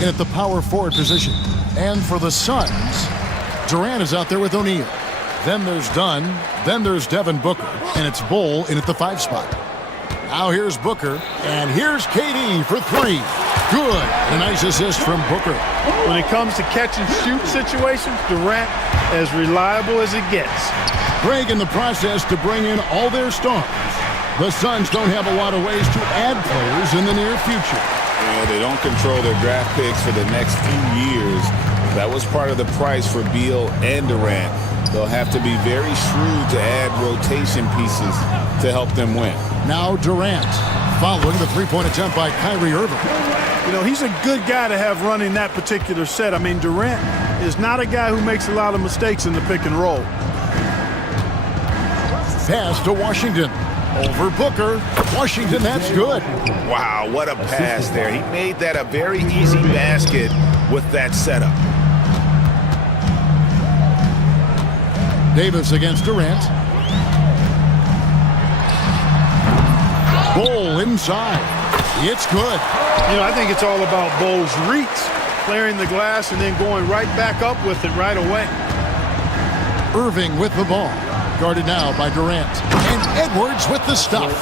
in at the power forward position. And for the Suns, Durant is out there with O'Neal. Then there's Dunn. Then there's Devin Booker. And it's Bull in at the 5 spot. Now here's Booker. And here's KD for 3. Good. A nice assist from Booker. When it comes to catch and shoot situations, Durant as reliable as it gets. Greg in the process to bring in all their stars. The Suns don't have a lot of ways to add players in the near future. Yeah, they don't control their draft picks for the next few years. That was part of the price for Beal and Durant. They'll have to be very shrewd to add rotation pieces to help them win. Now Durant, following the three-point attempt by Kyrie Irving. You know, he's a good guy to have running that particular set. I mean, Durant is not a guy who makes a lot of mistakes in the pick and roll. Pass to Washington. Over Booker. Washington, that's good. Wow, what a pass there. He made that a very easy basket with that setup. Davis against Durant. Bull inside. It's good. You know, I think it's all about Bull's reach, clearing the glass and then going right back up with it right away. Irving with the ball. Guarded now by Durant. And Edwards with the stop.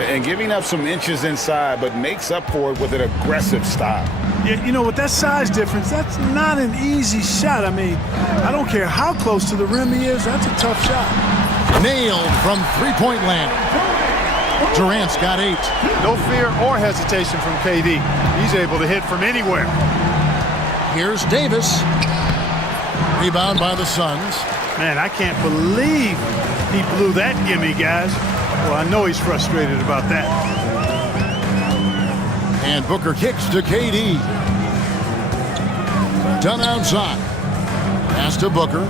And giving up some inches inside, but makes up for it with an aggressive stop. Yeah, you know, with that size difference, that's not an easy shot. I mean, I don't care how close to the rim he is, that's a tough shot. Nailed from three-point land. Durant's got 8. No fear or hesitation from KD. He's able to hit from anywhere. Here's Davis. Rebound by the Suns. Man, I can't believe he blew that gimme, guys. Well, I know he's frustrated about that. And Booker kicks to KD. Done outside. Pass to Booker.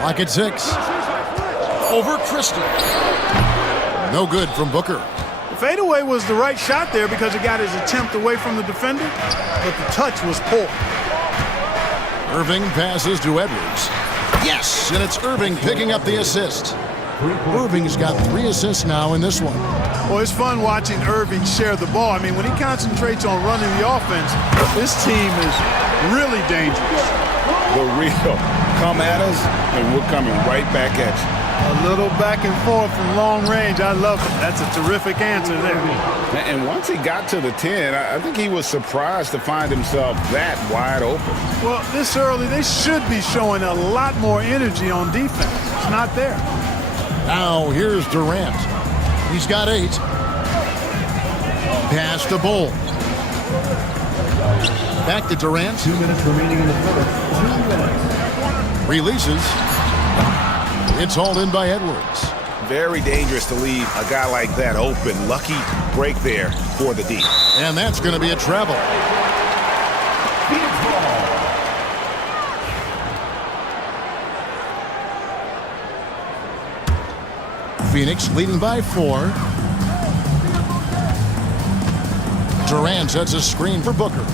Clock at 6. Over Christie. No good from Booker. The fadeaway was the right shot there because it got his attempt away from the defender, but the touch was poor. Irving passes to Edwards. Yes, and it's Irving picking up the assist. Irving's got 3 assists now in this one. Well, it's fun watching Irving share the ball. I mean, when he concentrates on running the offense, this team is really dangerous. The real. Come at us, and we're coming right back at you. A little back and forth from long range. I love it. That's a terrific answer there. And once he got to the 10, I think he was surprised to find himself that wide open. Well, this early, they should be showing a lot more energy on defense. It's not there. Now here's Durant. He's got 8. Pass to Bull. Back to Durant. 2 minutes remaining in the fourth. 2 minutes. Releases. It's hauled in by Edwards. Very dangerous to leave a guy like that open. Lucky break there for the D. And that's going to be a travel. Phoenix leading by 4. Durant sets a screen for Booker.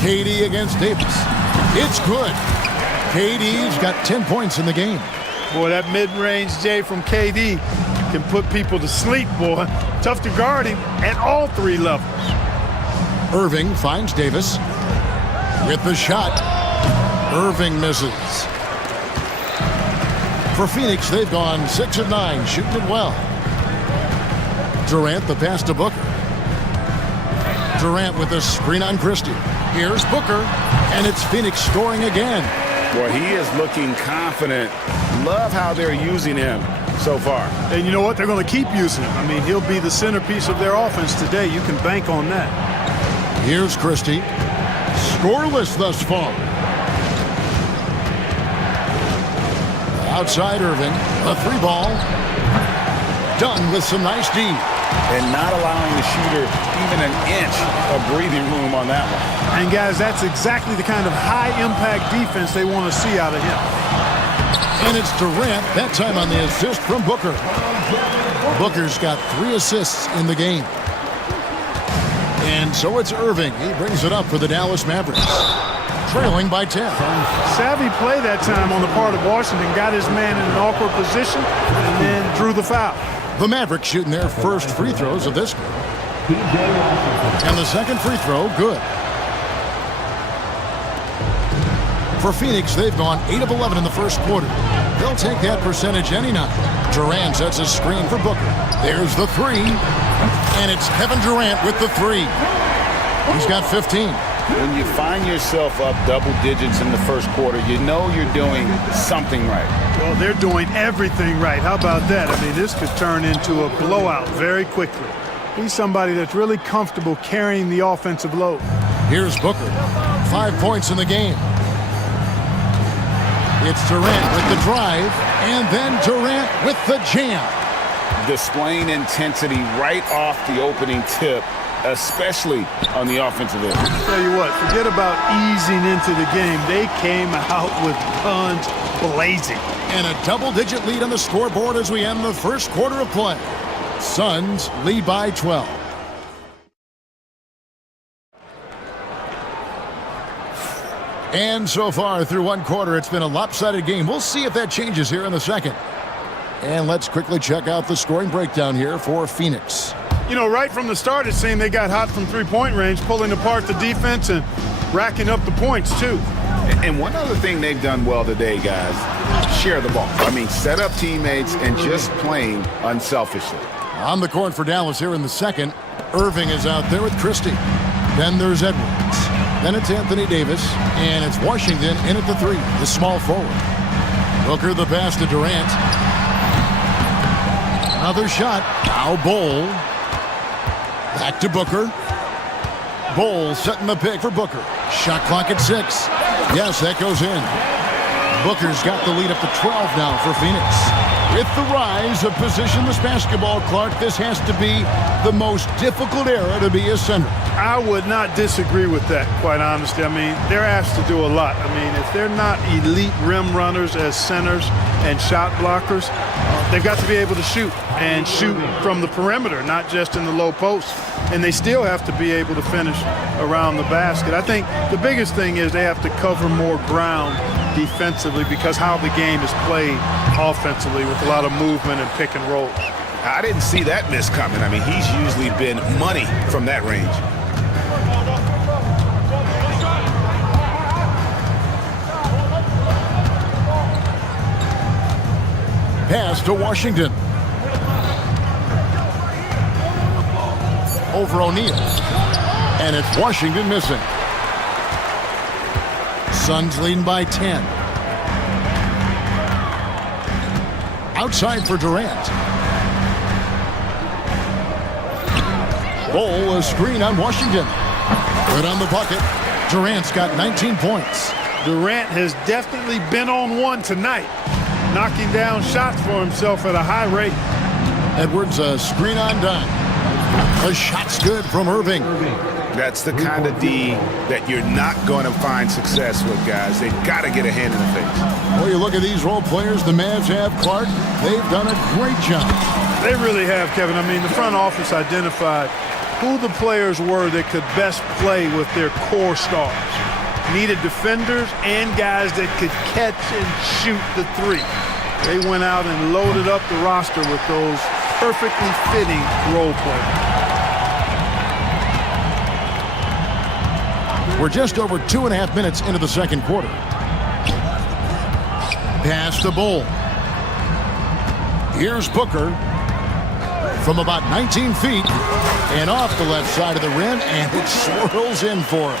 KD against Davis. It's good. KD's got 10 points in the game. Boy, that mid-range J from KD can put people to sleep, boy. Tough to guard him at all 3 levels. Irving finds Davis with the shot. Irving misses. For Phoenix, they've gone 6 of 9, shooting it well. Durant, the pass to Booker. Durant with the screen on Christie. Here's Booker, and it's Phoenix scoring again. Boy, he is looking confident. Love how they're using him so far. And you know what? They're going to keep using him. I mean, he'll be the centerpiece of their offense today. You can bank on that. Here's Christie. Scoreless thus far. Outside Irving, a 3 ball. Done with some nice D. And not allowing the shooter even an inch of breathing room on that one. And guys, that's exactly the kind of high-impact defense they want to see out of him. And it's Durant, that time on the assist from Booker. Booker's got 3 assists in the game. And so it's Irving. He brings it up for the Dallas Mavericks. Trailing by 10. Savvy play that time on the part of Washington. Got his man in an awkward position and then drew the foul. The Mavericks shooting their first free throws of this game. And the second free throw, good. For Phoenix, they've gone 8 of 11 in the first quarter. They'll take that percentage any night. Durant sets a screen for Booker. There's the three. And it's Kevin Durant with the three. He's got 15. When you find yourself up double digits in the first quarter, you know you're doing something right. Well, they're doing everything right. How about that? I mean, this could turn into a blowout very quickly. He's somebody that's really comfortable carrying the offensive load. Here's Booker. 5 points in the game. It's Durant with the drive, and then Durant with the jam. Displaying intensity right off the opening tip, especially on the offensive end. Tell you what, forget about easing into the game. They came out with guns blazing. And a double-digit lead on the scoreboard as we end the first quarter of play. Suns lead by 12. And so far through one quarter, it's been a lopsided game. We'll see if that changes here in the second. And let's quickly check out the scoring breakdown here for Phoenix. You know, right from the start, it seemed they got hot from three-point range, pulling apart the defense and racking up the points, too. And one other thing they've done well today, guys, share the ball. I mean, set up teammates and just playing unselfishly. On the court for Dallas here in the second, Irving is out there with Christie. Then there's Edwards. Then it's Anthony Davis, and it's Washington in at the three, the small forward. Booker the pass to Durant. Another shot. Now Bol. Back to Booker. Bol setting the pick for Booker. Shot clock at 6. Yes, that goes in. Booker's got the lead up to 12 now for Phoenix. With the rise of positionless basketball, Clark, this has to be the most difficult era to be a center. I would not disagree with that, quite honestly. I mean, they're asked to do a lot. I mean, if they're not elite rim runners as centers and shot blockers, they've got to be able to shoot and shoot from the perimeter, not just in the low post. And they still have to be able to finish around the basket. I think the biggest thing is they have to cover more ground defensively because how the game is played offensively with a lot of movement and pick and roll. I didn't see that miss coming. I mean, he's usually been money from that range. Pass to Washington. Over O'Neal. And it's Washington missing. Suns leading by 10. Outside for Durant. Bol, a screen on Washington. Good on the bucket. Durant's got 19 points. Durant has definitely been on one tonight, knocking down shots for himself at a high rate. Edwards, a screen on done. The shot's good from Irving. That's the kind of D that you're not going to find success with, guys. They've got to get a hand in the face. Well, you look at these role players the Mavs have, Clark. They've done a great job. They really have, Kevin. I mean, the front office identified who the players were that could best play with their core stars. Needed defenders and guys that could catch and shoot the three. They went out and loaded up the roster with those perfectly fitting role players. We're just over 2.5 minutes into the second quarter. Pass to Bol. Here's Booker from about 19 feet and off the left side of the rim, and it swirls in for him.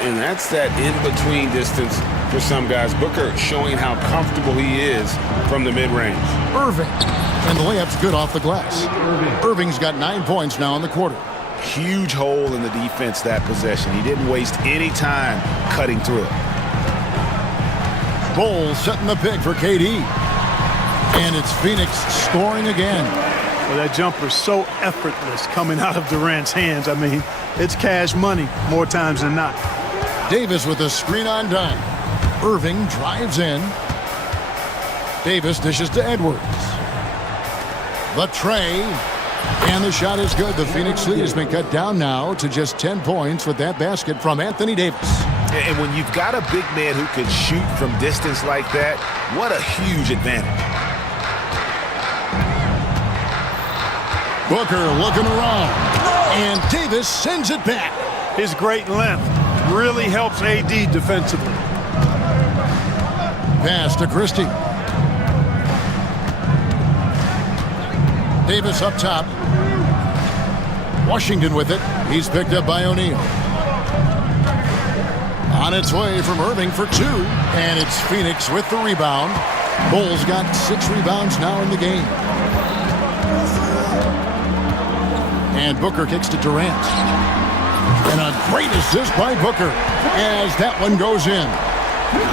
And that's that in-between distance for some guys. Booker showing how comfortable he is from the mid-range. Irving. And the layup's good off the glass. Irving's got 9 points now in the quarter. Huge hole in the defense that possession. He didn't waste any time cutting through it. Bol setting the pick for KD. And it's Phoenix scoring again. Well, that jumper's so effortless coming out of Durant's hands. I mean, it's cash money more times than not. Davis with a screen on dime. Irving drives in. Davis dishes to Edwards. The tray. And the shot is good. The Phoenix lead has been cut down now to just 10 points with that basket from Anthony Davis. And when you've got a big man who can shoot from distance like that, what a huge advantage. Booker looking around. And Davis sends it back. His great length really helps AD defensively. Pass to Christie. Davis up top. Washington with it. He's picked up by O'Neal. On its way from Irving for two. And it's Phoenix with the rebound. Bulls got 6 rebounds now in the game. And Booker kicks to Durant. And a great assist by Booker as that one goes in.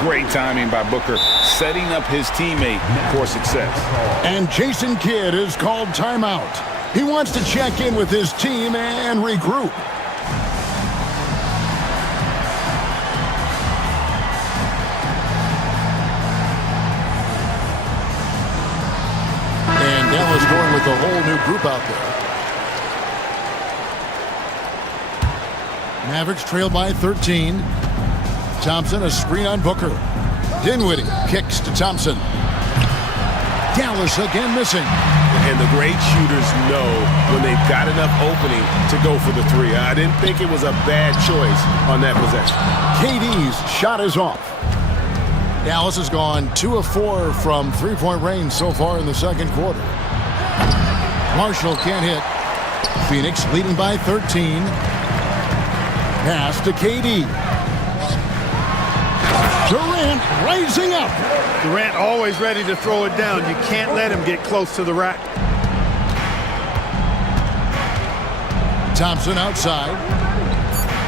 Great timing by Booker, setting up his teammate for success. And Jason Kidd is called timeout. He wants to check in with his team and regroup. And Dallas going with a whole new group out there. Mavericks trail by 13. Thompson, a screen on Booker. Dinwiddie kicks to Thompson. Dallas again missing. And the great shooters know when they've got enough opening to go for the three. I didn't think it was a bad choice on that possession. KD's shot is off. Dallas has gone 2 of 4 from three-point range so far in the second quarter. Marshall can't hit. Phoenix leading by 13. Pass to KD. Durant rising up. Durant always ready to throw it down. You can't let him get close to the rack. Thompson outside.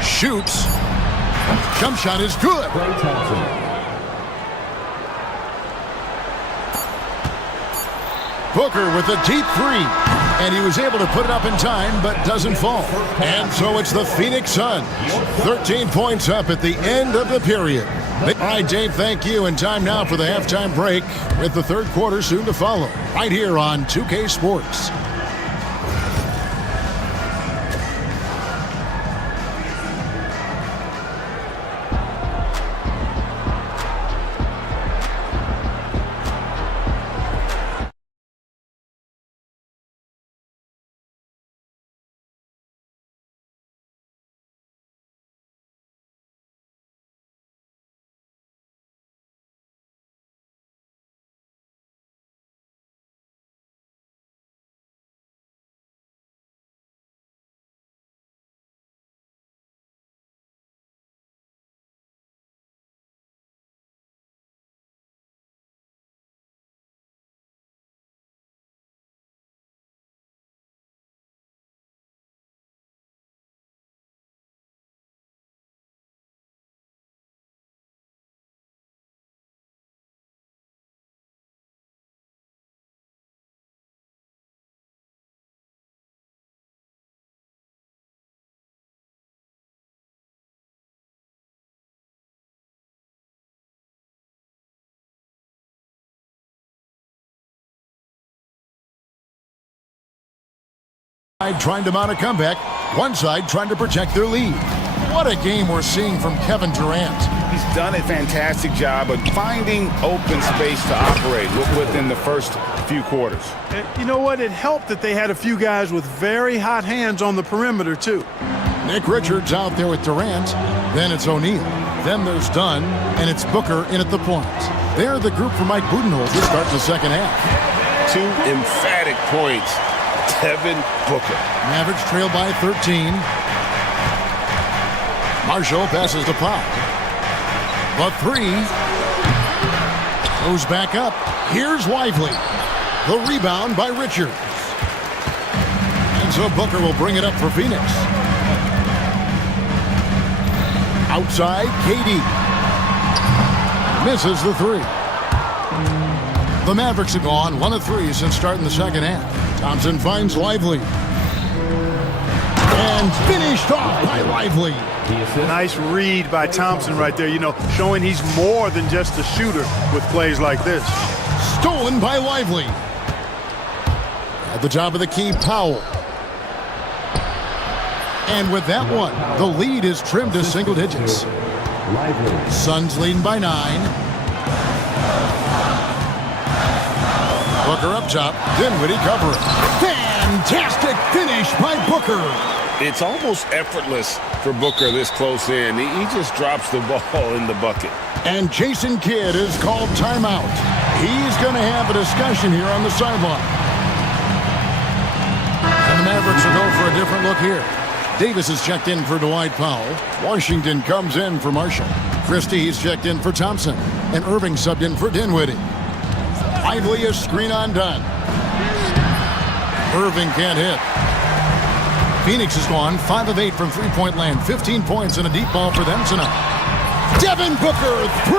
Shoots. Jump shot is good. Booker with a deep three. And he was able to put it up in time, but doesn't fall. And so it's the Phoenix Suns. 13 points up at the end of the period. All right, Dave, thank you. And time now for the halftime break with the third quarter soon to follow. Right here on 2K Sports. Trying to mount a comeback. One side trying to protect their lead. What a game we're seeing from Kevin Durant. He's done a fantastic job of finding open space to operate within the first few quarters. And you know what? It helped that they had a few guys with very hot hands on the perimeter, too. Nick Richards out there with Durant. Then it's O'Neal. Then there's Dunn. And it's Booker in at the point. They're the group for Mike Budenholzer to start the second half. 2 emphatic points. Devin Booker. Mavericks trail by 13. Marshall passes to Pop. The three goes back up. Here's Lively. The rebound by Richards. And so Booker will bring it up for Phoenix. Outside, KD. Misses the three. The Mavericks have gone 1 of 3 since starting the second half. Thompson finds Lively. And finished off by Lively. Nice read by Thompson right there, you know, showing he's more than just a shooter with plays like this. Stolen by Lively. At the top of the key, Powell. And with that one, the lead is trimmed to single digits. Suns leading by 9. Booker up top. Dinwiddie covering. Fantastic finish by Booker. It's almost effortless for Booker this close in. He just drops the ball in the bucket. And Jason Kidd is called timeout. He's going to have a discussion here on the sideline. And the Mavericks will go for a different look here. Davis is checked in for Dwight Powell. Washington comes in for Marshall. Christie is checked in for Thompson. And Irving subbed in for Dinwiddie. Lively is screen on Dunn. Irving can't hit. Phoenix has gone 5 of 8 from three-point land. 15 points and a deep ball for them tonight. Devin Booker, 3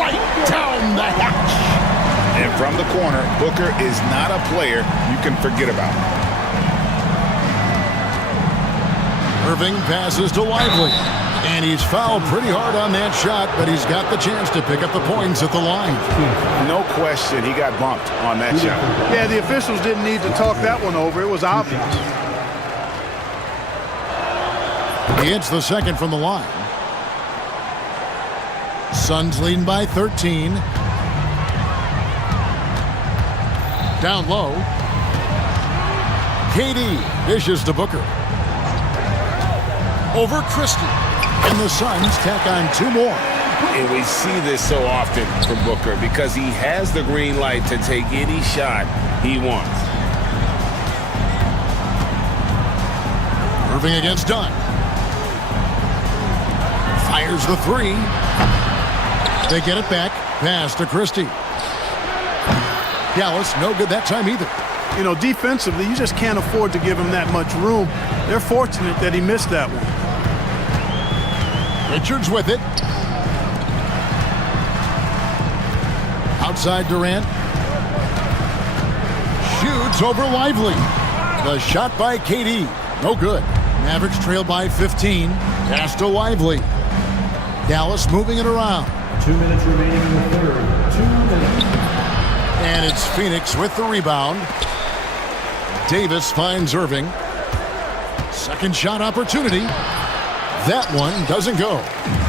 right down the hatch. And from the corner, Booker is not a player you can forget about. Irving passes to Lively. And he's fouled pretty hard on that shot, but he's got the chance to pick up the points at the line. No question, he got bumped on that shot. Yeah, the officials didn't need to talk that one over. It was obvious. He hits the second from the line. Suns leading by 13. Down low. KD dishes to Booker. Over Christie. And the Suns tack on 2 more. And we see this so often from Booker because he has the green light to take any shot he wants. Irving against Dunn. Fires the 3. They get it back. Pass to Christie. Dallas, no good that time either. You know, defensively, you just can't afford to give him that much room. They're fortunate that he missed that one. Richards with it. Outside Durant. Shoots over Lively. The shot by KD. No good. Mavericks trail by 15. Pass to Lively. Dallas moving it around. 2 minutes remaining in the third. 2 minutes. And it's Phoenix with the rebound. Davis finds Irving. Second shot opportunity. That one doesn't go.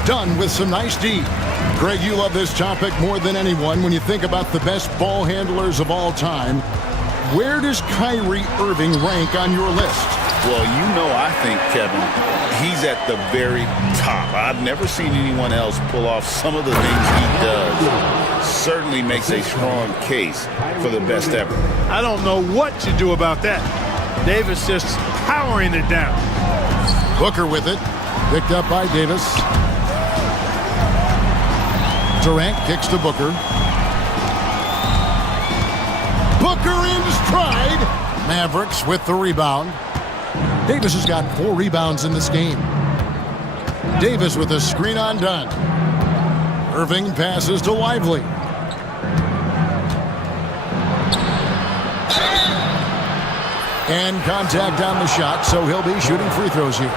Dunn with some nice D. Greg, you love this topic more than anyone when you think about the best ball handlers of all time. Where does Kyrie Irving rank on your list? Well, you know, I think, Kevin, he's at the very top. I've never seen anyone else pull off some of the things he does. Certainly makes a strong case for the best ever. I don't know what you do about that. Davis just powering it down. Booker with it. Picked up by Davis. Durant kicks to Booker. Booker in stride. Mavericks with the rebound. Davis has got 4 rebounds in this game. Davis with a screen on Dunn. Irving passes to Lively. And contact on the shot, so he'll be shooting free throws here.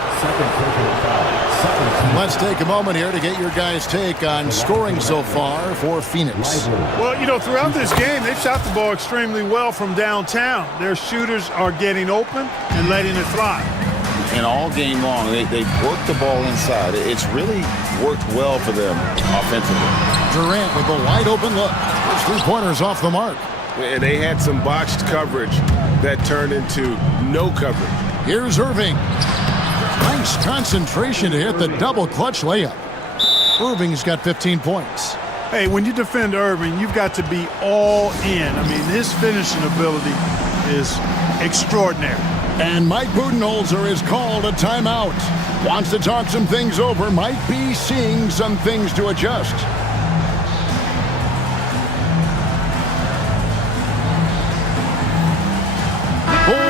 Let's take a moment here to get your guys' take on scoring so far for Phoenix. Well, you know, throughout this game, they've shot the ball extremely well from downtown. Their shooters are getting open and letting it fly. And all game long, they've worked the ball inside. It's really worked well for them offensively. Durant with a wide open look. Those 3-pointers off the mark. And they had some botched coverage that turned into no coverage. Here's Irving. Nice concentration to hit the double clutch layup. Irving's got 15 points. Hey, when you defend Irving, you've got to be all in. I mean, his finishing ability is extraordinary. And Mike Budenholzer is called a timeout. Wants to talk some things over. Might be seeing some things to adjust.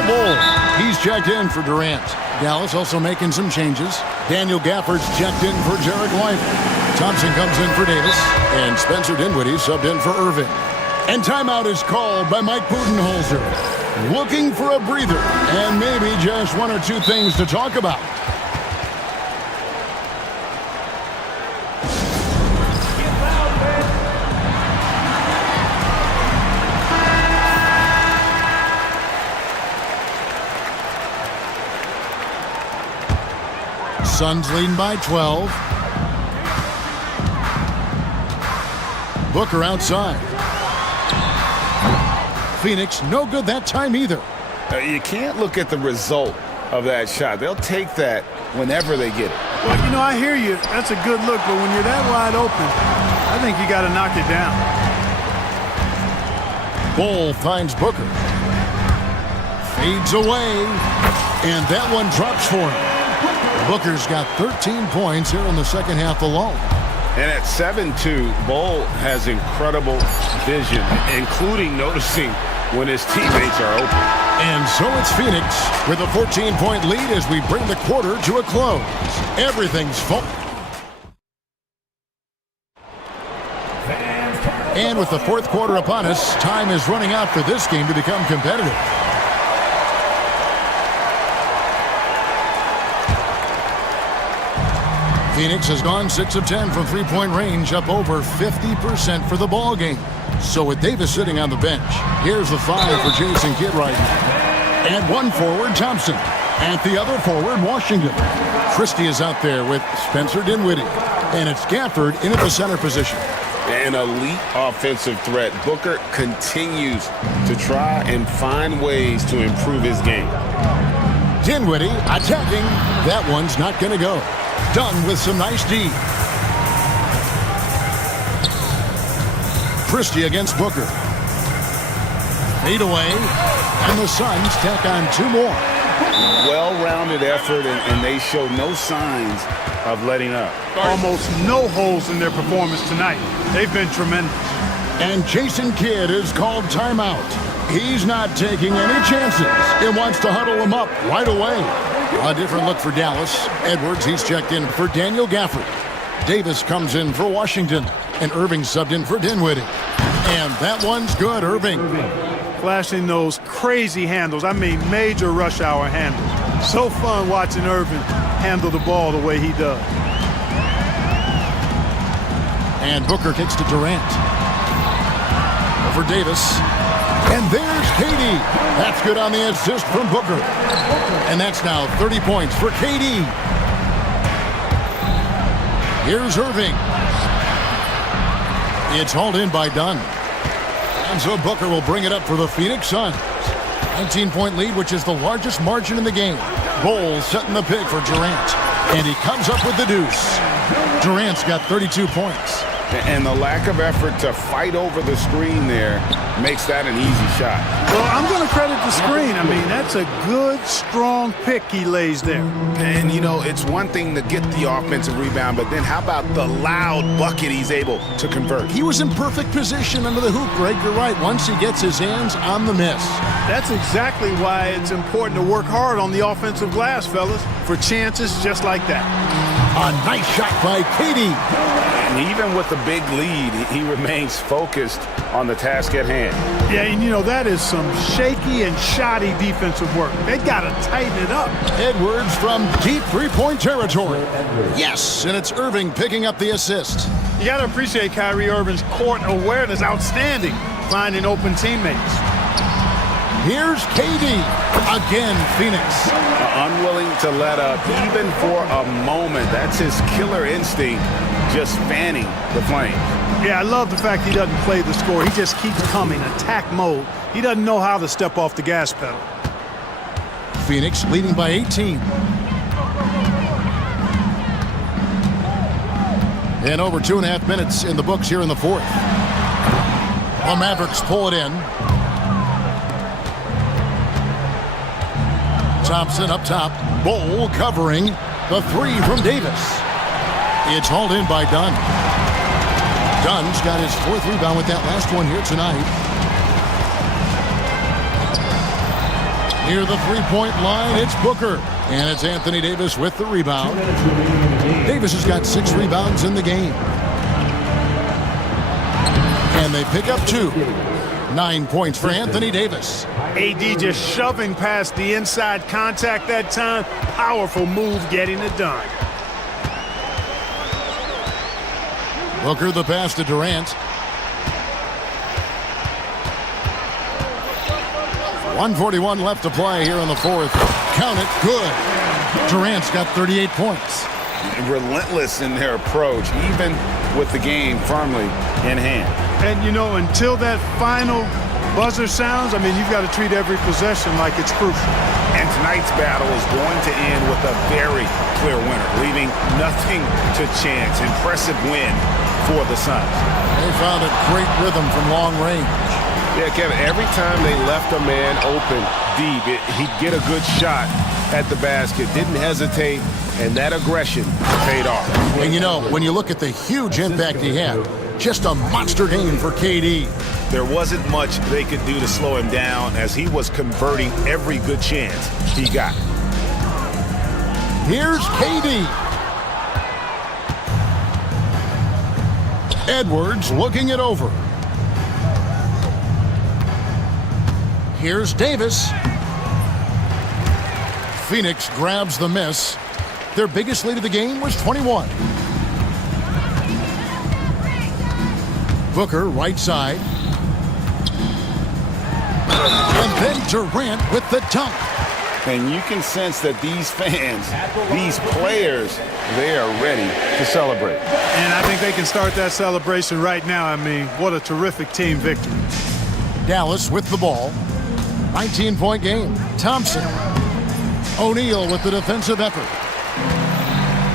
Bull. He's checked in for Durant. Dallas also making some changes. Daniel Gafford's checked in for Jared Lively. Thompson comes in for Davis. And Spencer Dinwiddie subbed in for Irving. And timeout is called by Mike Budenholzer. Looking for a breather. And maybe just 1 or 2 things to talk about. Suns leading by 12. Booker outside. Phoenix no good that time either. You can't look at the result of that shot. They'll take that whenever they get it. Well, you know, I hear you. That's a good look, but when you're that wide open, I think you got to knock it down. Bull finds Booker. Fades away, and that one drops for him. Booker's got 13 points here in the second half alone. And at 7-2, Bull has incredible vision, including noticing when his teammates are open. And so it's Phoenix with a 14-point lead as we bring the quarter to a close. Everything's full. And with the fourth quarter upon us, time is running out for this game to become competitive. Phoenix has gone 6 of 10 from three-point range, up over 50% for the ball game. So with Davis sitting on the bench, here's the five for Jason Kidd right now. And one forward, Thompson. At the other forward, Washington. Christie is out there with Spencer Dinwiddie. And it's Gafford in at the center position. An elite offensive threat. Booker continues to try and find ways to improve his game. Dinwiddie attacking. That one's not going to go. Done with some nice D. Christie against Booker. Fade away. And the Suns tack on two more. Well-rounded effort, and they show no signs of letting up. Almost no holes in their performance tonight. They've been tremendous. And Jason Kidd is called timeout. He's not taking any chances. He wants to huddle him up right away. A different look for Dallas. Edwards, he's checked in for Daniel Gafford. Davis comes in for Washington. And Irving subbed in for Dinwiddie. And that one's good, Irving. Flashing those crazy handles. I mean, major rush hour handles. So fun watching Irving handle the ball the way he does. And Booker kicks to Durant. Over Davis. And there's KD. That's good on the assist from Booker. And that's now 30 points for KD. Here's Irving. It's hauled in by Dunn. And so Booker will bring it up for the Phoenix Suns. 19-point lead, which is the largest margin in the game. Bowles setting the pick for Durant. And he comes up with the deuce. Durant's got 32 points. And the lack of effort to fight over the screen there makes that an easy shot. Well, I'm going to credit the screen. I mean, that's a good, strong pick he lays there. And, you know, it's one thing to get the offensive rebound, but then how about the loud bucket he's able to convert? He was in perfect position under the hoop, Greg. You're right. Once he gets his hands on the miss. That's exactly why it's important to work hard on the offensive glass, fellas, for chances just like that. A nice shot by KD. And even with the big lead, he remains focused on the task at hand. Yeah, and you know, that is some shaky and shoddy defensive work. They got to tighten it up. Edwards from deep three-point territory. Yes, and it's Irving picking up the assist. You got to appreciate Kyrie Irving's court awareness. Outstanding, finding open teammates. Here's KD. Again, Phoenix. Unwilling to let up even for a moment. That's his killer instinct, just fanning the flames. Yeah, I love the fact he doesn't play the score. He just keeps coming, attack mode. He doesn't know how to step off the gas pedal. Phoenix leading by 18. And over 2.5 minutes in the books here in the fourth. The Mavericks pull it in. Thompson up top. Bull covering the three from Davis. It's hauled in by Dunn. Dunn's got his fourth rebound with that last one here tonight. Near the three-point line, it's Booker. And it's Anthony Davis with the rebound. Davis has got 6 rebounds in the game. And they pick up 2. 9 points for Anthony Davis. AD just shoving past the inside contact that time. Powerful move getting it done. Booker the pass to Durant. 1:41 left to play here in the fourth. Count it, good. Durant's got 38 points. Relentless in their approach, even with the game firmly in hand. And, you know, until that final buzzer sounds, I mean, you've got to treat every possession like it's crucial. And tonight's battle is going to end with a very clear winner, leaving nothing to chance. Impressive win for the Suns. They found a great rhythm from long range. Yeah, Kevin, every time they left a man open deep, he'd get a good shot at the basket, didn't hesitate, and that aggression paid off. And you know, when you look at the huge impact he had, just a monster game for KD. There wasn't much they could do to slow him down as he was converting every good chance he got. Here's KD. Edwards looking it over. Here's Davis. Phoenix grabs the miss. Their biggest lead of the game was 21. Booker, right side. And then Durant with the dunk. And you can sense that these fans, these players, they are ready to celebrate. And I think they can start that celebration right now. I mean, what a terrific team victory. Dallas with the ball. 19-point game. Thompson. O'Neal with the defensive effort.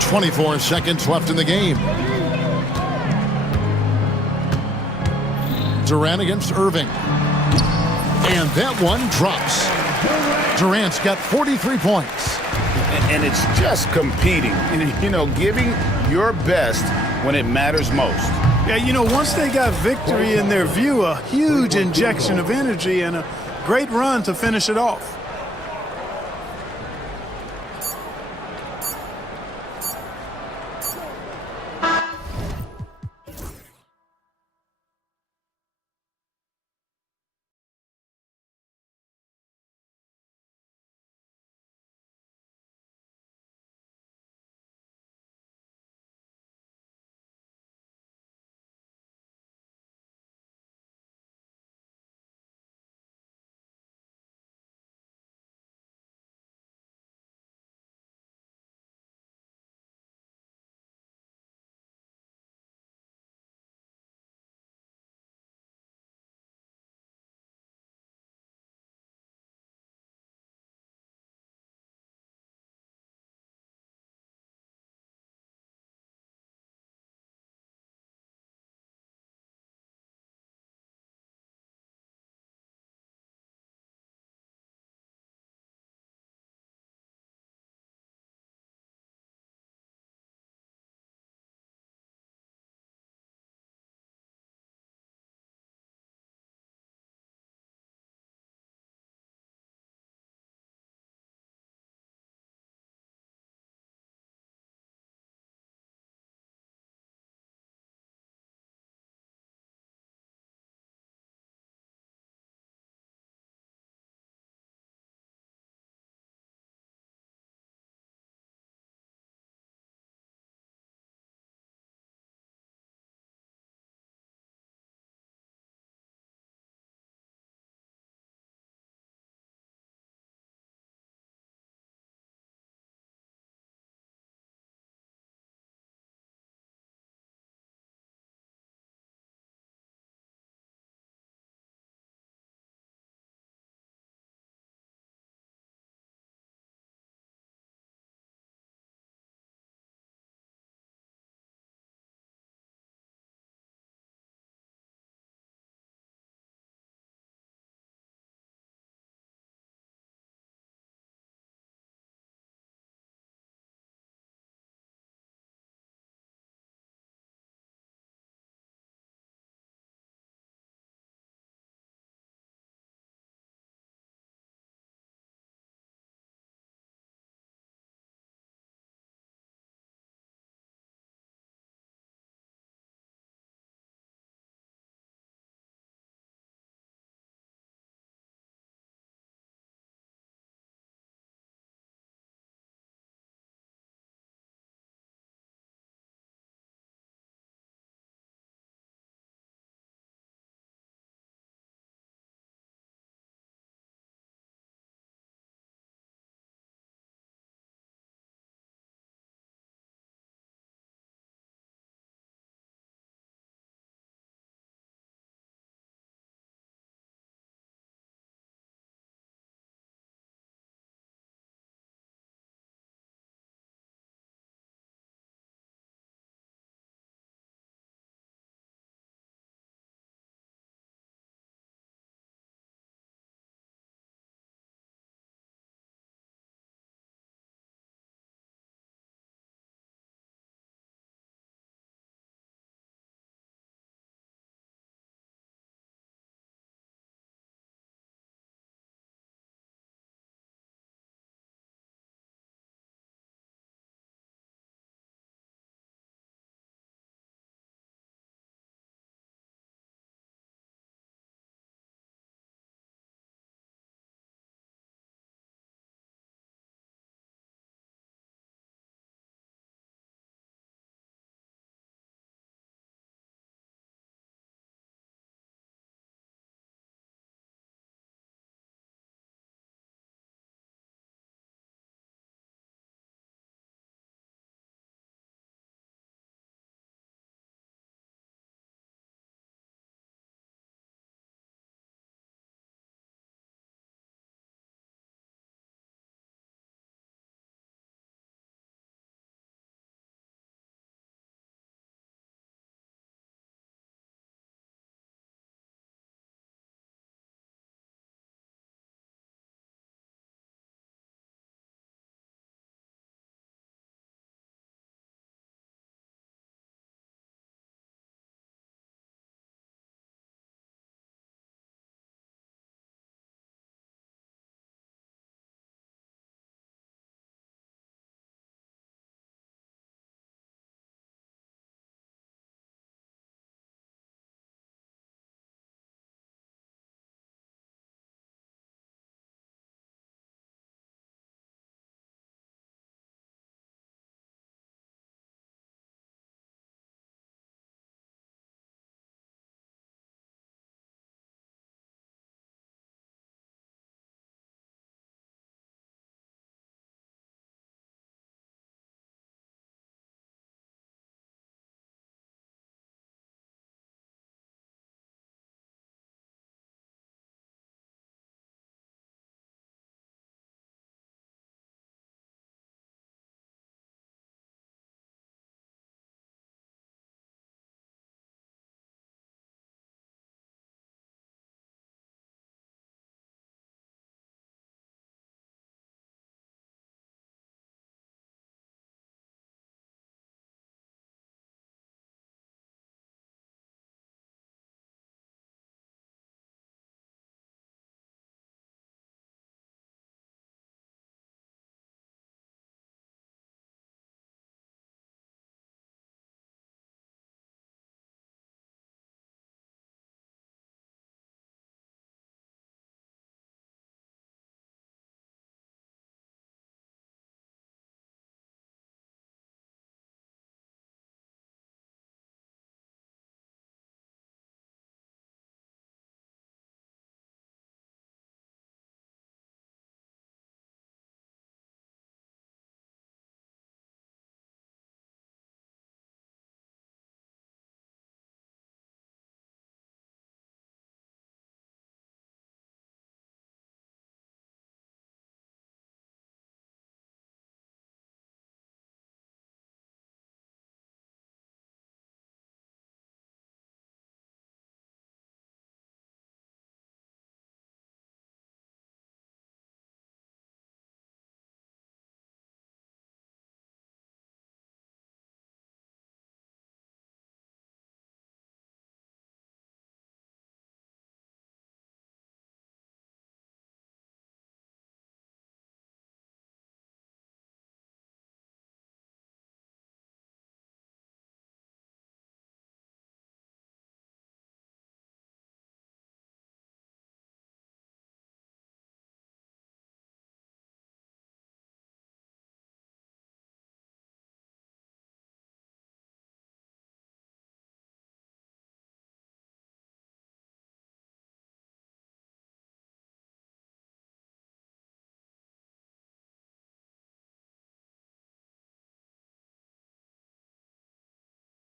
24 seconds left in the game. Durant against Irving. And that one drops. Durant's got 43 points. And it's just competing, you know, giving your best when it matters most. Yeah, you know, once they got victory in their view, a huge injection of energy and a great run to finish it off.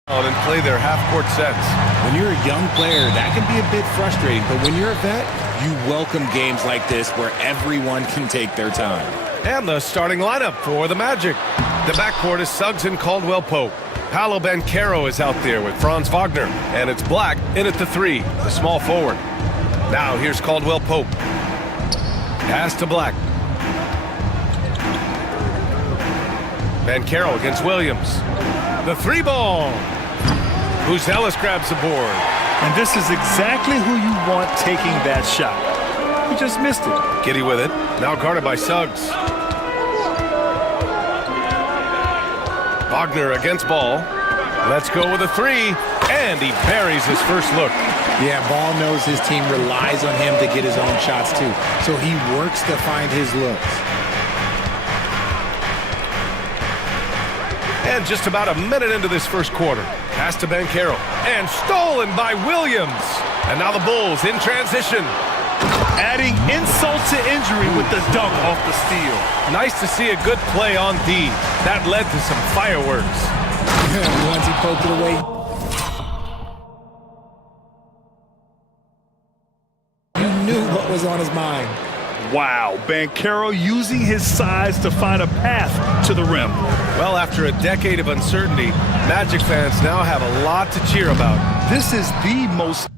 and play their half-court sets. When you're a young player, that can be a bit frustrating, but when you're a vet, you welcome games like this where everyone can take their time. And the starting lineup for the Magic. The backcourt is Suggs and Caldwell Pope. Paolo Banchero is out there with Franz Wagner, and it's Black in at the 3, the small forward. Now here's Caldwell Pope. Pass to Black. Banchero against Williams. The 3 ball. Buzelis grabs the board. And this is exactly who you want taking that shot. He just missed it. Giddy with it. Now guarded by Suggs. Wagner against Ball. Let's go with a 3. And he buries his first look. Yeah, Ball knows his team relies on him to get his own shots too. So he works to find his looks. And just about a minute into this first quarter. Pass to Banchero. And stolen by Williams. And now the Bulls in transition. Adding insult to injury with the dunk off the steal. Nice to see a good play on D. That led to some fireworks. Once he poked it away, you knew what was on his mind. Wow, Banchero using his size to find a path to the rim. Well, after a decade of uncertainty, Magic fans now have a lot to cheer about. This is the most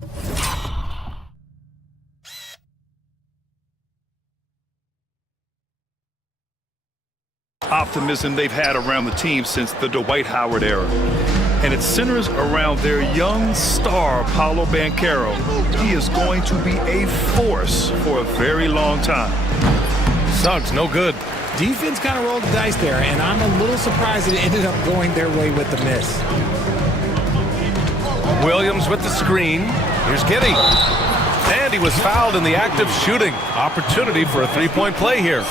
optimism they've had around the team since the Dwight Howard era. And it centers around their young star, Paolo Banchero. He is going to be a force for a very long time. Suggs, no good. Defense kind of rolled the dice there, and I'm a little surprised it ended up going their way with the miss. Williams with the screen. Here's Giddy. And he was fouled in the act of shooting. Opportunity for a three-point play here.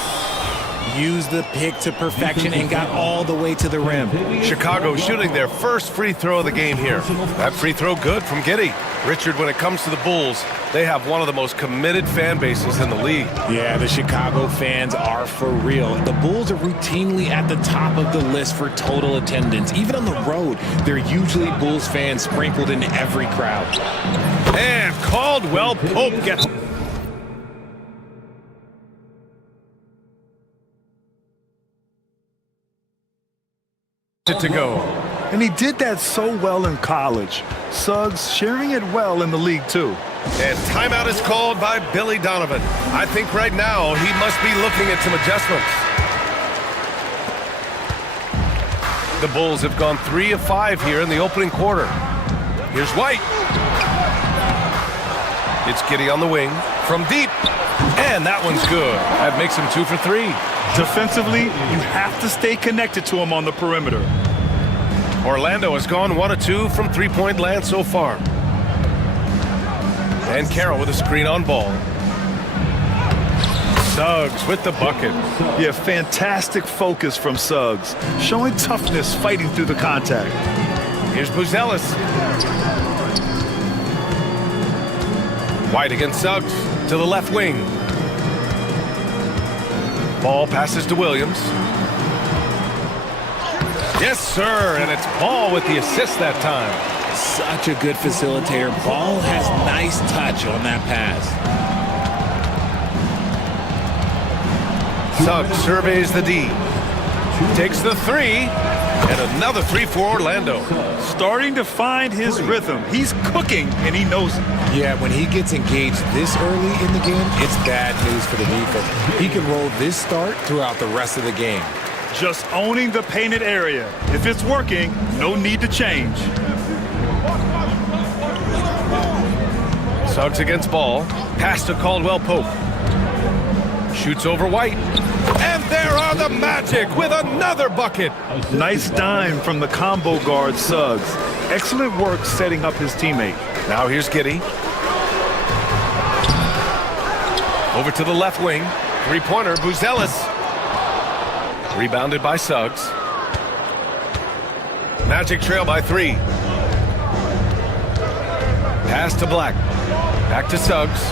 Used the pick to perfection and got all the way to the rim. Chicago shooting their first free throw of the game here. That free throw good from Giddy. Richard, when it comes to the Bulls, they have one of the most committed fan bases in the league. Yeah, the Chicago fans are for real. The Bulls are routinely at the top of the list for total attendance. Even on the road, they're usually Bulls fans sprinkled in every crowd. And Caldwell Pope gets it to go. And he did that so well in college. Suggs sharing it well in the league too. And timeout is called by Billy Donovan. I think right now he must be looking at some adjustments. The Bulls have gone 3 of 5 here in the opening quarter. Here's White. It's Giddy on the wing from deep. And that one's good. That makes him 2 for 3. Defensively, you have to stay connected to him on the perimeter. Orlando has gone 1 of 2 from three-point land so far. And Carroll with a screen on Ball. Suggs with the bucket. Yeah, fantastic focus from Suggs. Showing toughness fighting through the contact. Here's Buzelis. White against Suggs to the left wing. Ball passes to Williams. Yes, sir, and it's Ball with the assist that time. Such a good facilitator. Ball has nice touch on that pass. Suggs surveys the D. Takes the 3, and another 3 for Orlando. Starting to find his rhythm. He's cooking, and he knows it. Yeah, when he gets engaged this early in the game, it's bad news for the defense. He can roll this start throughout the rest of the game. Just owning the painted area. If it's working, no need to change. Suggs against Ball. Pass to Caldwell Pope. Shoots over White. And there are the Magic with another bucket. Nice dime from the combo guard Suggs. Excellent work setting up his teammate. Now here's Giddy. Over to the left wing. Three-pointer, Buzelis. Rebounded by Suggs. Magic trail by 3. Pass to Black. Back to Suggs.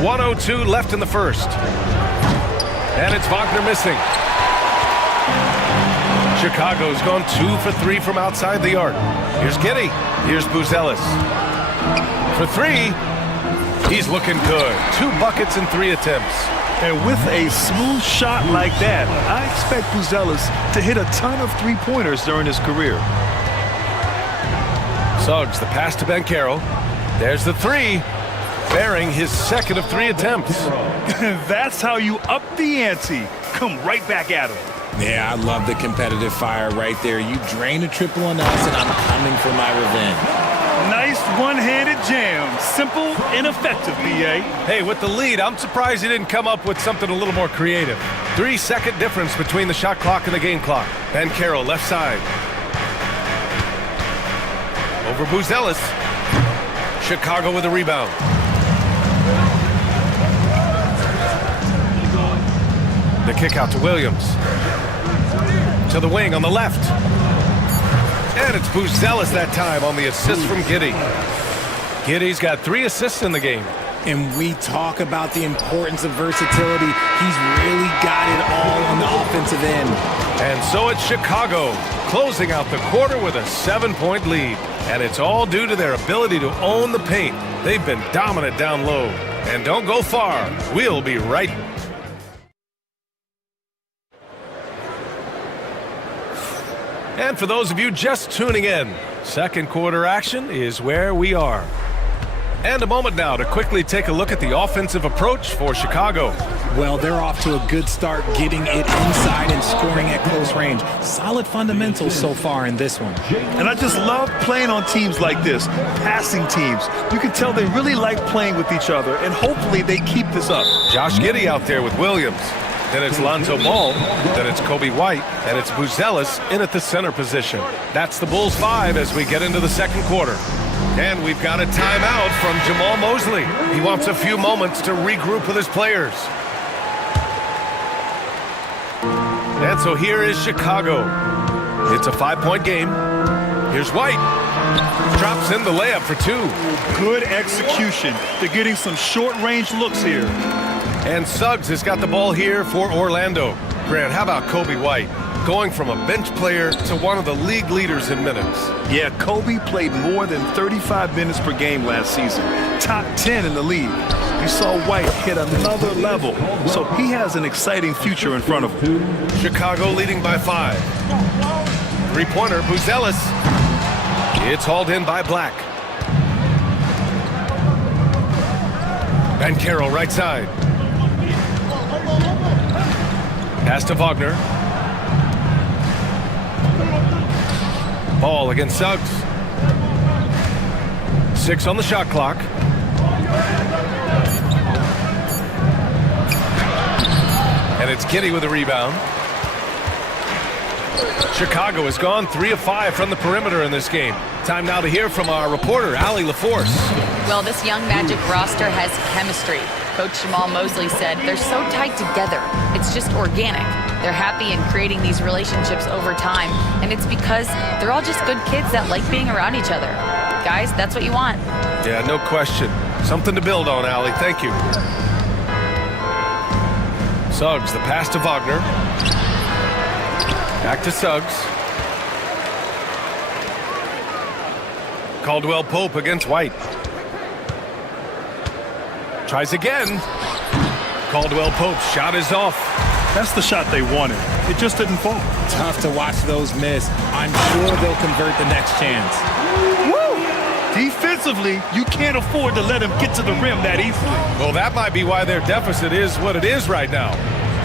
1:02 left in the first. And it's Wagner missing. Chicago's gone 2 for 3 from outside the arc. Here's Giddy. Here's Buzelis. For 3. He's looking good. 2 buckets in 3 attempts. And with a smooth shot like that, I expect Buzelis to hit a ton of three-pointers during his career. Suggs, the pass to Banchero. There's the 3, bearing his second of 3 attempts. That's how you up the ante. Come right back at him. Yeah, I love the competitive fire right there. You drain a triple on us, and I'm coming for my revenge. Nice one-handed jam. Simple and effective, B.A. Hey, with the lead, I'm surprised he didn't come up with something a little more creative. 3-second difference between the shot clock and the game clock. Banchero, left side. Over Buzelis. Chicago with a rebound. The kick out to Williams. To the wing on the left. And it's Buzelis that time on the assist from Giddy. Giddy's got 3 assists in the game. And we talk about the importance of versatility. He's really got it all on the offensive end. And so it's Chicago, closing out the quarter with a 7-point lead. And it's all due to their ability to own the paint. They've been dominant down low. And don't go far. We'll be right back. And for those of you just tuning in, second quarter action is where we are. And a moment now to quickly take a look at the offensive approach for Chicago. Well, they're off to a good start getting it inside and scoring at close range. Solid fundamentals so far in this one. And I just love playing on teams like this, passing teams. You can tell they really like playing with each other, and hopefully they keep this up. Josh Giddey out there with Williams. Then it's Lonzo Ball, then it's Kobe White, and it's Buzelis in at the center position. That's the Bulls 5 as we get into the second quarter. And we've got a timeout from Jamal Mosley. He wants a few moments to regroup with his players. And so here is Chicago. It's a 5-point game. Here's White. Drops in the layup for 2. Good execution. They're getting some short-range looks here. And Suggs has got the ball here for Orlando. Grant, how about Kobe White? Going from a bench player to one of the league leaders in minutes. Yeah, Kobe played more than 35 minutes per game last season. Top 10 in the league. You saw White hit another level, so he has an exciting future in front of him. Chicago leading by 5. 3-pointer, Buzelis. It's hauled in by Black. Banchero right side. Pass to Wagner. Ball against Suggs. 6 on the shot clock. And it's Giddey with a rebound. Chicago has gone 3 of 5 from the perimeter in this game. Time now to hear from our reporter, Allie LaForce. Well, this young Magic roster has chemistry. Coach Jamal Mosley said they're so tight together. It's just organic. They're happy in creating these relationships over time, and it's because they're all just good kids that like being around each other. Guys, that's what you want. Yeah, no question. Something to build on, Allie. Thank you. Suggs, the pass to Wagner. Back to Suggs. Caldwell Pope against White. Tries again. Caldwell Pope's shot is off. That's the shot they wanted. It just didn't fall. Tough to watch those miss. I'm sure they'll convert the next chance. Woo! Defensively, you can't afford to let him get to the rim that easily. Well, that might be why their deficit is what it is right now.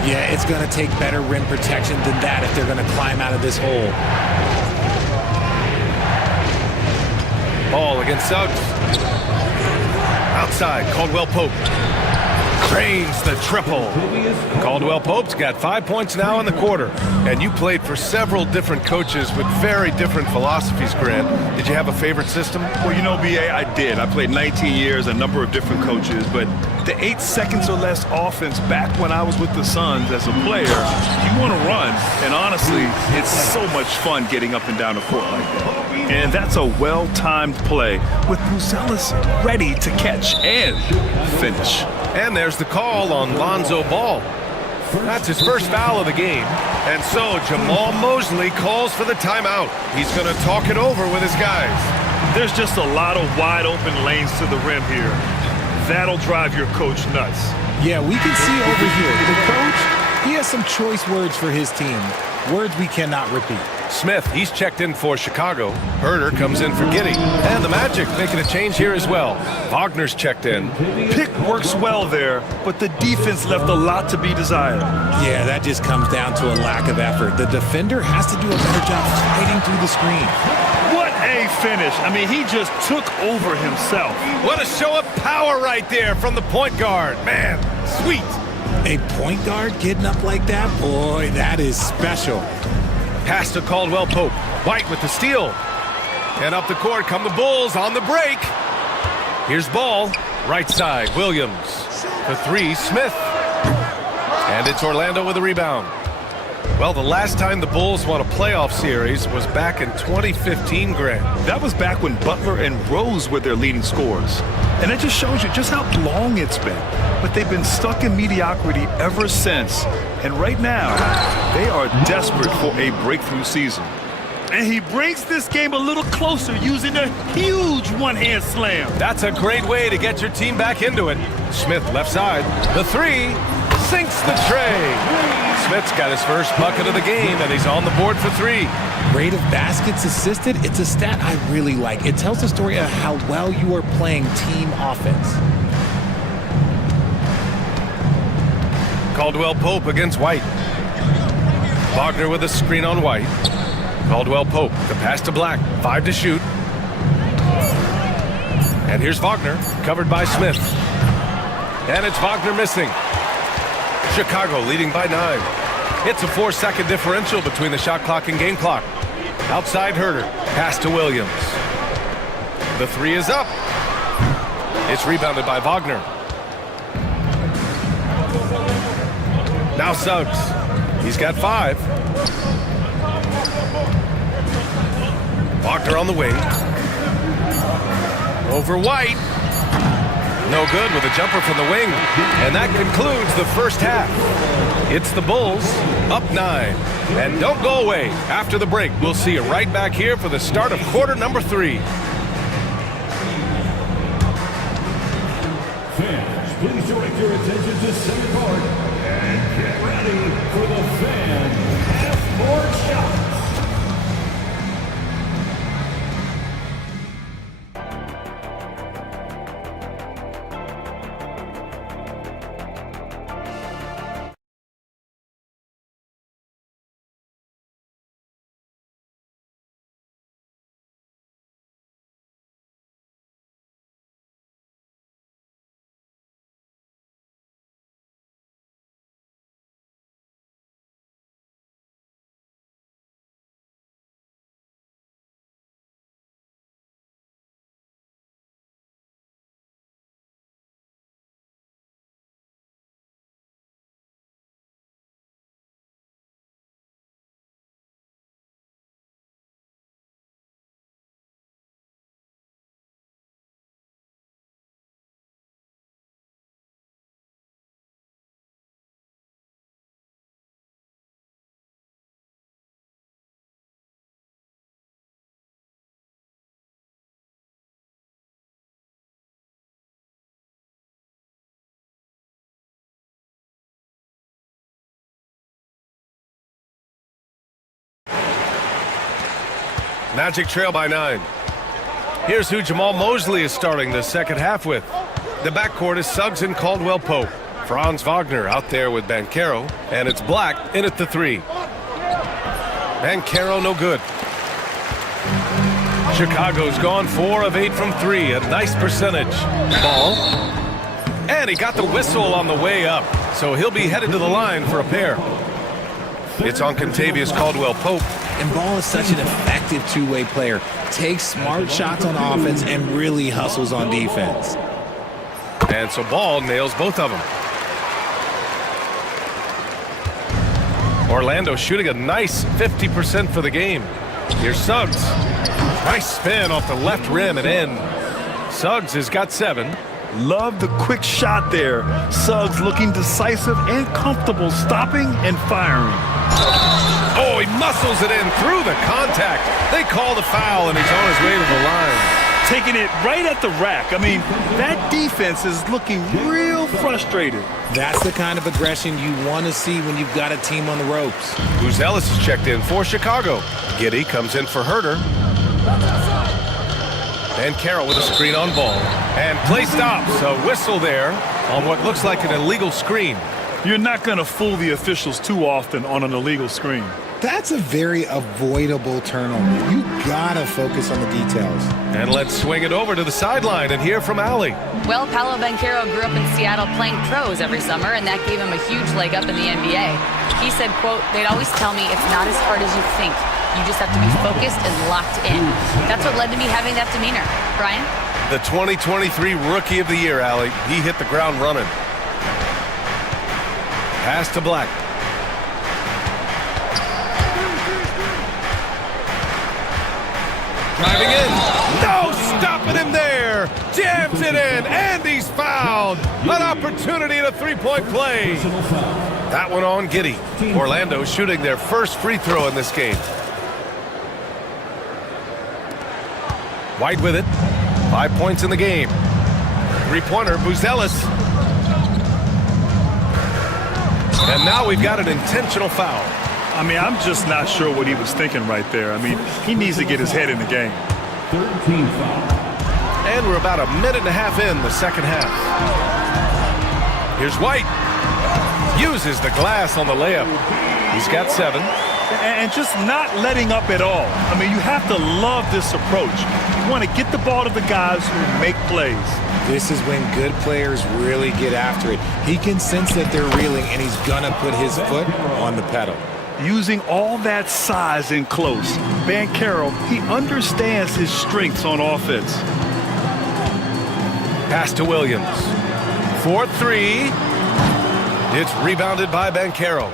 Yeah, it's going to take better rim protection than that if they're going to climb out of this hole. Ball against Suggs. Outside, Caldwell Pope. Drains the triple. Caldwell Pope's got 5 points now in the quarter. And you played for several different coaches with very different philosophies, Grant. Did you have a favorite system? Well, you know, B.A., I did. I played 19 years, a number of different coaches, but the 8 seconds or less offense back when I was with the Suns as a player, you want to run. And honestly, it's so much fun getting up and down the court like that. And that's a well-timed play with Buzelis ready to catch and finish. And there's the call on Lonzo Ball. That's his first foul of the game. And so Jamal Mosley calls for the timeout. He's going to talk it over with his guys. There's just a lot of wide open lanes to the rim here. That'll drive your coach nuts. Yeah, we can see over here, the coach, he has some choice words for his team. Words we cannot repeat. Smith, he's checked in for Chicago. Herder comes in for Giddey. And the Magic making a change here as well. Wagner's checked in. Pick works well there, but the defense left a lot to be desired. Yeah, that just comes down to a lack of effort. The defender has to do a better job fighting through the screen. What a finish. I mean, he just took over himself. What a show of power right there from the point guard. Man, sweet. A point guard getting up like that? Boy, that is special. Pass to Caldwell Pope. White with the steal. And up the court come the Bulls on the break. Here's Ball. Right side, Williams. For three, Smith. And it's Orlando with a rebound. Well, the last time the Bulls won a playoff series was back in 2015, Grant. That was back when Butler and Rose were their leading scorers. And it just shows you just how long it's been. But they've been stuck in mediocrity ever since. And right now, they are desperate for a breakthrough season. And he brings this game a little closer using a huge one-hand slam. That's a great way to get your team back into it. Smith left side. The three sinks the tray. Smith's got his first bucket of the game, and he's on the board for three. Rate of baskets assisted, it's a stat I really like. It tells the story of how well you are playing team offense. Caldwell Pope against White. Wagner with a screen on White. Caldwell Pope, the pass to Black. 5 to shoot. And here's Wagner, covered by Smith. And it's Wagner missing. Chicago leading by 9. It's a 4-second differential between the shot clock and game clock. Outside Herder, pass to Williams. The three is up. It's rebounded by Wagner. Now Suggs. He's got 5. Wagner on the wing. Over White. No good with a jumper from the wing. And that concludes the first half. It's the Bulls up 9. And don't go away. After the break, we'll see you right back here for the start of quarter number 3. Fans, please direct your attention to center court and get ready for the fan F-Board shots. Magic trail by 9. Here's who Jamal Mosley is starting the second half with. The backcourt is Suggs and Caldwell Pope. Franz Wagner out there with Banchero. And it's Black in at the 3. Banchero no good. Chicago's gone 4 of 8 from 3. A nice percentage. Ball. And he got the whistle on the way up. So he'll be headed to the line for a pair. It's on Contavious Caldwell Pope. And Ball is such an effective two-way player. Takes smart shots on offense and really hustles on defense. And so Ball nails both of them. Orlando shooting a nice 50% for the game. Here's Suggs. Nice spin off the left rim and in. Suggs has got 7. Love the quick shot there. Suggs looking decisive and comfortable, stopping and firing. Oh, he muscles it in through the contact. They call the foul, and he's on his way to the line. Taking it right at the rack. I mean, that defense is looking real frustrated. That's the kind of aggression you want to see when you've got a team on the ropes. Ellis is checked in for Chicago. Giddey comes in for Herter. And Carroll with a screen on ball. And play stops. A whistle there on what looks like an illegal screen. You're not going to fool the officials too often on an illegal screen. That's a very avoidable turnover. You gotta focus on the details. And let's swing it over to the sideline and hear from Allie. Well, Paolo Banchero grew up in Seattle playing pros every summer, and that gave him a huge leg up in the NBA. He said, quote, "They'd always tell me it's not as hard as you think. You just have to be focused and locked in." That's what led to me having that demeanor. Brian? The 2023 Rookie of the Year, Allie. He hit the ground running. Pass to Black. Driving in. No, stopping him there. Jams it in, and he's fouled. An opportunity at a three-point play. That one on Giddey. Orlando shooting their first free throw in this game. White with it. 5 points in the game. Three-pointer, Ellis. And now we've got an intentional foul. I mean, I'm just not sure what he was thinking right there. I mean, he needs to get his head in the game. 13 foul. And we're about a minute and a half in the second half. Here's White. Uses the glass on the layup. He's got 7. And just not letting up at all. I mean, you have to love this approach. You want to get the ball to the guys who make plays. This is when good players really get after it. He can sense that they're reeling, and he's gonna put his foot on the pedal. Using all that size in close, Banchero, he understands his strengths on offense. Pass to Williams. 4-3. It's rebounded by Banchero.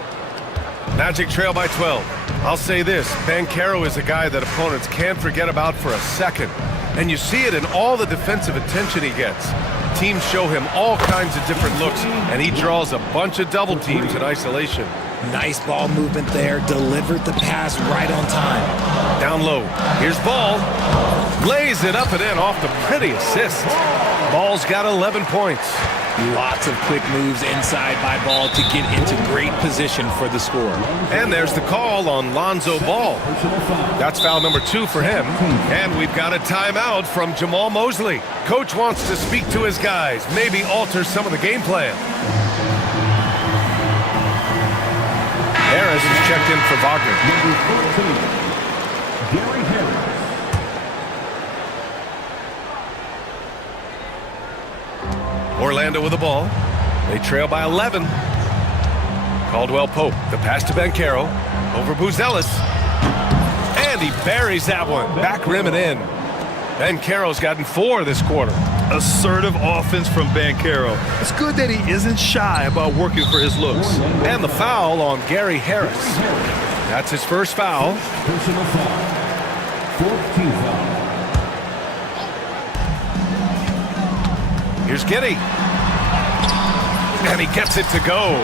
Magic trail by 12. I'll say this, Banchero is a guy that opponents can't forget about for a second. And you see it in all the defensive attention he gets. Teams show him all kinds of different looks, and he draws a bunch of double teams in isolation. Nice ball movement there. Delivered the pass right on time. Down low. Here's Ball. Lays it up and in off the pretty assist. Ball's got 11 points. Lots of quick moves inside by Ball to get into great position for the score. And there's the call on Lonzo Ball. That's foul number 2 for him. And we've got a timeout from Jamal Mosley. Coach wants to speak to his guys, maybe alter some of the game plan. Harris is checked in for Wagner. Number 14, Gary Harris. Orlando with the ball. They trail by 11. Caldwell Pope. The pass to Banchero. Over Ellis. And he buries that one. Back rim and in. Banchero's gotten 4 this quarter. Assertive offense from Banchero. It's good that he isn't shy about working for his looks. And the foul on Gary Harris. That's his first foul. Personal foul. 14 foul. Here's Giddey. And he gets it to go.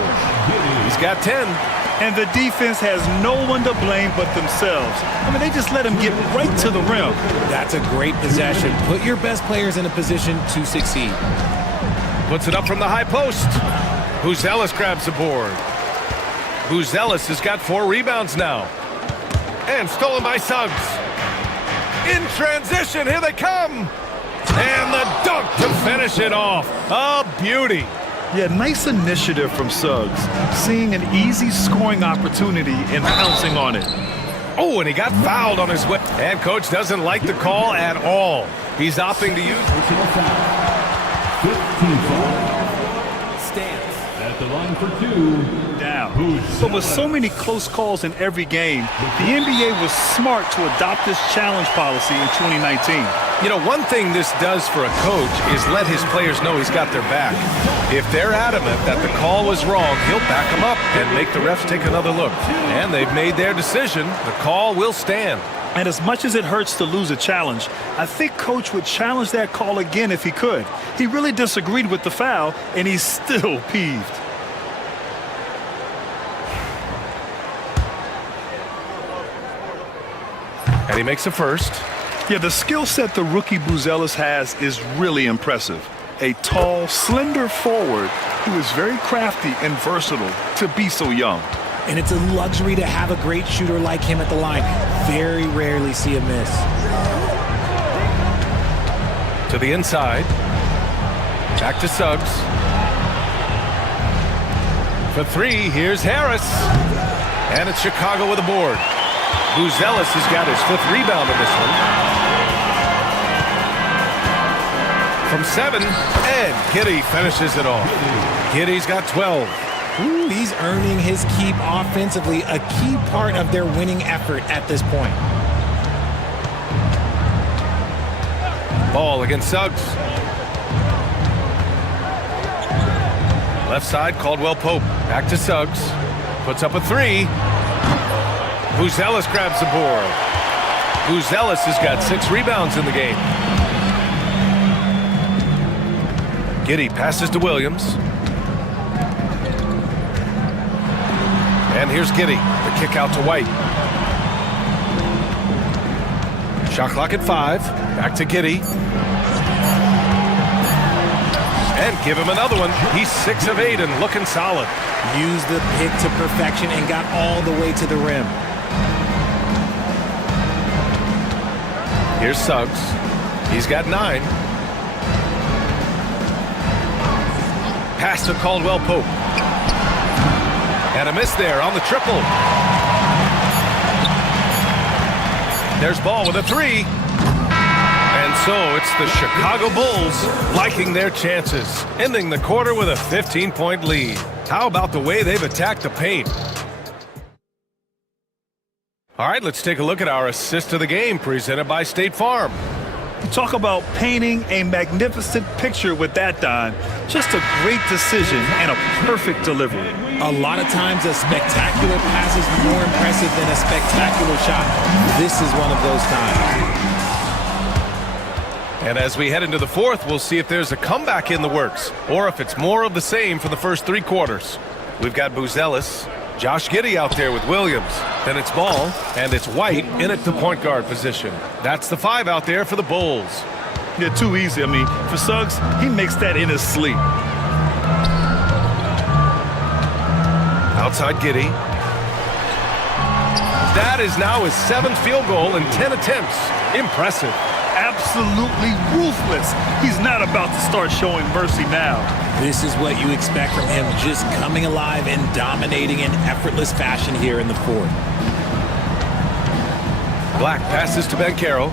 He's got 10. And the defense has no one to blame but themselves. I mean, they just let him get right to the rim. That's a great possession. Put your best players in a position to succeed. Puts it up from the high post. Ellis grabs the board. Ellis has got 4 rebounds now. And stolen by Suggs. In transition, here they come. And the dunk to finish it off. A beauty. Yeah, nice initiative from Suggs. Seeing an easy scoring opportunity and pouncing on it. Oh, and he got fouled on his way. And coach doesn't like the call at all. He's opting to use. Personal foul. 15 foul. Stands at the line for 2. Down. But with so many close calls in every game, the NBA was smart to adopt this challenge policy in 2019. You know, one thing this does for a coach is let his players know he's got their back. If they're adamant that the call was wrong, he'll back them up and make the refs take another look. And they've made their decision. The call will stand. And as much as it hurts to lose a challenge, I think Coach would challenge that call again if he could. He really disagreed with the foul, and he's still peeved. And he makes a first. Yeah, the skill set the rookie Buzelis has is really impressive. A tall, slender forward who is very crafty and versatile to be so young. And it's a luxury to have a great shooter like him at the line. Very rarely see a miss. To the inside. Back to Suggs. For three, here's Harris. And it's Chicago with a board. Buzelis has got his 5th rebound in this one. From 7, and Giddey finishes it off. Giddey's got 12. Ooh, he's earning his keep offensively, a key part of their winning effort at this point. Ball against Suggs. Left side, Caldwell Pope. Back to Suggs. Puts up a 3. Buzelis grabs the board. Buzelis has got 6 rebounds in the game. Giddey passes to Williams. And here's Giddey. The kick out to White. Shot clock at 5. Back to Giddey. And give him another one. He's 6 of 8 and looking solid. Used the pick to perfection and got all the way to the rim. Here's Suggs. He's got 9. Pass to Caldwell Pope. And a miss there on the triple. There's Ball with a 3. And so it's the Chicago Bulls liking their chances, ending the quarter with a 15-point lead. How about the way they've attacked the paint? All right, let's take a look at our assist of the game presented by State Farm. Talk about painting a magnificent picture with that, Don. Just a great decision and a perfect delivery. A lot of times a spectacular pass is more impressive than a spectacular shot. This is one of those times. And as we head into the 4th, we'll see if there's a comeback in the works or if it's more of the same for the first 3 quarters. We've got Buzelis, Josh Giddey out there with Williams. Then it's Ball, and it's White in at the point guard position. That's the 5 out there for the Bulls. Yeah, too easy. I mean, for Suggs, he makes that in his sleep. Outside Giddey. That is now his 7th field goal in 10 attempts. Impressive. Absolutely ruthless. He's not about to start showing mercy now. This is what you expect from him, just coming alive and dominating in effortless fashion here in the 4th. Black passes to Bancaro.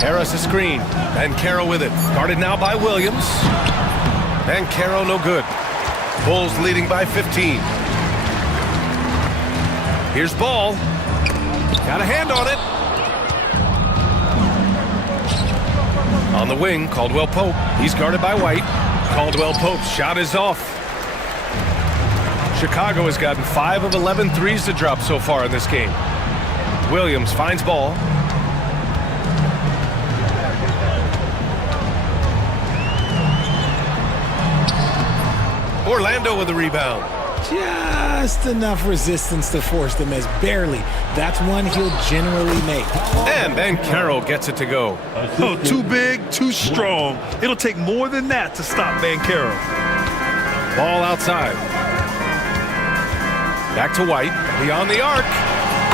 Harris a screen. Bancaro with it. Guarded now by Williams. Bancaro no good. Bulls leading by 15. Here's Ball. Got a hand on it. On the wing, Caldwell Pope. He's guarded by White. Caldwell Pope's shot is off. Chicago has gotten 5 of 11 threes to drop so far in this game. Williams finds Ball. Orlando with the rebound. Just enough resistance to force the miss. Barely. That's one he'll generally make. And Bancaro gets it to go. Oh, too big, too strong. It'll take more than that to stop Bancaro. Ball outside. Back to White. Beyond the arc.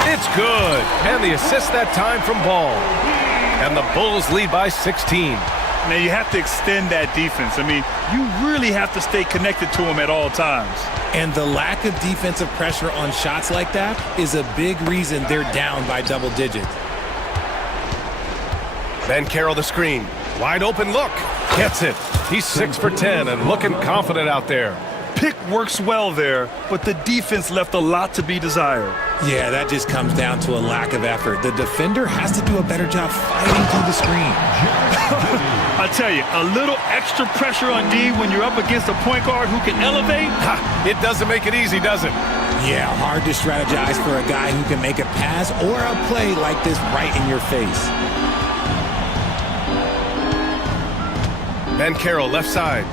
It's good. And the assist that time from Ball. And the Bulls lead by 16. Now, you have to extend that defense. I mean, you really have to stay connected to him at all times. And the lack of defensive pressure on shots like that is a big reason they're down by double digits. Bancaro the screen. Wide open look. Gets it. He's 6 for 10 and looking confident out there. Pick works well there, but the defense left a lot to be desired. Yeah, that just comes down to a lack of effort. The defender has to do a better job fighting through the screen. I tell you, a little extra pressure on D when you're up against a point guard who can elevate. It doesn't make it easy, does it? Yeah, hard to strategize for a guy who can make a pass or a play like this right in your face. Carroll, left side.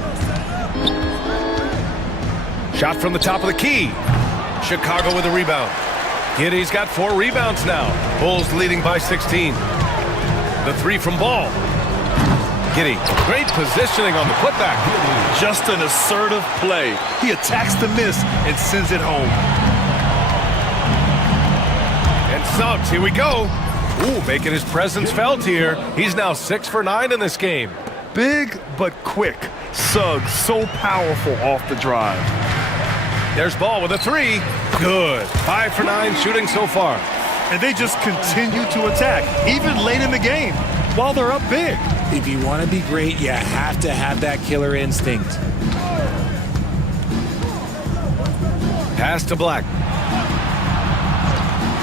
Shot from the top of the key. Chicago with a rebound. Giddy's got 4 rebounds now. Bulls leading by 16. The 3 from Ball. Giddy, great positioning on the putback. Just an assertive play. He attacks the miss and sends it home. And Suggs, here we go. Ooh, making his presence felt here. He's now 6 for 9 in this game. Big but quick. Suggs so powerful off the drive. There's Ball with a 3. Good. 5 for 9 shooting so far. And they just continue to attack, even late in the game, while they're up big. If you want to be great, you have to have that killer instinct. Pass to Black.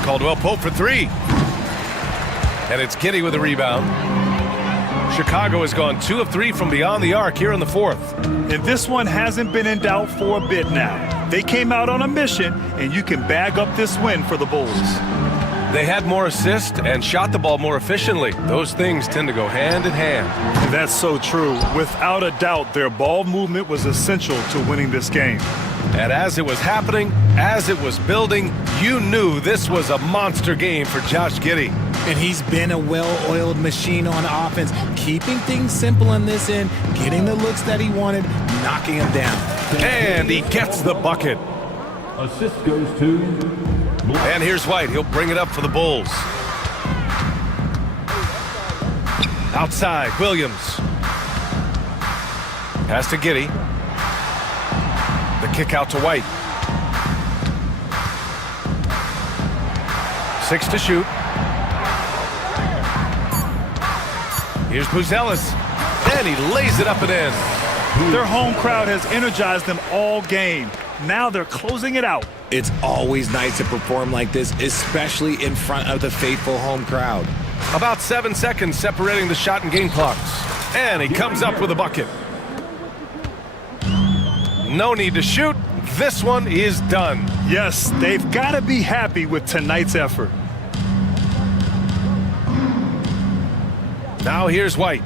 Caldwell Pope for 3. And it's Giddy with a rebound. Chicago has gone 2 of 3 from beyond the arc here in the 4th. And this one hasn't been in doubt for a bit now. They came out on a mission, and you can bag up this win for the Bulls. They had more assists and shot the ball more efficiently. Those things tend to go hand in hand. And that's so true. Without a doubt, their ball movement was essential to winning this game. And as it was happening, as it was building, you knew this was a monster game for Josh Giddey. And he's been a well-oiled machine on offense, keeping things simple in this end, getting the looks that he wanted, knocking them down. And he gets the bucket. Assist goes to And here's White. He'll bring it up for the Bulls. Outside, Williams. Pass to Giddey. The kick out to White. 6 to shoot. Here's Buzelis. And he lays it up and in. Their home crowd has energized them all game. Now they're closing it out. It's always nice to perform like this, especially in front of the faithful home crowd. About 7 seconds separating the shot and game clocks. And he comes up with a bucket. No need to shoot. This one is done. Yes, they've got to be happy with tonight's effort. Now here's White.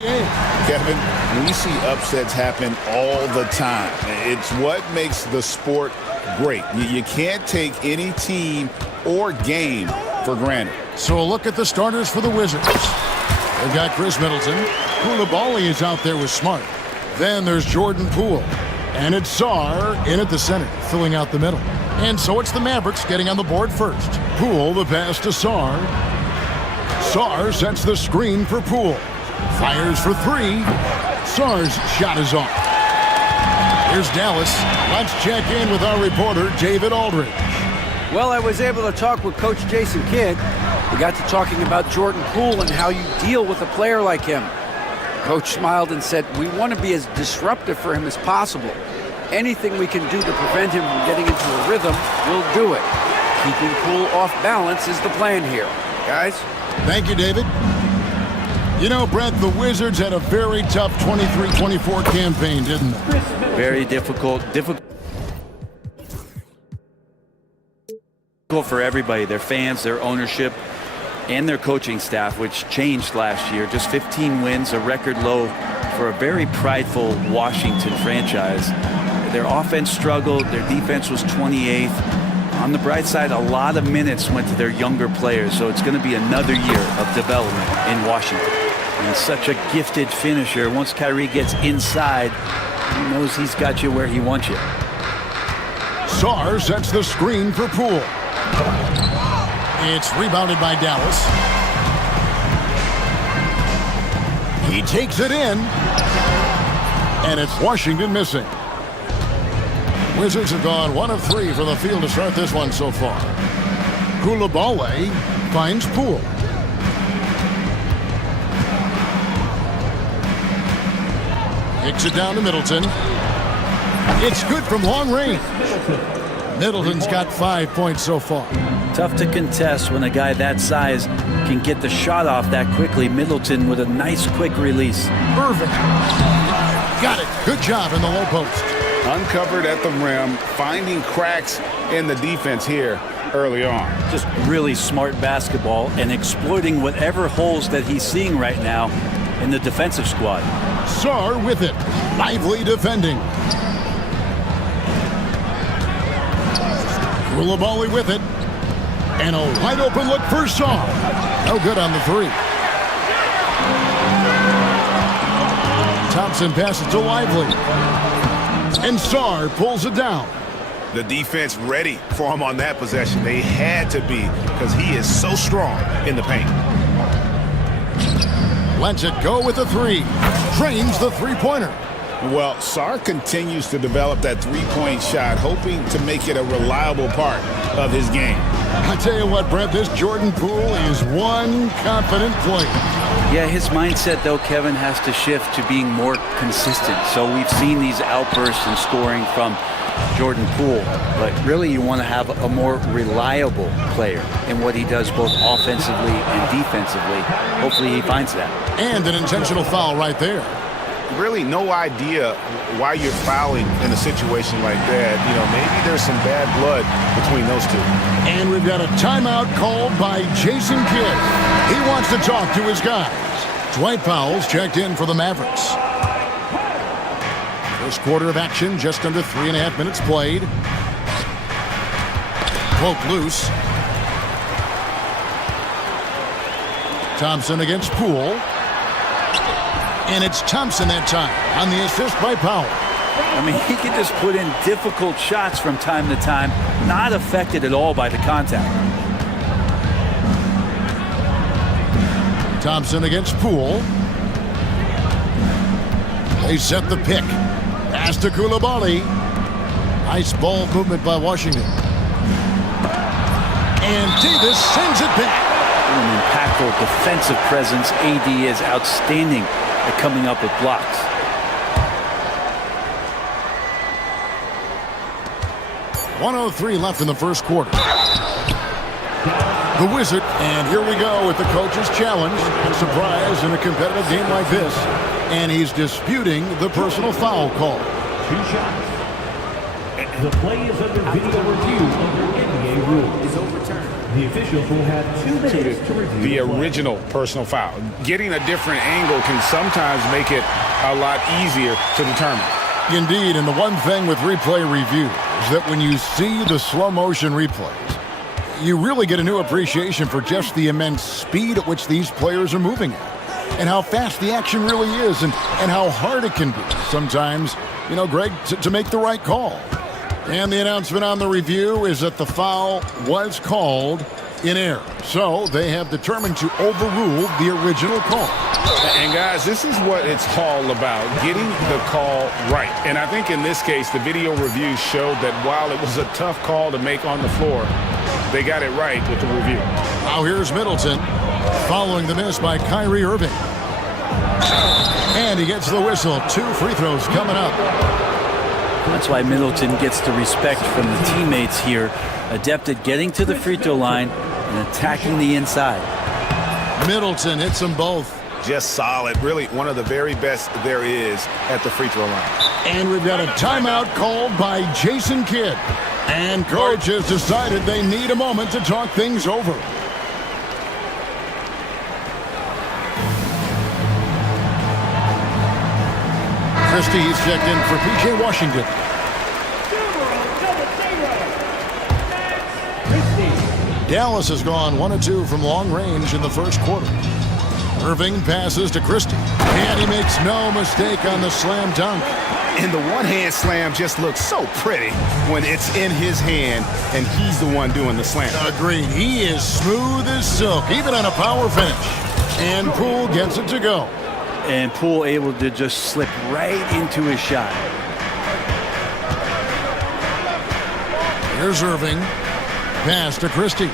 Kevin, we see upsets happen all the time. It's what makes the sport great. You can't take any team or game for granted. So a look at the starters for the Wizards. They've got Chris Middleton. Koulibaly is out there with Smart. Then there's Jordan Poole. And it's Sarr in at the center, filling out the middle. And so it's the Mavericks getting on the board first. Poole, the pass to Sarr. Sarr sets the screen for Poole. Fires for three. Sarr's shot is off. Here's Dallas. Let's check in with our reporter, David Aldridge. Well, I was able to talk with Coach Jason Kidd. We got to talking about Jordan Poole and how you deal with a player like him. Coach smiled and said, we want to be as disruptive for him as possible. Anything we can do to prevent him from getting into a rhythm, we'll do it. Keeping Poole off balance is the plan here. Guys? Thank you, David. You know, Brett, the Wizards had a very tough 23-24 campaign, didn't they? Very difficult for everybody, their fans, their ownership, and their coaching staff, which changed last year. Just 15 wins, a record low for a very prideful Washington franchise. Their offense struggled, their defense was 28th. On the bright side, a lot of minutes went to their younger players, so it's going to be another year of development in Washington. And such a gifted finisher. Once Kyrie gets inside, he knows he's got you where he wants you. Sarr sets the screen for Poole. It's rebounded by Dallas. He takes it in. And it's Washington missing. Wizards have gone 1 of 3 from the field to start this one so far. Koulibaly finds Poole. Kicks it down to Middleton. It's good from long range. Middleton's got 5 points so far. Tough to contest when a guy that size can get the shot off that quickly. Middleton with a nice quick release. Irving. Got it. Good job in the low post. Uncovered at the rim, finding cracks in the defense here early on. Just really smart basketball and exploiting whatever holes that he's seeing right now in the defensive squad. Sarr with it. Lively defending. Koulibaly with it. And a wide open look for Sarr. No good on the three. Thompson passes to Lively. And Sarr pulls it down. The defense ready for him on that possession. They had to be because he is so strong in the paint. Lets it go with the three. Drains the three-pointer. Well, Sarr continues to develop that three-point shot, hoping to make it a reliable part of his game. I tell you what, Brett, this Jordan Poole is one confident player. Yeah, his mindset, though, Kevin, has to shift to being more consistent. So we've seen these outbursts in scoring from Jordan Poole, but really you want to have a more reliable player in what he does both offensively and defensively. Hopefully he finds that. And an intentional foul right there. Really no idea why you're fouling in a situation like that. You know, maybe there's some bad blood between those two. And we've got a timeout called by Jason Kidd. He wants to talk to his guys. Dwight Powell's checked in for the Mavericks. First quarter of action, just under 3.5 minutes played. Poke loose. Thompson against Poole. And it's Thompson that time on the assist by Powell. I mean, he can just put in difficult shots from time to time, not affected at all by the contact. Thompson against Poole. They set the pick. Pass to Koulibaly. Nice ball movement by Washington. And Davis sends it back. An impactful defensive presence. AD is outstanding at coming up with blocks. .103 left in the first quarter. The Wizard, and here we go with the coach's challenge. Surprise in a competitive game like this. And he's disputing the personal foul call. 2 shots. The play is under video review under NBA rules. The officials will have 2 minutes to review The play. original personal foul. Getting a different angle can sometimes make it a lot easier to determine. Indeed, and the one thing with replay review is that when you see the slow motion replays, you really get a new appreciation for just the immense speed at which these players are moving at, and how fast the action really is, and how hard it can be sometimes, you know, Greg, to make the right call. And the announcement on the review is that the foul was called in error. So they have determined to overrule the original call. And guys, this is what it's all about, getting the call right. And I think in this case, the video review showed that while it was a tough call to make on the floor, they got it right with the review. Now here's Middleton, following the miss by Kyrie Irving. And he gets the whistle. 2 free throws coming up. That's why Middleton gets the respect from the teammates here, adept at getting to the free throw line and attacking the inside. Middleton hits them both. Just solid, really one of the very best there is at the free throw line. And we've got a timeout called by Jason Kidd. And coach has decided they need a moment to talk things over. Christie's checked in for P.J. Washington. Dallas has gone 1 of 2 from long range in the first quarter. Irving passes to Christie, and he makes no mistake on the slam dunk. And the one-hand slam just looks so pretty when it's in his hand and he's the one doing the slam. Agreed. He is smooth as silk, even on a power finish. And Poole gets it to go. And Poole able to just slip right into his shot. Here's Irving. Pass to Christie.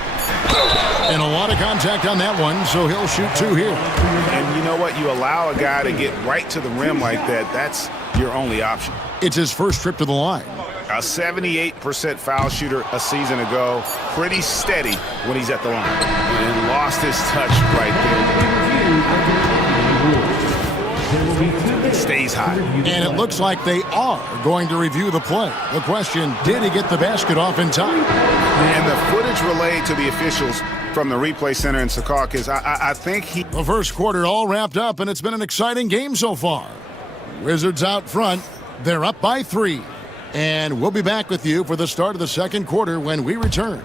And a lot of contact on that one, so he'll shoot 2 here. And you know what? You allow a guy to get right to the rim like that, that's your only option. It's his first trip to the line. A 78% foul shooter a season ago, pretty steady when he's at the line. And lost his touch right there. Stays high. And it looks like they are going to review the play. The question, did he get the basket off in time? And the footage relayed to the officials from the replay center in Secaucus, I think he... The first quarter all wrapped up, and it's been an exciting game so far. Wizards out front. They're up by 3. And we'll be back with you for the start of the second quarter when we return.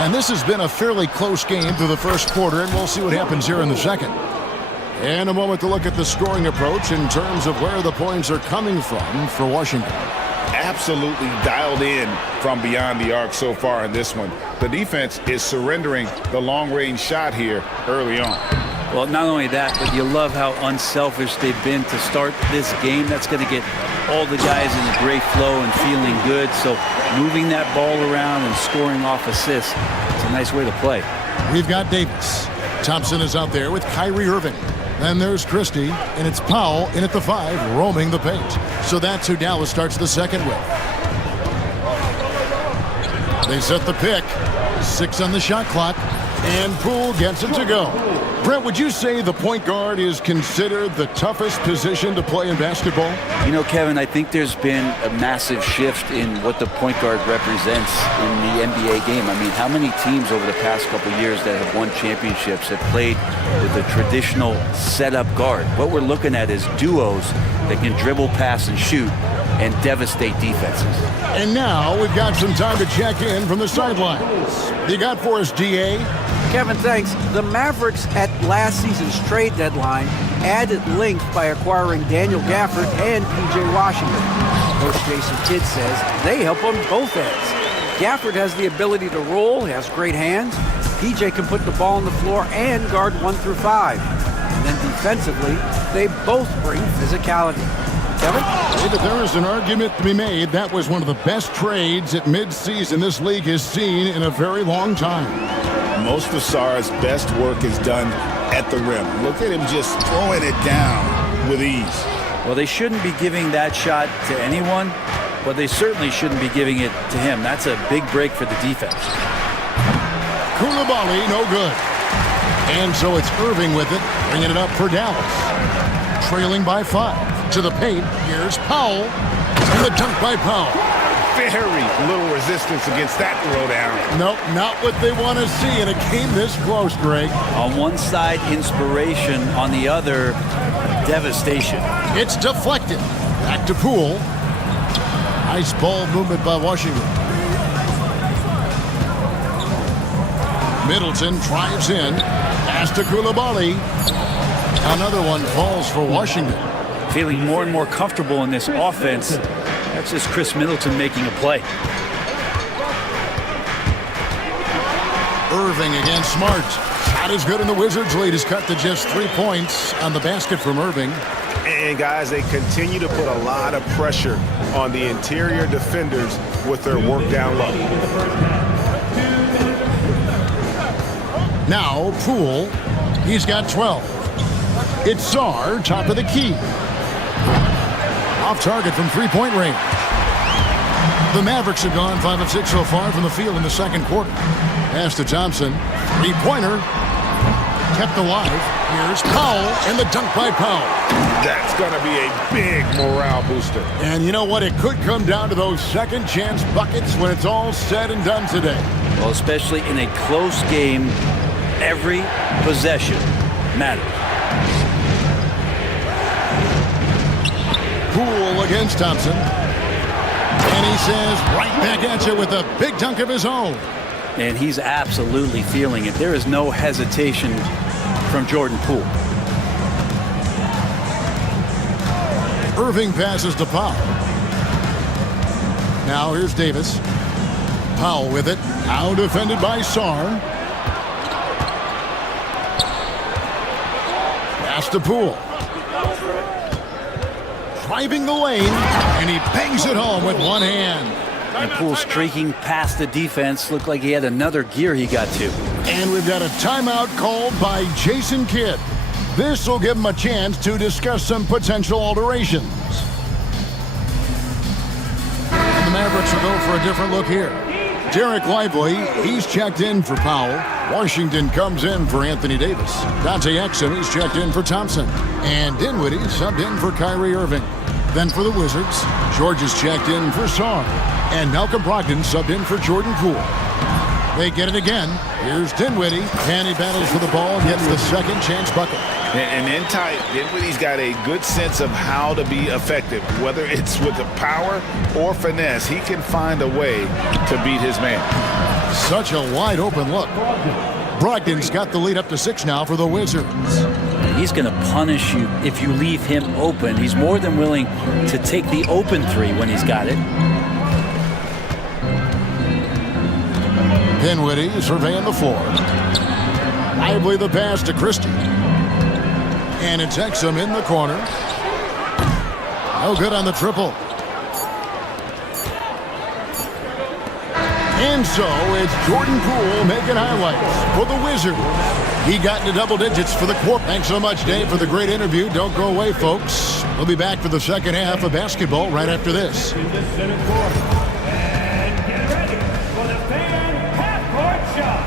And this has been a fairly close game through the first quarter, and we'll see what happens here in the second. And a moment to look at the scoring approach in terms of where the points are coming from for Washington. Absolutely dialed in from beyond the arc so far in this one. The defense is surrendering the long-range shot here early on. Well, not only that, but you love how unselfish they've been to start this game. That's going to get all the guys in a great flow and feeling good. So moving that ball around and scoring off assists, it's a nice way to play. We've got Davis. Thompson is out there with Kyrie Irving. Then there's Christie, and it's Powell in at the 5, roaming the paint. So that's who Dallas starts the second with. They set the pick. 6 on the shot clock, and Poole gets it to go. Brent, would you say the point guard is considered the toughest position to play in basketball? You know, Kevin, I think there's been a massive shift in what the point guard represents in the NBA game. I mean, how many teams over the past couple of years that have won championships have played with a traditional setup guard? What we're looking at is duos that can dribble, pass, and shoot and devastate defenses. And now we've got some time to check in from the sidelines. You got for us, DA? Kevin, thanks. The Mavericks at last season's trade deadline added length by acquiring Daniel Gafford and P.J. Washington. Coach Jason Kidd says they help on both ends. Gafford has the ability to roll, has great hands. P.J. can put the ball on the floor and guard 1 through 5. And then defensively, they both bring physicality. Kevin? David, there is an argument to be made. That was one of the best trades at midseason this league has seen in a very long time. Most of Sarr's best work is done at the rim. Look at him just throwing it down with ease. Well, they shouldn't be giving that shot to anyone, but they certainly shouldn't be giving it to him. That's a big break for the defense. Koulibaly, no good. And so it's Irving with it, bringing it up for Dallas. Trailing by 5. To the paint, here's Powell. And the dunk by Powell. Very little resistance against that throwdown. Nope, not what they want to see, and it came this close, Greg. On one side, inspiration. On the other, devastation. It's deflected. Back to Poole. Nice ball movement by Washington. Middleton drives in. Pass to Coulibaly. Another one falls for Washington. Feeling more and more comfortable in this offense. That's just Chris Middleton making a play. Irving against Smart. Shot is good, and the Wizards' lead is cut to just 3 points on the basket from Irving. And guys, they continue to put a lot of pressure on the interior defenders with their work down low. Now Poole. He's got 12. It's Sarr, top of the key. Off target from three-point range. The Mavericks have gone 5 of 6 so far from the field in the second quarter. Pass to Thompson. Three-pointer. Kept alive. Here's Powell, and the dunk by Powell. That's going to be a big morale booster. And you know what? It could come down to those second-chance buckets when it's all said and done today. Well, especially in a close game, every possession matters. Poole against Thompson. And he says right back at you with a big dunk of his own. And he's absolutely feeling it. There is no hesitation from Jordan Poole. Irving passes to Powell. Now here's Davis. Powell with it. Now defended by Sarr. Pass to Poole. Driving the lane, and he bangs it home with one hand. And Poole streaking past the defense. Looked like he had another gear he got to. And we've got a timeout called by Jason Kidd. This will give him a chance to discuss some potential alterations. And the Mavericks will go for a different look here. Derek Lively, he's checked in for Powell. Washington comes in for Anthony Davis. Dante Exum, he's checked in for Thompson. And Dinwiddie subbed in for Kyrie Irving. Then for the Wizards, George is checked in for Sarr. And Malcolm Brogdon subbed in for Jordan Poole. They get it again. Here's Dinwiddie. And he battles for the ball, gets the second chance bucket. And in tight, Dinwiddie's got a good sense of how to be effective. Whether it's with the power or finesse, he can find a way to beat his man. Such a wide open look. Brogdon's got the lead up to 6 now for the Wizards. He's going to punish you if you leave him open. He's more than willing to take the open three when he's got it. Dinwiddie surveying the floor. Lively the pass to Christie. And it's Exum in the corner. No good on the triple. And so it's Jordan Poole making highlights for the Wizards. He got into double digits for the quarter. Thanks so much, Dave, for the great interview. Don't go away, folks. We'll be back for the second half of basketball right after this. And get ready for the fan half-court shot.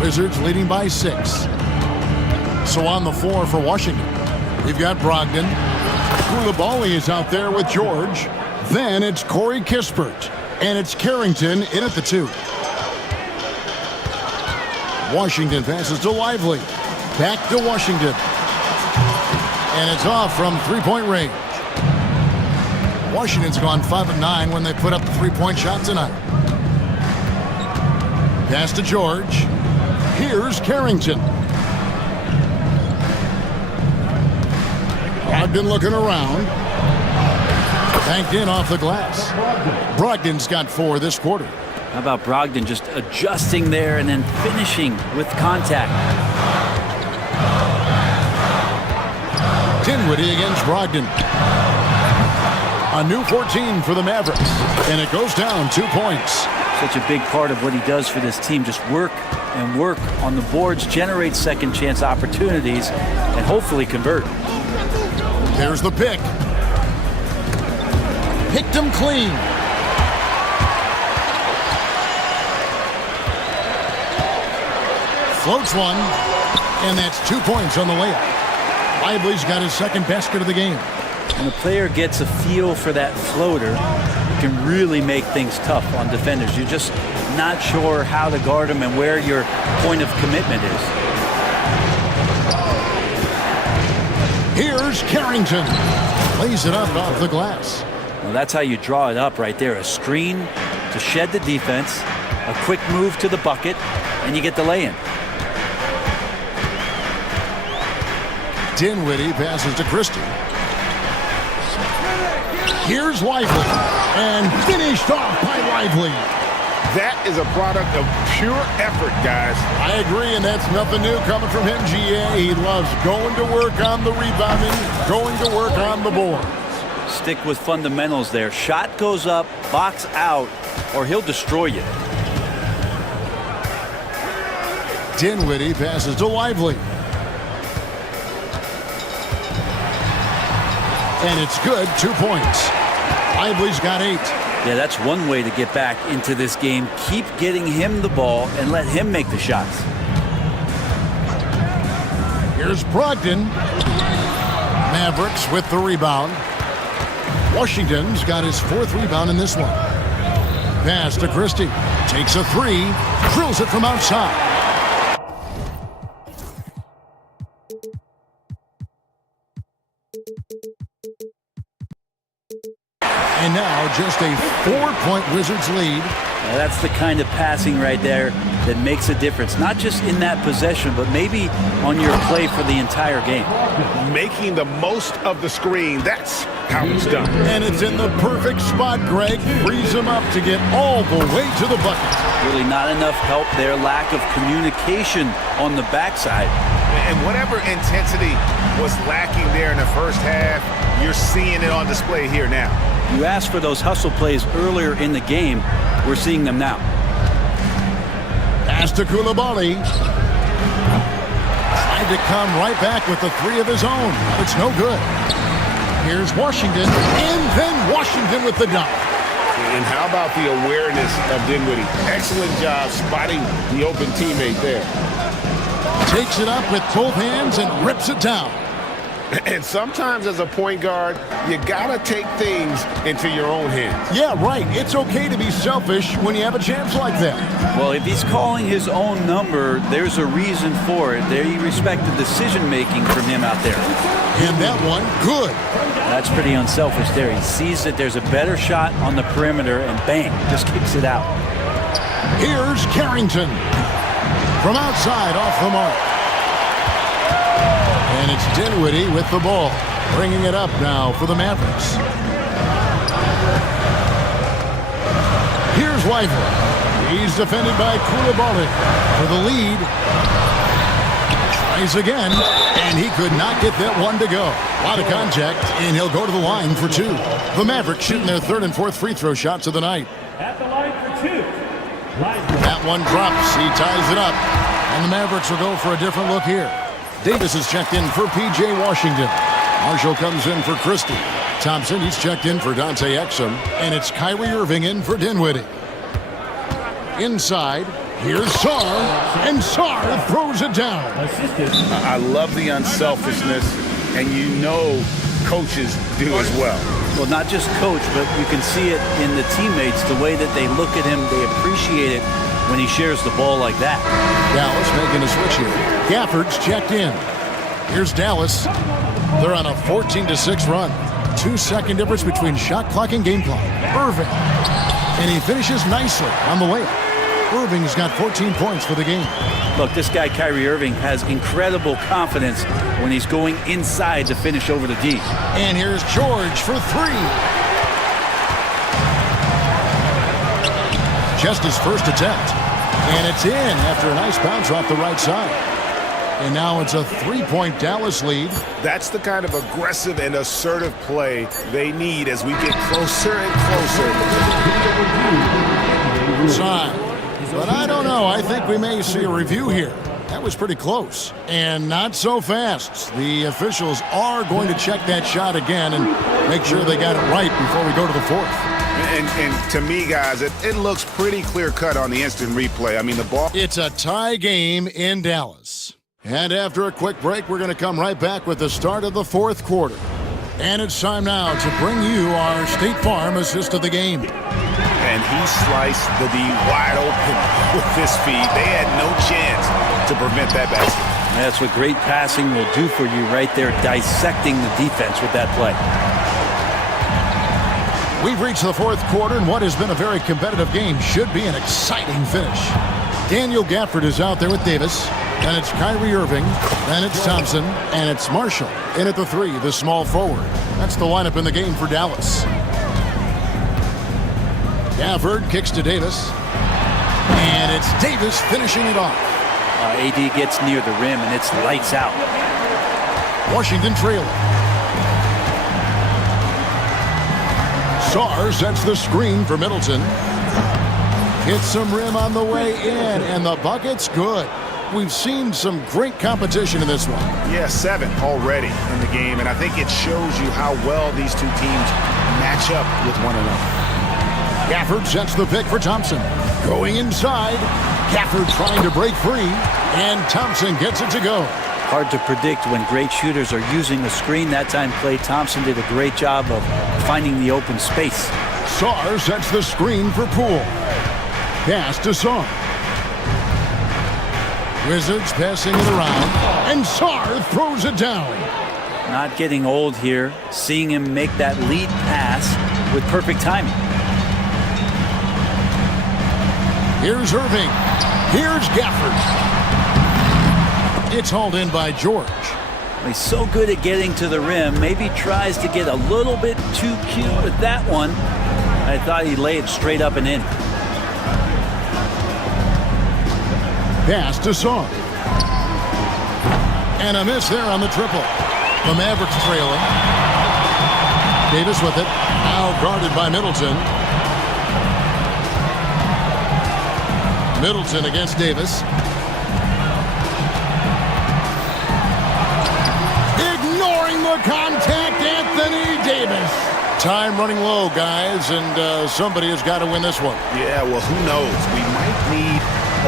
Wizards leading by 6. So on the floor for Washington, we've got Brogdon. Koulibaly is out there with George. Then it's Corey Kispert. And it's Carrington in at the 2. Washington passes to Lively. Back to Washington. And it's off from three-point range. Washington's gone 5 of 9 when they put up the three-point shot tonight. Pass to George. Here's Carrington. Brogdon looking around. Banked in off the glass. Brogdon's got 4 this quarter. How about Brogdon just adjusting there and then finishing with contact? Dinwiddie against Brogdon. A new 14 for the Mavericks. And it goes down 2 points. Such a big part of what he does for this team. Just work and work on the boards, generate second chance opportunities, and hopefully convert. There's the pick. Picked him clean. Floats one, and that's 2 points on the layup. Lively's got his second basket of the game. When the player gets a feel for that floater, it can really make things tough on defenders. You're just not sure how to guard them and where your point of commitment is. Here's Carrington. Lays it up off the glass. Well, that's how you draw it up right there. A screen to shed the defense, a quick move to the bucket, and you get the lay-in. Dinwiddie passes to Christie. Here's Lively. And finished off by Lively. That is a product of pure effort, guys. I agree, and that's nothing new coming from him, GA. He loves going to work on the rebounding, going to work on the board. Stick with fundamentals there. Shot goes up, box out, or he'll destroy you. Dinwiddie passes to Lively. And it's good, 2 points. Lively's got 8. Yeah, that's one way to get back into this game. Keep getting him the ball and let him make the shots. Here's Brogdon. Mavericks with the rebound. Washington's got his 4th rebound in this one. Pass to Christie. Takes a 3. Drills it from outside. And now just a 4-point Wizards lead. Now that's the kind of passing right there that makes a difference. Not just in that possession, but maybe on your play for the entire game. Making the most of the screen. That's how it's done. And it's in the perfect spot, Greg. Frees him up to get all the way to the bucket. Really not enough help there. Lack of communication on the backside. And whatever intensity was lacking there in the first half, you're seeing it on display here now. You asked for those hustle plays earlier in the game. We're seeing them now. Pass to Koulibaly. Tried to come right back with the 3 of his own. It's no good. Here's Washington, and then Washington with the dunk. And how about the awareness of Dinwiddie? Excellent job spotting the open teammate there. Takes it up with both hands and rips it down. And sometimes as a point guard, you gotta take things into your own hands. Yeah, right. It's okay to be selfish when you have a chance like that. Well, if he's calling his own number, there's a reason for it. There you respect the decision-making from him out there. And that one, good. That's pretty unselfish there. He sees that there's a better shot on the perimeter and bang, just kicks it out. Here's Carrington. From outside, off the mark. And it's Dinwiddie with the ball, bringing it up now for the Mavericks. Here's Lively. He's defended by Koulibaly for the lead. Tries again, and he could not get that one to go. A lot of contact, and he'll go to the line for 2. The Mavericks shooting their 3rd and 4th free throw shots of the night. At the line for 2. That one drops. He ties it up. And the Mavericks will go for a different look here. Davis is checked in for P.J. Washington. Marshall comes in for Christie. Thompson, he's checked in for Dante Exum. And it's Kyrie Irving in for Dinwiddie. Inside, Here's Sarr, and Sarr throws it down. I love the unselfishness, and you know coaches do as well. Well, not just coach, but you can see it in the teammates, the way that they look at him, they appreciate it when he shares the ball like that. Dallas making a switch here. Gafford's checked in. Here's Dallas. They're on a 14-6 run. 2-second difference between shot clock and game clock. Irving. And he finishes nicely on the layup. Irving's got 14 points for the game. Look, this guy, Kyrie Irving, has incredible confidence when he's going inside to finish over the D. And here's George for three. Just his first attempt. And it's in after a nice bounce off the right side. And now it's a three-point Dallas lead. That's the kind of aggressive and assertive play they need as we get closer and closer. Side. But I don't know. I think we may see a review here. That was pretty close. And not so fast. The officials are going to check that shot again and make sure they got it right before we go to the fourth. And to me, guys, it looks pretty clear-cut on the instant replay. I mean, the ball... It's a tie game in Dallas. And after a quick break, we're going to come right back with the start of the fourth quarter. And it's time now to bring you our State Farm assist of the game. And he sliced the D wide open with his feet. They had no chance to prevent that basket. That's what great passing will do for you right there, dissecting the defense with that play. We've reached the fourth quarter, and what has been a very competitive game should be an exciting finish. Daniel Gafford is out there with Davis. Then it's Kyrie Irving. Then it's Thompson. And it's Marshall in at the three, the small forward. That's the lineup in the game for Dallas. Gafford kicks to Davis. And it's Davis finishing it off. AD gets near the rim, and it's lights out. Washington trailing. Sarr sets the screen for Middleton. Hits some rim on the way in, and the bucket's good. We've seen some great competition in this one. Yeah, 7 already in the game, and I think it shows you how well these two teams match up with one another. Gafford sets the pick for Thompson. Going inside. Gafford trying to break free, and Thompson gets it to go. Hard to predict when great shooters are using the screen. That time, Klay Thompson did a great job of finding the open space. Sarr sets the screen for Poole. Pass to Sarr. Wizards passing it around, and Sarr throws it down. Not getting old here, seeing him make that lead pass with perfect timing. Here's Irving. Here's Gafford. It's hauled in by George. He's so good at getting to the rim. Maybe tries to get a little bit too cute with that one. I thought he'd lay it straight up and in. Pass to Sarr. And a miss there on the triple. The Mavericks trailing. Davis with it. Now guarded by Middleton. Middleton against Davis. Ignoring the contact, Anthony Davis. Time running low, guys, and somebody has got to win this one. Yeah, well, who knows? We might need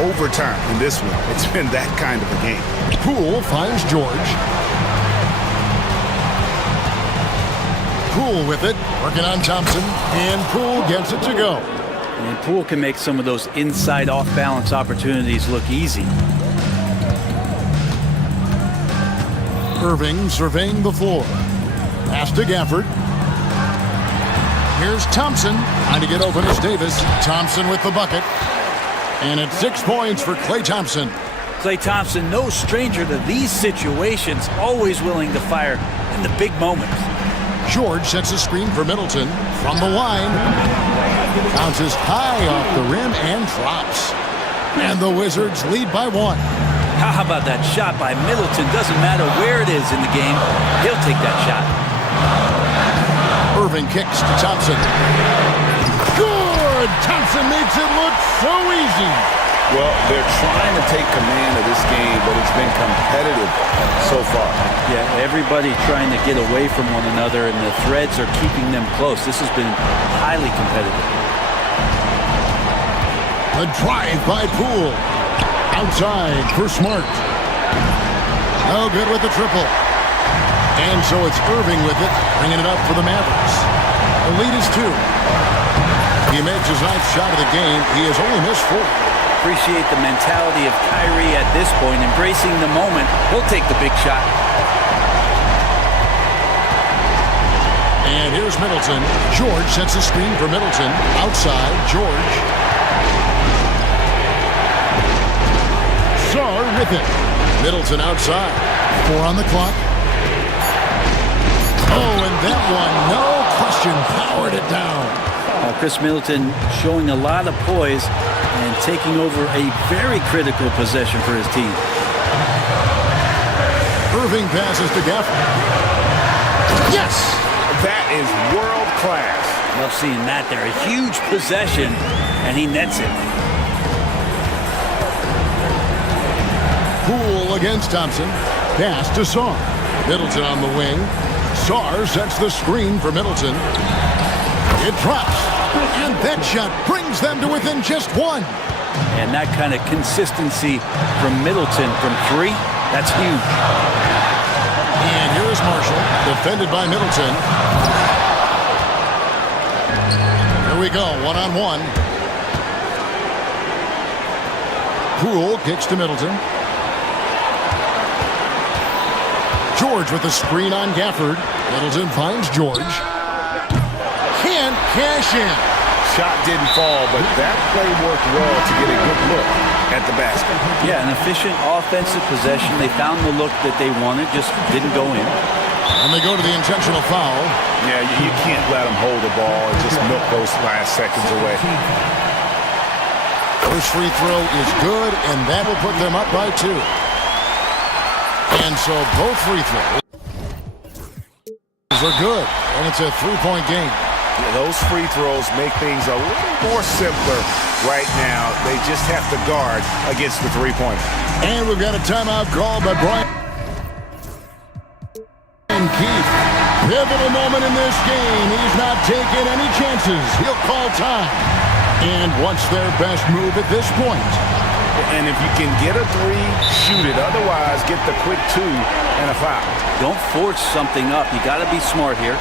overtime in this one. It's been that kind of a game. Poole finds George. Poole with it, working on Thompson, and Poole gets it to go. And Poole can make some of those inside off-balance opportunities look easy. Irving surveying the floor. Pass to Gafford. Here's Thompson, trying to get open as Davis. Thompson with the bucket. And it's 6 points for Klay Thompson. Klay Thompson, no stranger to these situations, always willing to fire in the big moments. George sets a screen for Middleton from the line. Bounces high off the rim and drops. And the Wizards lead by 1. How about that shot by Middleton? Doesn't matter where it is in the game, he'll take that shot. Irving kicks to Thompson. Good! Thompson makes it look so easy. Well, they're trying to take command of this game, but it's been competitive so far. Yeah, everybody trying to get away from one another, and the threads are keeping them close. This has been highly competitive. The drive by Poole. Outside for Smart. No good with the triple. And so it's Irving with it, bringing it up for the Mavericks. The lead is 2. He makes his 9th shot of the game. He has only missed 4. Appreciate the mentality of Kyrie at this point, embracing the moment. He'll take the big shot. And here's Middleton. George sets the screen for Middleton. Outside, George. Sarr with it. Middleton outside. 4 on the clock. Oh, and that one, no question, powered it down. Chris Middleton showing a lot of poise and taking over a very critical possession for his team. Irving passes to Gafford. Yes! That is world class. Love seeing that there. A huge possession, and he nets it. Poole against Thompson. Pass to Sarr. Middleton on the wing. Sarr sets the screen for Middleton. It drops. And that shot brings them to within just 1. And that kind of consistency from Middleton from 3, that's huge. And here is Marshall, defended by Middleton. Here we go, 1-on-1. Poole kicks to Middleton. George with the screen on Gafford. Middleton finds George. Can't cash in. Shot didn't fall, but that play worked well to get a good look at the basket. Yeah, an efficient offensive possession. They found the look that they wanted, just didn't go in. And they go to the intentional foul. Yeah, you can't let them hold the ball and just milk those last seconds away. First free throw is good, and that will put them up by 2. And so both free throws are good, and it's a 3-point game. Yeah, those free throws make things a little more simpler right now. They just have to guard against the three-pointer. And we've got a timeout called by Brian Keith. Pivotal moment in this game. He's not taking any chances. He'll call time. And what's their best move at this point? And if you can get a 3, shoot it. Otherwise, get the quick 2 and a foul. Don't force something up. You got to be smart here.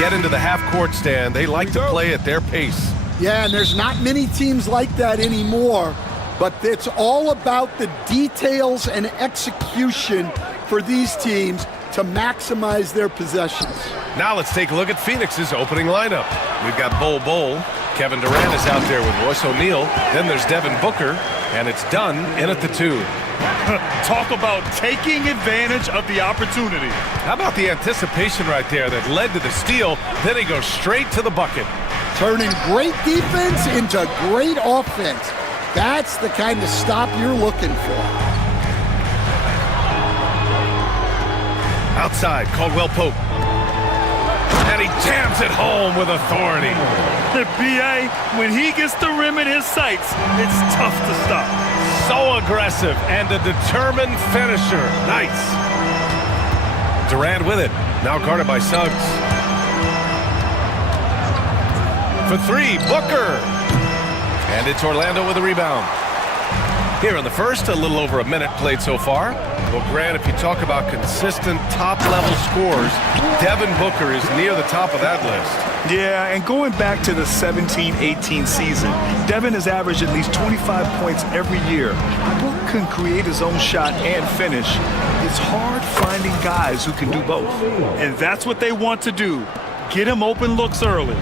get into the half-court stand. They like to play at their pace. Yeah, and there's not many teams like that anymore, but it's all about the details and execution for these teams to maximize their possessions. Now let's take a look at Phoenix's opening lineup. We've got Bol. Kevin Durant is out there with Royce O'Neal. Then there's Devin Booker, and it's done in at the 2. Talk about taking advantage of the opportunity. How about the anticipation right there that led to the steal? Then he goes straight to the bucket. Turning great defense into great offense. That's the kind of stop you're looking for. Outside, Caldwell Pope. And he jams it home with authority. The BA, when he gets the rim in his sights, it's tough to stop. So aggressive and a determined finisher. Nice. Durant with it. Now guarded by Suggs. For 3, Booker. And it's Orlando with a rebound. Here in the first, a little over a minute played so far. Well, Grant, if you talk about consistent top-level scores, Devin Booker is near the top of that list. Yeah, and going back to the 17-18 season, Devin has averaged at least 25 points every year. Book can create his own shot and finish. It's hard finding guys who can do both. And that's what they want to do. Get him open looks early.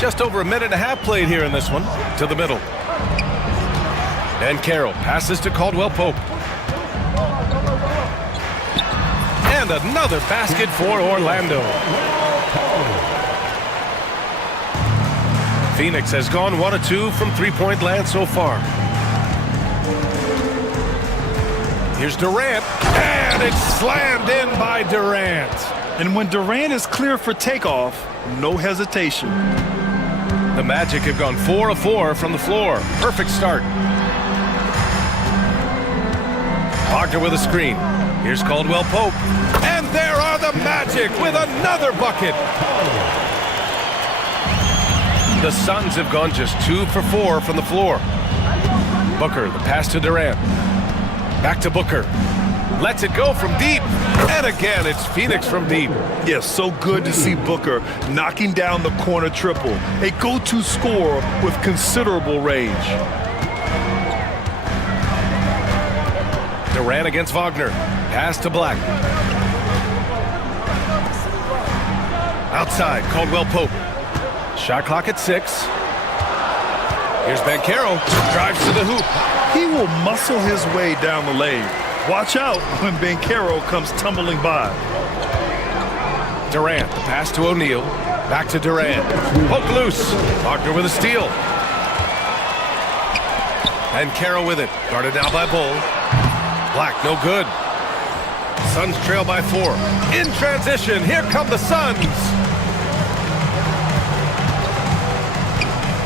Just over a minute and a half played here in this one. To the middle. And Carroll passes to Caldwell Pope. And another basket for Orlando. Phoenix has gone 1 of 2 from three-point land so far. Here's Durant. And it's slammed in by Durant. And when Durant is clear for takeoff, no hesitation. The Magic have gone 4 of 4 from the floor. Perfect start. Wagner with a screen. Here's Caldwell Pope. And there are the Magic with another bucket. The Suns have gone just 2 for 4 from the floor. Booker, the pass to Durant. Back to Booker. Lets it go from deep. And again, it's Phoenix from deep. Yes, so good to see Booker knocking down the corner triple. A go-to scorer with considerable range. Durant against Wagner. Pass to Black. Outside, Caldwell Pope. Shot clock at 6. Here's Banchero. Drives to the hoop. He will muscle his way down the lane. Watch out when Banchero comes tumbling by. Durant, the pass to O'Neal. Back to Durant. Poke loose. Wagner with a steal. And Carroll with it. Guarded now by Bull. Black, no good. Suns trail by 4. In transition, here come the Suns.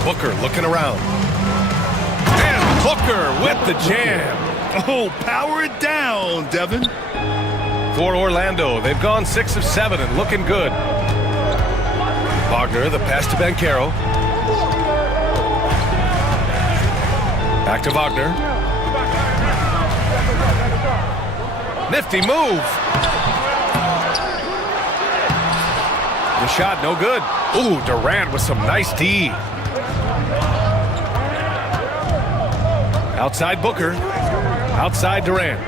Booker looking around. And Booker with the jam. Oh, power it down, Devin. For Orlando, they've gone 6 of 7 and looking good. Wagner, the pass to Banchero. Back to Wagner. Nifty move. The shot, no good. Ooh, Durant with some nice D. Outside Booker. Outside Durant.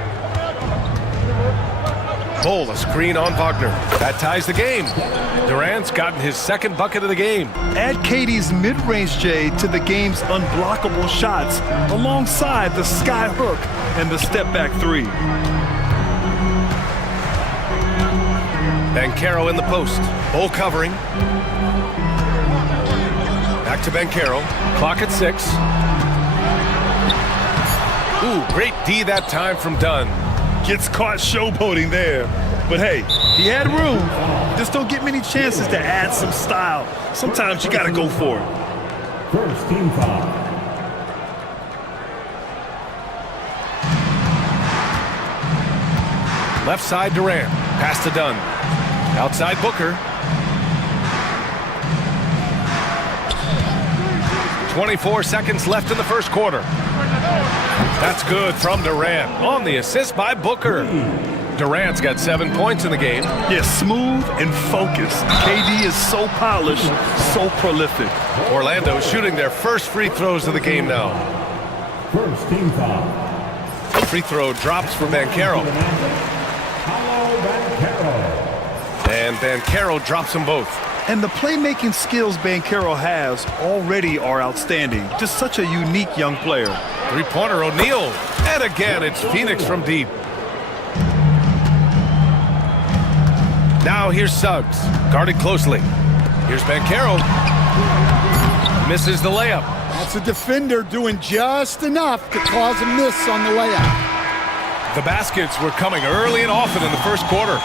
Bull, a screen on Wagner. That ties the game. Durant's gotten his second bucket of the game. Add Katie's mid-range J to the game's unblockable shots alongside the sky hook and the step-back 3. Banchero in the post. Bull covering. Back to Banchero. Clock at 6. Ooh, great D that time from Dunn. Gets caught showboating there. But hey, he had room. Just don't get many chances to add some style. Sometimes you gotta go for it. First team foul. Left side Durant. Pass to Dunn. Outside Booker. 24 seconds left in the first quarter. That's good from Durant on the assist by Booker. Durant's got 7 points in the game. Yeah, smooth and focused. KD is so polished, so prolific. Orlando shooting their first free throws of the game now. First team foul. Free throw drops for Banchero. And Banchero drops them both. And the playmaking skills Banchero has already are outstanding. Just such a unique young player. Three-pointer O'Neal. And again, it's Phoenix from deep. Now here's Suggs, guarded closely. Here's Banchero. Misses the layup. That's a defender doing just enough to cause a miss on the layup. The baskets were coming early and often in the first quarter.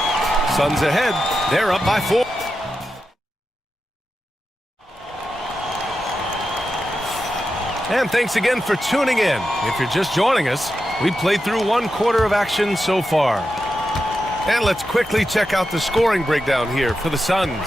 Suns ahead. They're up by 4. And thanks again for tuning in. If you're just joining us, we've played through 1 quarter of action so far. And let's quickly check out the scoring breakdown here for the Suns.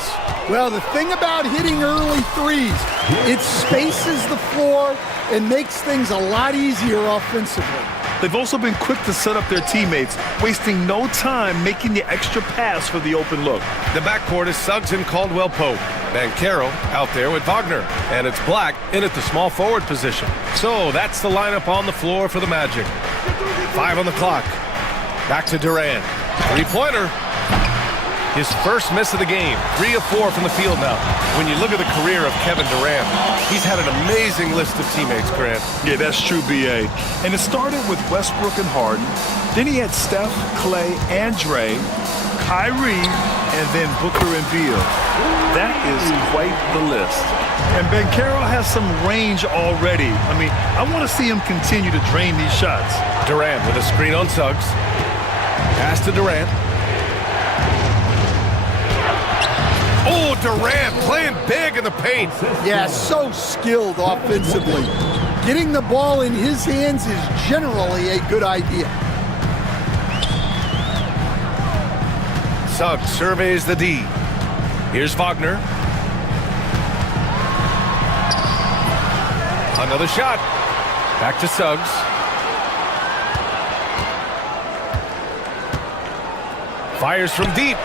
Well, the thing about hitting early threes, it spaces the floor and makes things a lot easier offensively. They've also been quick to set up their teammates, wasting no time making the extra pass for the open look. The backcourt is Suggs and Caldwell-Pope. Banchero out there with Wagner. And it's Black in at the small forward position. So that's the lineup on the floor for the Magic. 5 on the clock. Back to Durant. Three-pointer. His first miss of the game. 3 of 4 from the field now. When you look at the career of Kevin Durant, he's had an amazing list of teammates, Grant. Yeah, that's true, B.A. And it started with Westbrook and Harden. Then he had Steph, Clay, and Dre, Kyrie, and then Booker and Beal. That is quite the list. And Banchero has some range already. I mean, I want to see him continue to drain these shots. Durant with a screen on Suggs. Pass to Durant. Oh, Durant playing big in the paint. Yeah, so skilled offensively. Getting the ball in his hands is generally a good idea. Suggs surveys the D. Here's Wagner. Another shot. Back to Suggs. Fires from deep.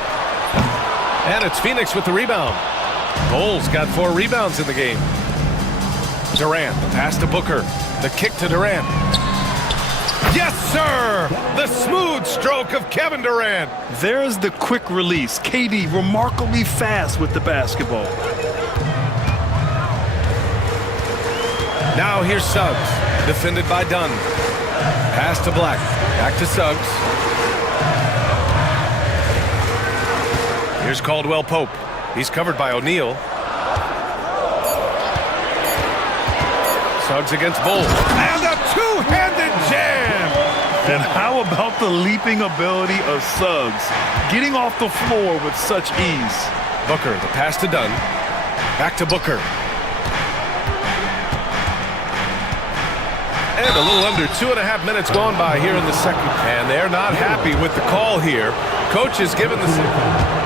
And it's Phoenix with the rebound. Bulls got 4 rebounds in the game. Durant, the pass to Booker. The kick to Durant. Yes, sir! The smooth stroke of Kevin Durant. There's the quick release. KD remarkably fast with the basketball. Now here's Suggs, defended by Dunn. Pass to Black. Back to Suggs. Here's Caldwell-Pope. He's covered by O'Neal. Suggs against Bull. And a two-handed jam! And how about the leaping ability of Suggs? Getting off the floor with such ease. Booker, the pass to Dunn. Back to Booker. And a little under 2.5 minutes gone by here in the second. And they're not happy with the call here. Coach is given the signal.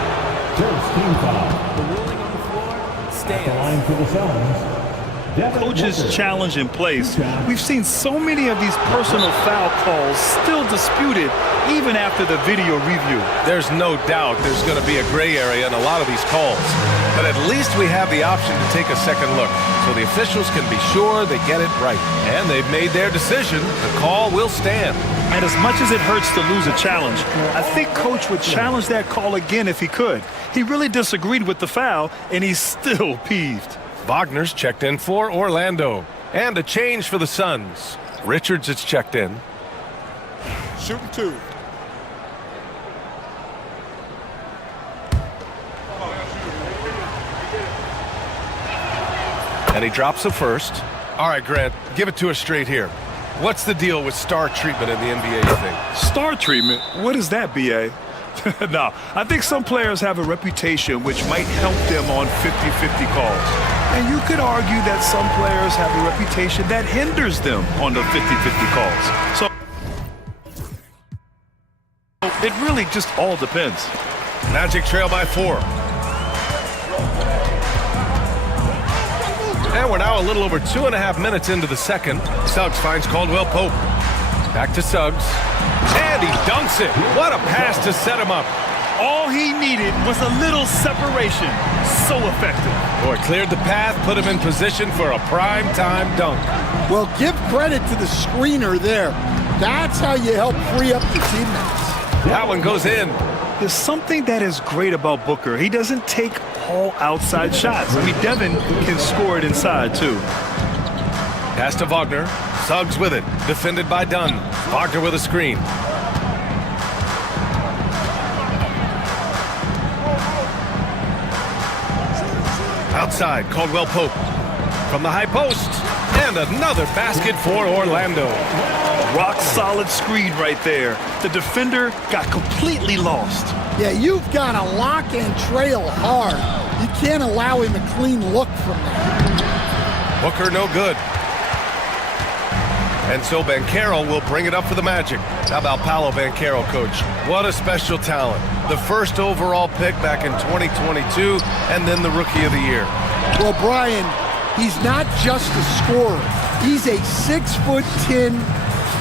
First team foul. The ruling on the floor stands. The line for the Suns. Coach's challenge in place. We've seen so many of these personal foul calls still disputed even after the video review. There's no doubt there's going to be a gray area in a lot of these calls. But at least we have the option to take a second look, so the officials can be sure they get it right. And they've made their decision. The call will stand. And as much as it hurts to lose a challenge, I think Coach would challenge that call again if he could. He really disagreed with the foul, and he's still peeved. Wagner's checked in for Orlando. And a change for the Suns. Richards is checked in. Shooting 2. And he drops the first. All right, Grant, give it to us straight here. What's the deal with star treatment in the NBA, you think? Star treatment? What is that, B.A.? No, I think some players have a reputation which might help them on 50-50 calls. And you could argue that some players have a reputation that hinders them on the 50-50 calls. So it really just all depends. Magic trail by 4. And we're now a little over 2.5 minutes into the second. Suggs finds Caldwell-Pope. Back to Suggs. And he dunks it. What a pass to set him up. All he needed was a little separation. So effective. Boy, cleared the path, put him in position for a prime-time dunk. Well, give credit to the screener there. That's how you help free up your teammates. That one goes in. There's something that is great about Booker. He doesn't take all outside shots. I mean, Devin can score it inside, too. Pass to Wagner. Suggs with it. Defended by Dunn. Wagner with a screen. Outside, Caldwell Pope. From the high post. And another basket for Orlando. Rock solid screen right there. The defender got completely lost. Yeah, you've got to lock and trail hard. You can't allow him a clean look from there. Booker no good. And so Banchero will bring it up for the Magic. How about Paolo Banchero, coach? What a special talent. The first overall pick back in 2022, and then the Rookie of the Year. Well, Brian, he's not just a scorer. He's a 6'10"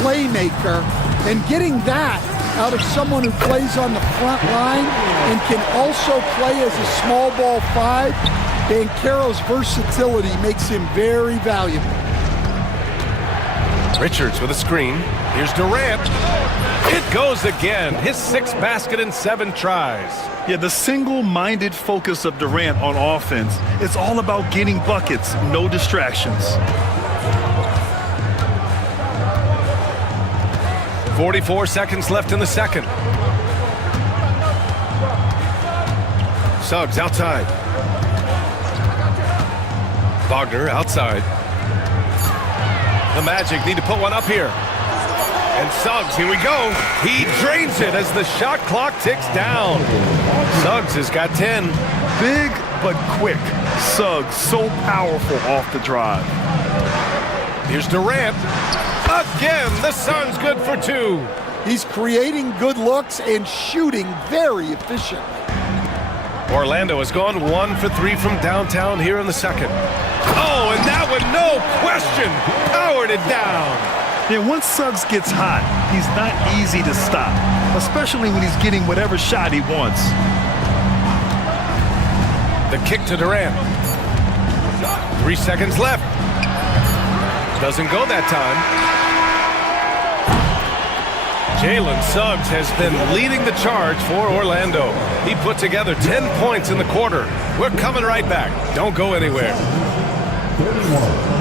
playmaker, and getting that out of someone who plays on the front line and can also play as a small ball 5, Banchero's versatility makes him very valuable. Richards with a screen. Here's Durant. It goes again. His 6th basket in 7 tries. Yeah, the single-minded focus of Durant on offense, it's all about getting buckets, no distractions. 44 seconds left in the second. Suggs outside. Wagner outside. The Magic need to put one up here. And Suggs, here we go. He drains it as the shot clock ticks down. Suggs has got 10. Big but quick. Suggs so powerful off the drive. Here's Durant. Again, the Suns good for 2. He's creating good looks and shooting very efficiently. Orlando has gone 1 for 3 from downtown here in the second. Oh, and that one, no question, powered it down. Yeah, once Suggs gets hot, he's not easy to stop, especially when he's getting whatever shot he wants. The kick to Durant. 3 seconds left. Doesn't go that time. Jalen Suggs has been leading the charge for Orlando. He put together 10 points in the quarter. We're coming right back. Don't go anywhere. 31.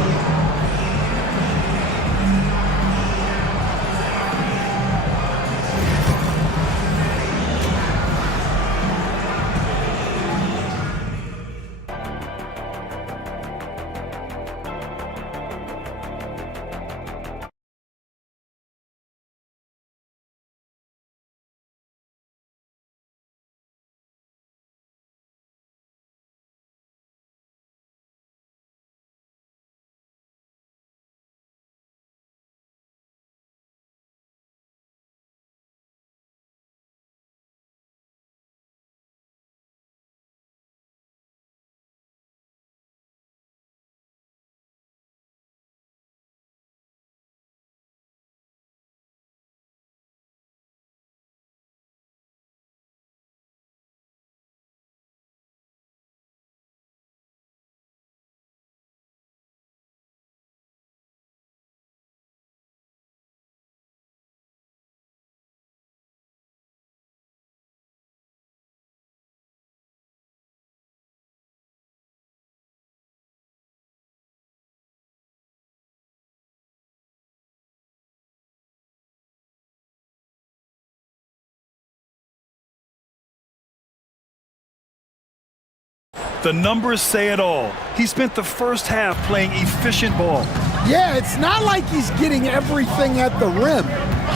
The numbers say it all. He spent the first half playing efficient ball. Yeah, it's not like he's getting everything at the rim.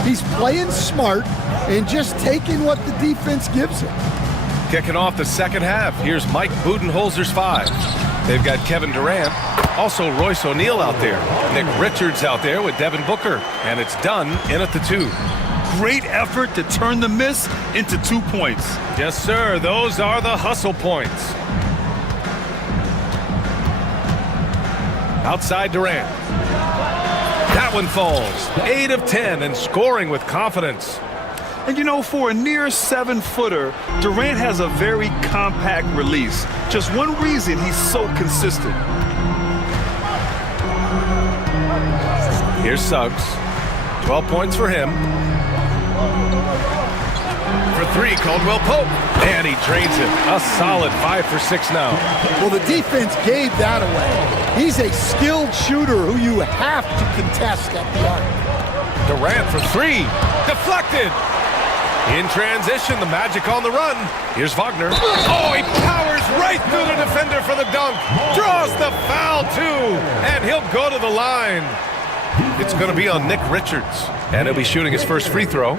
He's playing smart and just taking what the defense gives him. Kicking off the second half, here's Mike Budenholzer's 5. They've got Kevin Durant, also Royce O'Neal out there. Nick Richards out there with Devin Booker. And it's done in at the 2. Great effort to turn the miss into 2 points. Yes, sir. Those are the hustle points. Outside Durant. That one falls. 8 of 10 and scoring with confidence. And you know, for a near 7-footer, Durant has a very compact release. Just one reason he's so consistent. Here's Suggs. 12 points for him. For 3, Caldwell Pope. And he drains it. A solid 5 for 6 now. Well, the defense gave that away. He's a skilled shooter who you have to contest at the arc. Durant for 3. Deflected. In transition, the Magic on the run. Here's Wagner. Oh, he powers right through the defender for the dunk. Draws the foul, too. And he'll go to the line. It's going to be on Nick Richards. And he'll be shooting his first free throw.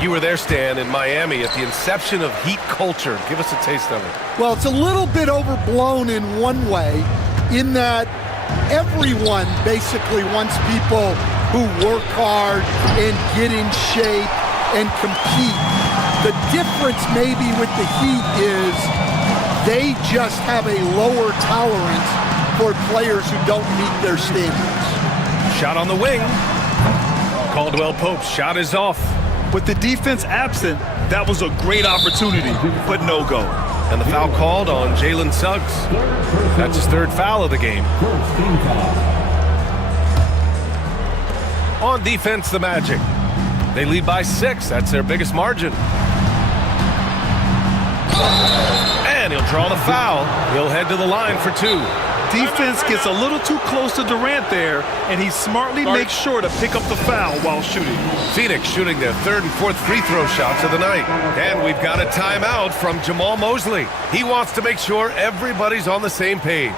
You were there, Stan, in Miami at the inception of Heat culture. Give us a taste of it. Well, it's a little bit overblown in one way, in that everyone basically wants people who work hard and get in shape and compete. The difference maybe with the Heat is they just have a lower tolerance for players who don't meet their standards. Shot on the wing. Caldwell Pope's shot is off. With the defense absent, that was a great opportunity, but no go. And the foul called on Jalen Suggs. That's his 3rd foul of the game. On defense, the Magic. They lead by 6. That's their biggest margin. And he'll draw the foul. He'll head to the line for 2. Defense gets a little too close to Durant there, and he smartly makes sure to pick up the foul while shooting. Phoenix shooting their 3rd and 4th free throw shots of the night. And we've got a timeout from Jamal Mosley. He wants to make sure everybody's on the same page.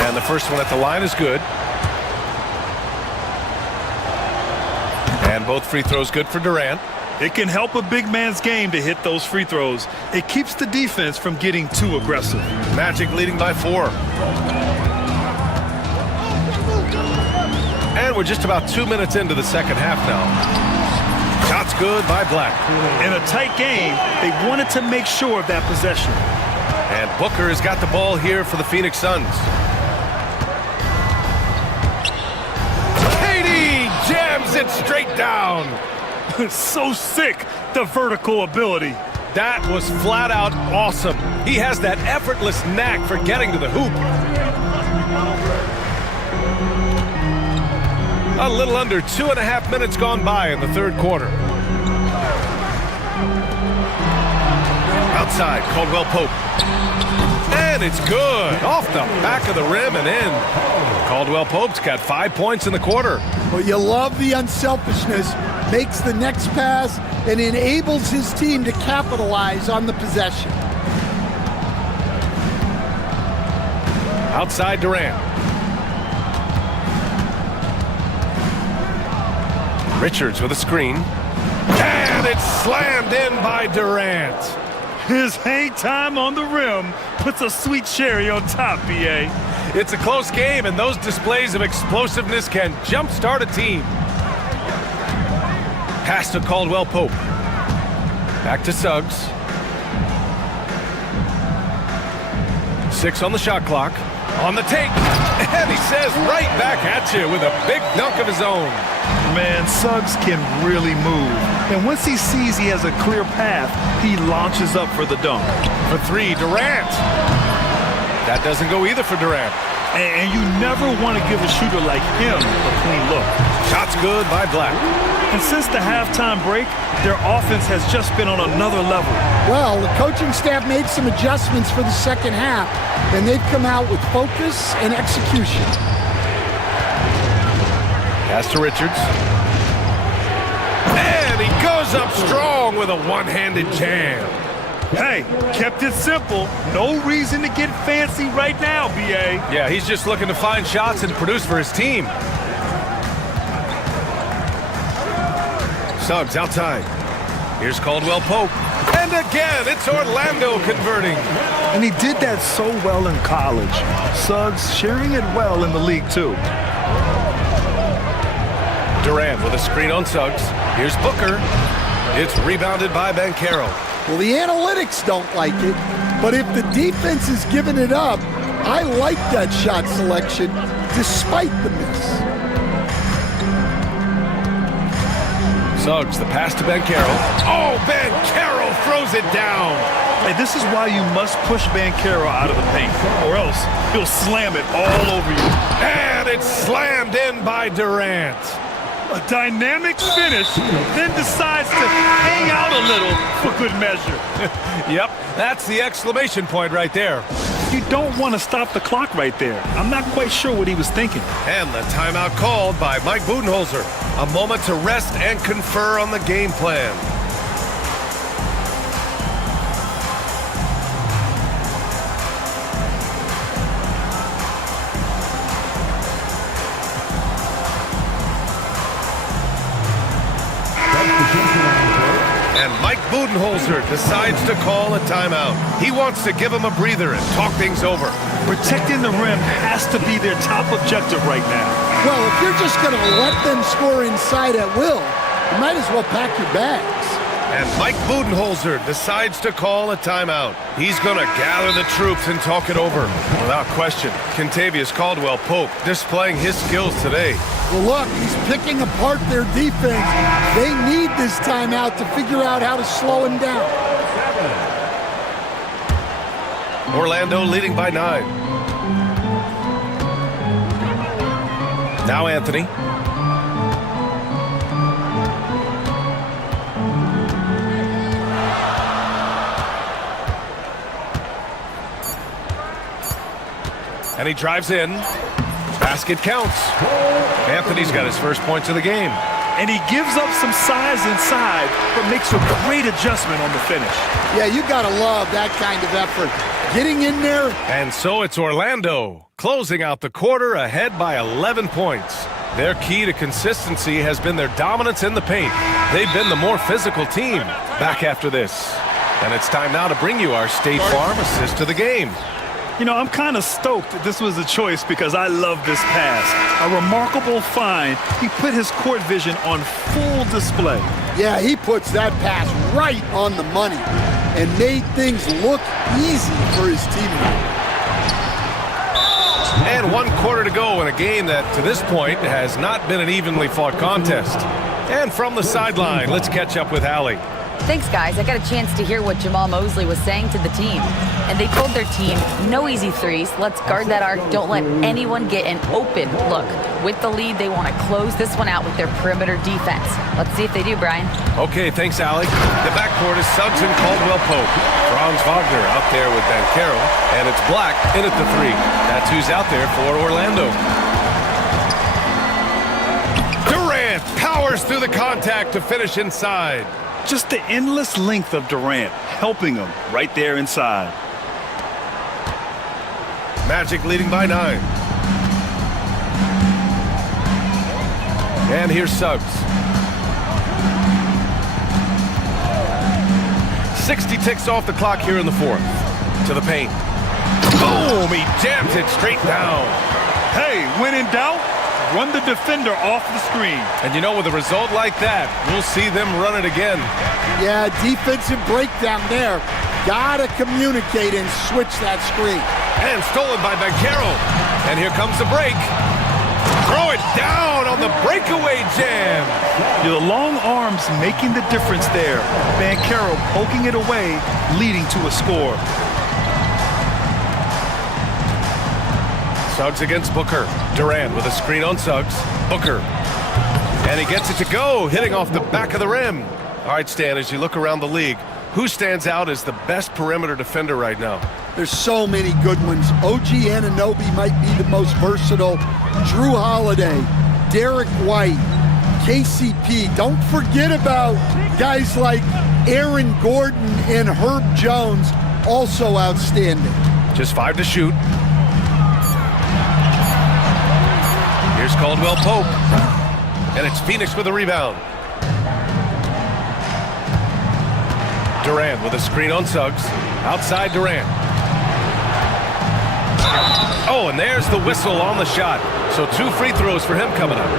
And the first one at the line is good. And both free throws good for Durant. It can help a big man's game to hit those free throws. It keeps the defense from getting too aggressive. Magic leading by 4. And we're just about 2 minutes into the second half now. Shots good by Black. In a tight game, they wanted to make sure of that possession. And Booker has got the ball here for the Phoenix Suns. Jams it straight down. So sick, the vertical ability. That was flat out awesome. He has that effortless knack for getting to the hoop. A little under 2.5 minutes gone by in the 3rd quarter. Outside, Caldwell Pope. And it's good. Off the back of the rim and in. Caldwell Pope's got 5 points in the quarter. Well, you love the unselfishness, makes the next pass, and enables his team to capitalize on the possession. Outside Durant. Richards with a screen. And it's slammed in by Durant. His hang time on the rim puts a sweet cherry on top, B.A. It's a close game, and those displays of explosiveness can jumpstart a team. Pass to Caldwell Pope. Back to Suggs. 6 on the shot clock. On the take. And he says right back at you with a big dunk of his own. Man, Suggs can really move. And once he sees he has a clear path, he launches up for the dunk. For 3, Durant. That doesn't go either for Durant. And you never want to give a shooter like him a clean look. Shot's good by Black. And since the halftime break, their offense has just been on another level. Well, the coaching staff made some adjustments for the second half, and they've come out with focus and execution. Pass to Richards. And he goes up strong with a one-handed jam. Hey, kept it simple. No reason to get fancy right now, B.A. Yeah, he's just looking to find shots and produce for his team. Suggs outside. Here's Caldwell Pope. And again, it's Orlando converting. And he did that so well in college. Suggs sharing it well in the league, too. Durant with a screen on Suggs. Here's Booker. It's rebounded by Banchero. Well, the analytics don't like it, but if the defense is giving it up, I like that shot selection despite the miss. Suggs, the pass to Banchero. Oh, Banchero throws it down. Hey, this is why you must push Banchero out of the paint, or else he'll slam it all over you. And it's slammed in by Durant. A dynamic finish, then decides to hang out a little for good measure. Yep, that's the exclamation point right there. You don't want to stop the clock right there. I'm not quite sure what he was thinking. And the timeout called by Mike Budenholzer. A moment to rest and confer on the game plan. And Mike Budenholzer decides to call a timeout. He wants to give him a breather and talk things over. Protecting the rim has to be their top objective right now. Well, if you're just going to let them score inside at will, you might as well pack your bags. And Mike Budenholzer decides to call a timeout. He's going to gather the troops and talk it over. Without question, Kentavious Caldwell-Pope displaying his skills today. Well, look, he's picking apart their defense. They need this timeout to figure out how to slow him down. Orlando leading by 9. Now Anthony. And he drives in. Basket counts. Anthony's got his first points of the game. And he gives up some size inside, but makes a great adjustment on the finish. Yeah, you gotta love that kind of effort. Getting in there. And so it's Orlando, closing out the quarter ahead by 11 points. Their key to consistency has been their dominance in the paint. They've been the more physical team. Back after this. And it's time now to bring you our State Farm assist to the game. You know, I'm kind of stoked that this was a choice because I love this pass. A remarkable find. He put his court vision on full display. Yeah, he puts that pass right on the money and made things look easy for his teammate. And 1 quarter to go in a game that, to this point, has not been an evenly fought contest. And from the sideline, let's catch up with Allie. Thanks, guys. I got a chance to hear what Jamal Mosley was saying to the team. And they told their team, no easy threes. Let's guard that arc. Don't let anyone get an open look. With the lead, they want to close this one out with their perimeter defense. Let's see if they do, Brian. Okay, thanks, Allie. The backcourt is Suggs and Caldwell-Pope. Franz Wagner out there with Banchero. And it's Black in at the 3. That's who's out there for Orlando. Durant powers through the contact to finish inside. Just the endless length of Durant, helping him right there inside. Magic leading by 9. And here's Suggs. 60 ticks off the clock here in the 4th. To the paint. Boom! He jams it straight down. Hey, when in doubt, run the defender off the screen. And you know, with a result like that, we'll see them run it again. Yeah, defensive breakdown there. Gotta communicate and switch that screen. And stolen by Banchero. And here comes the break. Throw it down on the breakaway jam. The long arms making the difference there. Banchero poking it away, leading to a score. Suggs against Booker. Durant with a screen on Suggs. Booker. And he gets it to go, hitting off the back of the rim. All right, Stan, as you look around the league, who stands out as the best perimeter defender right now? There's so many good ones. OG Anunoby might be the most versatile. Drew Holiday, Derek White, KCP. Don't forget about guys like Aaron Gordon and Herb Jones, also outstanding. Just 5 to shoot. Here's Caldwell-Pope. And it's Phoenix with a rebound. Durant with a screen on Suggs. Outside Durant. Oh, and there's the whistle on the shot. So 2 free throws for him coming up.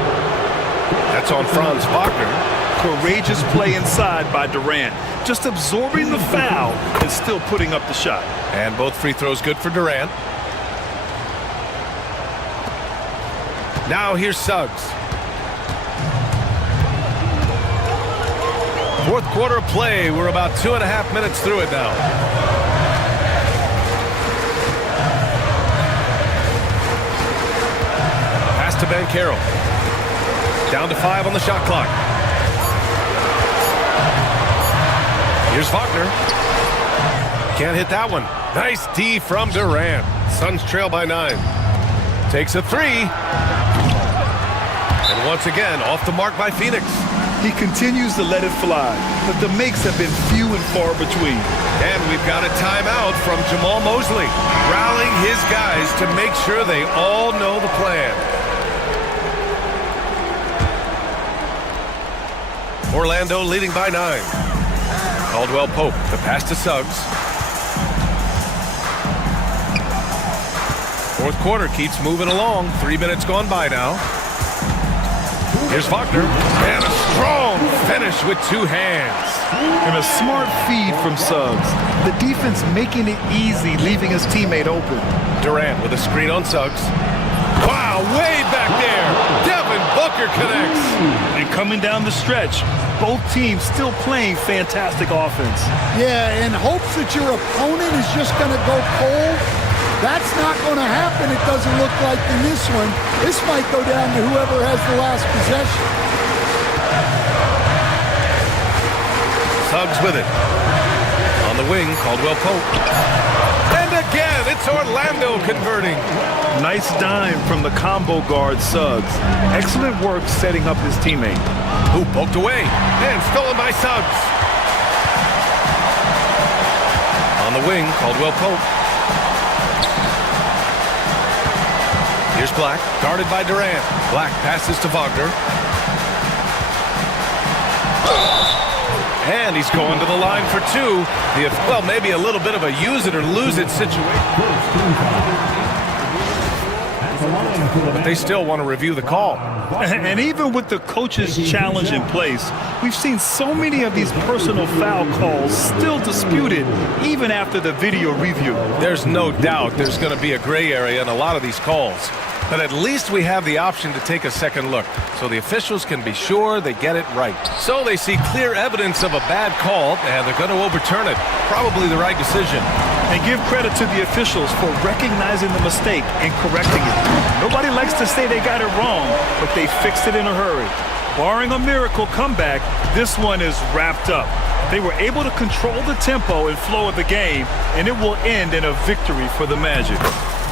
That's on Franz Wagner. Courageous play inside by Durant. Just absorbing the foul and still putting up the shot. And both free throws good for Durant. Now here's Suggs. Fourth quarter of play. We're about 2.5 minutes through it now. Pass to Banchero. Down to 5 on the shot clock. Here's Wagner. Can't hit that one. Nice D from Durant. Suns trail by 9. Takes a 3. And once again, off the mark by Phoenix. He continues to let it fly, but the makes have been few and far between. And we've got a timeout from Jamal Mosley, rallying his guys to make sure they all know the plan. Orlando leading by 9. Caldwell Pope, the pass to Suggs. Fourth quarter keeps moving along. 3 minutes gone by now. Here's Wagner. And a strong finish with 2 hands. And a smart feed from Suggs. The defense making it easy, leaving his teammate open. Durant with a screen on Suggs. Wow, way back there. Devin Booker connects. And coming down the stretch, both teams still playing fantastic offense. Yeah, in hopes that your opponent is just going to go cold. That's not going to happen, it doesn't look like in this one. This might go down to whoever has the last possession. Suggs with it. On the wing, Caldwell Pope. And again, it's Orlando converting. Nice dime from the combo guard Suggs. Excellent work setting up his teammate. Who poked away and stolen by Suggs. On the wing, Caldwell Pope. Here's Black, guarded by Durant. Black passes to Wagner. And he's going to the line for 2. Well, maybe a little bit of a use it or lose it situation. But they still want to review the call. And even with the coach's challenge in place, we've seen so many of these personal foul calls still disputed even after the video review. There's no doubt there's going to be a gray area in a lot of these calls. But at least we have the option to take a second look, so the officials can be sure they get it right. So they see clear evidence of a bad call, and they're going to overturn it. Probably the right decision. And give credit to the officials for recognizing the mistake and correcting it. Nobody likes to say they got it wrong, but they fixed it in a hurry. Barring a miracle comeback, this one is wrapped up. They were able to control the tempo and flow of the game, and it will end in a victory for the Magic.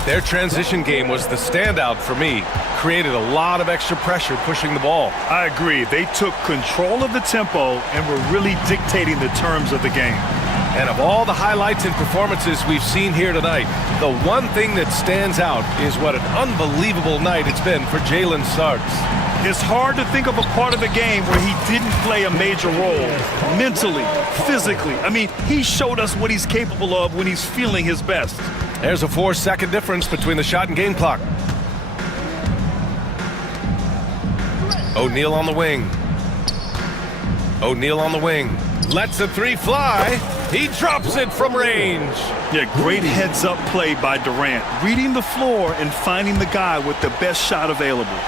Their transition game was the standout for me. Created a lot of extra pressure pushing the ball. I agree. They took control of the tempo and were really dictating the terms of the game. And of all the highlights and performances we've seen here tonight, the one thing that stands out is what an unbelievable night it's been for Jalen Suggs. It's hard to think of a part of the game where he didn't play a major role. Mentally, physically. I mean, he showed us what he's capable of when he's feeling his best. There's a 4-second difference between the shot and game clock. O'Neal on the wing. O'Neal on the wing. Lets the 3 fly. He drops it from range. Yeah, great heads-up play by Durant. Reading the floor and finding the guy with the best shot available.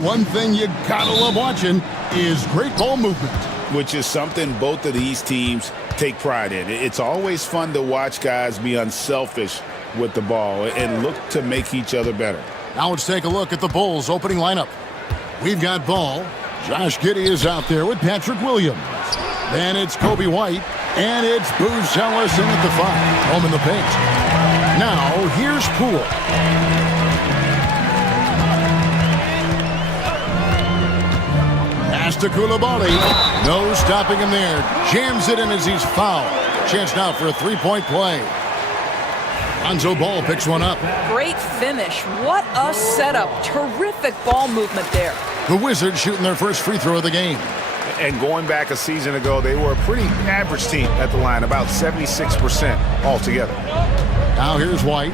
One thing you gotta love watching is great ball movement, which is something both of these teams take pride in. It's always fun to watch guys be unselfish with the ball and look to make each other better. Now let's take a look at the Bulls' opening lineup. We've got ball. Josh Giddey is out there with Patrick Williams. Then it's Kobe White, and it's Booz Ellis in at the 5, home in the paint. Now, here's Poole. Pass to Coulibaly. No stopping him there. Jams it in as he's fouled. Chance now for a three-point play. Lonzo Ball picks one up. Great finish. What a setup. Terrific ball movement there. The Wizards shooting their first free throw of the game. And going back a season ago, they were a pretty average team at the line, about 76% altogether. Now here's White.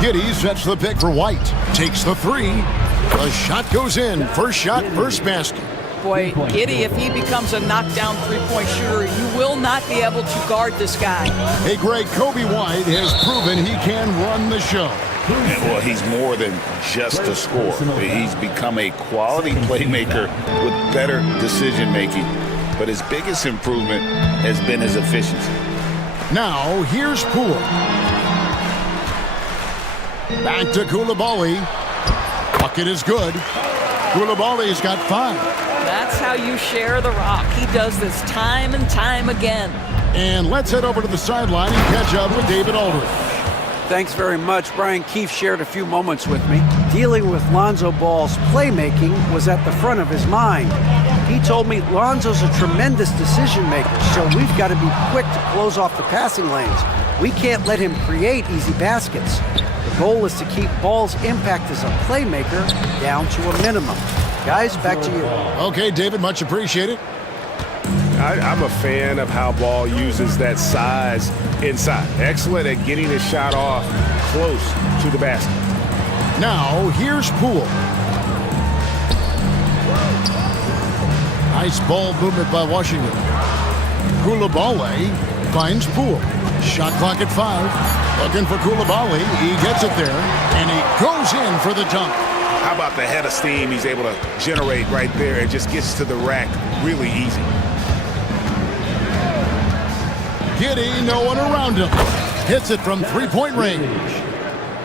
Giddey sets the pick for White. Takes the three. The shot goes in. First shot, first basket. Boy, Giddey, if he becomes a knockdown three-point shooter, you will not be able to guard this guy. Hey, Greg, Kobe White has proven he can run the show. Well, he's more than just a scorer. He's become a quality playmaker with better decision-making. But his biggest improvement has been his efficiency. Now, here's Poole. Back to Coulibaly. Bucket is good. Coulibaly's got 5. That's how you share the rock. He does this time and time again. And let's head over to the sideline and catch up with David Aldridge. Thanks very much. Brian Keefe shared a few moments with me. Dealing with Lonzo Ball's playmaking was at the front of his mind. He told me Lonzo's a tremendous decision maker, so we've got to be quick to close off the passing lanes. We can't let him create easy baskets. The goal is to keep Ball's impact as a playmaker down to a minimum. Guys, back to you. Okay, David, much appreciated. I'm a fan of how Ball uses that size inside. Excellent at getting his shot off close to the basket. Now, here's Poole. Nice ball movement by Washington. Coulibaly finds Poole. Shot clock at 5. Looking for Coulibaly. He gets it there, and he goes in for the dunk. How about the head of steam he's able to generate right there? It just gets to the rack really easy. Giddey, no one around him. Hits it from three-point range.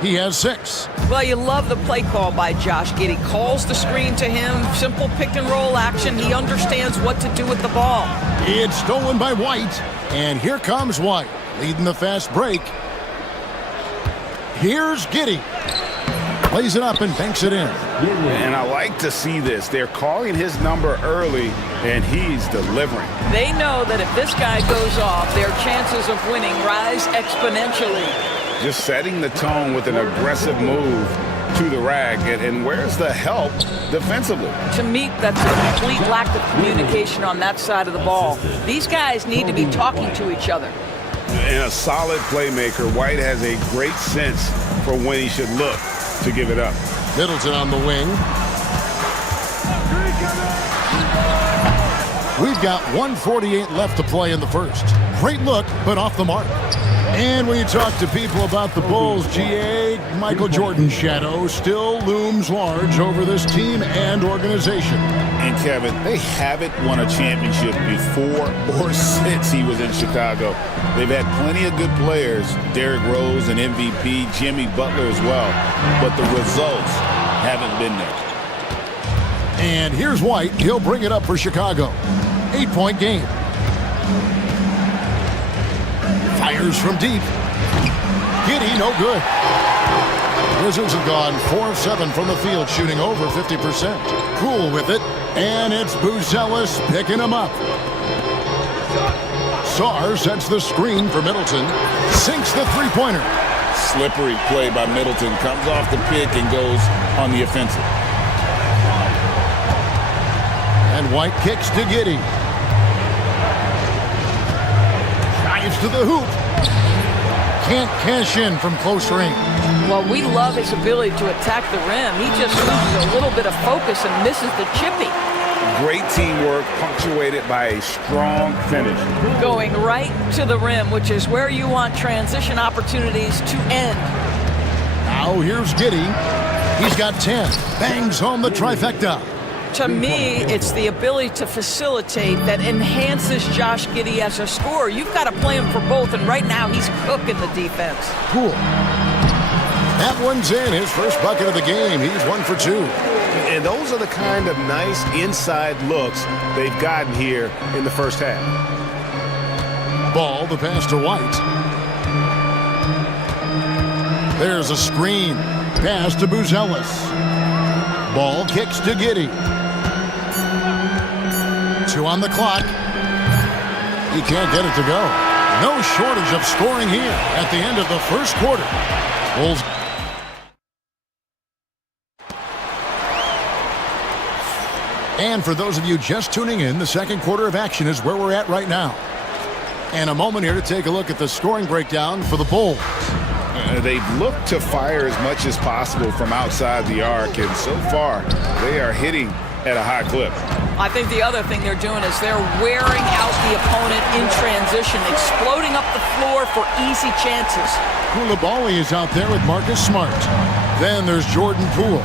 He has 6. Well, you love the play call by Josh Giddey. Calls the screen to him, simple pick-and-roll action. He understands what to do with the ball. It's stolen by White, and here comes White, leading the fast break. Here's Giddey. Plays it up and banks it in. And I like to see this. They're calling his number early, and he's delivering. They know that if this guy goes off, their chances of winning rise exponentially. Just setting the tone with an aggressive move to the rack. And where's the help defensively? To me, that's a complete lack of communication on that side of the ball. These guys need to be talking to each other. And a solid playmaker, White has a great sense for when he should look to give it up. Middleton on the wing. We've got 1:48 left to play in the first. Great look, but off the mark. And when you talk to people about the Bulls, GA, Michael Jordan's shadow still looms large over this team and organization. And Kevin, they haven't won a championship before or since he was in Chicago. They've had plenty of good players, Derrick Rose, an MVP, Jimmy Butler as well, but the results haven't been there. And here's White. He'll bring it up for Chicago. 8-point game. Fires from deep. Giddey, no good. Wizards have gone 4 of 7 from the field, shooting over 50%. Cool with it. And it's Booz Ellis picking him up. Sarr sets the screen for Middleton. Sinks the three-pointer. Slippery play by Middleton. Comes off the pick and goes on the offensive. And White kicks to Giddey. Dives to the hoop. Can't cash in from close range. Well, we love his ability to attack the rim. He just loses a little bit of focus and misses the chippy. Great teamwork punctuated by a strong finish. Going right to the rim, which is where you want transition opportunities to end. Now here's Giddy. He's got 10. Bangs home the trifecta. To me, it's the ability to facilitate that enhances Josh Giddey as a scorer. You've got to play him for both, and right now he's cooking the defense. Cool. That one's in. His first bucket of the game. He's 1 for 2. And those are the kind of nice inside looks they've gotten here in the first half. Ball, the pass to White. There's a screen. Pass to Buzelis. Ball kicks to Giddy. 2 on the clock. He can't get it to go. No shortage of scoring here at the end of the first quarter. Bulls. And for those of you just tuning in, the second quarter of action is where we're at right now. And a moment here to take a look at the scoring breakdown for the Bulls. They've looked to fire as much as possible from outside the arc, and so far they are hitting at a high clip. I think the other thing they're doing is they're wearing out the opponent in transition, exploding up the floor for easy chances. Koulibaly is out there with Marcus Smart. Then there's Jordan Poole.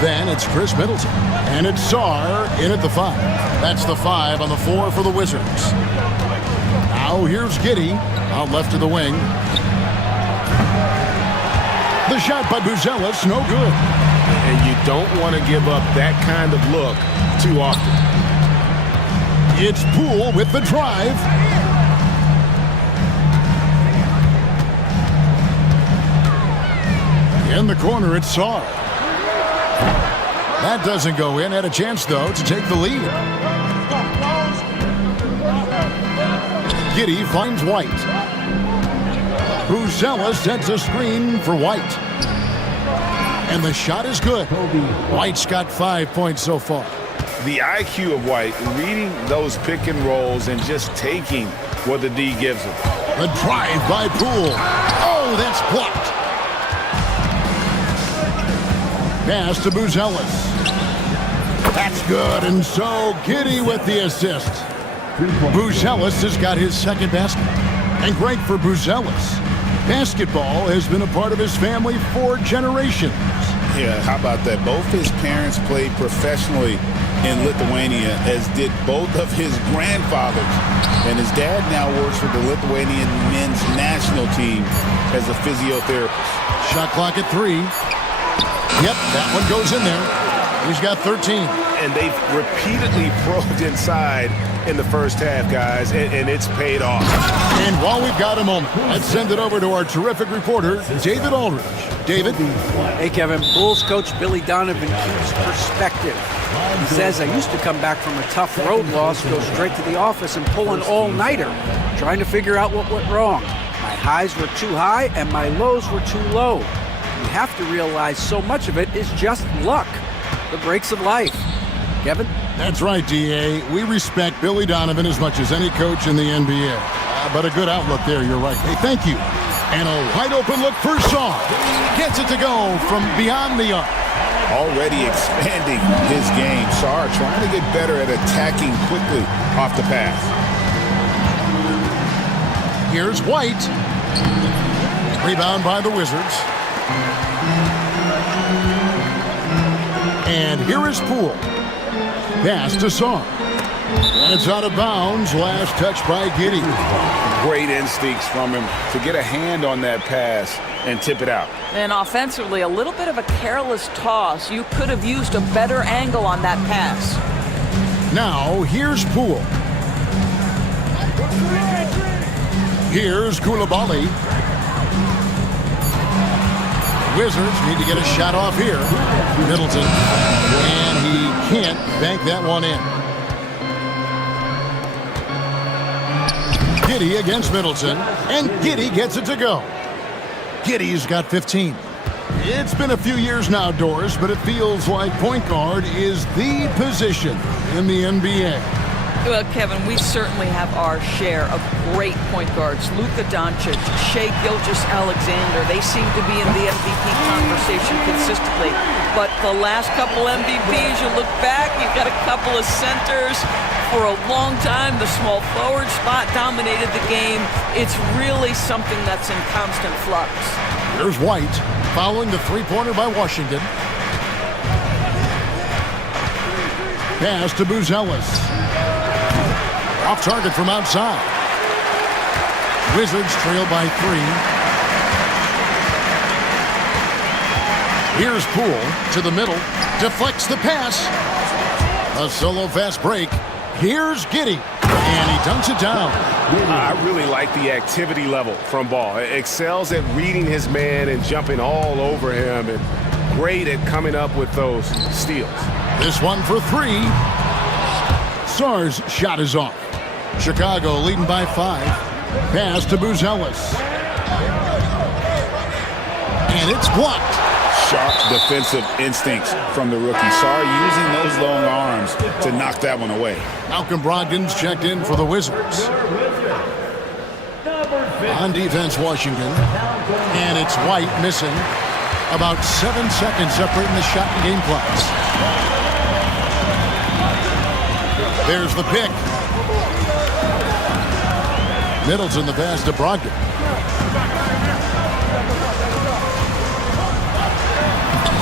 Then it's Chris Middleton. And it's Sarr in at the 5. That's the 5 on the 4 for the Wizards. Now here's Giddy out left of the wing. The shot by Buzelis, no good. And you don't want to give up that kind of look too often. It's Poole with the drive. In the corner, it's Sarr. That doesn't go in. Had a chance, though, to take the lead. Giddy finds White. Buzelis sets a screen for White. And the shot is good. White's got 5 points so far. The IQ of White, reading those pick and rolls and just taking what the D gives him. The drive by Poole. Oh, that's blocked. Pass to Buzelis. That's good, and so Giddy with the assist. Buzelis has got his second basket. And great for Buzelis. Basketball has been a part of his family for generations. Yeah, how about that? Both his parents played professionally in Lithuania, as did both of his grandfathers. And his dad now works for the Lithuanian men's national team as a physiotherapist. Shot clock at 3. Yep, that one goes in there. He's got 13. And they've repeatedly probed inside in the first half, guys, and it's paid off. And while we've got a moment, let's send it over to our terrific reporter, David Aldridge. David? Hey, Kevin. Bulls coach Billy Donovan keeps perspective. He says, I used to come back from a tough road loss, go straight to the office and pull an all-nighter, trying to figure out what went wrong. My highs were too high and my lows were too low. You have to realize so much of it is just luck. The breaks of life. Kevin? That's right, D.A. We respect Billy Donovan as much as any coach in the NBA. But a good outlook there, you're right. Hey, thank you. And a wide-open look for Sarr. Gets it to go from beyond the arc. Already expanding his game. Sarr trying to get better at attacking quickly off the pass. Here's White. Rebound by the Wizards. And here is Poole. Pass to Sarr. And it's out of bounds. Last touch by Giddy. Great instincts from him to get a hand on that pass and tip it out. And offensively, a little bit of a careless toss. You could have used a better angle on that pass. Now, here's Poole. Here's Koulibaly. Wizards need to get a shot off here. Middleton. And he can't bank that one in. Giddy against Middleton. And Giddy gets it to go. Giddy's got 15. It's been a few years now, Doris, but it feels like point guard is the position in the NBA. Well, Kevin, we certainly have our share of great point guards. Luka Doncic, Shai Gilgeous-Alexander, they seem to be in the MVP conversation consistently. But the last couple MVPs, you look back, you've got a couple of centers. For a long time, the small forward spot dominated the game. It's really something that's in constant flux. Here's White, following the three-pointer by Washington. Pass to Buzelis. Off target from outside. Wizards trail by 3. Here's Poole to the middle. Deflects the pass. A solo fast break. Here's Giddey. And he dunks it down. I really like the activity level from Ball. Excels at reading his man and jumping all over him, and great at coming up with those steals. This one for 3. Sarr's shot is off. Chicago leading by 5. Pass to Buzelis. And it's blocked. Sharp defensive instincts from the rookie. Sarr using those long arms to knock that one away. Malcolm Brogdon's checked in for the Wizards. On defense, Washington. And it's White missing. About 7 seconds separating the shot and game clocks. There's the pick. Middleton the pass to Brogdon.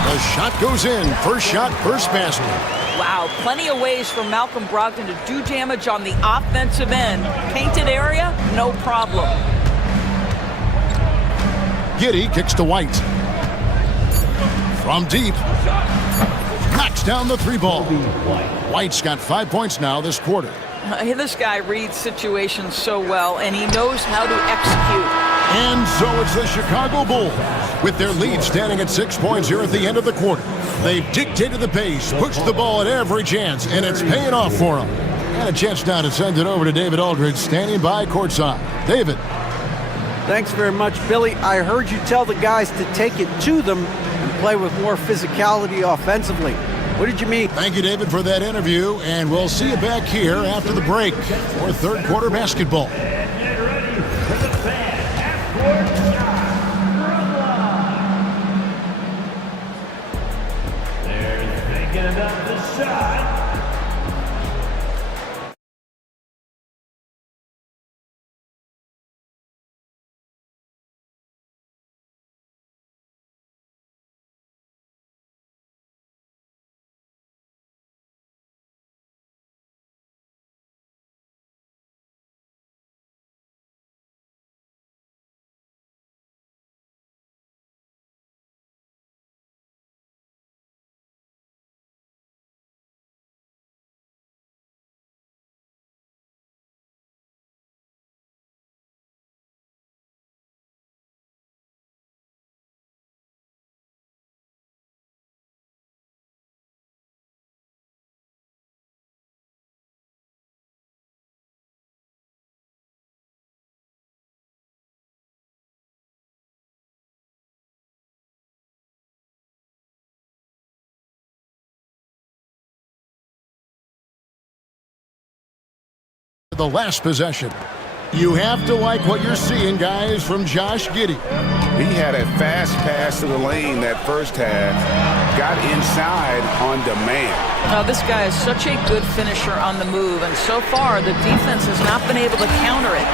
The shot goes in. First shot, first basket. Wow, plenty of ways for Malcolm Brogdon to do damage on the offensive end. Painted area, no problem. Giddey kicks to White. From deep. Knocks down the 3-ball. White's got 5 points now this quarter. This guy reads situations so well, and he knows how to execute. And so it's the Chicago Bulls, with their lead standing at 6 points here at the end of the quarter. They've dictated the pace, pushed the ball at every chance, and it's paying off for them. And a chance now to send it over to David Aldridge, standing by courtside. David. Thanks very much, Billy. I heard you tell the guys to take it to them and play with more physicality offensively. What did you mean? Thank you, David, for that interview, and we'll see you back here after the break for third quarter basketball. They're thinking about the shot. The last possession. You have to like what you're seeing, guys, from Josh Giddey. He had a fast pass to the lane that first half. Got inside on demand. Now, this guy is such a good finisher on the move, and so far the defense has not been able to counter it.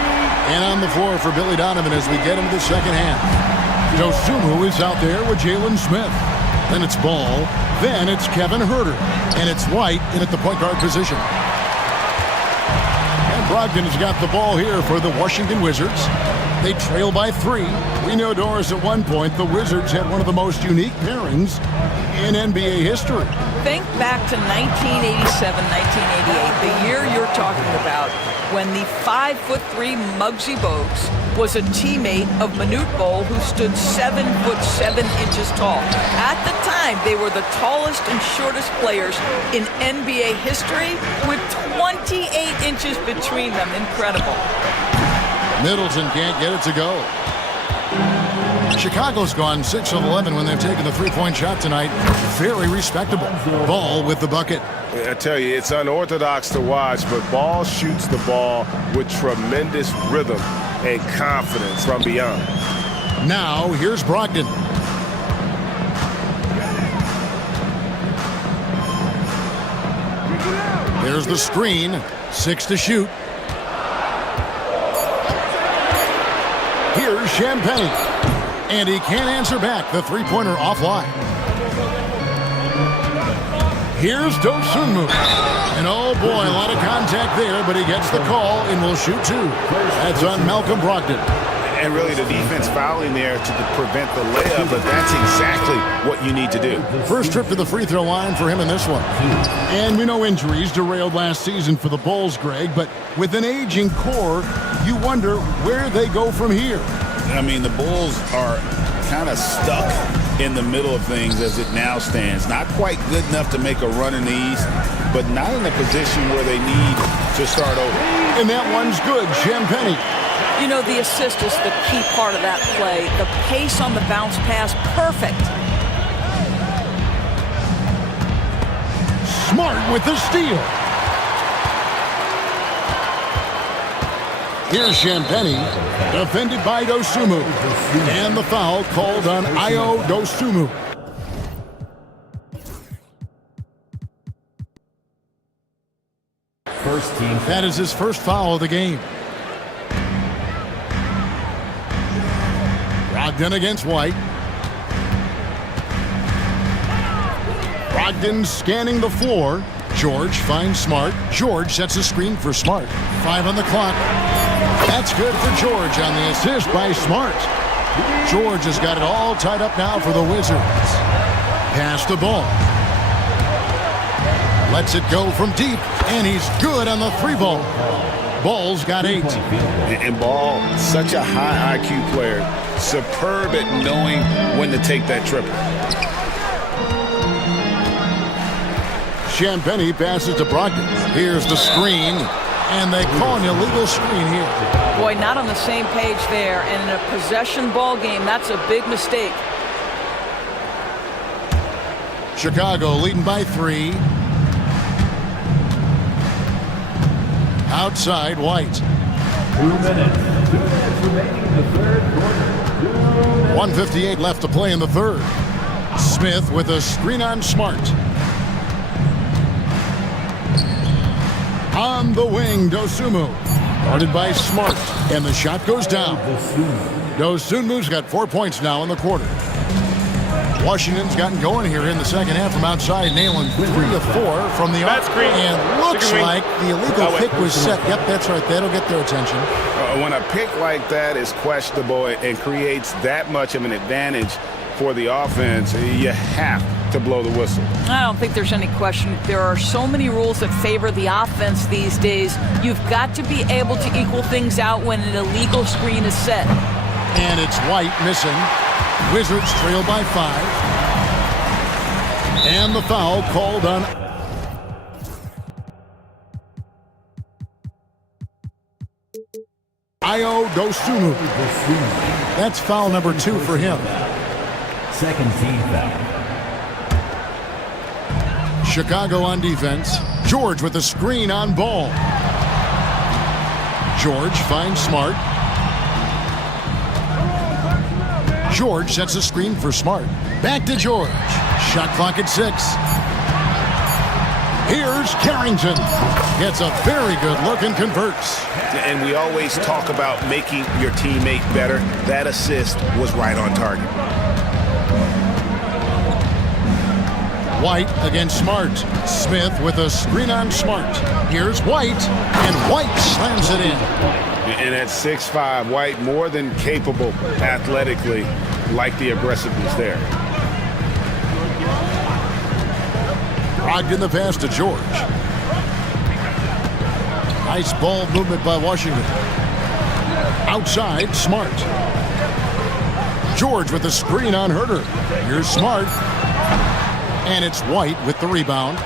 And on the floor for Billy Donovan as we get into the second half. Dosunmu is out there with Jalen Smith. Then it's Ball. Then it's Kevin Huerter. And it's White in at the point guard position. Brogdon has got the ball here for the Washington Wizards. They trail by 3. We know, Doris, at one point the Wizards had one of the most unique pairings in NBA history. Think back to 1987, 1988, the year you're talking about, when the 5'3" Muggsy Bogues was a teammate of Manute Bol, who stood 7'7" tall. At the time, they were the tallest and shortest players in NBA history, with 28 inches between them. Incredible. Middleton can't get it to go. Chicago's gone 6 of 11 when they've taken the three-point shot tonight. Very respectable. Ball with the bucket. I tell you, it's unorthodox to watch, but Ball shoots the ball with tremendous rhythm and confidence from beyond. Now, here's Brogdon. There's the screen. 6 to shoot. Here's Champagne. And he can't answer back. The three-pointer offline. Here's Dosunmu. And oh boy, a lot of contact there, but he gets the call and will shoot two. That's on Malcolm Brogdon. And really the defense fouling there to prevent the layup, but that's exactly what you need to do. First trip to the free throw line for him in this one. And we know injuries derailed last season for the Bulls, Greg, but with an aging core, you wonder where they go from here. I mean, the Bulls are kind of stuck in the middle of things as it now stands. Not quite good enough to make a run in the East, but not in a position where they need to start over. And that one's good, Champagnie. You know, the assist is the key part of that play. The pace on the bounce pass, perfect. Smart with the steal. Here's Champagnie, defended by Dosunmu. And the foul called on Ayo Dosunmu. First team. That is his first foul of the game. Brogdon against White. Brogdon scanning the floor. George finds Smart. George sets a screen for Smart. 5 on the clock. That's good for George on the assist by Smart. George has got it all tied up now for the Wizards. Pass the ball. Lets it go from deep, and he's good on the three ball. Ball's got 8. And Ball, such a high IQ player. Superb at knowing when to take that triple. Champagnie passes to Brogdon. Here's the screen, and they call an illegal screen here. Boy, not on the same page there, and in a possession ball game, that's a big mistake. Chicago leading by 3. Outside, White. 2 minutes. 2 minutes remaining in the third quarter. 1:58 left to play in the third. Smith with a screen on Smart. On the wing, Dosunmu. Guarded by Smart. And the shot goes down. Dosunmu's got 4 points now in the quarter. Washington's gotten going here in the second half from outside, nailing 3 of 4 from the arc. And looks like the illegal kick was set. Yep, that's right. That'll get their attention. When a pick like that is questionable and creates that much of an advantage for the offense, you have to blow the whistle. I don't think there's any question. There are so many rules that favor the offense these days. You've got to be able to equal things out when an illegal screen is set. And it's White missing. Wizards trail by 5. And the foul called on Ayo Dosunmu. That's foul number 2 for him. Second team foul. Chicago on defense. George with a screen on Ball. George finds Smart. George sets a screen for Smart. Back to George. Shot clock at 6. Here's Carrington. Gets a very good look and converts. And we always talk about making your teammate better. That assist was right on target. White against Smart. Smith with a screen on Smart. Here's White, and White slams it in. And at 6'5", White more than capable athletically, like the aggressiveness there. Brogdon the pass to George. Nice ball movement by Washington. Outside, Smart. George with the screen on Herter. Here's Smart. And it's White with the rebound.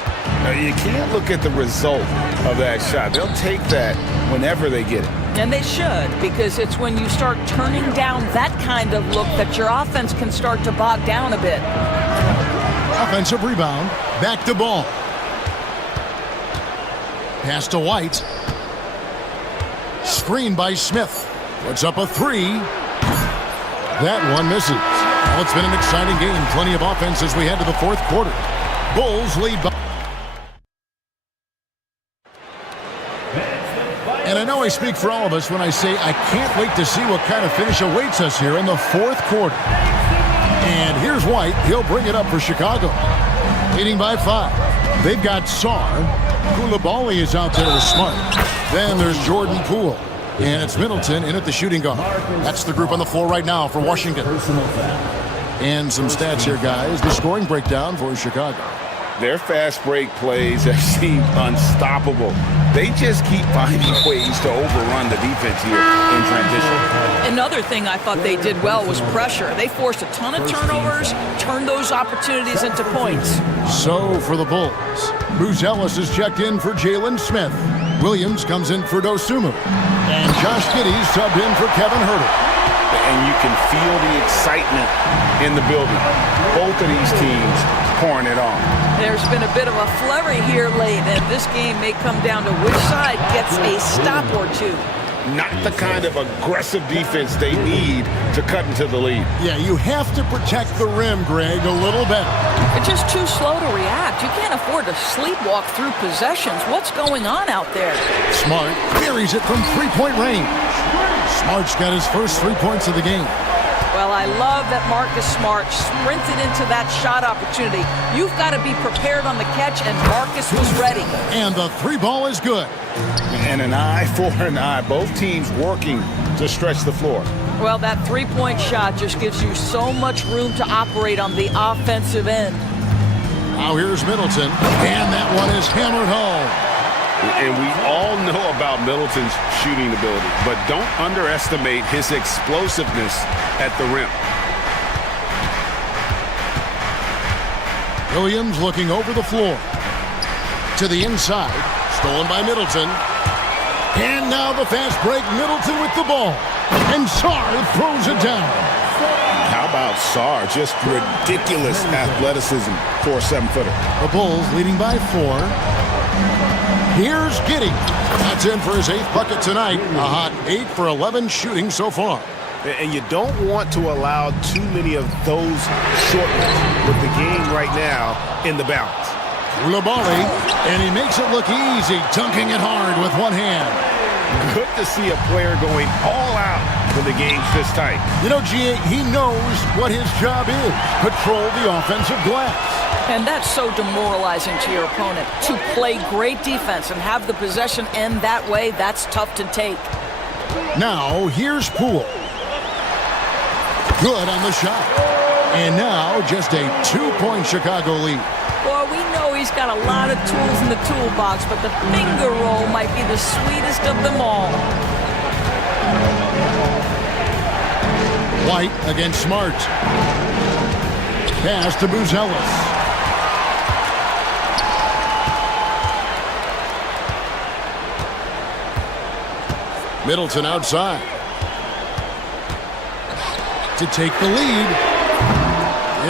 Now, you can't look at the result of that shot. They'll take that whenever they get it. And they should, because it's when you start turning down that kind of look that your offense can start to bog down a bit. Offensive rebound. Back to Ball. Pass to White. Screen by Smith. Puts up a 3. That one misses. Well, it's been an exciting game. Plenty of offense as we head to the fourth quarter. Bulls lead by... And I know I speak for all of us when I say I can't wait to see what kind of finish awaits us here in the fourth quarter. And here's White. He'll bring it up for Chicago. Leading by 5. They've got Sar. Koulibaly is out there with Smart. Then there's Jordan Poole. And it's Middleton in at the shooting guard. That's the group on the floor right now for Washington. And some stats here, guys. The scoring breakdown for Chicago. Their fast break plays have seemed unstoppable. They just keep finding ways to overrun the defense here in transition. Another thing I thought they did well was pressure. They forced a ton of turnovers, turned those opportunities into points. So for the Bulls, Buzelis is checked in for Jalen Smith. Williams comes in for Dosunmu. And Josh Giddey's subbed in for Kevin Huerter. And you can feel the excitement in the building. Both of these teams pouring it on. There's been a bit of a flurry here late, and this game may come down to which side gets a stop or two. Not the kind of aggressive defense they need to cut into the lead. Yeah, you have to protect the rim, Greg, a little better. They're just too slow to react. You can't afford to sleepwalk through possessions. What's going on out there? Smart buries it from three-point range. Smart's got his first 3 points of the game. Well, I love that Marcus Smart sprinted into that shot opportunity. You've got to be prepared on the catch, and Marcus was ready. And the 3 ball is good. And an eye for an eye. Both teams working to stretch the floor. Well, that 3-point shot just gives you so much room to operate on the offensive end. Now here's Middleton, and that one is hammered home. And we all know about Middleton's shooting ability, but don't underestimate his explosiveness at the rim. Williams looking over the floor. To the inside. Stolen by Middleton. And now the fast break. Middleton with the ball. And Sar throws it down. How about Sar? Just ridiculous athleticism for a 7-footer. The Bulls leading by 4. Here's Giddey. That's in for his 8th bucket tonight. A hot 8 for 11 shooting so far. And you don't want to allow too many of those short ones with the game right now in the balance. Koulibaly, and he makes it look easy, dunking it hard with one hand. Good to see a player going all out when the game's this tight. You know, G.A., he knows what his job is. Control the offensive glass. And that's so demoralizing to your opponent. To play great defense and have the possession end that way, that's tough to take. Now, here's Poole. Good on the shot. And now, just a 2-point Chicago lead. Well, we know he's got a lot of tools in the toolbox, but the finger roll might be the sweetest of them all. White against Smart. Pass to Buzelis. Middleton outside. To take the lead.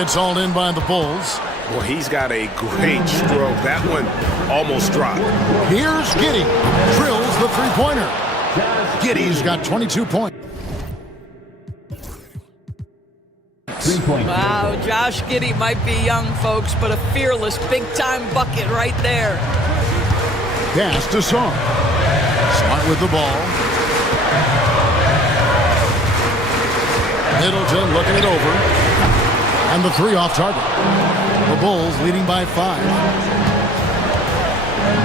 It's all in by the Bulls. Well, he's got a great stroke. That one almost dropped. Here's Giddey. Drills the three-pointer. Giddey's got 22 points. Wow, Josh Giddey might be young, folks, but a fearless big-time bucket right there. Pass to Sar. Smart with the ball. Middleton looking it over. And the 3 off target. The Bulls leading by 5.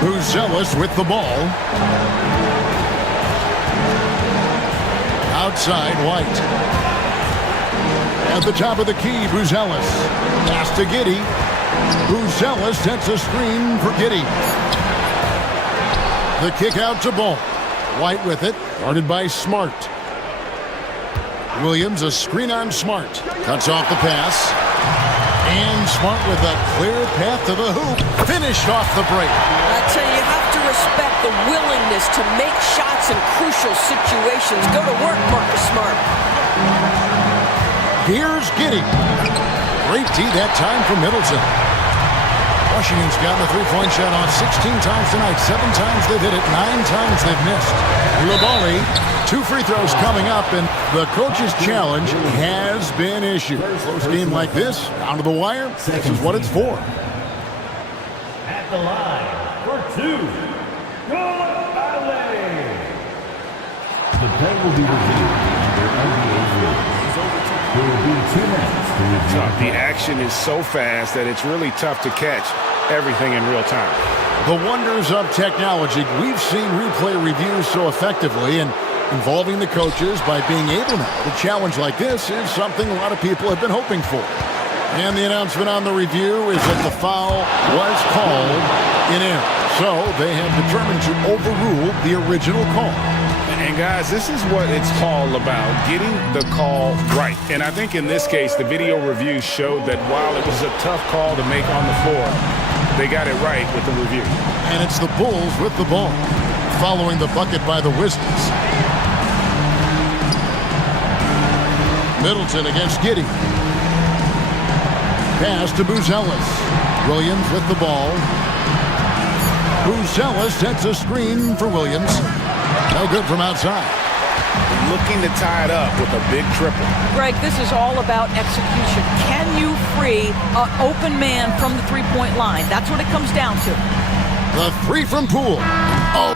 Buzelis with the ball. Outside, White. At the top of the key, Buzelis. Pass to Giddey. Buzelis sets a screen for Giddey. The kick out to Ball. White with it, guarded by Smart. Williams, a screen on Smart. Cuts off the pass. And Smart with a clear path to the hoop. Finished off the break. I tell you, you have to respect the willingness to make shots in crucial situations. Go to work, Marcus Smart. Here's Giddey. Great D that time for Middleton. Washington's gotten the three-point shot on 16 times tonight. 7 times they've hit it, 9 times they've missed. Koulibaly, 2 free throws coming up, and the coach's challenge has been issued. Close game like this, down to the wire, this is what it's for. At the line for 2, Koulibaly. The play will be reviewed under NBA rules. There will be 2 minutes to review. The action is so fast that it's really tough to catch everything in real time. The wonders of technology. We've seen replay reviews so effectively, and involving the coaches by being able now to challenge like this is something a lot of people have been hoping for. And the announcement on the review is that the foul was called in error. So they have determined to overrule the original call. And guys, this is what it's all about, getting the call right. And I think in this case, the video review showed that while it was a tough call to make on the floor, they got it right with the review. And it's the Bulls with the ball, following the bucket by the Wizards. Middleton against Giddey. Pass to Buzelis. Williams with the ball. Buzelis sets a screen for Williams. No good from outside. Looking to tie it up with a big triple. Greg, this is all about execution. Can you free an open man from the three-point line? That's what it comes down to. The three from Poole. Oh.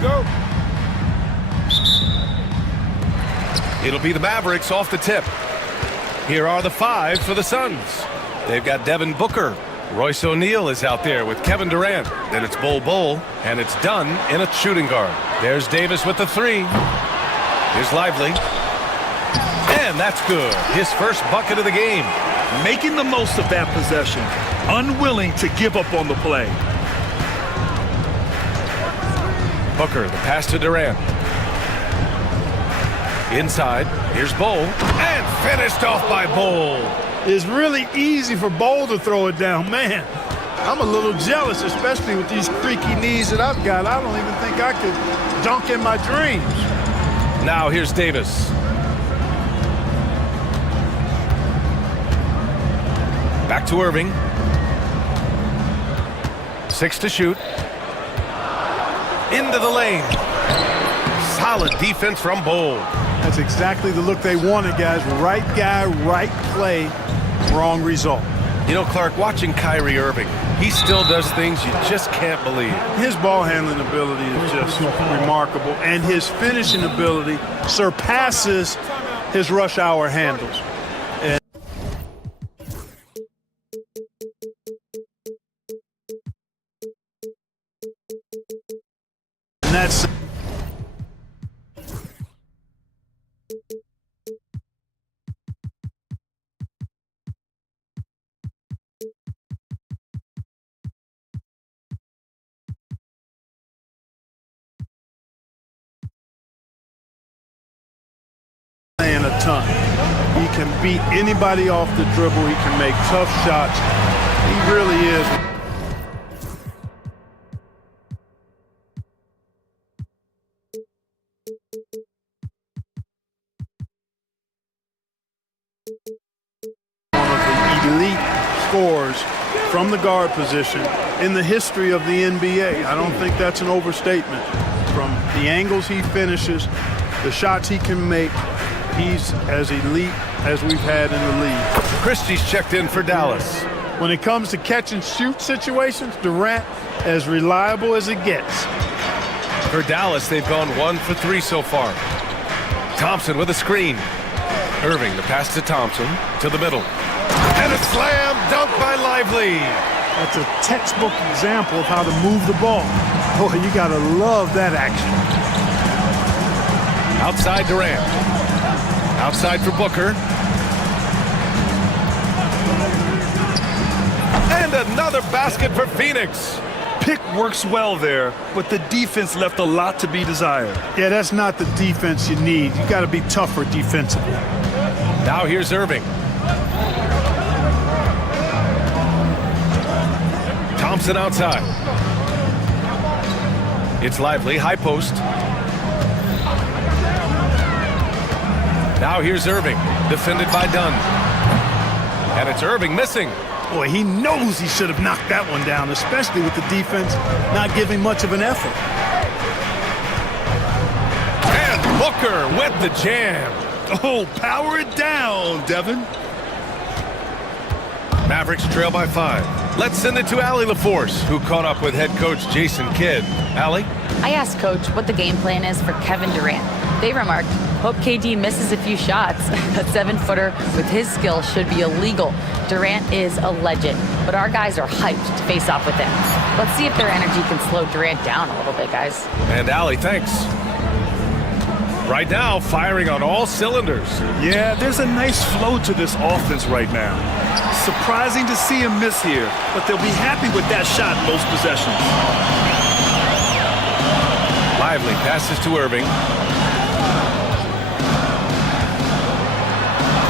go. It'll be the Mavericks off the tip. Here are the 5 for the Suns. They've got Devin Booker. Royce O'Neal is out there with Kevin Durant. Then it's Bol, and it's done in a shooting guard. There's Davis with the 3. Here's Lively. And that's good. His first bucket of the game. Making the most of that possession. Unwilling to give up on the play. Booker, the pass to Durant. Inside, here's Bol. And finished off by Bol. It's really easy for Bol to throw it down. Man, I'm a little jealous, especially with these creaky knees that I've got. I don't even think I could dunk in my dreams. Now here's Davis. Back to Irving. 6 to shoot. Into the lane. Solid defense from Bol. That's exactly the look they wanted, guys. Right guy, right play, wrong result. You know, Clark, watching Kyrie Irving, he still does things you just can't believe. His ball handling ability is just remarkable, and his finishing ability surpasses his rush hour handles. And that's playing a ton. He can beat anybody off the dribble. He can make tough shots. He really is. One of the elite scorers from the guard position in the history of the NBA. I don't think that's an overstatement. From the angles he finishes, the shots he can make, he's as elite as we've had in the league. Christie's checked in for Dallas. When it comes to catch and shoot situations, Durant as reliable as it gets. For Dallas, they've gone 1 for 3 so far. Thompson with a screen. Irving, the pass to Thompson, to the middle. And a slam dunk by Lively. That's a textbook example of how to move the ball. Boy, you gotta love that action. Outside Durant. Outside for Booker. And another basket for Phoenix. Pick works well there, but the defense left a lot to be desired. Yeah, that's not the defense you need. You gotta be tougher defensively. Now here's Irving. Thompson outside. It's Lively, high post. Now here's Irving, defended by Dunn. And it's Irving missing. Boy, he knows he should have knocked that one down, especially with the defense not giving much of an effort. And Booker with the jam. Oh, power it down, Devin. Mavericks trail by 5. Let's send it to Allie LaForce, who caught up with head coach Jason Kidd. Allie? I asked Coach what the game plan is for Kevin Durant. They remarked, hope KD misses a few shots. That 7-footer with his skill should be illegal. Durant is a legend, but our guys are hyped to face off with him. Let's see if their energy can slow Durant down a little bit, guys. And Allie, thanks. Right now, firing on all cylinders. Yeah, there's a nice flow to this offense right now. Surprising to see him miss here, but they'll be happy with that shot most possessions. Lively passes to Irving.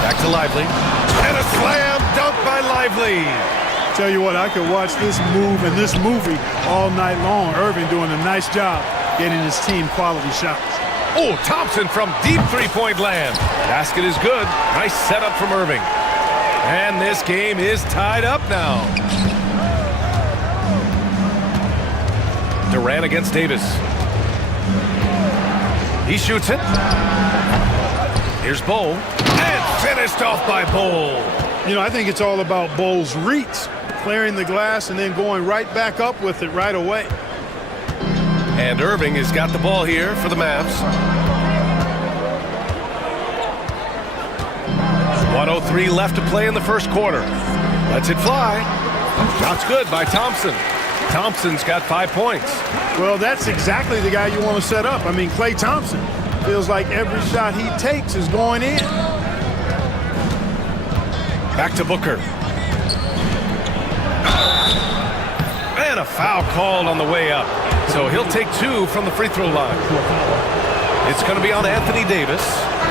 Back to Lively. And a slam dunk by Lively. Tell you what, I could watch this move and this movie all night long. Irving doing a nice job getting his team quality shots. Oh, Thompson from deep three-point land. Basket is good. Nice setup from Irving. And this game is tied up now. Durant against Davis. He shoots it. Here's Bol. And finished off by Bol. You know, I think it's all about Bol's reach. Clearing the glass and then going right back up with it right away. And Irving has got the ball here for the Mavs. 1:03 left to play in the first quarter. Lets it fly. Shot's good by Thompson. Thompson's got 5 points. Well, that's exactly the guy you want to set up. I mean, Klay Thompson feels like every shot he takes is going in. Back to Booker. And a foul called on the way up. So he'll take 2 from the free throw line. It's going to be on Anthony Davis.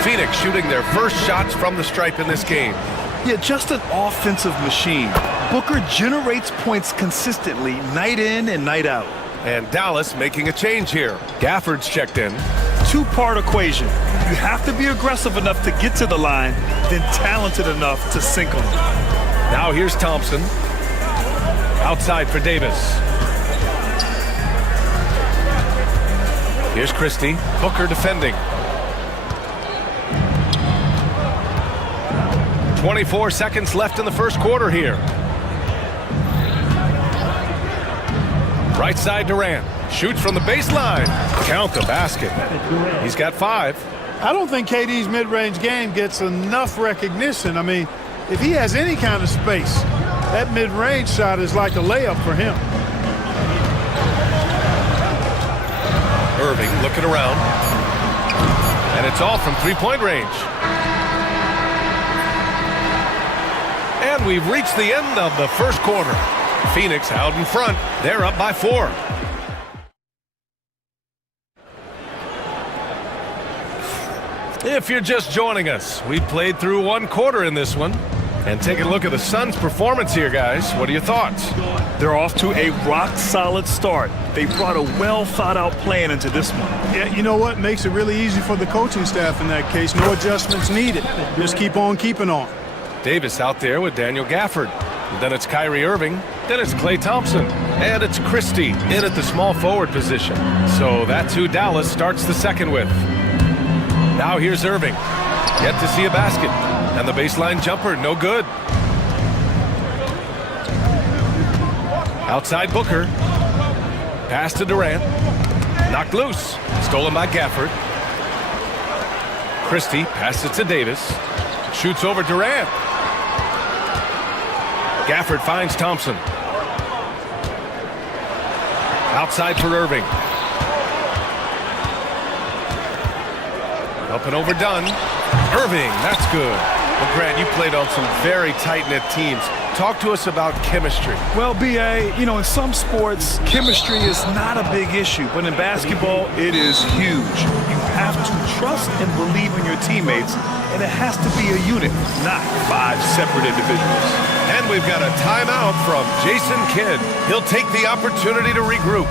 Phoenix shooting their first shots from the stripe in this game. Yeah, just an offensive machine. Booker generates points consistently, night in and night out. And Dallas making a change here. Gafford's checked in. Two-part equation. You have to be aggressive enough to get to the line, then talented enough to sink them. Now here's Thompson. Outside for Davis. Here's Christie. Booker defending. 24 seconds left in the first quarter here. Right side Durant. Shoots from the baseline. Count the basket. He's got 5. I don't think KD's mid-range game gets enough recognition. I mean, if he has any kind of space, that mid-range shot is like a layup for him. Irving looking around. And it's all from three-point range. And we've reached the end of the first quarter. Phoenix out in front. They're up by 4. If you're just joining us, we played through 1 quarter in this one. And take a look at the Suns' performance here, guys. What are your thoughts? They're off to a rock-solid start. They brought a well-thought-out plan into this one. Yeah, you know what? Makes it really easy for the coaching staff in that case. No adjustments needed. Just keep on keeping on. Davis out there with Daniel Gafford. Then it's Kyrie Irving. Then it's Klay Thompson. And it's Christie in at the small forward position. So that's who Dallas starts the second with. Now here's Irving. Yet to see a basket. And the baseline jumper, no good. Outside Booker. Pass to Durant. Knocked loose. Stolen by Gafford. Christie passes it to Davis. Shoots over Durant. Gafford finds Thompson. Outside for Irving. Up and overdone. Irving, that's good. Well, Grant, you played on some very tight-knit teams. Talk to us about chemistry. Well, B.A., you know, in some sports, chemistry is not a big issue, but in basketball, it is huge. You have to trust and believe in your teammates, and it has to be a unit, not 5 separate individuals. And we've got a timeout from Jason Kidd. He'll take the opportunity to regroup.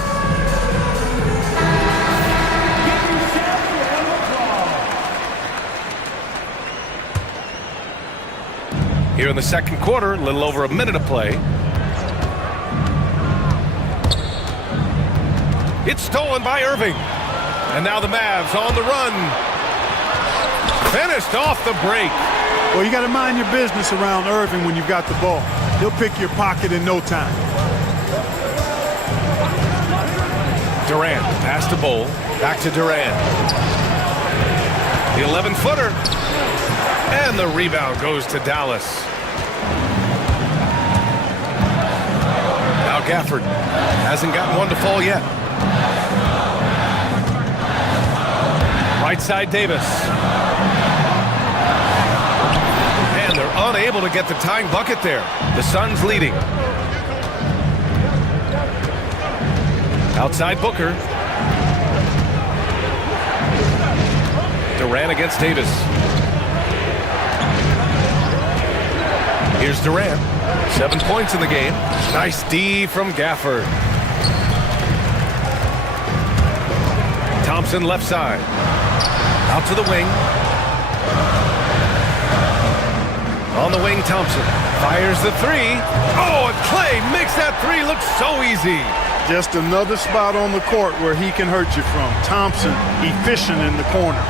Here in the second quarter, a little over a minute of play. It's stolen by Irving. And now the Mavs on the run. Finished off the break. Well, you got to mind your business around Irving when you've got the ball. He'll pick your pocket in no time. Durant, pass to Bowl. Back to Durant. The 11-footer. And the rebound goes to Dallas. Now Gafford hasn't gotten one to fall yet. Right side Davis. And they're unable to get the tying bucket there. The Suns leading. Outside Booker. Durant against Davis. Here's Durant. 7 points in the game. Nice D from Gafford. Thompson left side. Out to the wing. On the wing, Thompson fires the 3. Oh, and Klay makes that 3 look so easy. Just another spot on the court where he can hurt you from. Thompson, efficient in the corners.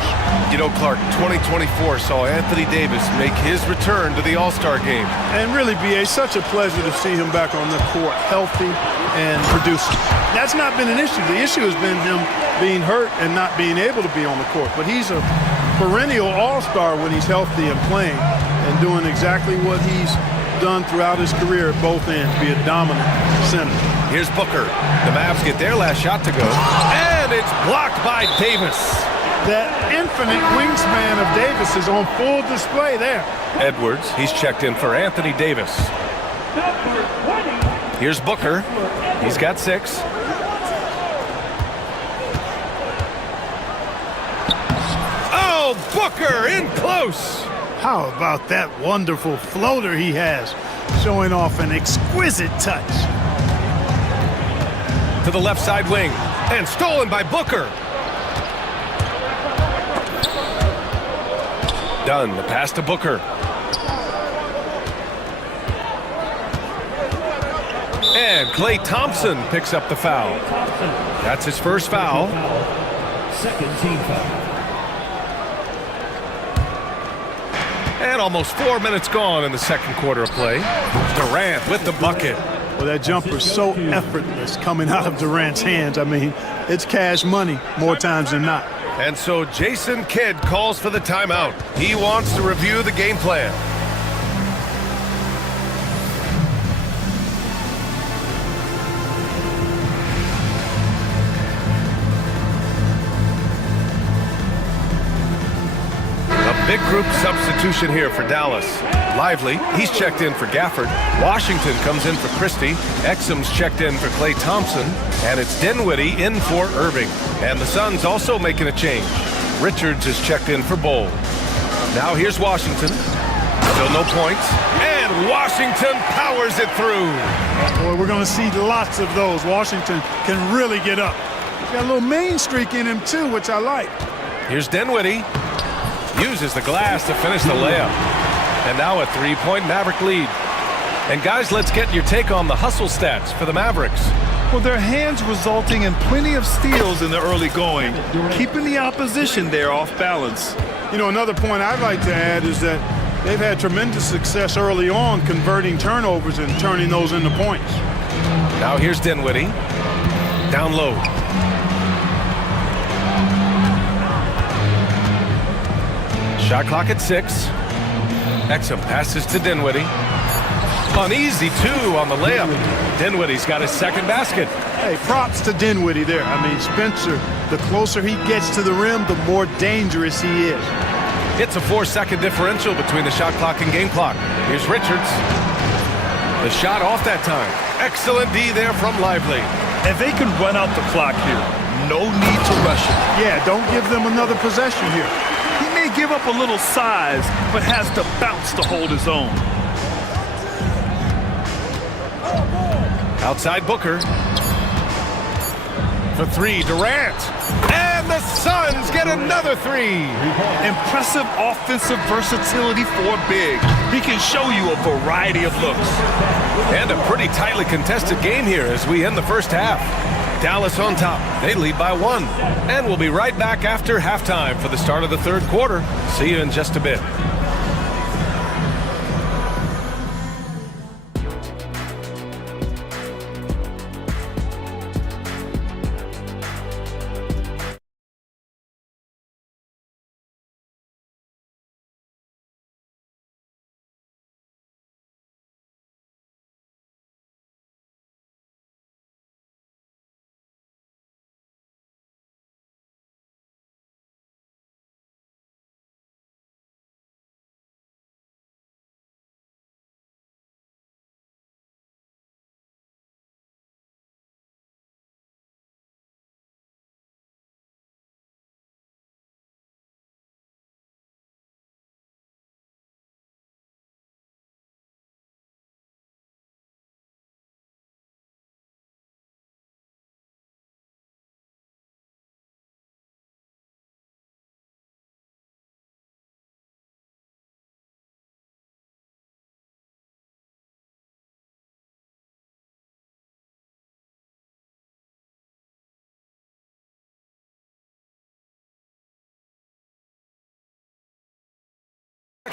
You know, Clark, 2024 saw Anthony Davis make his return to the All-Star game. And really, B.A., such a pleasure to see him back on the court, healthy and producing. That's not been an issue. The issue has been him being hurt and not being able to be on the court. But he's a perennial All-Star when he's healthy and playing and doing exactly what he's done throughout his career at both ends, be a dominant center. Here's Booker. The Mavs get their last shot to go. And it's blocked by Davis. That infinite wingspan of Davis is on full display there. Edwards, he's checked in for Anthony Davis. Here's Booker. He's got 6. Oh, Booker in close. How about that wonderful floater he has, showing off an exquisite touch. To the left side wing, and stolen by Booker. Done, the pass to Booker. And Klay Thompson picks up the foul. That's his first foul. Second team foul. And almost 4 minutes gone in the second quarter of play. Durant with the bucket. Well, that jumper's so effortless coming out of Durant's hands. I mean, it's cash money more times than not. And so Jason Kidd calls for the timeout. He wants to review the game plan. Big group substitution here for Dallas. Lively, he's checked in for Gafford. Washington comes in for Christie. Exum's checked in for Klay Thompson. And it's Dinwiddie in for Irving. And the Suns also making a change. Richards is checked in for Bowl. Now here's Washington. Still no points. And Washington powers it through. Boy, we're going to see lots of those. Washington can really get up. He's got a little main streak in him too, which I like. Here's Dinwiddie. Uses the glass to finish the layup. And now a 3-point Maverick lead. And guys, let's get your take on the hustle stats for the Mavericks. Well, their hands resulting in plenty of steals in the early going, keeping the opposition there off balance. You know, another point I'd like to add is that they've had tremendous success early on converting turnovers and turning those into points. Now here's Dinwiddie. Down low. Shot clock at 6. Exum passes to Dinwiddie. Uneasy, 2 on the layup. Dinwiddie's got his second basket. Hey, props to Dinwiddie there. I mean, Spencer, the closer he gets to the rim, the more dangerous he is. It's a 4-second differential between the shot clock and game clock. Here's Richards. The shot off that time. Excellent D there from Lively. And they can run out the clock here. No need to rush it. Yeah, don't give them another possession here. He may give up a little size, but has to bounce to hold his own. Outside Booker. For 3, Durant. And the Suns get another 3. Impressive offensive versatility for big. He can show you a variety of looks. And a pretty tightly contested game here as we end the first half. Dallas on top. They lead by 1. And we'll be right back after halftime for the start of the third quarter. See you in just a bit.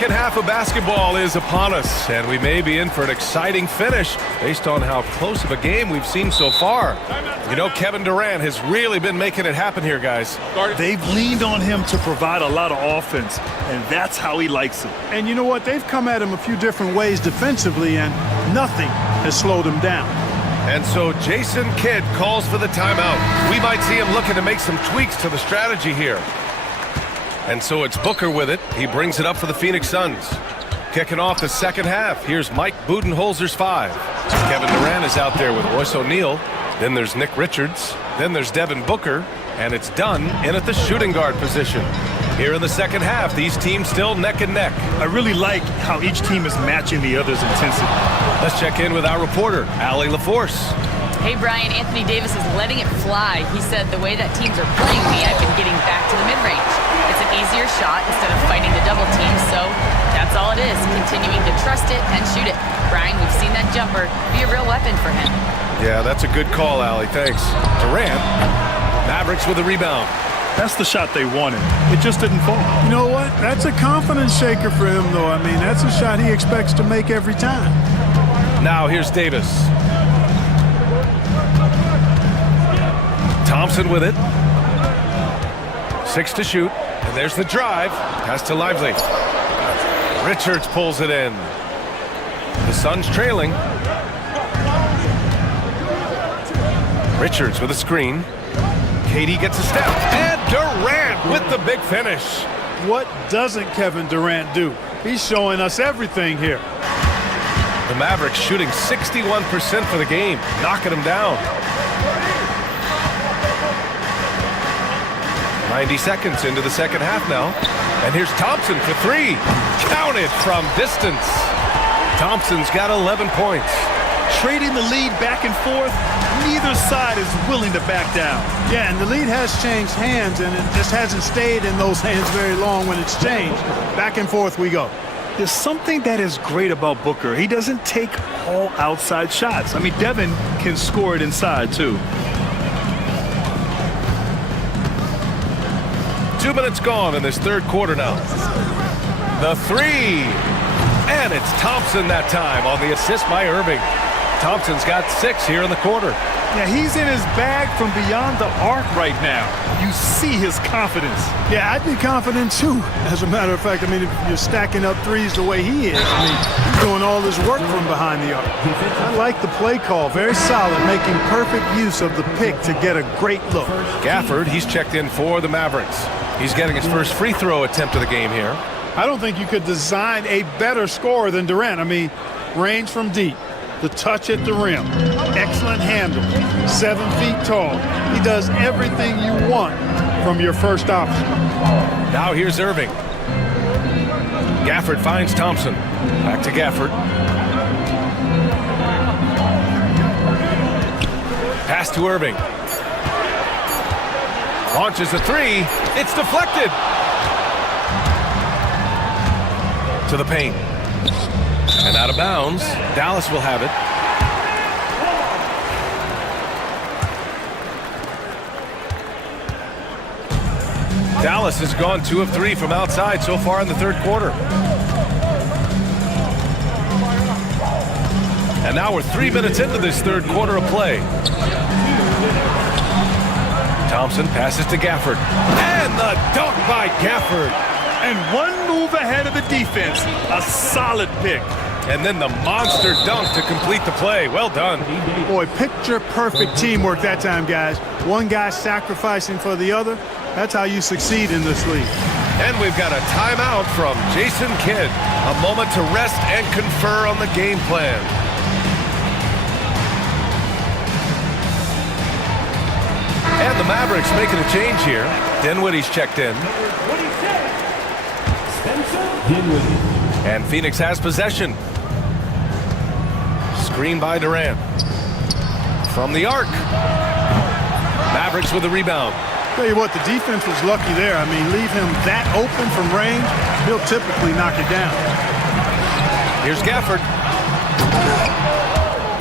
second half of basketball is upon us, and we may be in for an exciting finish based on how close of a game we've seen so far. You know, Kevin Durant has really been making it happen here, guys. They've leaned on him to provide a lot of offense, and that's how he likes it. And you know what? They've come at him a few different ways defensively, and nothing has slowed him down. And so Jason Kidd calls for the timeout. We might see him looking to make some tweaks to the strategy here. And so it's Booker with it. He brings it up for the Phoenix Suns. Kicking off the second half, here's Mike Budenholzer's 5. Kevin Durant is out there with Royce O'Neal. Then there's Nick Richards. Then there's Devin Booker. And it's Dunn in at the shooting guard position. Here in the second half, these teams still neck and neck. I really like how each team is matching the other's intensity. Let's check in with our reporter, Allie LaForce. Hey, Brian, Anthony Davis is letting it fly. He said, the way that teams are playing me, I've been getting back to the mid-range. It's an easier shot instead of fighting the double team, so that's all it is, continuing to trust it and shoot it. Brian, we've seen that jumper be a real weapon for him. Yeah, that's a good call, Allie. Thanks. Durant, Mavericks with a rebound. That's the shot they wanted. It just didn't fall. You know what? That's a confidence shaker for him, though. I mean, that's a shot he expects to make every time. Now here's Davis. Thompson with it. 6 to shoot. And there's the drive. Pass to Lively. Richards pulls it in. The Suns trailing. Richards with a screen. KD gets a step. And Durant with the big finish. What doesn't Kevin Durant do? He's showing us everything here. The Mavericks shooting 61% for the game, knocking them down. 90 seconds into the second half now. And here's Thompson for 3. Counted from distance. Thompson's got 11 points. Trading the lead back and forth, neither side is willing to back down. Yeah, and the lead has changed hands, and it just hasn't stayed in those hands very long when it's changed. Back and forth we go. There's something that is great about Booker. He doesn't take all outside shots. I mean, Devin can score it inside, too. 2 minutes gone in this third quarter now. The 3. And it's Thompson that time on the assist by Irving. Thompson's got 6 here in the quarter. Yeah, he's in his bag from beyond the arc right now. You see his confidence. Yeah, I'd be confident too. As a matter of fact, I mean, if you're stacking up threes the way he is, I mean, he's doing all this work from behind the arc. I like the play call. Very solid, making perfect use of the pick to get a great look. Gafford, he's checked in for the Mavericks. He's getting his first free throw attempt of the game here. I don't think you could design a better scorer than Durant. I mean, range from deep. The touch at the rim, excellent handle, 7 feet tall. He does everything you want from your first option. Now here's Irving. Gafford finds Thompson. Back to Gafford. Pass to Irving. Launches a 3. It's deflected. To the paint. And out of bounds. Dallas will have it. Dallas has gone 2 of 3 from outside so far in the third quarter. And now we're 3 minutes into this third quarter of play. Thompson passes to Gafford. And the dunk by Gafford. And one move ahead of the defense. A solid pick. And then the monster dunk to complete the play. Well done. Boy, picture perfect teamwork that time, guys. One guy sacrificing for the other. That's how you succeed in this league. And we've got a timeout from Jason Kidd. A moment to rest and confer on the game plan. And the Mavericks making a change here. Dinwiddie's checked in. And Phoenix has possession. Screen by Durant. From the arc. Mavericks with a rebound. Tell you what, the defense was lucky there. I mean, leave him that open from range, he'll typically knock it down. Here's Gafford.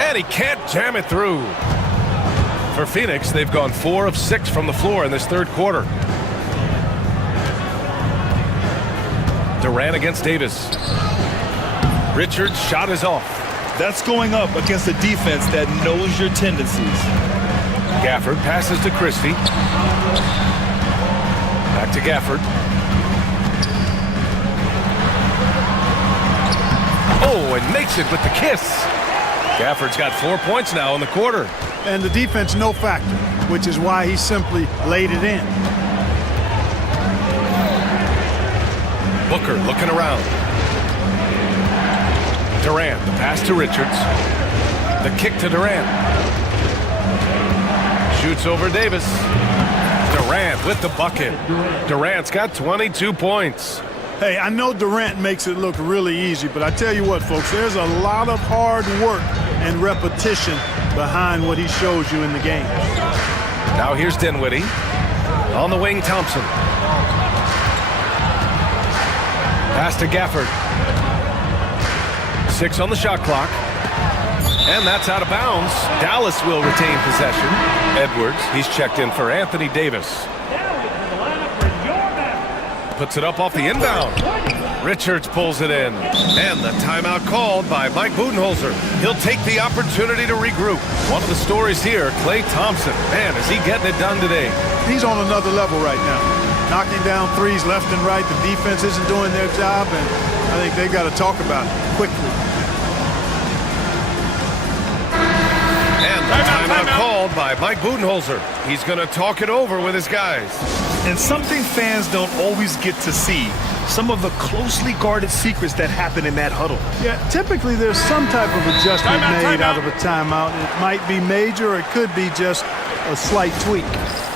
And he can't jam it through. For Phoenix, they've gone 4 of 6 from the floor in this third quarter. Durant against Davis. Richards' shot is off. That's going up against a defense that knows your tendencies. Gafford passes to Christie. Back to Gafford. Oh, and makes it with the kiss. Gafford's got 4 points now in the quarter. And the defense no factor, which is why he simply laid it in. Booker looking around. Durant, the pass to Richards. The kick to Durant. Shoots over Davis. Durant with the bucket. Durant's got 22 points. Hey, I know Durant makes it look really easy, but I tell you what, folks, there's a lot of hard work and repetition behind what he shows you in the game. Now here's Dinwiddie. On the wing, Thompson. Pass to Gafford. 6 on the shot clock. And that's out of bounds. Dallas will retain possession. Edwards, he's checked in for Anthony Davis. Puts it up off the inbound. Richards pulls it in. And the timeout called by Mike Budenholzer. He'll take the opportunity to regroup. One of the stories here, Klay Thompson. Man, is he getting it done today? He's on another level right now. Knocking down threes left and right. The defense isn't doing their job, and I think they've got to talk about it quickly. And the timeout called by Mike Budenholzer. He's going to talk it over with his guys. And something fans don't always get to see, some of the closely guarded secrets that happen in that huddle. Yeah, typically there's some type of adjustment made out of a timeout. It might be major, or it could be just a slight tweak.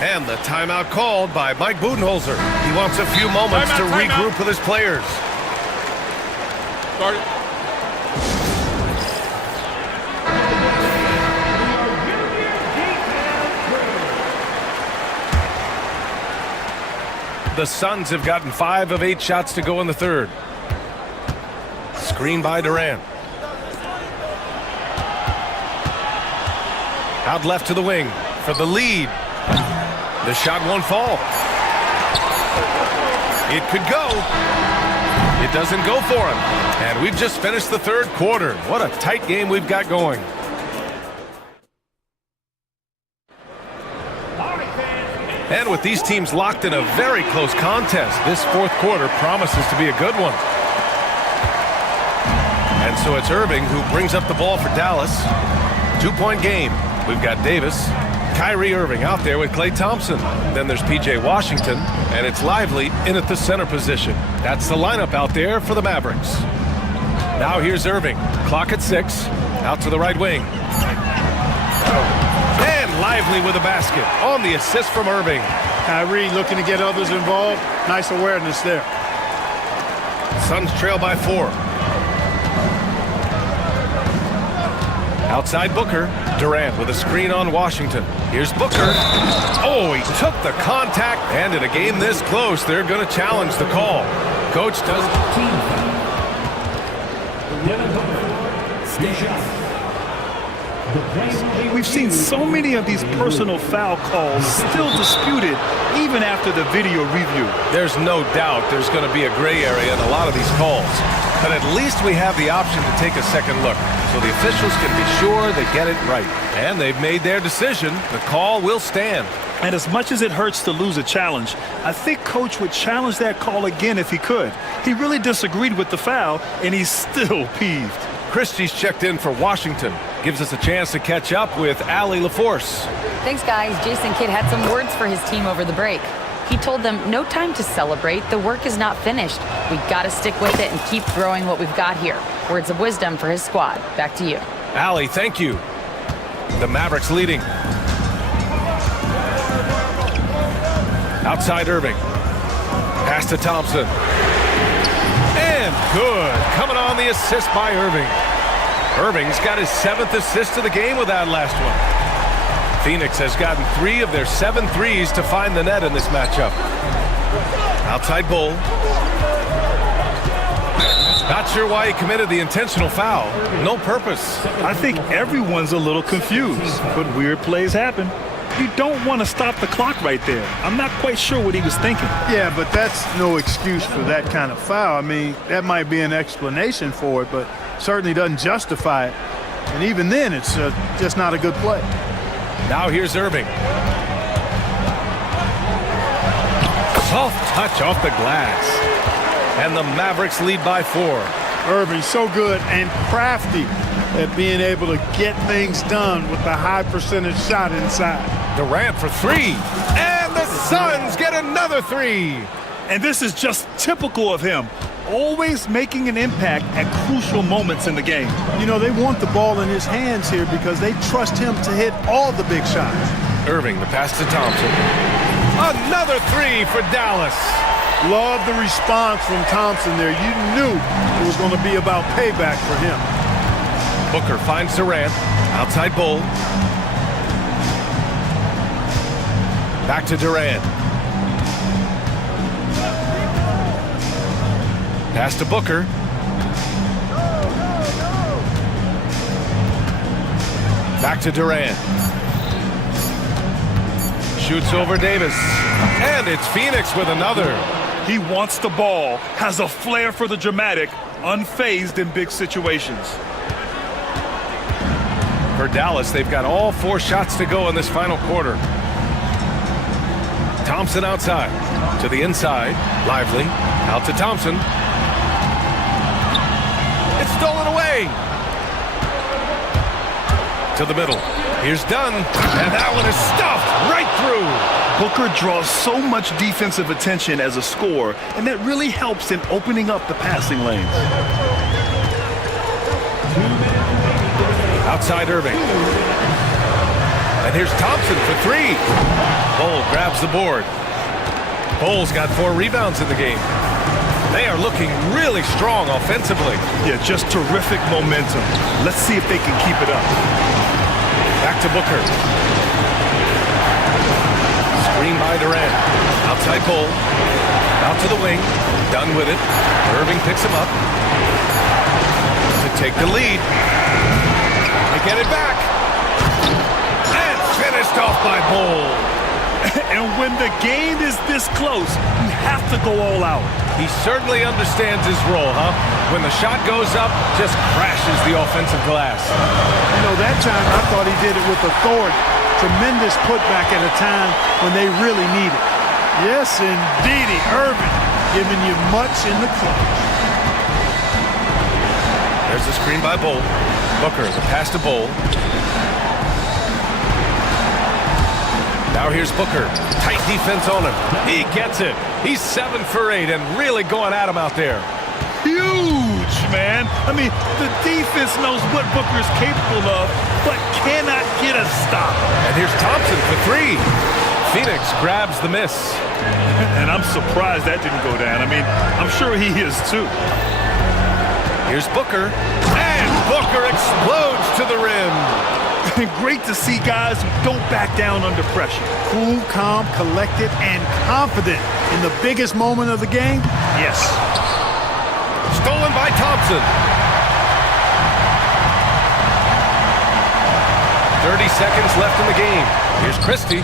And the timeout called by Mike Budenholzer. He wants a few moments to regroup with his players. Start it. The Suns have gotten 5 of 8 shots to go in the third. Screen by Durant. Out left to the wing for the lead. The shot won't fall. It could go. It doesn't go for him. And we've just finished the third quarter. What a tight game we've got going. And with these teams locked in a very close contest, this fourth quarter promises to be a good one. And so it's Irving who brings up the ball for Dallas. 2-point game. We've got Davis, Kyrie Irving out there with Klay Thompson. Then there's P.J. Washington, and it's Lively in at the center position. That's the lineup out there for the Mavericks. Now here's Irving. Clock at 6. Out to the right wing. Lively with a basket on the assist from Irving. Kyrie looking to get others involved. Nice awareness there. Suns trail by 4. Outside Booker. Durant with a screen on Washington. Here's Booker. Oh, he took the contact. And in a game this close, they're going to challenge the call. Coach does. We've seen so many of these personal foul calls still disputed even after the video review. There's no doubt there's going to be a gray area in a lot of these calls. But at least we have the option to take a second look, so the officials can be sure they get it right. And they've made their decision. The call will stand. And as much as it hurts to lose a challenge, I think Coach would challenge that call again if he could. He really disagreed with the foul, and he's still peeved. Christie's checked in for Washington. Gives us a chance to catch up with Allie LaForce. Thanks, guys. Jason Kidd had some words for his team over the break. He told them, no time to celebrate. The work is not finished. We got to stick with it and keep growing what we've got here. Words of wisdom for his squad. Back to you. Allie, thank you. The Mavericks leading. Outside Irving. Pass to Thompson. And good. Coming on the assist by Irving. Irving's got his 7th assist of the game with that last one. Phoenix has gotten 3 of their 7 threes to find the net in this matchup. Outside Bull. Not sure why he committed the intentional foul. No purpose. I think everyone's a little confused, but weird plays happen. You don't want to stop the clock right there. I'm not quite sure what he was thinking. Yeah, but that's no excuse for that kind of foul. I mean, that might be an explanation for it, but certainly doesn't justify it. And even then, it's just not a good play. Now here's Irving. Soft touch off the glass. And the Mavericks lead by 4. Irving, so good and crafty at being able to get things done with the high percentage shot inside. Durant for 3. And the Suns get another 3. And this is just typical of him. Always making an impact at crucial moments in the game. You know, they want the ball in his hands here because they trust him to hit all the big shots. Irving, the pass to Thompson. Another 3 for Dallas. Love the response from Thompson there. You knew it was going to be about payback for him. Booker finds Durant. Outside Bull. Back to Durant. Pass to Booker. Back to Durant. Shoots over Davis. And it's Phoenix with another. He wants the ball, has a flair for the dramatic, unfazed in big situations. For Dallas, they've got all 4 shots to go in this final quarter. Thompson outside. To the inside. Lively. Out to Thompson. It's stolen away. To the middle. Here's Dunn. And that one is stuffed right through. Booker draws so much defensive attention as a scorer, and that really helps in opening up the passing lanes. Outside Irving. And here's Thompson for 3. Bull grabs the board. Bull's got 4 rebounds in the game. They are looking really strong offensively. Yeah, just terrific momentum. Let's see if they can keep it up. Back to Booker. Screen by Durant. Outside Bull. Out to the wing. Done with it. Irving picks him up. To take the lead. They get it back. And finished off by Bull. And when the game is this close, you have to go all out. He certainly understands his role, huh? When the shot goes up, just crashes the offensive glass. You know, that time I thought he did it with authority. Tremendous putback at a time when they really need it. Yes, indeedy, Irving giving you much in the clutch. There's the screen by Bull. Booker, the pass to Bull. Now here's Booker. Tight defense on him. He gets it. He's 7 for 8 and really going at him out there. Huge, man. I mean, the defense knows what Booker's capable of, but cannot get a stop. And here's Thompson for 3. Phoenix grabs the miss. And I'm surprised that didn't go down. I mean, I'm sure he is too. Here's Booker. And Booker explodes to the rim. Great to see guys who don't back down under pressure. Cool, calm, collected, and confident in the biggest moment of the game. Yes. Stolen by Thompson. 30 seconds left in the game. Here's Christie.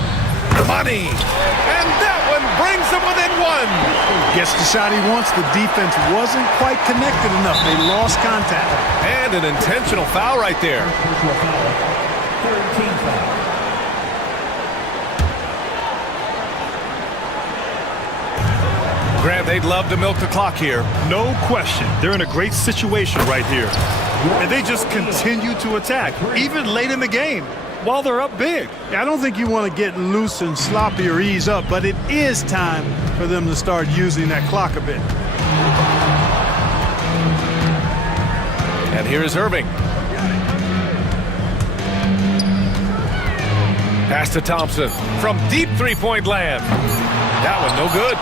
Money. And that one brings them within 1. Gets the shot he wants. The defense wasn't quite connected enough. They lost contact. And an intentional foul right there. Grant, they'd love to milk the clock here. No question. They're in a great situation right here. And they just continue to attack, even late in the game, while they're up big. I don't think you want to get loose and sloppy or ease up, but it is time for them to start using that clock a bit. And here is Irving. Pass to Thompson from deep three-point land. That one no good.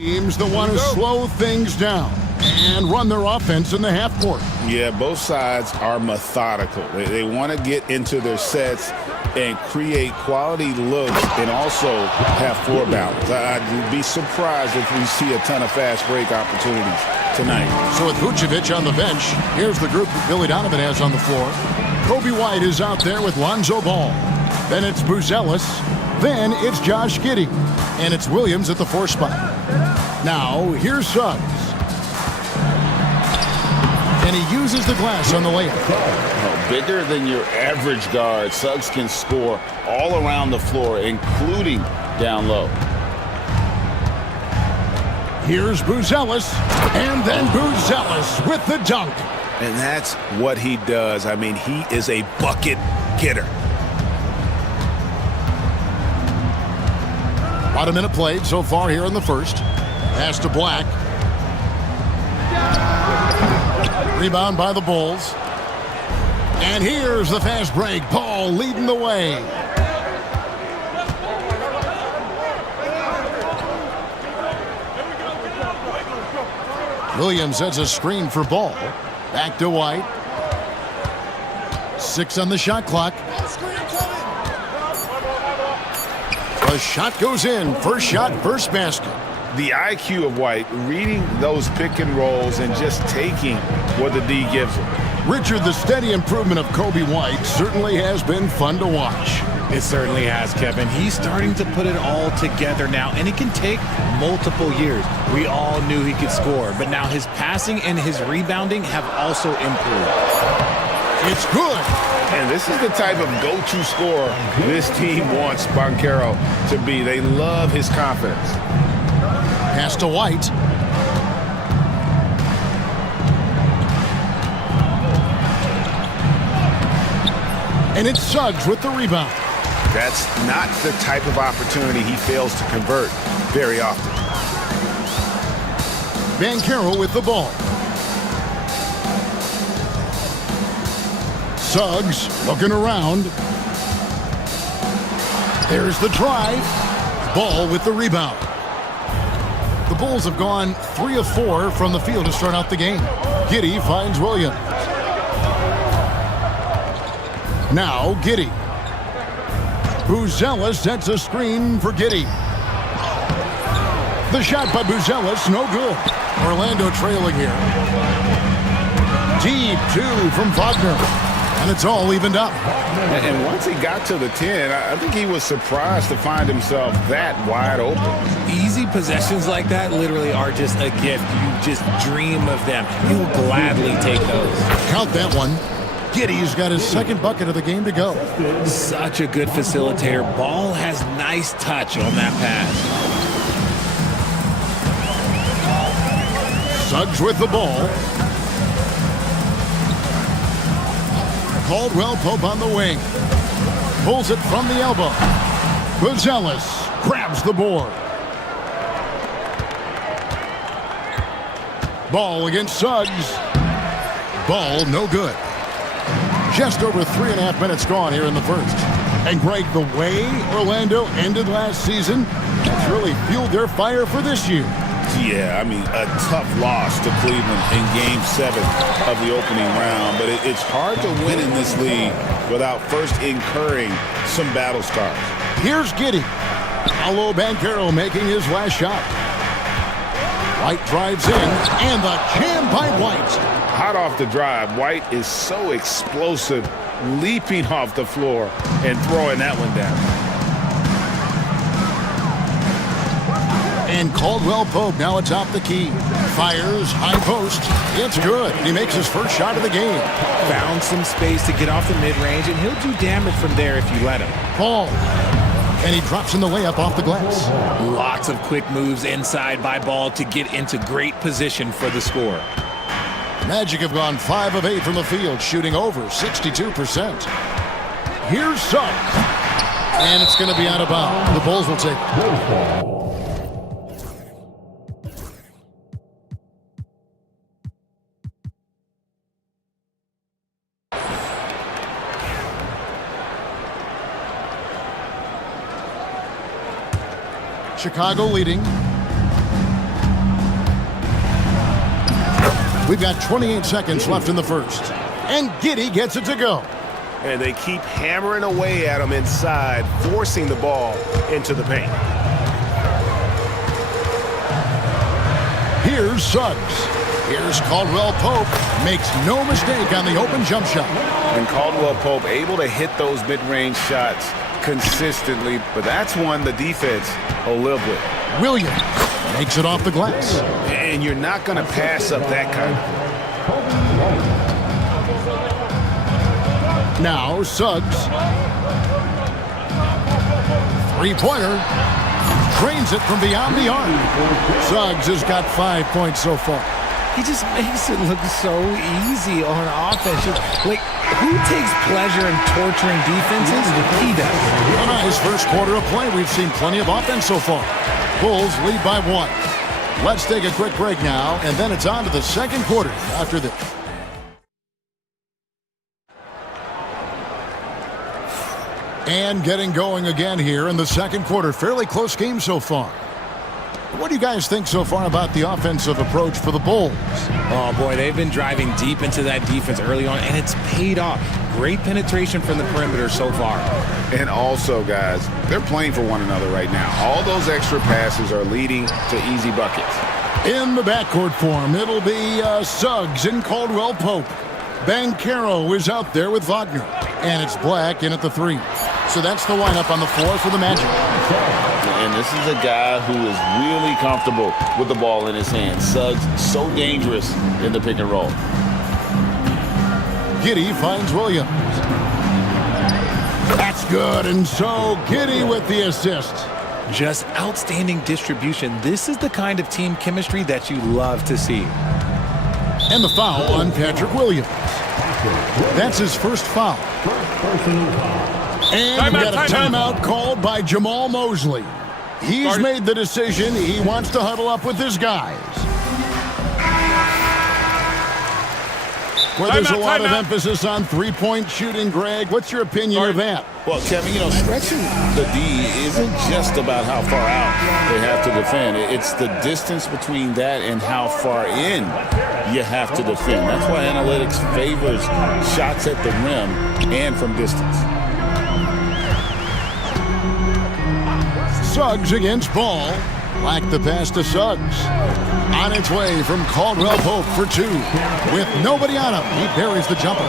Teams that want to slow things down and run their offense in the half court. Yeah, both sides are methodical. They want to get into their sets and create quality looks and also have floor balance. I'd be surprised if we see a ton of fast break opportunities tonight. So with Vucevic on the bench, here's the group that Billy Donovan has on the floor. Kobe White is out there with Lonzo Ball. Then it's Buzelis. Then it's Josh Giddey. And it's Williams at the 4 spot. Now, here's Suggs. And he uses the glass on the layup. Bigger than your average guard, Suggs can score all around the floor, including down low. Here's Buzelis, and then Buzelis with the dunk. And that's what he does. I mean, he is a bucket getter. About a minute played so far here in the first. Pass to Black. Rebound by the Bulls. And here's the fast break. Ball leading the way. Williams sets a screen for Ball. Back to White. 6 on the shot clock. The shot goes in. First shot, first basket. The IQ of White, reading those pick and rolls and just taking what the D gives him. Richard, the steady improvement of Kobe White certainly has been fun to watch. It certainly has, Kevin. He's starting to put it all together now, and it can take multiple years. We all knew he could score, but now his passing and his rebounding have also improved. It's good. And this is the type of go-to scorer this team wants Banchero to be. They love his confidence. Pass to White. And it's Suggs with the rebound. That's not the type of opportunity he fails to convert very often. Banchero with the ball. Suggs looking around. There's the drive. Ball with the rebound. The Bulls have gone 3 of 4 from the field to start out the game. Giddey finds Williams. Now Giddey. Buzelis sets a screen for Giddey. The shot by Buzelis, no good. Orlando trailing here. Deep 2 from Wagner. And it's all evened up. And once he got to the 10, I think he was surprised to find himself that wide open. Easy possessions like that literally are just a gift. You just dream of them. You will gladly take those. Count that one. Giddey's got his second bucket of the game to go. Such a good facilitator. Ball has nice touch on that pass. Suggs with the ball. Caldwell Pope on the wing. Pulls it from the elbow. Buzelis grabs the board. Ball against Suggs. Ball no good. Just over 3.5 minutes gone here in the first. And Greg, the way Orlando ended last season has really fueled their fire for this year. Yeah, I mean, a tough loss to Cleveland in Game 7 of the opening round. But it's hard to win in this league without first incurring some battle scars. Here's Giddey. Paolo Banchero making his last shot. White drives in, and the jam by White. Hot off the drive, White is so explosive, leaping off the floor and throwing that one down. And Caldwell Pope now atop the key. Fires, high post. It's good. He makes his first shot of the game. Found some space to get off the mid-range, and he'll do damage from there if you let him. Ball. And he drops in the layup off the glass. Lots of quick moves inside by Ball to get into great position for the score. Magic have gone 5 of 8 from the field, shooting over 62%. Here's Suggs. And it's going to be out of bounds. The Bulls will take it. Chicago leading. We've got 28 seconds left in the first. And Giddey gets it to go. And they keep hammering away at him inside, forcing the ball into the paint. Here's Suggs. Here's Caldwell Pope. Makes no mistake on the open jump shot. And Caldwell Pope able to hit those mid-range shots consistently, but that's one the defense will live with. Williams makes it off the glass. And you're not going to pass up that kind of. Now Suggs. Three-pointer. Drains it from beyond the arc. Suggs has got 5 points so far. He just makes it look so easy on offense. Like, who takes pleasure in torturing defenses? He does. A nice first quarter of play. We've seen plenty of offense so far. Bulls lead by 1. Let's take a quick break now, and then it's on to the second quarter after this. And getting going again here in the second quarter. Fairly close game so far. What do you guys think so far about the offensive approach for the Bulls? Oh, boy, they've been driving deep into that defense early on, and it's paid off. Great penetration from the perimeter so far. And also, guys, they're playing for one another right now. All those extra passes are leading to easy buckets. In the backcourt form, it'll be Suggs and Caldwell Pope. Banchero is out there with Wagner. And it's Black in at the 3. So that's the lineup on the floor for the Magic. And this is a guy who is really comfortable with the ball in his hands. Suggs, so dangerous in the pick and roll. Giddey finds Williams. That's good, and so Giddey with the assist. Just outstanding distribution. This is the kind of team chemistry that you love to see. And the foul on Patrick Williams. That's his first foul. And we got a timeout called by Jamal Mosley. He's made the decision. He wants to huddle up with his guys. Well, there's a lot of emphasis on three-point shooting, Greg. What's your opinion of that? Well, Kevin, stretching the D isn't just about how far out they have to defend. It's the distance between that and how far in you have to defend. That's why analytics favors shots at the rim and from distance. Suggs against Ball. Like the pass to Suggs. On its way from Caldwell Pope for 2. With nobody on him, he buries the jumper.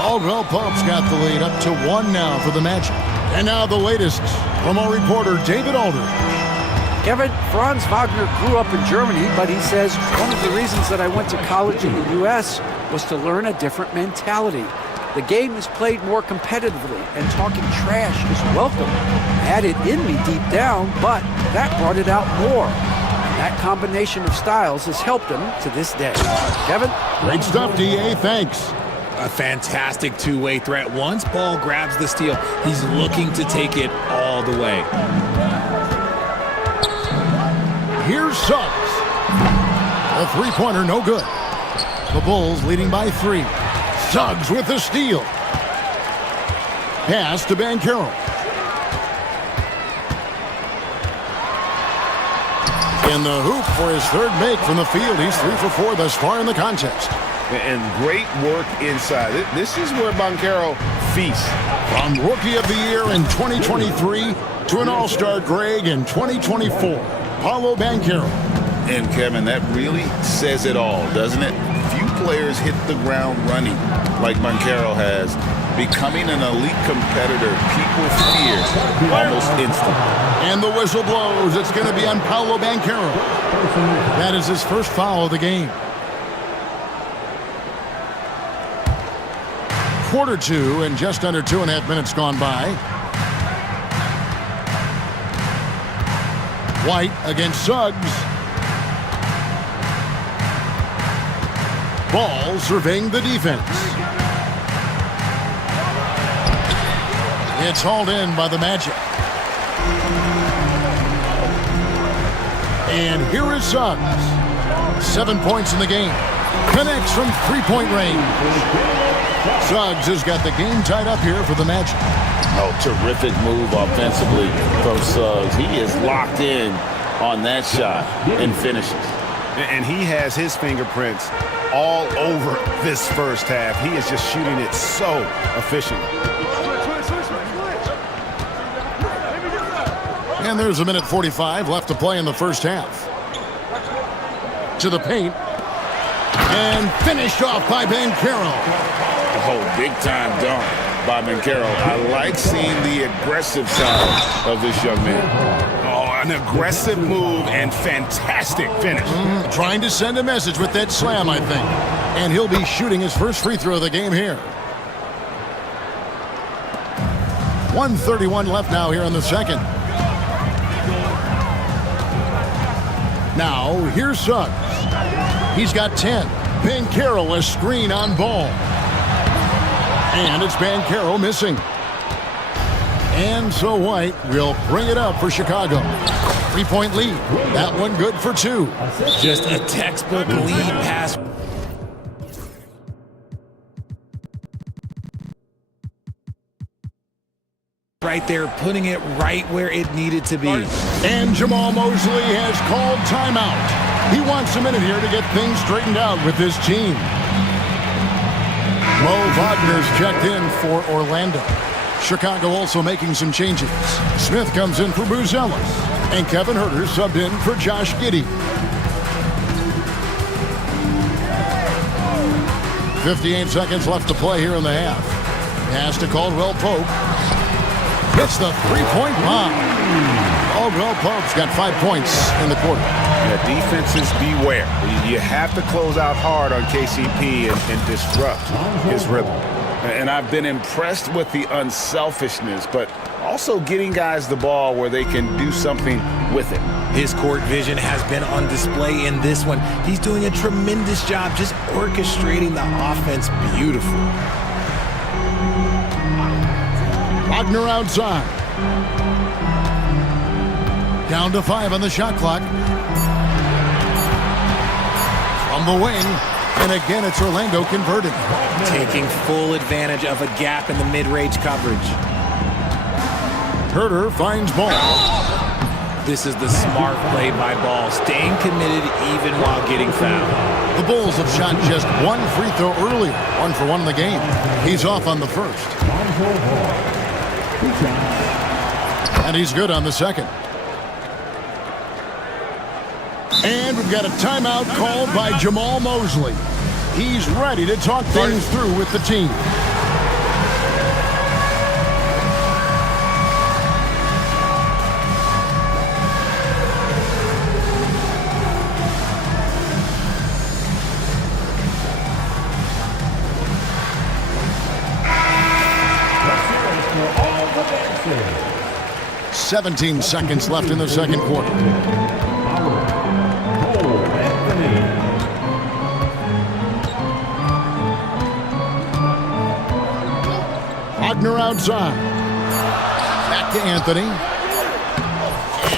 Caldwell Pope's got the lead up to 1 now for the Magic. And now the latest from our reporter, David Aldridge. Kevin, Franz Wagner grew up in Germany, but he says one of the reasons that I went to college in the U.S. was to learn a different mentality. The game is played more competitively, and talking trash is welcome. I had it in me deep down, but that brought it out more. And that combination of styles has helped him to this day. Kevin? Great stuff, D.A. Thanks. A fantastic two-way threat. Once Ball grabs the steal, he's looking to take it all the way. Here's Suggs. A three-pointer, no good. The Bulls leading by 3. Suggs with the steal. Pass to Banchero. In the hoop for his third make from the field. He's 3 for 4 thus far in the contest. And great work inside. This is where Banchero feasts. From Rookie of the Year in 2023 to an All-Star Greg in 2024. Paulo Banchero. And Kevin, that really says it all, doesn't it? Few players hit the ground running like Banchero has. Becoming an elite competitor, people fear almost instantly. And the whistle blows. It's going to be on Paulo Banchero. That is his first foul of the game. Quarter 2 and just under 2.5 minutes gone by. White against Suggs. Ball surveying the defense. It's hauled in by the Magic. And here is Suggs. 7 points in the game. Connects from three-point range. Suggs has got the game tied up here for the Magic. Oh, terrific move offensively from Suggs. He is locked in on that shot and finishes. And he has his fingerprints all over this first half. He is just shooting it so efficiently. And there's a minute 45 left to play in the first half. To the paint. And finished off by Bankero. Oh, big-time dunk by Bankero. I like seeing the aggressive side of this young man. Oh, an aggressive move and fantastic finish. Trying to send a message with that slam, I think. And he'll be shooting his first free throw of the game here. 1:31 left now here in the second. Now, here's Suggs. He's got 10. Bankero a screen on ball. And it's Bankero missing. And so White will bring it up for Chicago. 3-point lead. That one good for 2. Just a textbook lead pass. Right there, putting it right where it needed to be. And Jamal Mosley has called timeout. He wants a minute here to get things straightened out with his team. Mo Wagner's checked in for Orlando. Chicago also making some changes. Smith comes in for Buzelis. And Kevin Huerter subbed in for Josh Giddey. 58 seconds left to play here in the half. Pass to Caldwell Pope. Hits the three-point bomb. Caldwell Pope's got 5 points in the quarter. Yeah, defenses beware. You have to close out hard on KCP and disrupt his rhythm. And I've been impressed with the unselfishness, but also getting guys the ball where they can do something with it. His court vision has been on display in this one. He's doing a tremendous job just orchestrating the offense beautifully. Wagner outside. Down to 5 on the shot clock. From the wing. And again, it's Orlando converting. Taking full advantage of a gap in the mid-range coverage. Huerter finds Ball. This is the smart play by Ball, staying committed even while getting fouled. The Bulls have shot just 1 free throw earlier. 1 for 1 in the game. He's off on the first. And he's good on the second. And we've got a timeout called by Jamal Mosley. He's ready to talk things through with the team. For all the benches. 17 seconds left in the second quarter. Wagner outside. Back to Anthony. And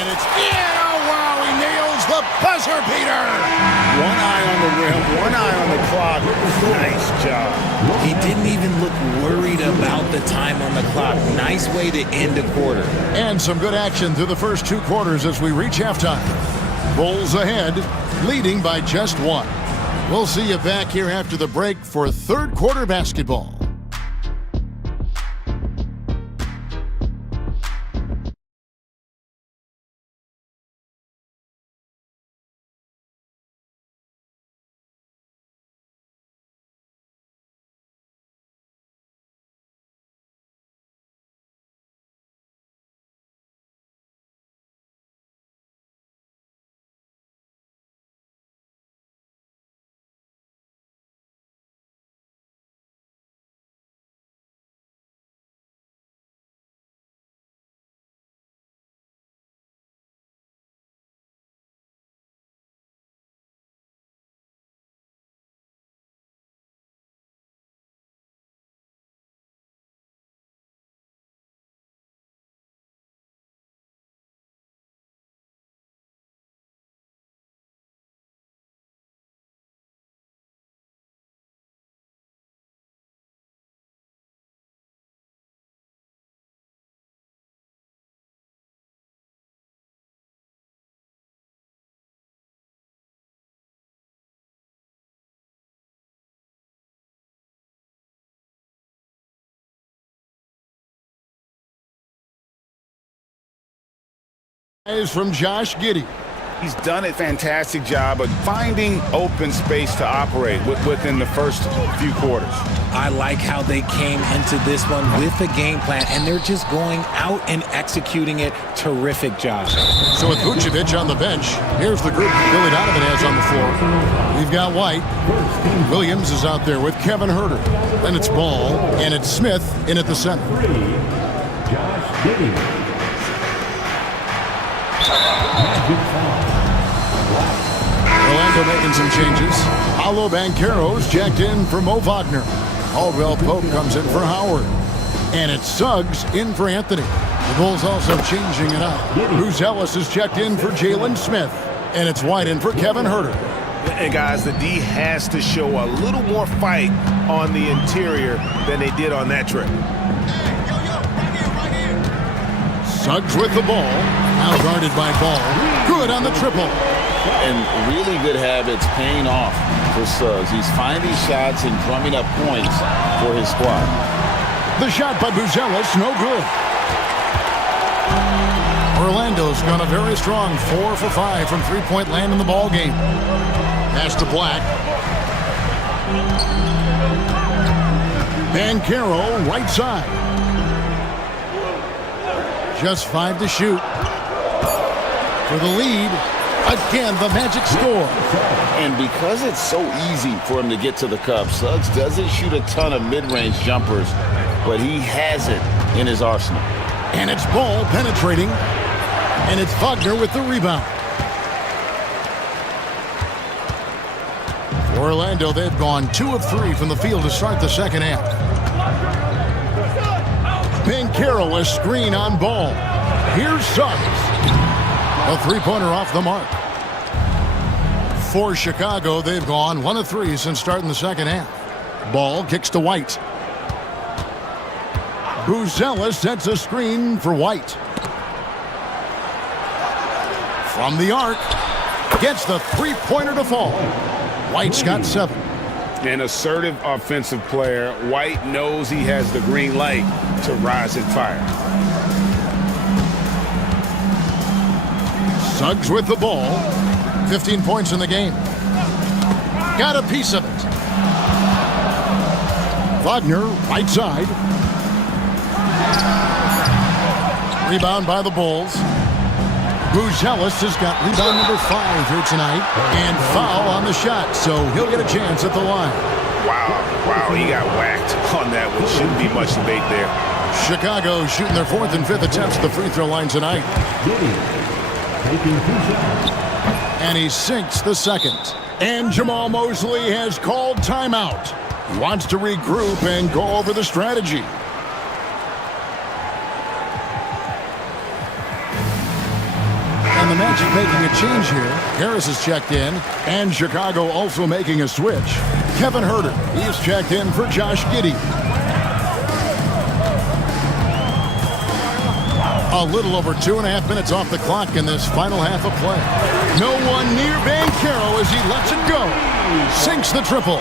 it's in. Oh, wow, he nails the buzzer beater. One eye on the rim, one eye on the clock. Nice job. He didn't even look worried about the time on the clock. Nice way to end a quarter. And some good action through the first 2 quarters as we reach halftime. Bulls ahead, leading by just 1. We'll see you back here after the break for third quarter basketball. Is from Josh Giddey. He's done a fantastic job of finding open space to operate within the first few quarters. I like how they came into this one with a game plan, and they're just going out and executing it. Terrific job. So with Vucevic on the bench, here's the group Billy Donovan has on the floor. We've got White. Williams is out there with Kevin Herter. Then it's Ball, and it's Smith in at the center. Josh Giddey. Orlando making some changes. Paolo Banchero's checked in for Mo Wagner. Caldwell Pope comes in for Howard. And it's Suggs in for Anthony. The Bulls also changing it up. Bruce Ellis is checked in for Jalen Smith. And it's White in for Kevin Herter. And guys, the D has to show a little more fight on the interior than they did on that trip. Suggs with the ball. Now guarded by Ball. Good on the triple. And really good habits paying off for Suggs. He's finding shots and drumming up points for his squad. The shot by Buzelis, no good. Orlando's gone a very strong 4 for 5 from three-point land in the ball game. Pass to Black. Banchero, right side. Just 5 to shoot. For the lead. Again, the Magic score. And because it's so easy for him to get to the cup, Suggs doesn't shoot a ton of mid-range jumpers, but he has it in his arsenal. And it's Ball penetrating. And it's Wagner with the rebound. For Orlando, they've gone 2 of 3 from the field to start the second half. Banchero, a screen on Ball. Here's Suggs. A three-pointer off the mark. For Chicago, they've gone 1 of 3 since starting the second half. Ball kicks to White. Buzelis sets a screen for White. From the arc, gets the three-pointer to fall. White's got 7. An assertive offensive player. White knows he has the green light to rise and fire. Suggs with the ball. 15 points in the game. Got a piece of it. Wagner, right side. Rebound by the Bulls. Buzelis has got rebound number 5 here tonight. And foul on the shot, so he'll get a chance at the line. Wow, he got whacked on that one. Shouldn't be much debate there. Chicago shooting their 4th and 5th attempts at the free throw line tonight. And he sinks the second. And Jamal Mosley has called timeout. He wants to regroup and go over the strategy. And the Magic making a change here. Harris is checked in. And Chicago also making a switch. Kevin Herter, he's checked in for Josh Giddey. A little over 2.5 minutes off the clock in this final half of play. No one near Banchero as he lets it go. Sinks the triple.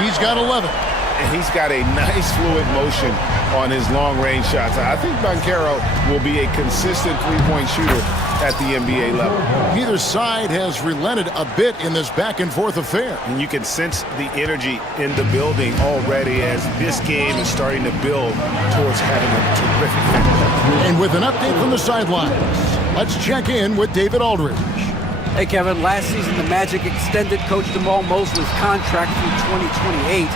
He's got 11. And he's got a nice fluid motion on his long-range shots. I think Banchero will be a consistent three-point shooter at the NBA level. Neither side has relented a bit in this back-and-forth affair. And you can sense the energy in the building already as this game is starting to build towards having a terrific finish. And with an update from the sidelines, let's check in with David Aldridge. Hey, Kevin, last season the Magic extended Coach Jamal Mosley's contract through 2028.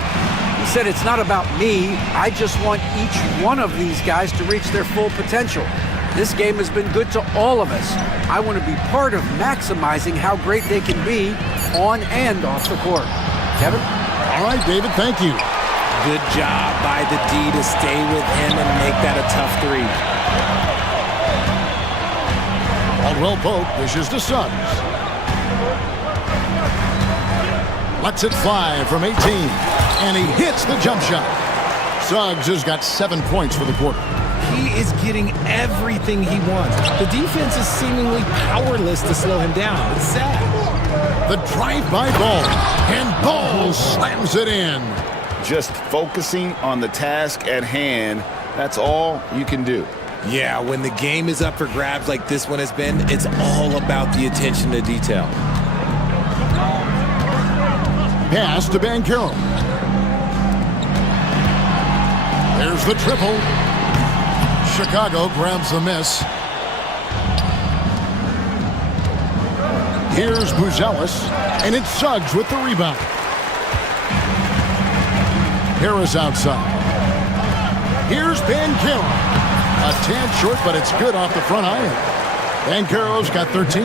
He said, it's not about me. I just want each one of these guys to reach their full potential. This game has been good to all of us. I want to be part of maximizing how great they can be on and off the court. Kevin? All right, David, thank you. Good job by the D to stay with him and make that a tough 3. Caldwell Pope dishes to Suggs. Lets it fly from 18. And he hits the jump shot. Suggs has got 7 points for the quarter. He is getting everything he wants. The defense is seemingly powerless to slow him down. It's sad. The drive-by Ball. And Ball slams it in. Just focusing on the task at hand, that's all you can do. Yeah, when the game is up for grabs like this one has been, it's all about the attention to detail. Pass to Banchero. There's the triple. Chicago grabs the miss. Here's Buzelis, and it's Suggs with the rebound. Harris outside. Here's Banchero. A tad short, but it's good off the front iron. Banchero's got 13.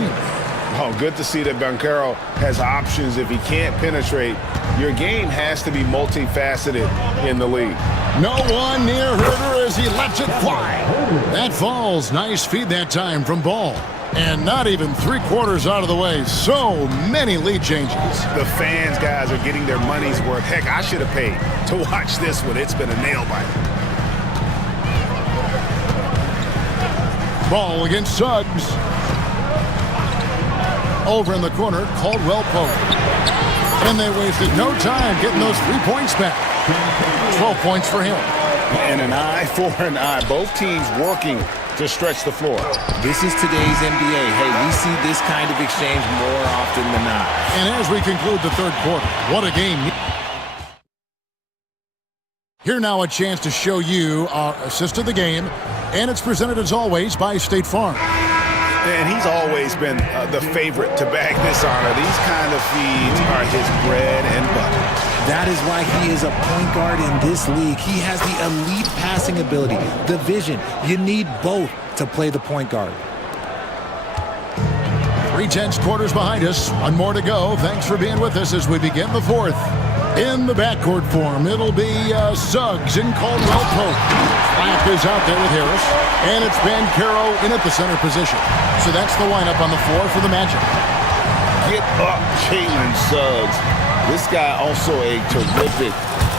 Oh, good to see that Banchero has options if he can't penetrate. Your game has to be multifaceted in the league. No one near Herder as he lets it fly. That falls. Nice feed that time from Ball. And not even 3/4 out of the way. So many lead changes. The fans, guys, are getting their money's worth. Heck, I should have paid to watch this one. It's been a nail biter. Ball against Suggs. Over in the corner, Caldwell Pope. And they wasted no time getting those 3 points back. 12 points for him. And an eye for an eye. Both teams working to stretch the floor. This is today's NBA. Hey, we see this kind of exchange more often than not. And as we conclude the third quarter, what a game. Here now a chance to show you our assist of the game, and it's presented as always by State Farm. And he's always been the favorite to bag this honor. These kind of feeds are his bread and butter. That is why he is a point guard in this league. He has the elite passing ability, the vision. You need both to play the point guard. 3/10 quarters behind us. One more to go. Thanks for being with us as we begin the fourth. In the backcourt form, it'll be Suggs and Caldwell Pope. Black is out there with Harris. And it's Banchero in at the center position. So that's the lineup on the floor for the Magic. Get up, Jalen Suggs. This guy also a terrific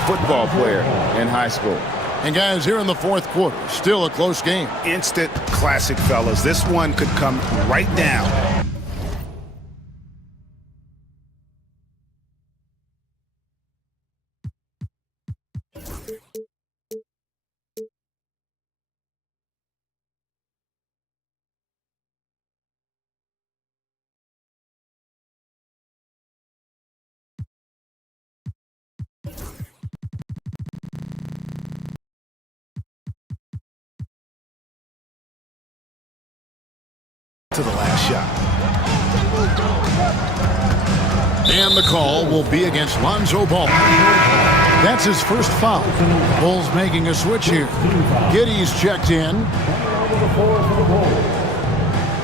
football player in high school. And guys, here in the fourth quarter, still a close game. Instant classic, fellas. This one could come right down. To the last shot. And the call will be against Lonzo Ball. That's his first foul. Bulls making a switch here. Giddey's checked in. Number 4 for the Bulls.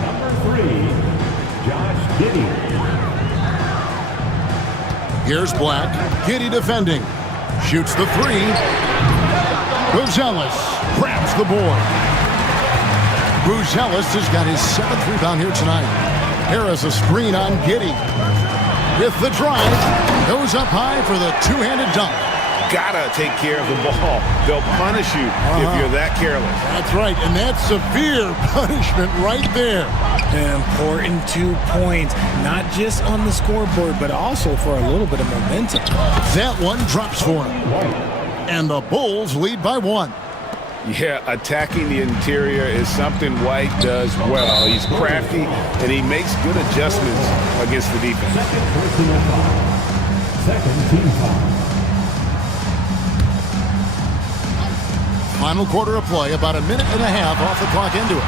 Number 3, Josh Giddey. Here's Black. Giddey defending. Shoots the three. Buzelis grabs the board. Buzelis has got his 7th rebound here tonight. Harris a screen on Giddey. With the drive, goes up high for the two-handed dunk. Gotta take care of the ball. They'll punish you if you're that careless. That's right, and that's severe punishment right there. An important 2 points, not just on the scoreboard, but also for a little bit of momentum. That one drops for him. And the Bulls lead by 1. Yeah, attacking the interior is something White does well. He's crafty, and he makes good adjustments against the defense. Second team foul. Final quarter of play, about a minute and a half off the clock into it.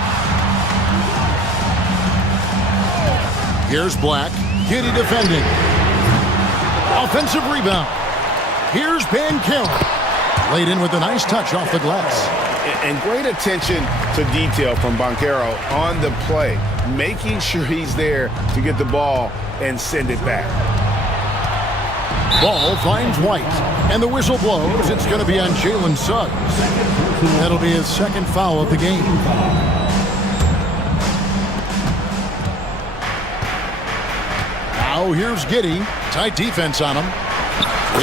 Here's Black. Giddey defending. Offensive rebound. Here's Banchero. Laid in with a nice touch off the glass. And great attention to detail from Banchero on the play, making sure he's there to get the ball and send it back. Ball finds White, and the whistle blows. It's going to be on Jalen Suggs. That'll be his 2nd foul of the game. Now here's Giddey. Tight defense on him.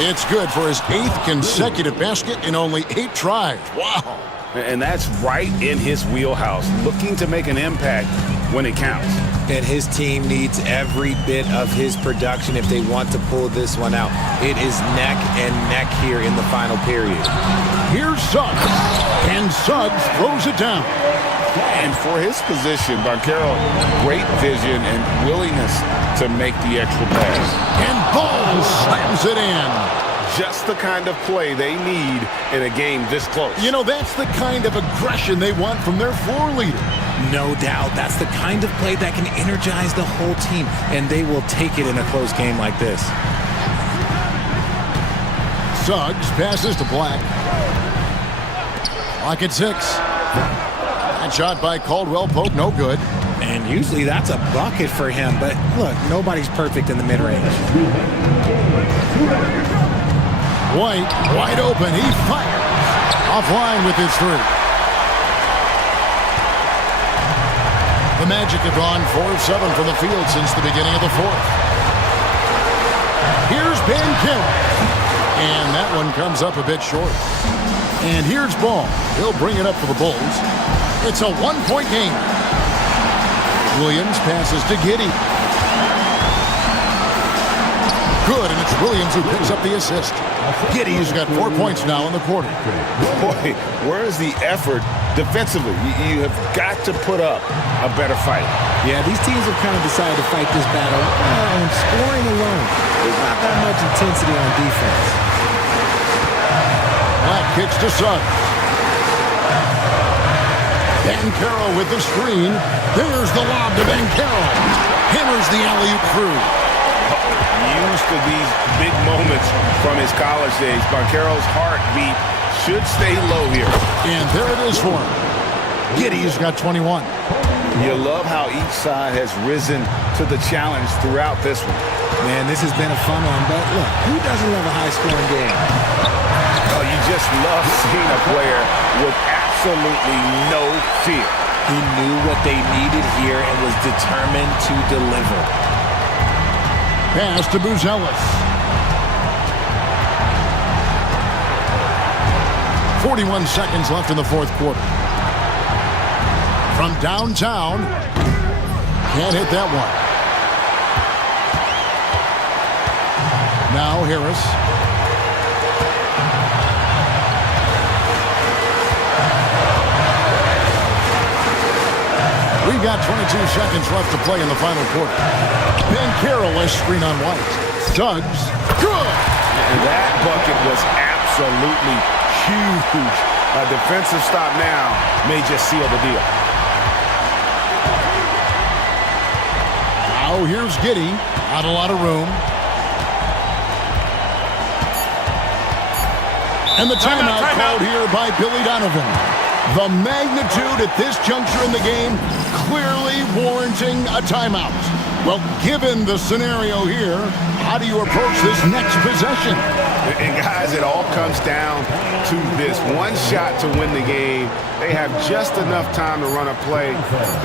It's good for his 8th consecutive basket in only 8 tries. Wow. And that's right in his wheelhouse, looking to make an impact when it counts. And his team needs every bit of his production if they want to pull this one out. It is neck and neck here in the final period. Here's Suggs. And And Suggs throws it down. And for his position, Banchero, great vision and willingness to make the extra pass. And Ball slams it in. Just the kind of play they need in a game this close. You know, that's the kind of aggression they want from their floor leader. No doubt. That's the kind of play that can energize the whole team, and they will take it in a close game like this. Suggs passes to Black. Lock at 6. That shot by Caldwell Pope, no good. And usually that's a bucket for him, but look, nobody's perfect in the mid-range. White, wide open, he fires. Offline with his 3. The Magic have gone 4-7 from the field since the beginning of the 4th. Here's Banchero. And that one comes up a bit short. And here's Ball. He'll bring it up for the Bulls. It's a 1-point game. Williams passes to Giddey. Good, and it's Williams who picks up the assist. Giddey's got 4 points now in the quarter. Boy, where is the effort defensively? You have got to put up a better fight. Yeah, these teams have kind of decided to fight this battle on scoring alone. There's not that much intensity on defense. Black kicks to Suggs. Banchero with the screen. There's the lob to Banchero. Hammers the alley-oop through. Used to these big moments from his college days. Banchero's heartbeat should stay low here. And there it is for him. Giddey's got 21. You love how each side has risen to the challenge throughout this one. Man, this has been a fun one, but look, who doesn't love a high-scoring game? Oh, you just love seeing a player with absolutely no fear. He knew what they needed here and was determined to deliver. Pass to Buzelis. 41 seconds left in the 4th quarter. From downtown, can't hit that one. Now Harris. We've got 22 seconds left to play in the final quarter. Banchero has screen on White. Suggs, good! And that bucket was absolutely huge. A defensive stop now may just seal the deal. Now here's Giddey. Not a lot of room. And the timeout called here by Billy Donovan. The magnitude at this juncture in the game clearly warranting a timeout. Well, given the scenario here, how do you approach this next possession? And guys, it all comes down to this one shot to win the game. They have just enough time to run a play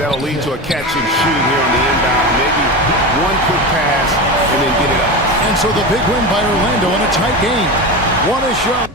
that'll lead to a catch and shoot here on the inbound. Maybe one quick pass and then get it up. And so the big win by Orlando in a tight game. What a show.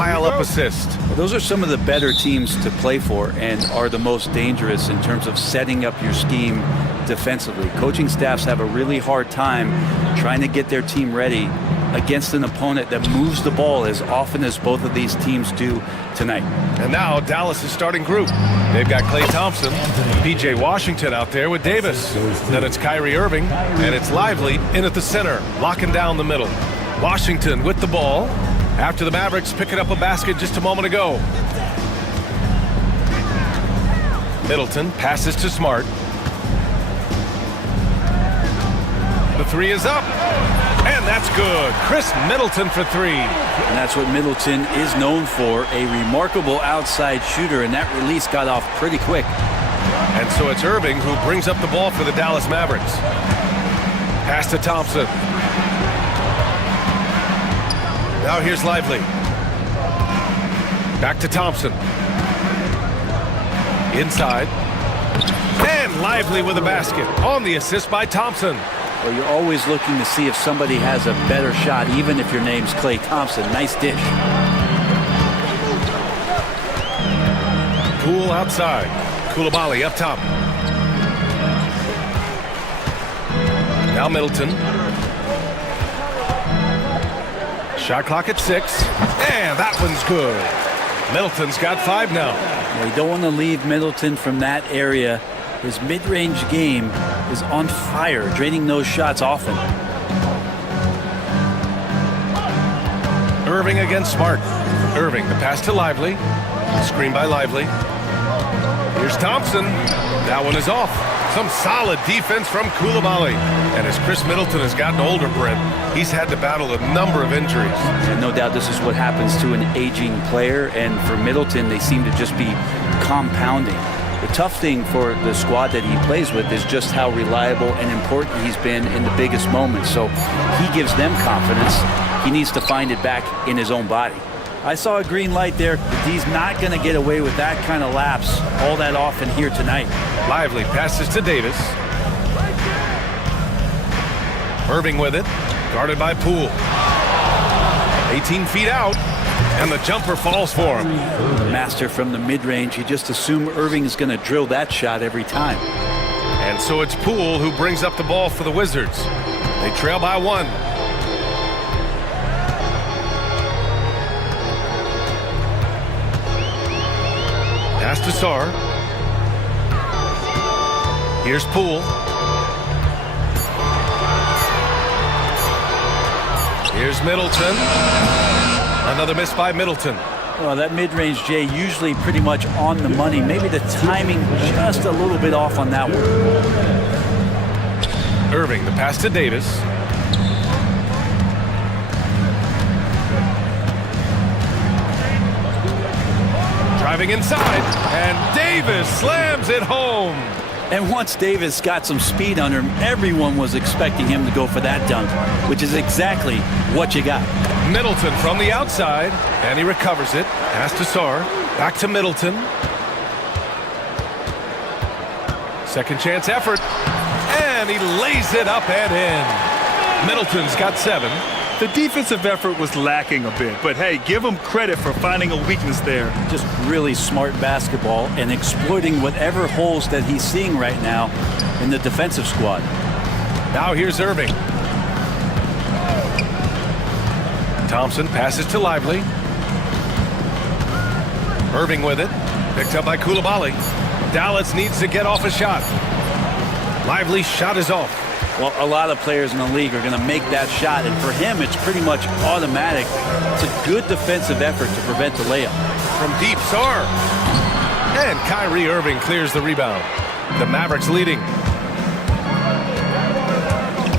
pile up assists. Those are some of the better teams to play for and are the most dangerous in terms of setting up your scheme defensively. Coaching staffs have a really hard time trying to get their team ready against an opponent that moves the ball as often as both of these teams do tonight. And now Dallas' starting group. They've got Klay Thompson, P.J. Washington out there with Davis. Then it's Kyrie Irving, and it's Lively in at the center, locking down the middle. Washington with the ball after the Mavericks picking up a basket just a moment ago. Middleton passes to Smart. The three is up. And that's good. Chris Middleton for three. And that's what Middleton is known for, a remarkable outside shooter, and that release got off pretty quick. And so it's Irving who brings up the ball for the Dallas Mavericks. Pass to Thompson. Now here's Lively. Back to Thompson. Inside. And Lively with a basket on the assist by Thompson. Well, you're always looking to see if somebody has a better shot, even if your name's Klay Thompson. Nice dish. Poole outside. Koulibaly up top. Now Middleton. Shot clock at 6. And that one's good. Middleton's got 5 now. Well, you don't want to leave Middleton from that area. His mid-range game is on fire, draining those shots often. Irving against Smart. Irving, the pass to Lively. Screen by Lively. Here's Thompson. That one is off. Some solid defense from Koulibaly. And as Chris Middleton has gotten older, Brent, he's had to battle a number of injuries. And no doubt this is what happens to an aging player. And for Middleton, they seem to just be compounding. The tough thing for the squad that he plays with is just how reliable and important he's been in the biggest moments. So he gives them confidence. He needs to find it back in his own body. I saw a green light there. He's not going to get away with that kind of lapse all that often here tonight. Lively passes to Davis. Irving with it. Guarded by Poole. 18 feet out. And the jumper falls for him. Master from the mid-range. You just assume Irving is going to drill that shot every time. And so it's Poole who brings up the ball for the Wizards. They trail by 1. Pass to Sarr. Here's Poole. Here's Middleton. Another miss by Middleton. Well, that mid-range, Jay, usually pretty much on the money. Maybe the timing just a little bit off on that one. Irving, the pass to Davis. Driving inside, and Davis slams it home. And once Davis got some speed under him, everyone was expecting him to go for that dunk, which is exactly what you got. Middleton from the outside, and he recovers it. Pass to Sarr, back to Middleton. Second chance effort, and he lays it up and in. Middleton's got 7. The defensive effort was lacking a bit, but hey, give him credit for finding a weakness there. Just really smart basketball and exploiting whatever holes that he's seeing right now in the defensive squad. Now here's Irving. Thompson passes to Lively. Irving with it. Picked up by Koulibaly. Dallas needs to get off a shot. Lively's shot is off. Well, a lot of players in the league are going to make that shot, and for him, it's pretty much automatic. It's a good defensive effort to prevent the layup. From deep, Sarr. And Kyrie Irving clears the rebound. The Mavericks leading.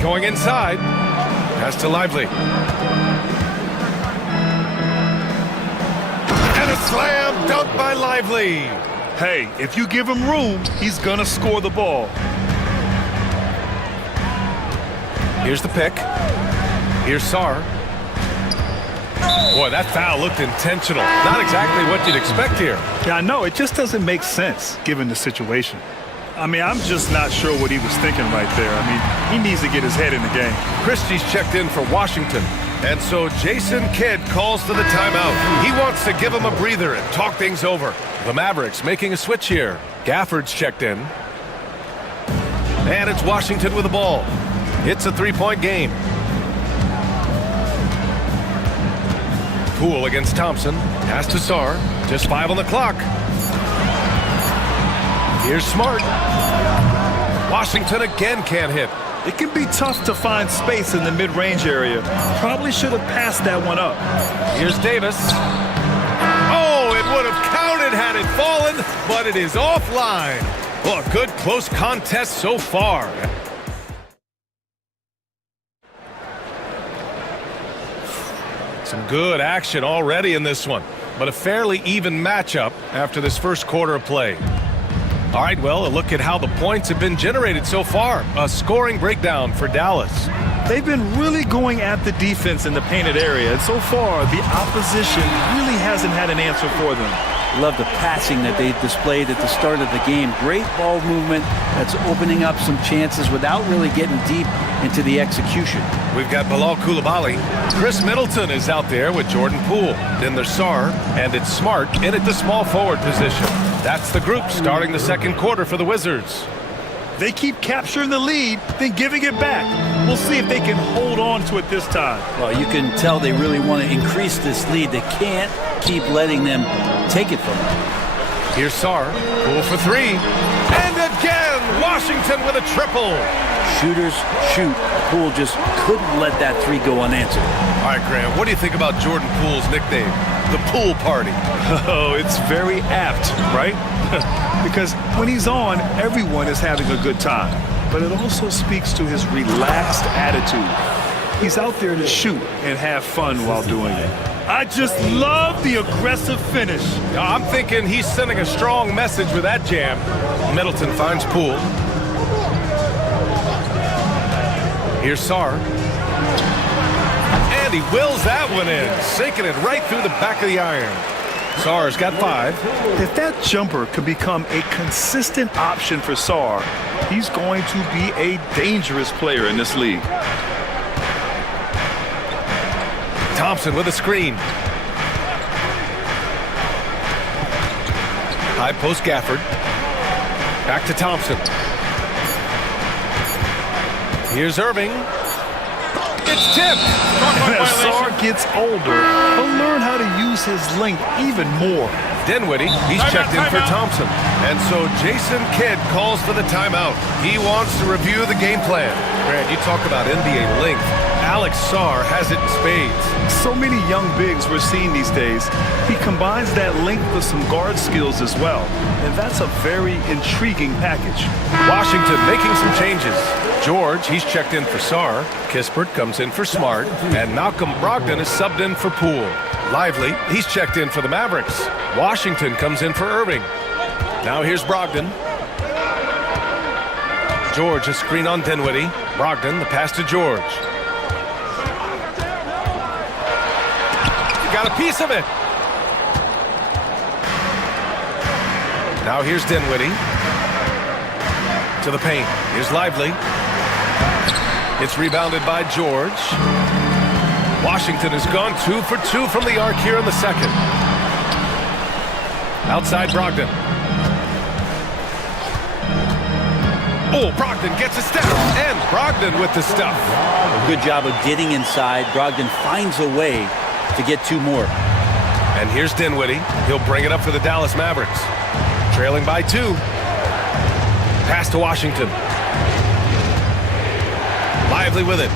Going inside. Pass to Lively. And a slam dunk by Lively. Hey, if you give him room, he's going to score the ball. Here's the pick. Here's Sarr. Boy, that foul looked intentional. Not exactly what you'd expect here. Yeah, I know. It just doesn't make sense given the situation. I mean, I'm just not sure what he was thinking right there. I mean, he needs to get his head in the game. Christie's checked in for Washington. And so Jason Kidd calls for the timeout. He wants to give him a breather and talk things over. The Mavericks making a switch here. Gafford's checked in. And it's Washington with the ball. It's a three-point game. Poole against Thompson. Pass to Sarr. Just 5 on the clock. Here's Smart. Washington again can't hit. It can be tough to find space in the mid-range area. Probably should have passed that one up. Here's Davis. Oh, it would have counted had it fallen, but it is offline. Well, a good close contest so far. Some good action already in this one, but a fairly even matchup after this first quarter of play. All right, well, a look at how the points have been generated so far. A scoring breakdown for Dallas. They've been really going at the defense in the painted area, and so far, the opposition really hasn't had an answer for them. Love the passing that they displayed at the start of the game. Great ball movement that's opening up some chances without really getting deep into the execution. We've got Bilal Coulibaly. Chris Middleton is out there with Jordan Poole. Then there's Sarr, and it's Smart in at the small forward position. That's the group starting the second quarter for the Wizards. They keep capturing the lead, then giving it back. We'll see if they can hold on to it this time. Well, you can tell they really want to increase this lead. They can't keep letting them take it from them. Here's Sarr. Poole for three. And again, Washington with a triple. Shooters shoot. Poole just couldn't let that three go unanswered. All right, Graham, what do you think about Jordan Poole's nickname? The Pool Party. Oh, it's very apt, right? Because when he's on, everyone is having a good time. But it also speaks to his relaxed attitude. He's out there to shoot and have fun while doing it. I just love the aggressive finish. I'm thinking he's sending a strong message with that jam. Middleton finds Poole. Here's Sarr. And he wills that one in, sinking it right through the back of the iron. Sarr's got 5. If that jumper can become a consistent option for Sarr, he's going to be a dangerous player in this league. Thompson with a screen. High post Gafford. Back to Thompson. Here's Irving. It's tipped. As Sarr gets older, he'll learn how to use his length even more. Dinwiddie, he's checked in for Thompson. And so Jason Kidd calls for the timeout. He wants to review the game plan. Grant, you talk about NBA length. Alex Sarr has it in spades. So many young bigs we're seeing these days. He combines that length with some guard skills as well. And that's a very intriguing package. Washington making some changes. George, he's checked in for Sarr. Kispert comes in for Smart. And Malcolm Brogdon is subbed in for Poole. Lively, he's checked in for the Mavericks. Washington comes in for Irving. Now here's Brogdon. George, a screen on Dinwiddie. Brogdon, the pass to George. Got a piece of it. Now here's Dinwiddie. To the paint. Here's Lively. It's rebounded by George. Washington has gone 2 for 2 from the arc here in the second. Outside Brogdon. Oh, Brogdon gets a step. And Brogdon with the stuff. Good job of getting inside. Brogdon finds a way to get 2 more. And here's Dinwiddie. He'll bring it up for the Dallas Mavericks. Trailing by 2. Pass to Washington. Lively with it.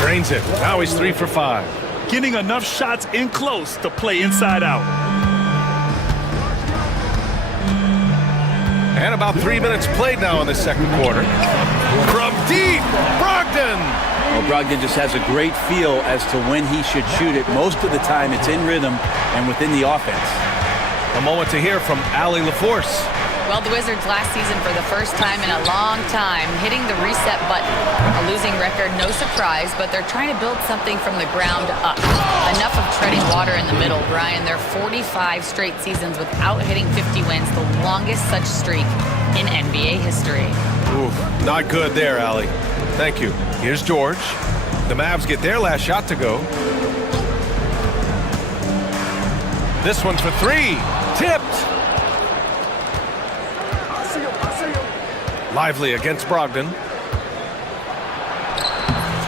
Drains it. Now he's 3 for 5. Getting enough shots in close to play inside out. And about 3 minutes played now in the second quarter. From deep, Brogdon! Well, Brogdon just has a great feel as to when he should shoot it. Most of the time, it's in rhythm and within the offense. A moment to hear from Allie LaForce. Well, the Wizards last season, for the first time in a long time, hitting the reset button. A losing record, no surprise, but they're trying to build something from the ground up. Enough of treading water in the middle, Brian. They're 45 straight seasons without hitting 50 wins, the longest such streak in NBA history. Ooh, not good there, Allie. Thank you. Here's George. The Mavs get their last shot to go. This one's for three. Tipped. Lively against Brogdon.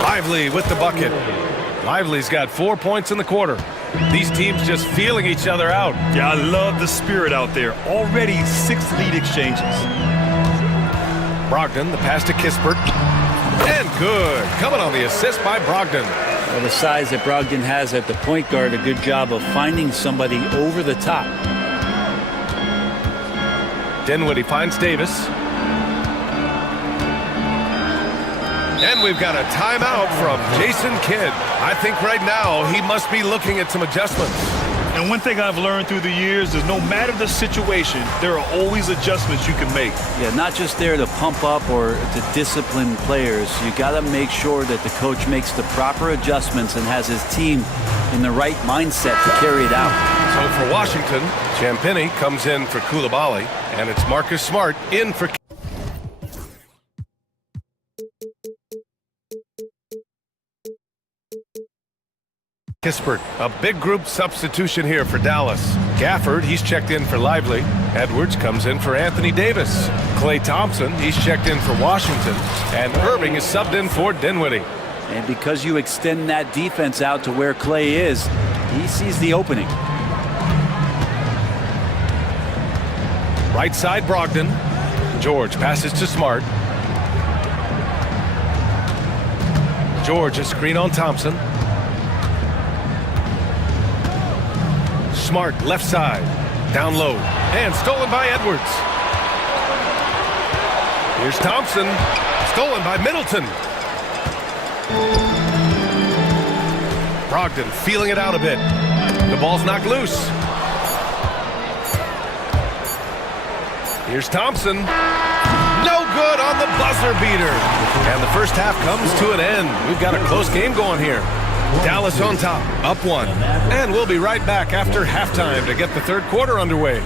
Lively with the bucket. Lively's got 4 points in the quarter. These teams just feeling each other out. Yeah, I love the spirit out there. Already 6 lead exchanges. Brogdon, the pass to Kispert. And good. Coming on the assist by Brogdon. Well, the size that Brogdon has at the point guard, a good job of finding somebody over the top. Dinwiddie finds Davis. And we've got a timeout from Jason Kidd. I think right now he must be looking at some adjustments. And one thing I've learned through the years is no matter the situation, there are always adjustments you can make. Yeah, not just there to pump up or to discipline players. You got to make sure that the coach makes the proper adjustments and has his team in the right mindset to carry it out. So for Washington, Champagnie comes in for Coulibaly, and it's Marcus Smart in for Kispert. A big group substitution here for Dallas. Gafford, he's checked in for Lively. Edwards comes in for Anthony Davis. Klay Thompson, he's checked in for Washington. And Irving is subbed in for Dinwiddie. And because you extend that defense out to where Klay is, he sees the opening. Right side, Brogdon. George passes to Smart. George, a screen on Thompson. Smart, left side, down low, and stolen by Edwards. Here's Thompson, stolen by Middleton. Brogdon feeling it out a bit. The ball's knocked loose. Here's Thompson. No good on the buzzer beater. And the first half comes to an end. We've got a close game going here. Dallas on top, up 1. And we'll be right back after halftime to get the third quarter underway.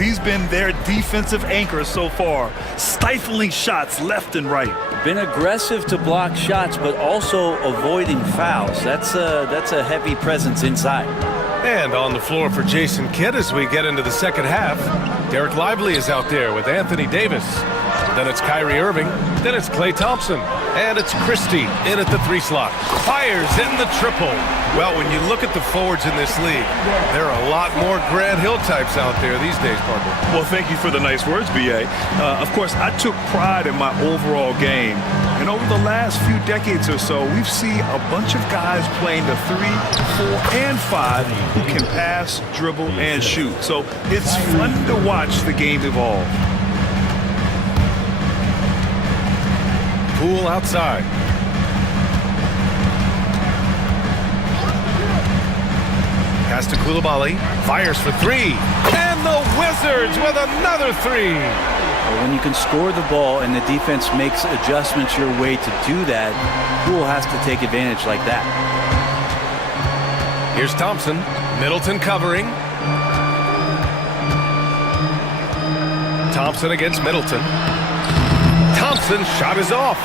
He's been their defensive anchor so far, stifling shots left and right. Been aggressive to block shots, but also avoiding fouls. That's a heavy presence inside. And on the floor for Jason Kidd as we get into the second half. Derek Lively is out there with Anthony Davis. Then it's Kyrie Irving. Then it's Klay Thompson. And it's Christie in at the 3 slot. Fires in the triple. Well, when you look at the forwards in this league, there are a lot more Grant Hill types out there these days, Parker. Well, thank you for the nice words, B.A. Of course, I took pride in my overall game. And over the last few decades or so, we've seen a bunch of guys playing the 3, 4, and 5 who can pass, dribble, and shoot. So it's fun to watch the game evolve. Poole outside. Pass to Coulibaly. Fires for 3. And the Wizards with another 3. Well, when you can score the ball and the defense makes adjustments your way to do that, Poole has to take advantage like that. Here's Thompson. Middleton covering. Thompson against Middleton. Thompson's shot is off.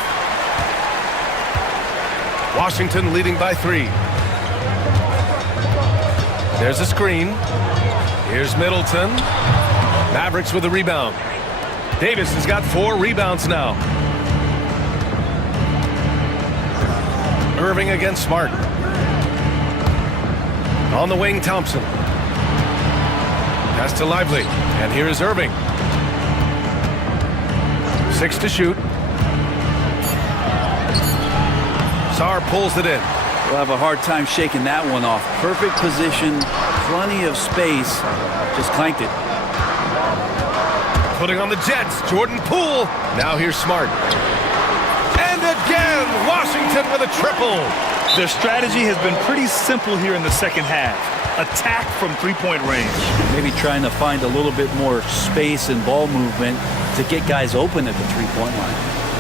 Washington leading by 3. There's a screen. Here's Middleton. Mavericks with a rebound. Davis has got 4 rebounds now. Irving against Smart. On the wing, Thompson. Pass to Lively. And here is Irving. 6 to shoot. Sarr pulls it in. We'll have a hard time shaking that one off. Perfect position, plenty of space. Just clanked it. Putting on the Jets, Jordan Poole. Now here's Smart. And again, Washington with a triple. Their strategy has been pretty simple here in the second half. Attack from three-point range. Maybe trying to find a little bit more space and ball movement to get guys open at the three-point line.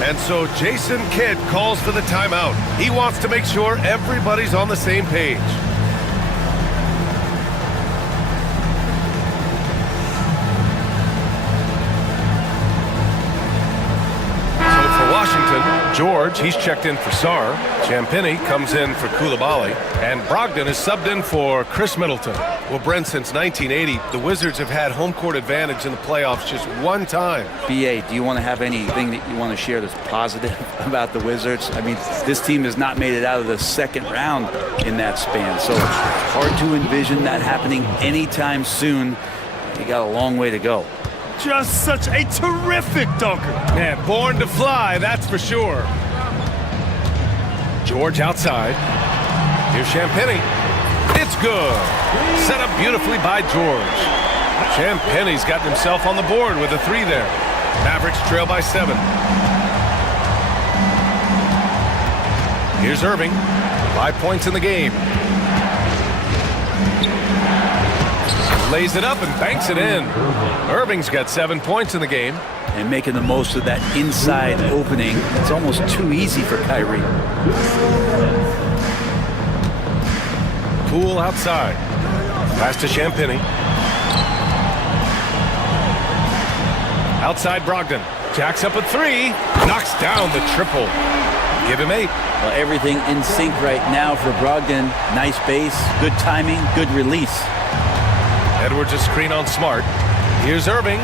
And so Jason Kidd calls for the timeout. He wants to make sure everybody's on the same page. Washington, George, he's checked in for Sarr. Champagny comes in for Coulibaly. And Brogdon is subbed in for Chris Middleton. Well, Brent, since 1980, the Wizards have had home court advantage in the playoffs just one time. BA, do you want to have anything that you want to share that's positive about the Wizards? I mean, this team has not made it out of the second round in that span. So hard to envision that happening anytime soon. You got a long way to go. Just such a terrific dunker. Man, born to fly, that's for sure. George outside. Here's Champagny. It's good. Set up beautifully by George. Champagny's gotten himself on the board with a 3 there. Mavericks trail by 7. Here's Irving. 5 points in the game. Lays it up and banks it in. Irving's got 7 points in the game. And making the most of that inside opening. It's almost too easy for Kyrie. Poole outside. Pass to Champagny. Outside Brogdon. Jacks up a 3. Knocks down the triple. Give him 8. Well, everything in sync right now for Brogdon. Nice base, good timing, good release. Edwards a screen on Smart. Here's Irving.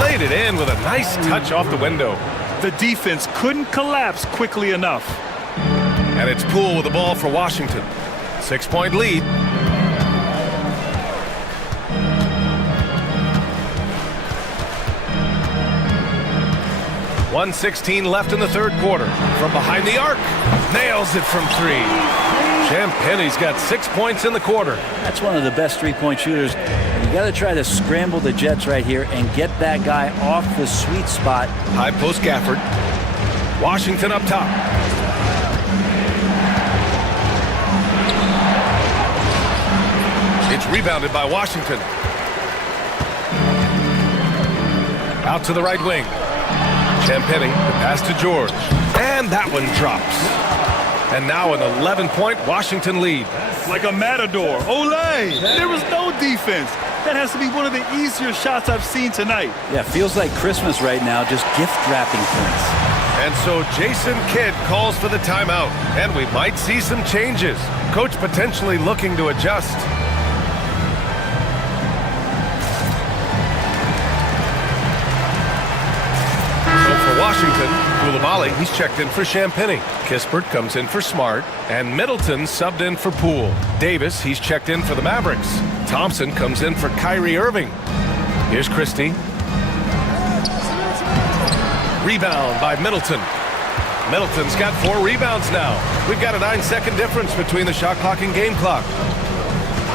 Laid it in with a nice touch off the window. The defense couldn't collapse quickly enough. And it's Poole with the ball for Washington. 6-point lead. .116 left in the third quarter. From behind the arc. Nails it from 3. Champagny's got 6 points in the quarter. That's one of the best three-point shooters. You got to try to scramble the Jets right here and get that guy off the sweet spot. High post Gafford. Washington up top. It's rebounded by Washington. Out to the right wing. Champagny, the pass to George. And that one drops. And now an 11-point Washington lead. Like a matador. Olé! There was no defense. That has to be one of the easier shots I've seen tonight. Yeah, feels like Christmas right now, just gift wrapping points. And so Jason Kidd calls for the timeout. And we might see some changes. Coach potentially looking to adjust. Washington, Coulibaly, he's checked in for Champagny. Kispert comes in for Smart, and Middleton subbed in for Poole. Davis, he's checked in for the Mavericks. Thompson comes in for Kyrie Irving. Here's Christie. Rebound by Middleton. Middleton's got 4 rebounds now. We've got a 9-second difference between the shot clock and game clock.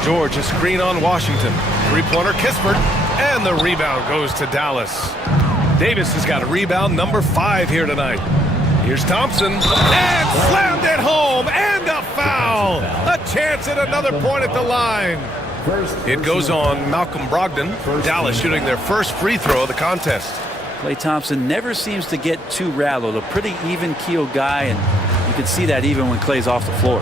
George, a screen on Washington. 3-pointer Kispert, and the rebound goes to Dallas. Davis has got a rebound number 5 here tonight. Here's Thompson, and slammed it home, and a foul! A chance at another point at the line. It goes on Malcolm Brogdon. Dallas shooting their first free throw of the contest. Klay Thompson never seems to get too rattled. A pretty even-keeled guy, and you can see that even when Klay's off the floor.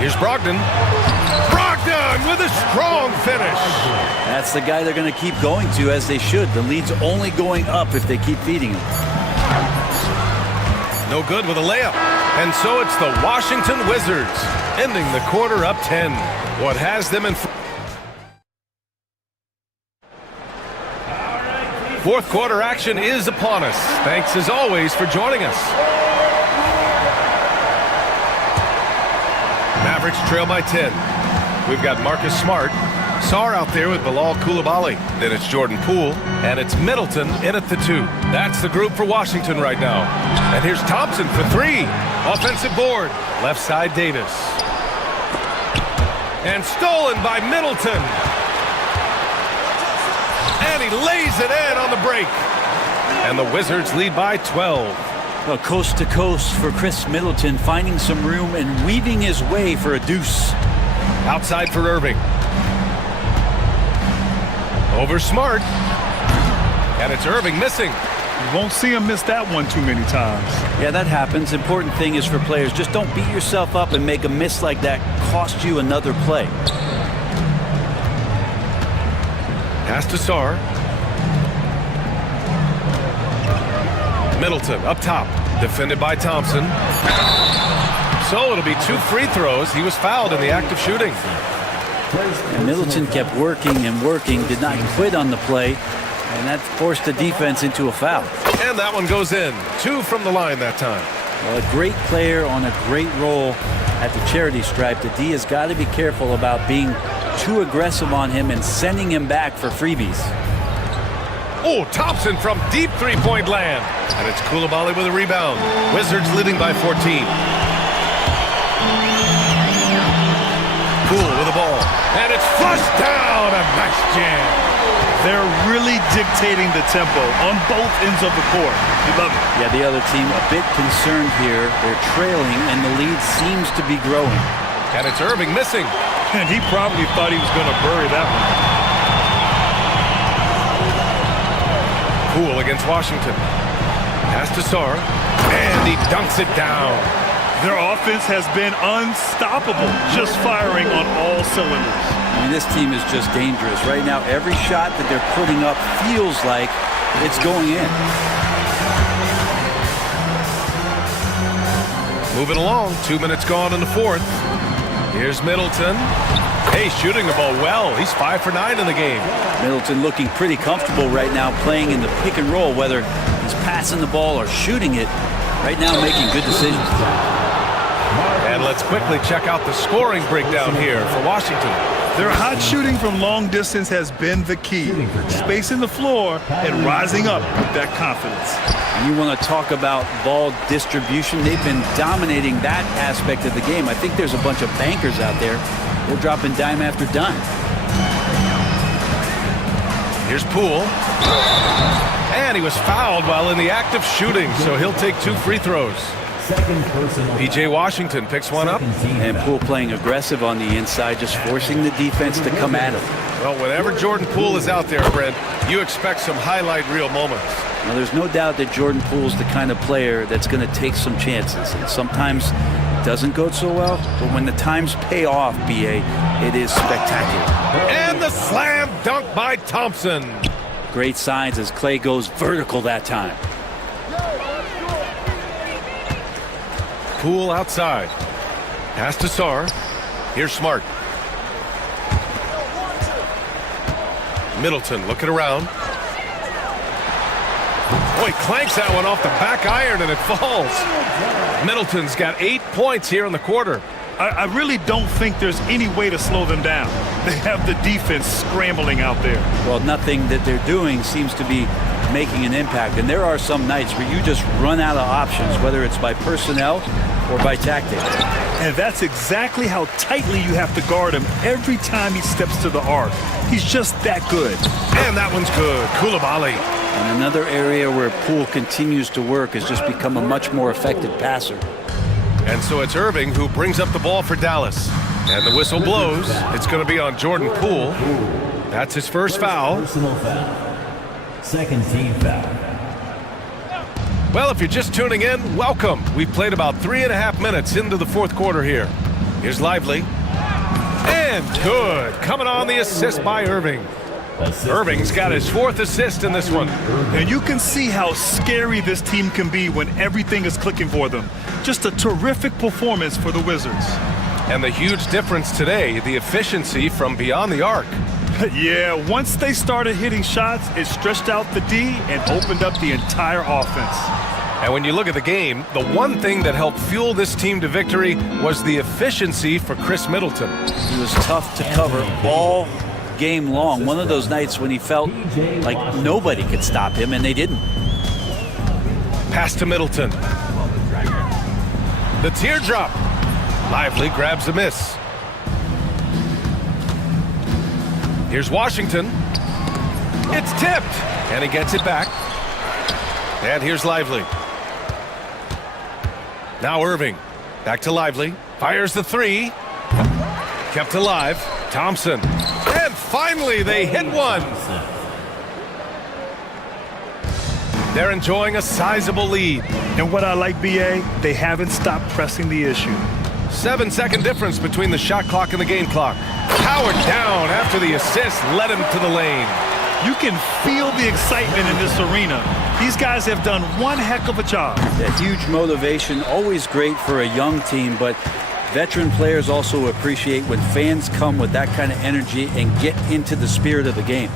Here's Brogdon. Brogdon! done with a strong finish. That's the guy they're going to keep going to, as they should. The lead's only going up if they keep feeding him. No good with a layup. And so it's the Washington Wizards, ending the quarter up 10. What has them in fourth quarter action is upon us. Thanks as always for joining us. Mavericks trail by 10. We've got Marcus Smart, Sarr out there with Bilal Coulibaly. Then it's Jordan Poole, and it's Middleton in at the 2. That's the group for Washington right now. And here's Thompson for 3. Offensive board. Left side Davis. And stolen by Middleton. And he lays it in on the break. And the Wizards lead by 12. Well, coast to coast for Chris Middleton, finding some room and weaving his way for a deuce. Outside for Irving. Over Smart. And it's Irving missing. You won't see him miss that one too many times. Yeah, that happens. Important thing is for players, just don't beat yourself up and make a miss like that cost you another play. Pass to Sarr. Middleton up top, defended by Thompson. So it'll be 2 free throws. He was fouled in the act of shooting. And Middleton kept working and working, did not quit on the play, and that forced the defense into a foul. And that one goes in. 2 from the line that time. Well, a great player on a great role at the charity stripe. The D has got to be careful about being too aggressive on him and sending him back for freebies. Oh, Thompson from deep three-point land. And it's Coulibaly with a rebound. Wizards leading by 14. Poole with the ball. And it's flushed down. A nice jam. They're really dictating the tempo on both ends of the court. You love it. Yeah, the other team a bit concerned here. They're trailing, and the lead seems to be growing. And it's Irving missing. And he probably thought he was going to bury that one. Poole against Washington. Pass to Sarr. And he dunks it down. Their offense has been unstoppable, just firing on all cylinders. I mean, this team is just dangerous. Right now, every shot that they're putting up feels like it's going in. Moving along, 2 minutes gone in the fourth. Here's Middleton. Hey, shooting the ball well. He's 5 for 9 in the game. Middleton looking pretty comfortable right now, playing in the pick and roll, whether he's passing the ball or shooting it. Right now, making good decisions. And let's quickly check out the scoring breakdown here for Washington. Their hot shooting from long distance has been the key. Spacing the floor and rising up with that confidence. And you want to talk about ball distribution. They've been dominating that aspect of the game. I think there's a bunch of bankers out there. They're dropping dime after dime. Here's Poole. And he was fouled while in the act of shooting, so he'll take 2 free throws. P.J. Washington picks one up. And Poole playing aggressive on the inside, just forcing the defense to come at him. Well, whenever Jordan Poole is out there, Brent, you expect some highlight reel moments. Now, there's no doubt that Jordan Poole's the kind of player that's going to take some chances. And sometimes it doesn't go so well, but when the times pay off, B.A., it is spectacular. And the slam dunk by Thompson. Great signs as Clay goes vertical that time. Poole outside. Pass to Sarr. Here's Smart. Middleton looking around. Oh, he clanks that one off the back iron and it falls. Middleton's got 8 points here in the quarter. I really don't think there's any way to slow them down. They have the defense scrambling out there. Well, nothing that they're doing seems to be making an impact. And there are some nights where you just run out of options, whether it's by personnel or by tactics. And that's exactly how tightly you have to guard him every time he steps to the arc. He's just that good. And that one's good. Coulibaly. And another area where Poole continues to work has just become a much more effective passer. And so it's Irving who brings up the ball for Dallas. And the whistle blows. It's going to be on Jordan Poole. That's his first foul. Personal foul. Second team foul. Well, if you're just tuning in, welcome. We've played about 3.5 minutes into the fourth quarter here. Here's Lively. And And good. Coming on the assist by Irving. Irving's got his 4th assist in this one. And you can see how scary this team can be when everything is clicking for them. Just a terrific performance for the Wizards. And the huge difference today, the efficiency from beyond the arc. Yeah, once they started hitting shots, it stretched out the D and opened up the entire offense. And when you look at the game, the one thing that helped fuel this team to victory was the efficiency for Chris Middleton. He was tough to cover all game long. One of those nights when he felt like nobody could stop him, and they didn't. Pass to Middleton. The teardrop. Lively grabs a miss. Here's Washington. It's tipped, and he gets it back. And here's Lively. Now Irving. Back to Lively. Fires the 3. Kept alive. Thompson. And finally, they hit one. They're enjoying a sizable lead. And what I like, BA, they haven't stopped pressing the issue. 7-second difference between the shot clock and the game clock. Powered down after the assist led him to the lane. You can feel the excitement in this arena. These guys have done one heck of a job. That huge motivation, always great for a young team, but veteran players also appreciate when fans come with that kind of energy and get into the spirit of the game.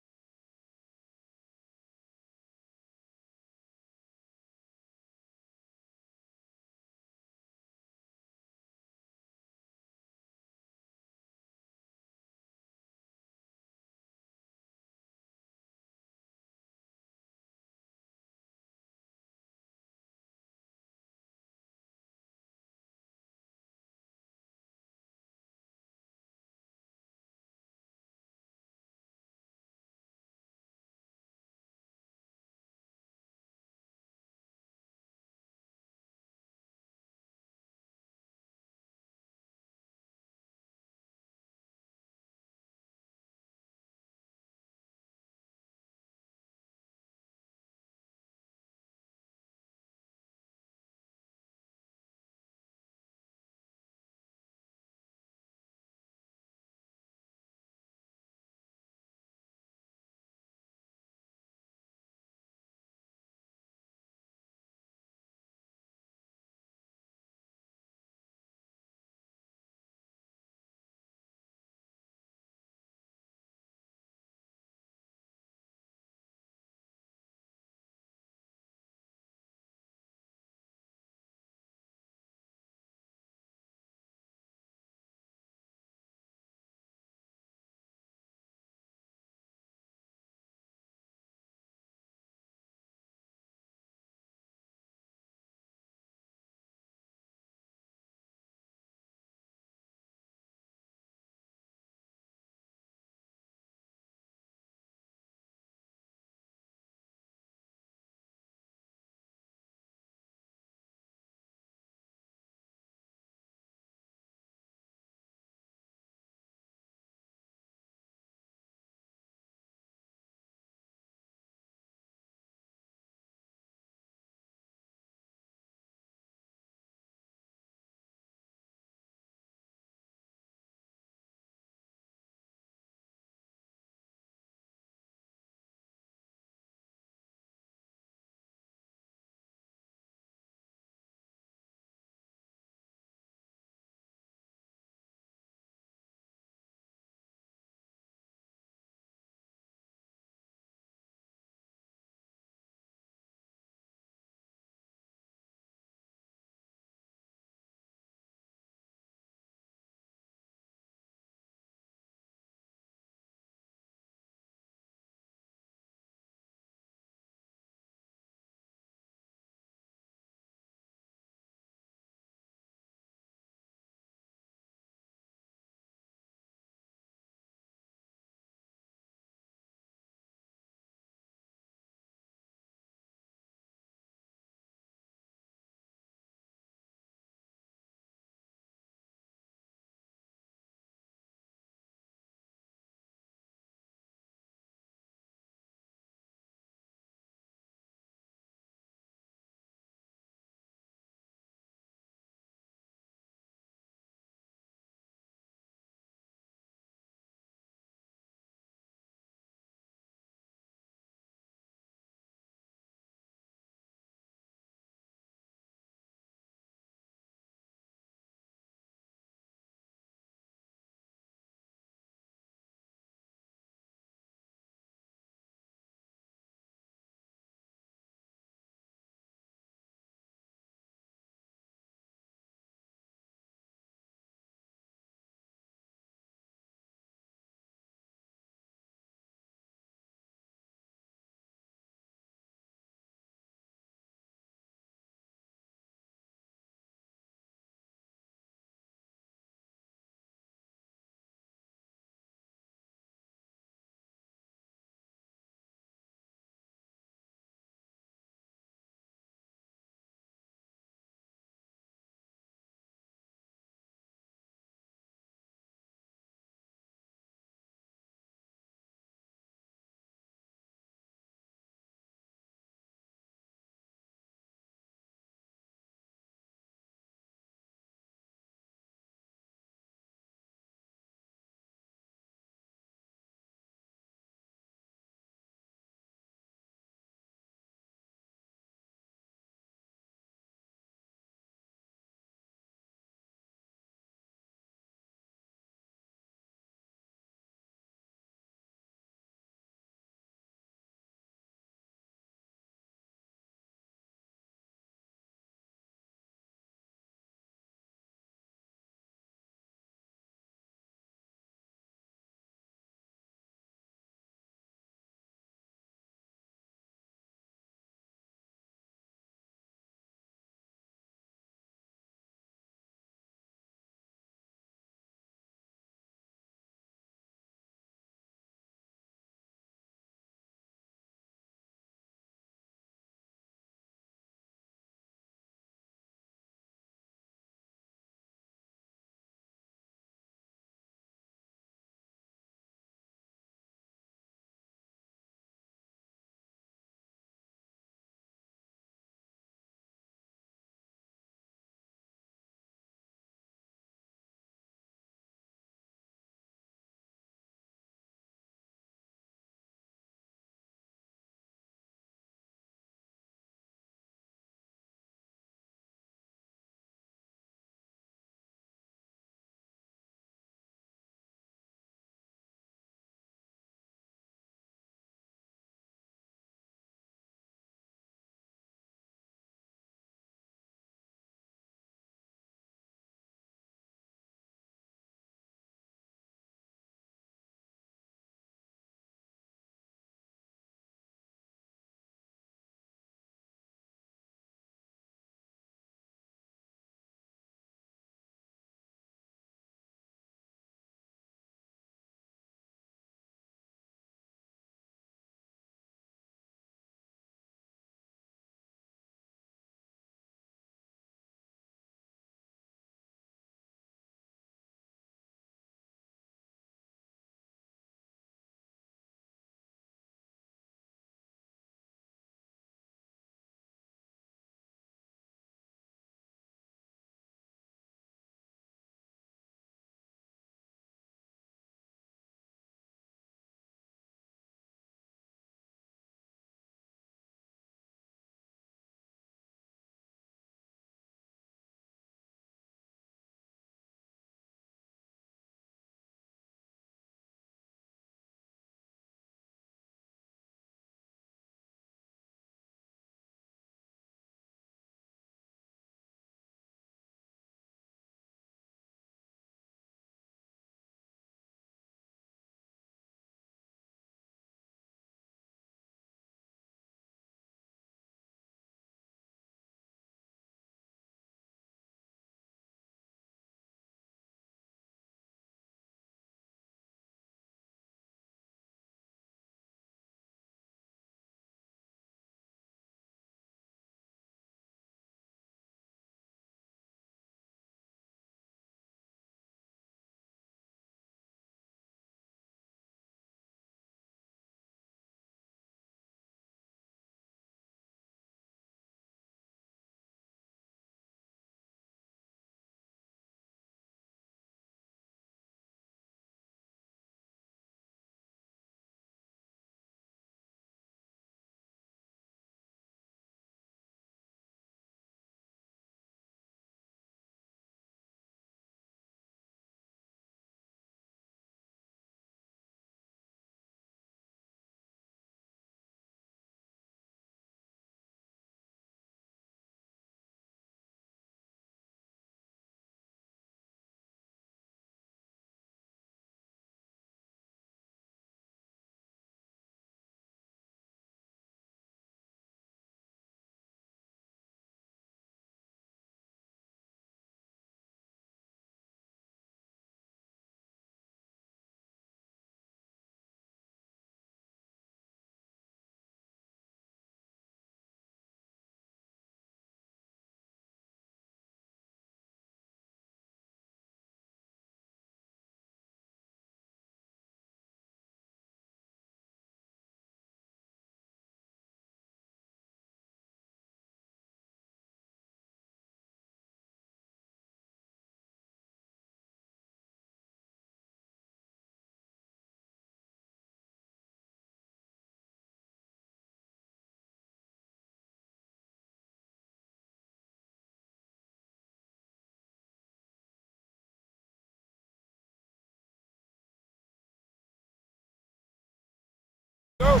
And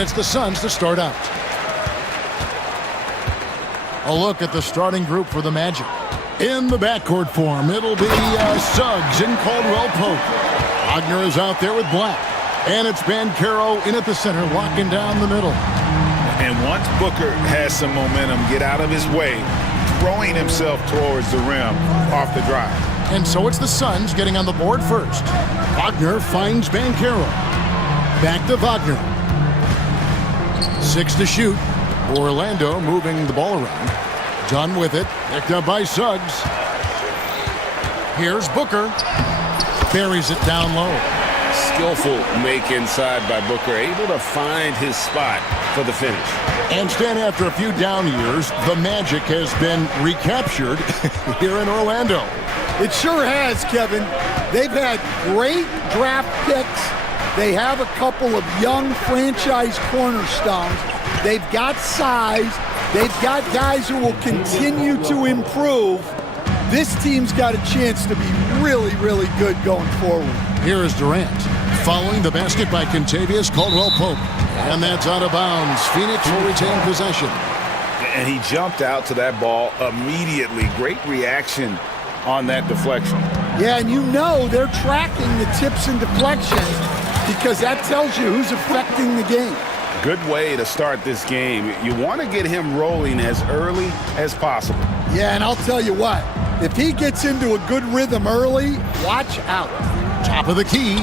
it's the Suns to start out. A look at the starting group for the Magic. In the backcourt form, it'll be Suggs and Caldwell Pope. Wagner is out there with Black. And it's Banchero in at the center, locking down the middle. And once Booker has some momentum, get out of his way, throwing himself towards the rim off the drive. And so it's the Suns getting on the board first. Wagner finds Banchero. Back to Wagner. 6 to shoot. Orlando moving the ball around. Done with it. Picked up by Suggs. Here's Booker. Buries it down low. Skillful make inside by Booker, able to find his spot for the finish. And Stan, after a few down years, the Magic has been recaptured here in Orlando. It sure has, Kevin. They've had great draft picks. They have a couple of young franchise cornerstones. They've got size. They've got guys who will continue to improve. This team's got a chance to be really, really good going forward. Here is Durant, following the basket by Kentavious Caldwell-Pope. And that's out of bounds. Phoenix will retain possession. And he jumped out to that ball immediately. Great reaction on that deflection. Yeah, and you know they're tracking the tips and deflections because that tells you who's affecting the game. Good way to start this game. You want to get him rolling as early as possible. Yeah, and I'll tell you what, if he gets into a good rhythm early, watch out. Top of the key,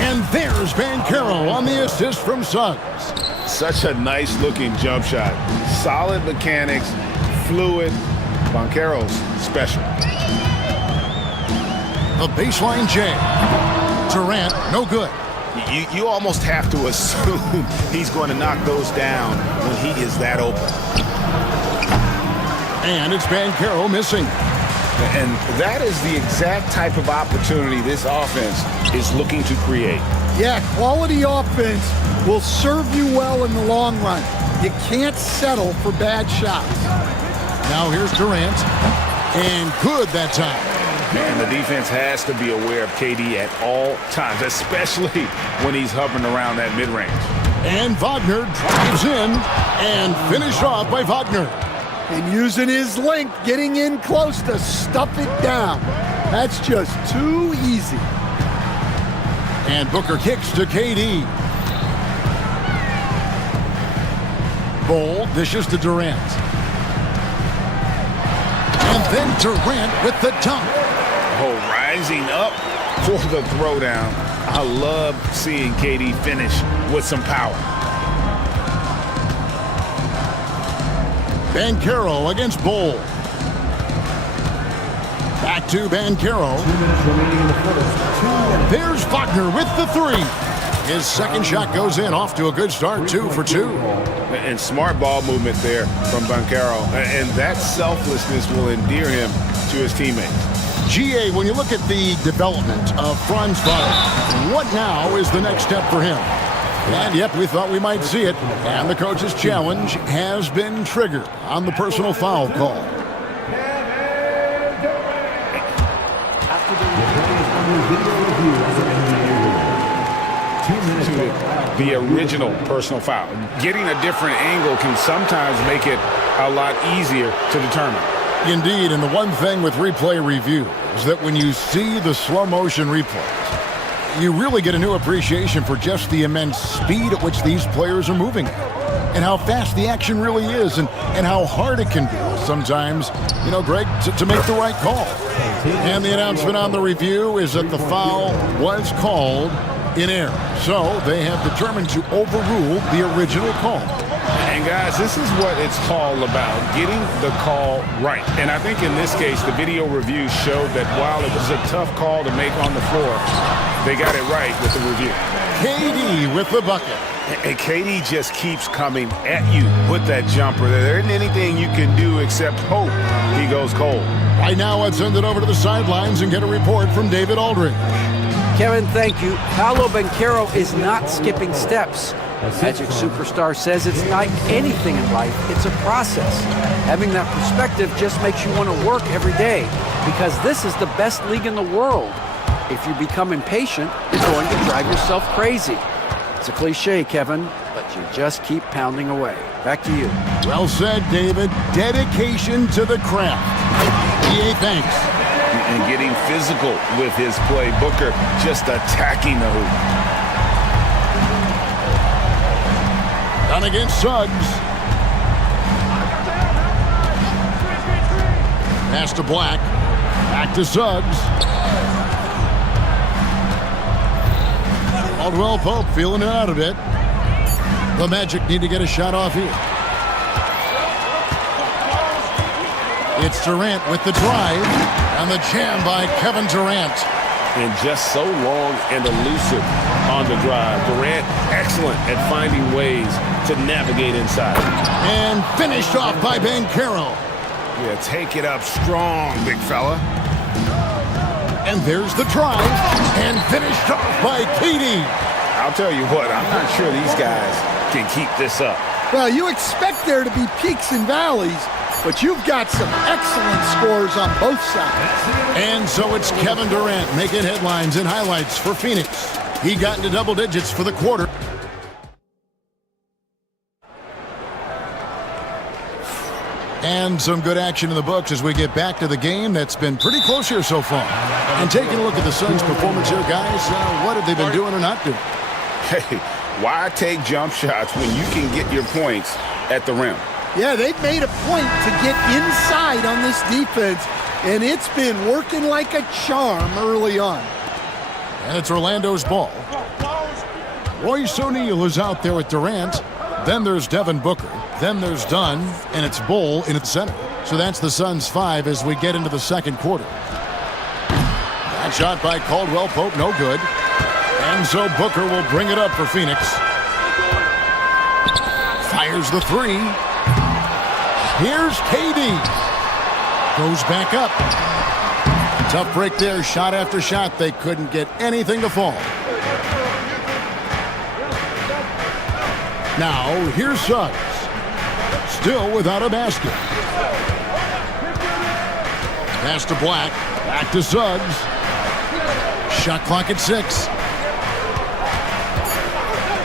and there's Banchero on the assist from Suggs. Such a nice-looking jump shot. Solid mechanics, fluid. Banchero's special. The baseline J. Durant, no good. You almost have to assume he's going to knock those down when he is that open. And it's Banchero missing. And that is the exact type of opportunity this offense is looking to create. Yeah, quality offense will serve you well in the long run. You can't settle for bad shots. Now here's Durant. And good that time. And the defense has to be aware of KD at all times, especially when he's hovering around that mid-range. And Wagner drives in and finished off by Wagner. And using his length, getting in close to stuff it down. That's just too easy. And Booker kicks to KD. Bol dishes to Durant. And then Durant with the dunk. Oh, rising up for the throwdown. I love seeing KD finish with some power. Banchero against Bol. Back to Banchero. There's Wagner with the three. His second shot goes in, off to a good start, 2 for 2. And smart ball movement there from Banchero. And that selflessness will endear him to his teammates. GA, when you look at the development of Franz Wagner, what now is the next step for him? And yep, we thought we might see it. And the coach's challenge has been triggered on the personal foul call. The original personal foul. Getting a different angle can sometimes make it a lot easier to determine. Indeed, and the one thing with replay review is that when you see the slow motion replays, you really get a new appreciation for just the immense speed at which these players are moving and how fast the action really is and how hard it can be sometimes, you know, Greg, to make the right call. And the announcement on the review is that the foul was called in error. So they have determined to overrule the original call. And guys, this is what it's all about, getting the call right. And I think in this case, the video review showed that while it was a tough call to make on the floor, they got it right with the review. KD with the bucket. And KD just keeps coming at you with that jumper. There isn't anything you can do except hope he goes cold. Right now, let's send it over to the sidelines and get a report from David Aldridge. Kevin, thank you. Paolo Banchero is not skipping steps. Magic superstar says it's like anything in life, it's a process. Having that perspective just makes you want to work every day because this is the best league in the world. If you become impatient, you're going to drive yourself crazy. It's a cliche, Kevin, but you just keep pounding away. Back to you. Well said, David. Dedication to the craft. EA, thanks. And getting physical with his play. Booker just attacking the hoop. Done against Suggs. Pass to Black. Back to Suggs. Caldwell Pope feeling it out a bit. The Magic need to get a shot off here. It's Durant with the drive, and the jam by Kevin Durant. And just so long and elusive on the drive. Durant, excellent at finding ways to navigate inside. And finished off by Banchero. Yeah, take it up strong, big fella. And there's the drive, and finished off by KD. I'll tell you what, I'm not sure these guys can keep this up. Well, you expect there to be peaks and valleys, but you've got some excellent scores on both sides. And so it's Kevin Durant making headlines and highlights for Phoenix. He got into double digits for the quarter. And some good action in the books as we get back to the game that's been pretty close here so far. And taking a look at the Suns' performance here, guys, what have they been doing or not doing? Hey, why take jump shots when you can get your points at the rim? Yeah, they've made a point to get inside on this defense, and it's been working like a charm early on. And it's Orlando's ball. Royce O'Neal is out there with Durant. Then there's Devin Booker. Then there's Dunn, and it's Bull in at the center. So that's the Suns' 5 as we get into the second quarter. That shot by Caldwell Pope, no good. And so Booker will bring it up for Phoenix. Fires the 3. Here's KD. Goes back up. Tough break there, shot after shot. They couldn't get anything to fall. Now, here's Suggs. Still without a basket. Pass to Black. Back to Suggs. Shot clock at 6.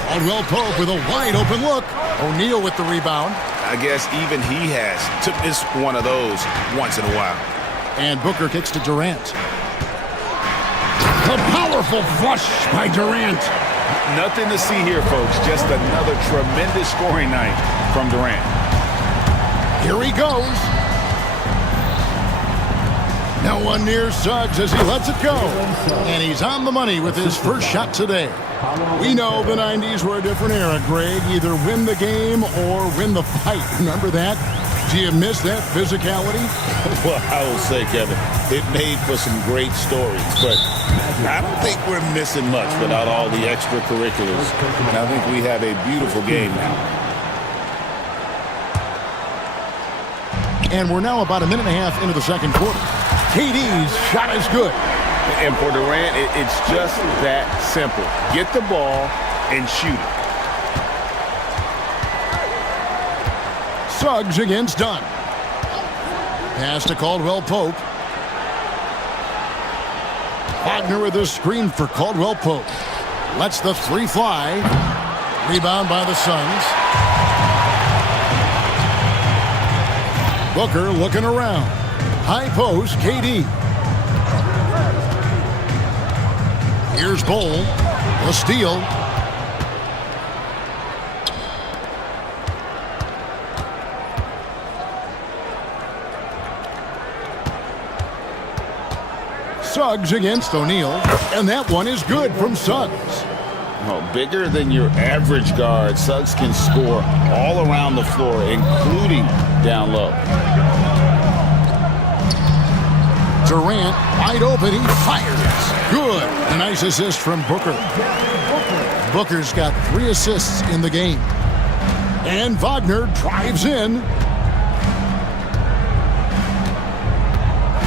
Caldwell Pope with a wide open look. O'Neal with the rebound. I guess even he has to miss one of those once in a while. And Booker kicks to Durant. The powerful flush by Durant. Nothing to see here, folks. Just another tremendous scoring night from Durant. Here he goes. No one near Suggs as he lets it go. And he's on the money with his first shot today. We know the 90s were a different era, Greg. Either win the game or win the fight. Remember that? Do you miss that physicality? Well, I will say, Kevin, it made for some great stories, but I don't think we're missing much without all the extracurriculars. And I think we have a beautiful game now. And we're now about a minute and a half into the second quarter. KD's shot is good. And for Durant, it's just that simple. Get the ball and shoot it. Suggs against Dunn. Pass to Caldwell Pope. Wagner with a screen for Caldwell Pope. Lets the 3 fly. Rebound by the Suns. Booker looking around. High post, KD. Here's Bull. The steal. Suggs against O'Neal, and that one is good from Suggs. Oh, bigger than your average guard, Suggs can score all around the floor, including down low. Durant, wide open, he fires. Good. A nice assist from Booker. Booker's got 3 assists in the game. And Wagner drives in.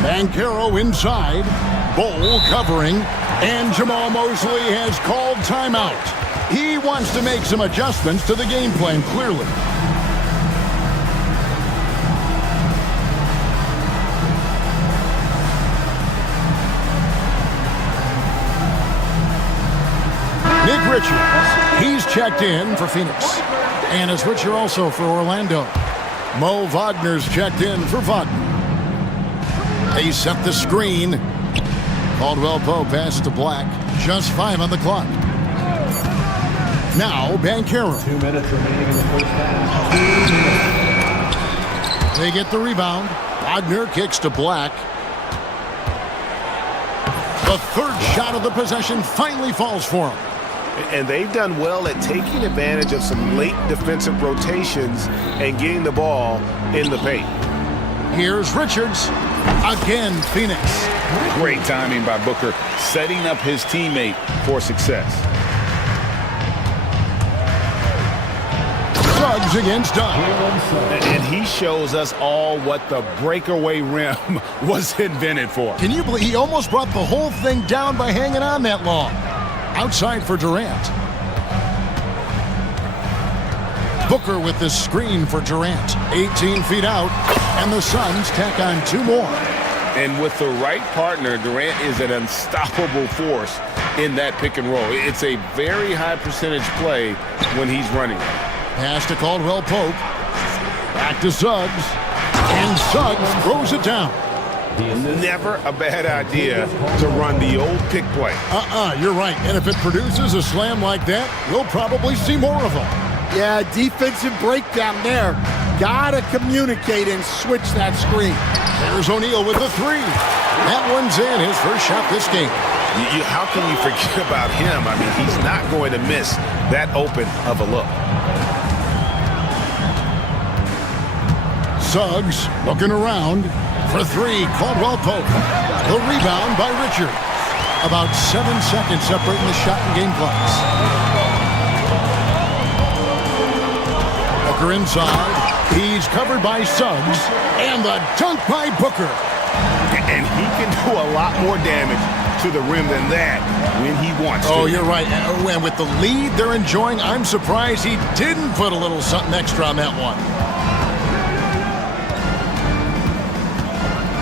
Banchero inside. Bull covering. And Jamal Mosley has called timeout. He wants to make some adjustments to the game plan, clearly. Mike Richards. He's checked in for Phoenix. And a switcher also for Orlando. Mo Wagner's checked in for Wagner. They set the screen. Caldwell Pope passes to Black. Just 5 on the clock. Now, Banchero. 2 minutes remaining in the first half. They get the rebound. Wagner kicks to Black. The third shot of the possession finally falls for him. And they've done well at taking advantage of some late defensive rotations and getting the ball in the paint. Here's Richards. Again, Phoenix. Great timing by Booker, setting up his teammate for success. Suggs against Dunn. And he shows us all what the breakaway rim was invented for. Can you believe he almost brought the whole thing down by hanging on that long? Outside for Durant. Booker with the screen for Durant. 18 feet out, and the Suns tack on 2 more. And with the right partner, Durant is an unstoppable force in that pick and roll. It's a very high percentage play when he's running. Pass to Caldwell Pope. Back to Suggs. And Suggs throws it down. Never a bad idea to run the old pick play. You're right. And if it produces a slam like that, we'll probably see more of them. Yeah, defensive breakdown there. Gotta communicate and switch that screen. There's O'Neal with the 3. That one's in, his first shot this game. How can you forget about him? I mean, he's not going to miss that open of a look. Suggs looking around for 3. Caldwell Pope. The rebound by Richards. About 7 seconds separating the shot and game clocks. Booker inside. He's covered by Suggs. And the dunk by Booker. And he can do a lot more damage to the rim than that when he wants to. Oh, you're right. And with the lead they're enjoying, I'm surprised he didn't put a little something extra on that one.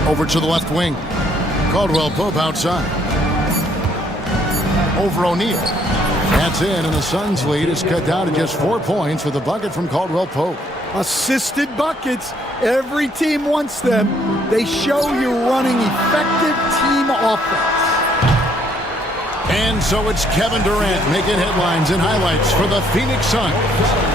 Over to the left wing. Caldwell Pope outside. Over O'Neal. That's in, and the Suns' lead is cut down to just 4 points with a bucket from Caldwell Pope. Assisted buckets. Every team wants them. They show you're running effective team offense. And so it's Kevin Durant making headlines and highlights for the Phoenix Suns.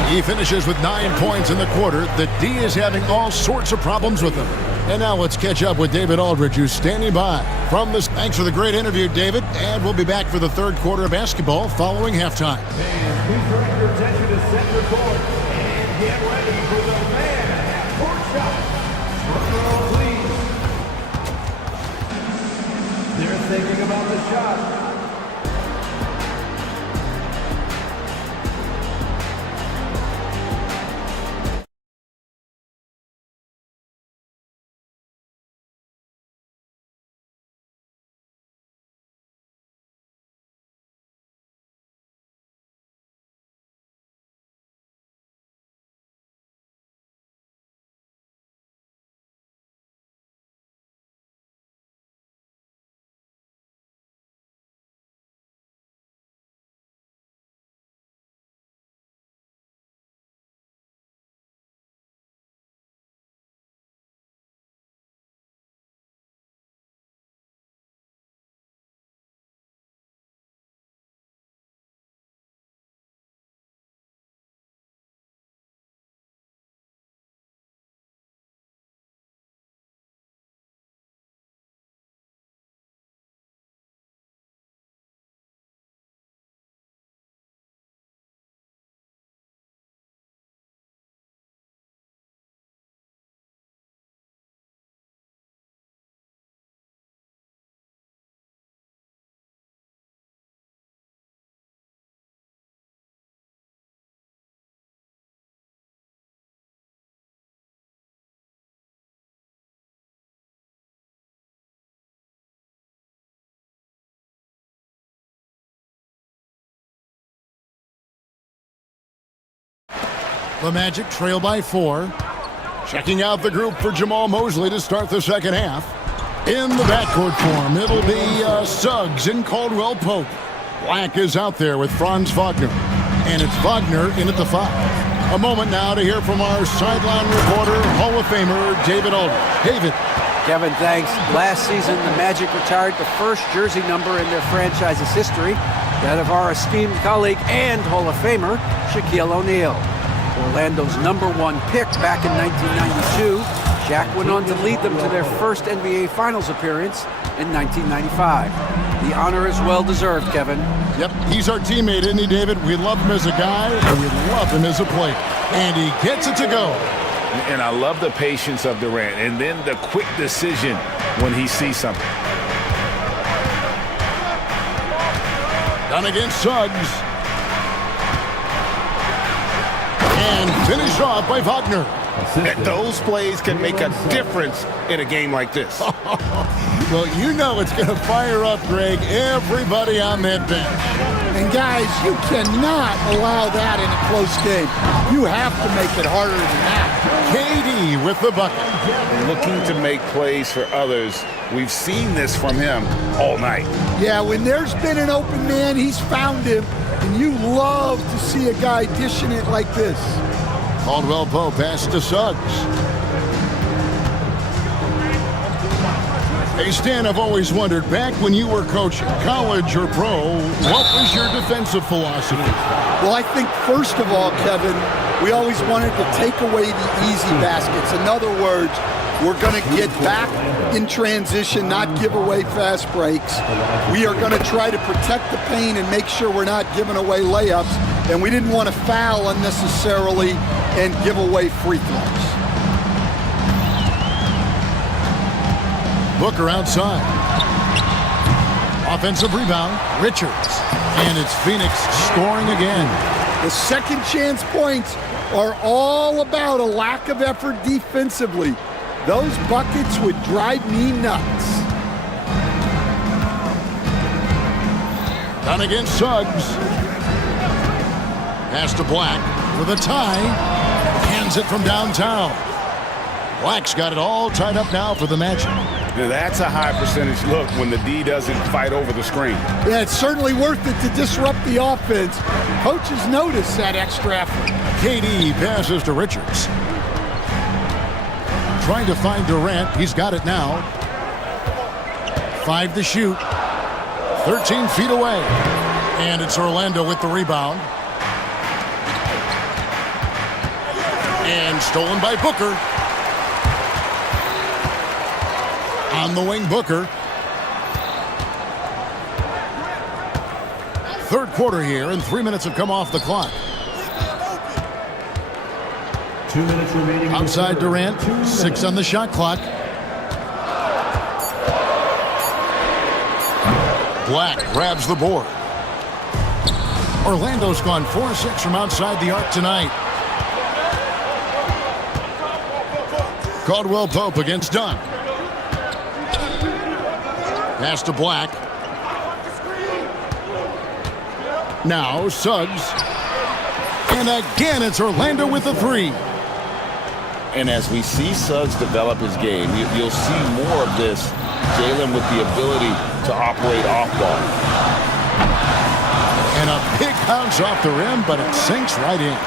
He finishes with 9 points in the quarter. The D is having all sorts of problems with him. And now let's catch up with David Aldridge, who's standing by from this. Thanks for the great interview, David. And we'll be back for the third quarter of basketball following halftime. And please direct your attention to center court and get ready for the man court shot. Drum roll, please. They're thinking about the shot. The Magic trail by 4. Checking out the group for Jamal Mosley to start the second half. In the backcourt form, it'll be Suggs and Caldwell Pope. Black is out there with Franz Wagner. And it's Wagner in at the 5. A moment now to hear from our sideline reporter, Hall of Famer David Aldridge. David. Kevin, thanks. Last season, the Magic retired the first jersey number in their franchise's history, that of our esteemed colleague and Hall of Famer, Shaquille O'Neal. Orlando's #1 pick back in 1992, Shaq went on to lead them to their first NBA Finals appearance in 1995. The honor is well-deserved, Kevin. Yep, he's our teammate, isn't he, David? We love him as a guy, and we love him as a player. And he gets it to go. And I love the patience of Durant, and then the quick decision when he sees something. Done against Suggs. And finished off by Wagner. And those plays can make a difference in a game like this. Well, you know it's going to fire up, Greg, everybody on that bench. And guys, you cannot allow that in a close game. You have to make it harder than that. KD with the bucket. Looking to make plays for others. We've seen this from him all night. Yeah, when there's been an open man, he's found him. And you love to see a guy dishing it like this. Caldwell Pope pass to Suggs. Hey, Stan, I've always wondered, back when you were coaching, college or pro, what was your defensive philosophy? Well, I think, first of all, Kevin, we always wanted to take away the easy baskets. In other words, we're going to get back in transition, not give away fast breaks. We are going to try to protect the paint and make sure we're not giving away layups. And we didn't want to foul unnecessarily and give away free throws. Booker outside. Offensive rebound, Richards. And it's Phoenix scoring again. The second chance points are all about a lack of effort defensively. Those buckets would drive me nuts. Done against Suggs. Pass to Black for the tie. Hands it from downtown. Black's got it all tied up now for the Magic. Now that's a high percentage look when the D doesn't fight over the screen. Yeah, it's certainly worth it to disrupt the offense. Coaches notice that extra effort. KD passes to Richards. Trying to find Durant. He's got it now. 5 to shoot. 13 feet away. And it's Orlando with the rebound. And stolen by Booker. On the wing, Booker. Third quarter here, and 3 minutes have come off the clock. 2 minutes remaining. Outside Durant, 6 on the shot clock. Black grabs the board. Orlando's gone 4-6 from outside the arc tonight. Caldwell Pope against Dunn. Pass to Black. Now Suggs. And again, it's Orlando with the 3. And as we see Suggs develop his game, you'll see more of this. Jalen with the ability to operate off ball. And a big bounce off the rim, but it sinks right in.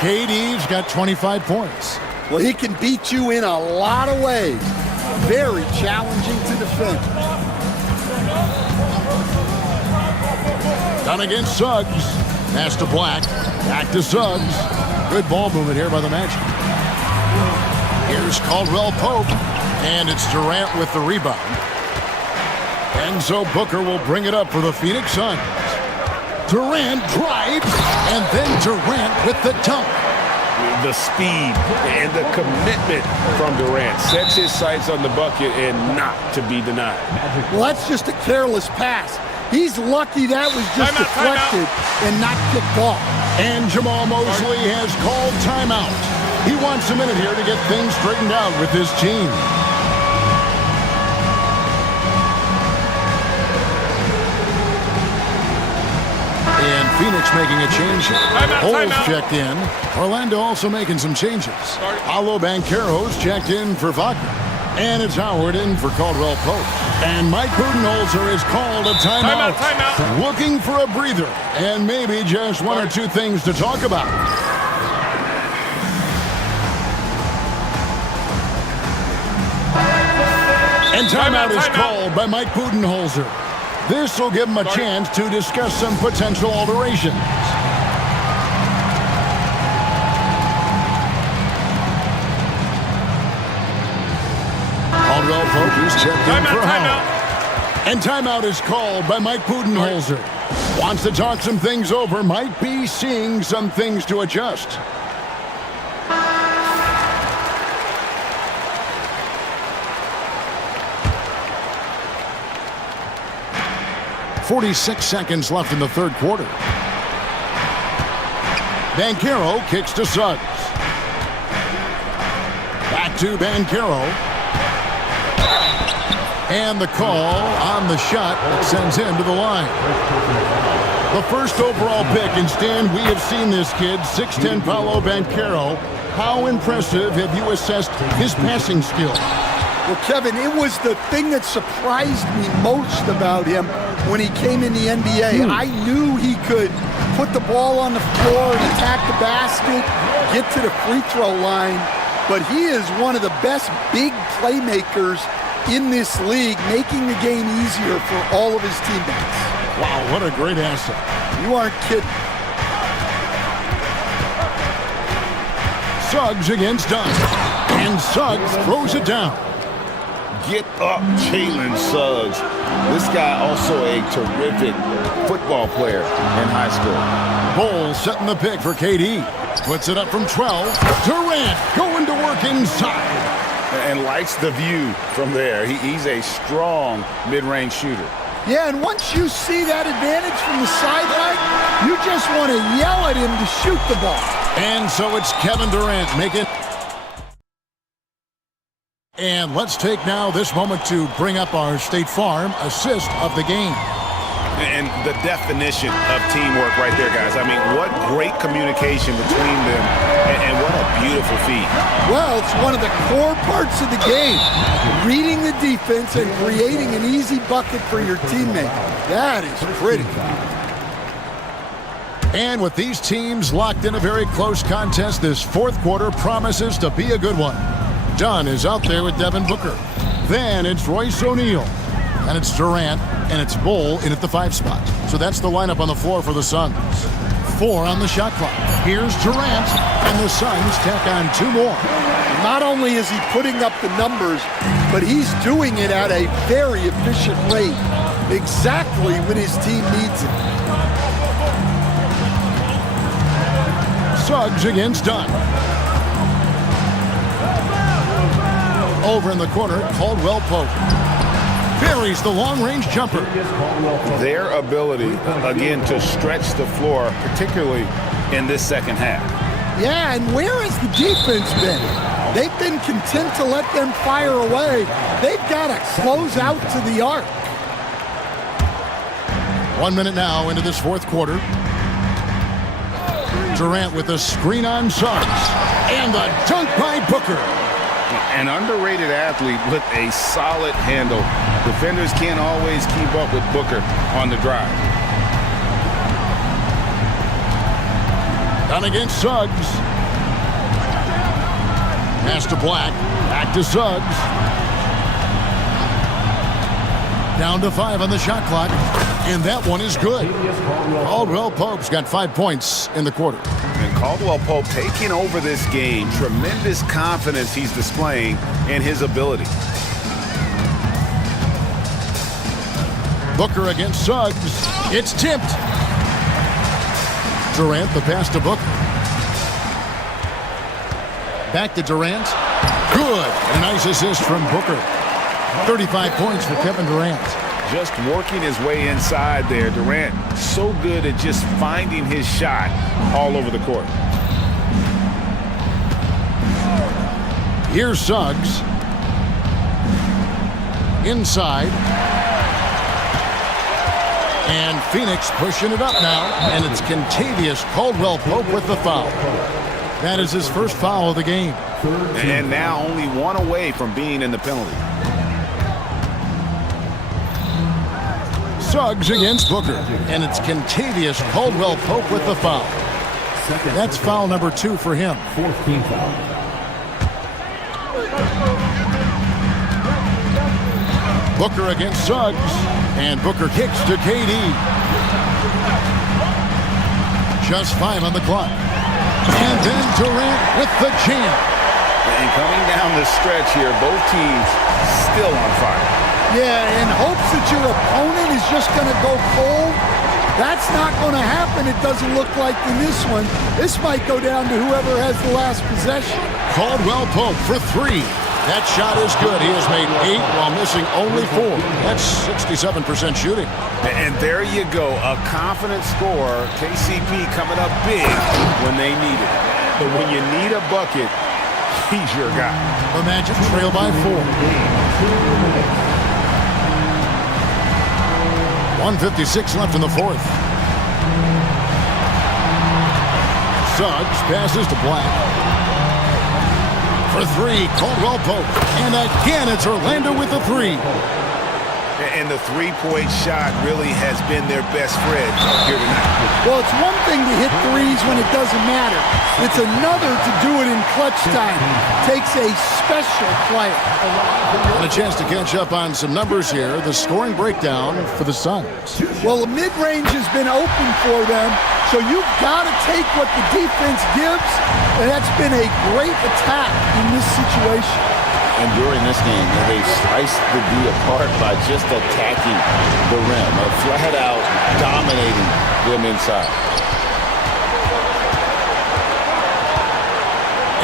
KD's got 25 points. Well, he can beat you in a lot of ways. Very challenging to defend. Done against Suggs. Pass to Black. Back to Suggs. Good ball movement here by the Magic. Here's Caldwell Pope. And it's Durant with the rebound. And so Booker will bring it up for the Phoenix Suns. Durant drives. And then Durant with the dunk. The speed and the commitment from Durant sets his sights on the bucket and not to be denied. Well, that's just a careless pass. He's lucky that was just deflected and not kicked off. And Jamal Mosley has called timeout. He wants a minute here to get things straightened out with his team. And Phoenix making a change here. Holes checked in. Orlando also making some changes. Paolo Banchero's checked in for Wagner. And it's Howard in for Caldwell Pope. And Mike Budenholzer has called a timeout. Timeout. Looking for a breather and maybe just one or two things to talk about. And timeout is called by Mike Budenholzer. This will give him a chance to discuss some potential alterations. Caldwell Pope is checked in for Howard. And timeout is called by Mike Budenholzer. Wants to talk some things over, might be seeing some things to adjust. .46 seconds left in the third quarter. Banchero kicks to Suggs. Back to Banchero. And the call on the shot that sends him to the line. The first overall pick, and Stan, we have seen this kid, 6'10" Paolo Banchero. How impressive have you assessed his passing skill? Well, Kevin, it was the thing that surprised me most about him when he came in the NBA. I knew he could put the ball on the floor and attack the basket, get to the free throw line, but he is one of the best big playmakers in this league, making the game easier for all of his teammates. Wow, what a great asset. You aren't kidding. Suggs against Dunn. And Suggs throws it down. Get up, Jalen Suggs. This guy also a terrific football player in high school. Bol setting the pick for KD. Puts it up from 12. Durant going to work inside. And likes the view from there. He's a strong mid-range shooter. Yeah, and once you see that advantage from the sideline, you just want to yell at him to shoot the ball. And so it's Kevin Durant making. And let's take now this moment to bring up our State Farm assist of the game. And the definition of teamwork right there, guys. I mean, what great communication between them, and what a beautiful feat. Well, it's one of the core parts of the game. Reading the defense and creating an easy bucket for your teammate. That is pretty. And with these teams locked in a very close contest, this fourth quarter promises to be a good one. Dunn is out there with Devin Booker. Then it's Royce O'Neal. And it's Durant, and it's Bol in at the 5 spot. So that's the lineup on the floor for the Suns. 4 on the shot clock. Here's Durant, and the Suns tack on 2 more. Not only is he putting up the numbers, but he's doing it at a very efficient rate. Exactly when his team needs it. Suggs against Dunn. Over in the corner, Caldwell Pope. Buries the long-range jumper. Their ability, again, to stretch the floor, particularly in this second half. Yeah, and where has the defense been? They've been content to let them fire away. They've got to close out to the arc. 1 minute now into this fourth quarter. Durant with a screen on Suggs. And the dunk by Booker. An underrated athlete with a solid handle. Defenders can't always keep up with Booker on the drive. Done against Suggs. Pass to Black. Back to Suggs. Down to 5 on the shot clock. And that one is good. Caldwell Pope's got 5 points in the quarter. And Caldwell Pope taking over this game. Tremendous confidence he's displaying in his ability. Booker against Suggs. It's tipped. Durant, the pass to Booker. Back to Durant. Good. A nice assist from Booker. 35 points for Kevin Durant. Just working his way inside there. Durant so good at just finding his shot all over the court. Here's Suggs. Inside. And Phoenix pushing it up now. And it's Kentavious Caldwell Pope with the foul. That is his first foul of the game. And now only one away from being in the penalty. Suggs against Booker. And it's Kentavious Caldwell-Pope with the foul. That's foul number 2 for him. 4th team foul. Booker against Suggs. And Booker kicks to KD. Just 5 on the clock. And then Durant with the jam. And coming down the stretch here, both teams still on fire. Yeah, in hopes that your opponent is just going to go cold. That's not going to happen, it doesn't look like in this one. This might go down to whoever has the last possession. Caldwell-Pope for 3. That shot is good. He has made 8 while missing only 4. That's 67% shooting. And there you go, a confident scorer. KCP coming up big when they need it. But when you need a bucket, he's your guy. The Magic trail by 4. 1:56 left in the 4th. Suggs passes to Black. For 3, Caldwell-Pope. And again, it's Orlando with the 3. And the three-point shot really has been their best friend here tonight. Well, it's one thing to hit threes when it doesn't matter. It's another to do it in clutch time. Takes a special player. And a chance to catch up on some numbers here. The scoring breakdown for the Suns. Well, the mid-range has been open for them, so you've got to take what the defense gives, and that's been a great attack in this situation. And during this game, they sliced the D apart by just attacking the rim, flat out dominating them inside.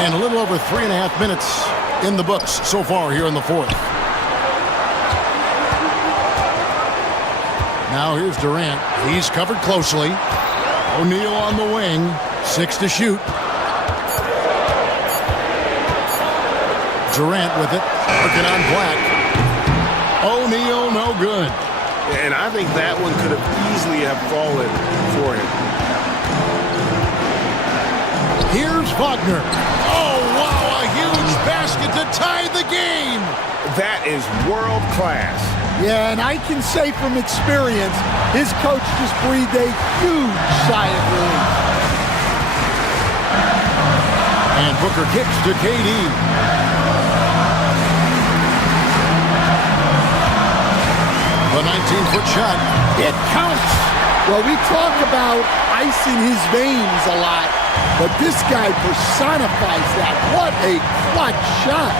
And a little over 3.5 minutes in the books so far here in the 4th. Now here's Durant. He's covered closely. O'Neal on the wing. 6 to shoot. Durant with it. Working on Black. O'Neal no good. And I think that one could have easily have fallen for him. Here's Wagner. Oh, wow, a huge basket to tie the game. That is world class. Yeah, and I can say from experience, his coach just breathed a huge sigh of relief. And Booker kicks to KD. The 19-foot shot. It counts. Well, we talk about ice in his veins a lot, but this guy personifies that. What a clutch shot.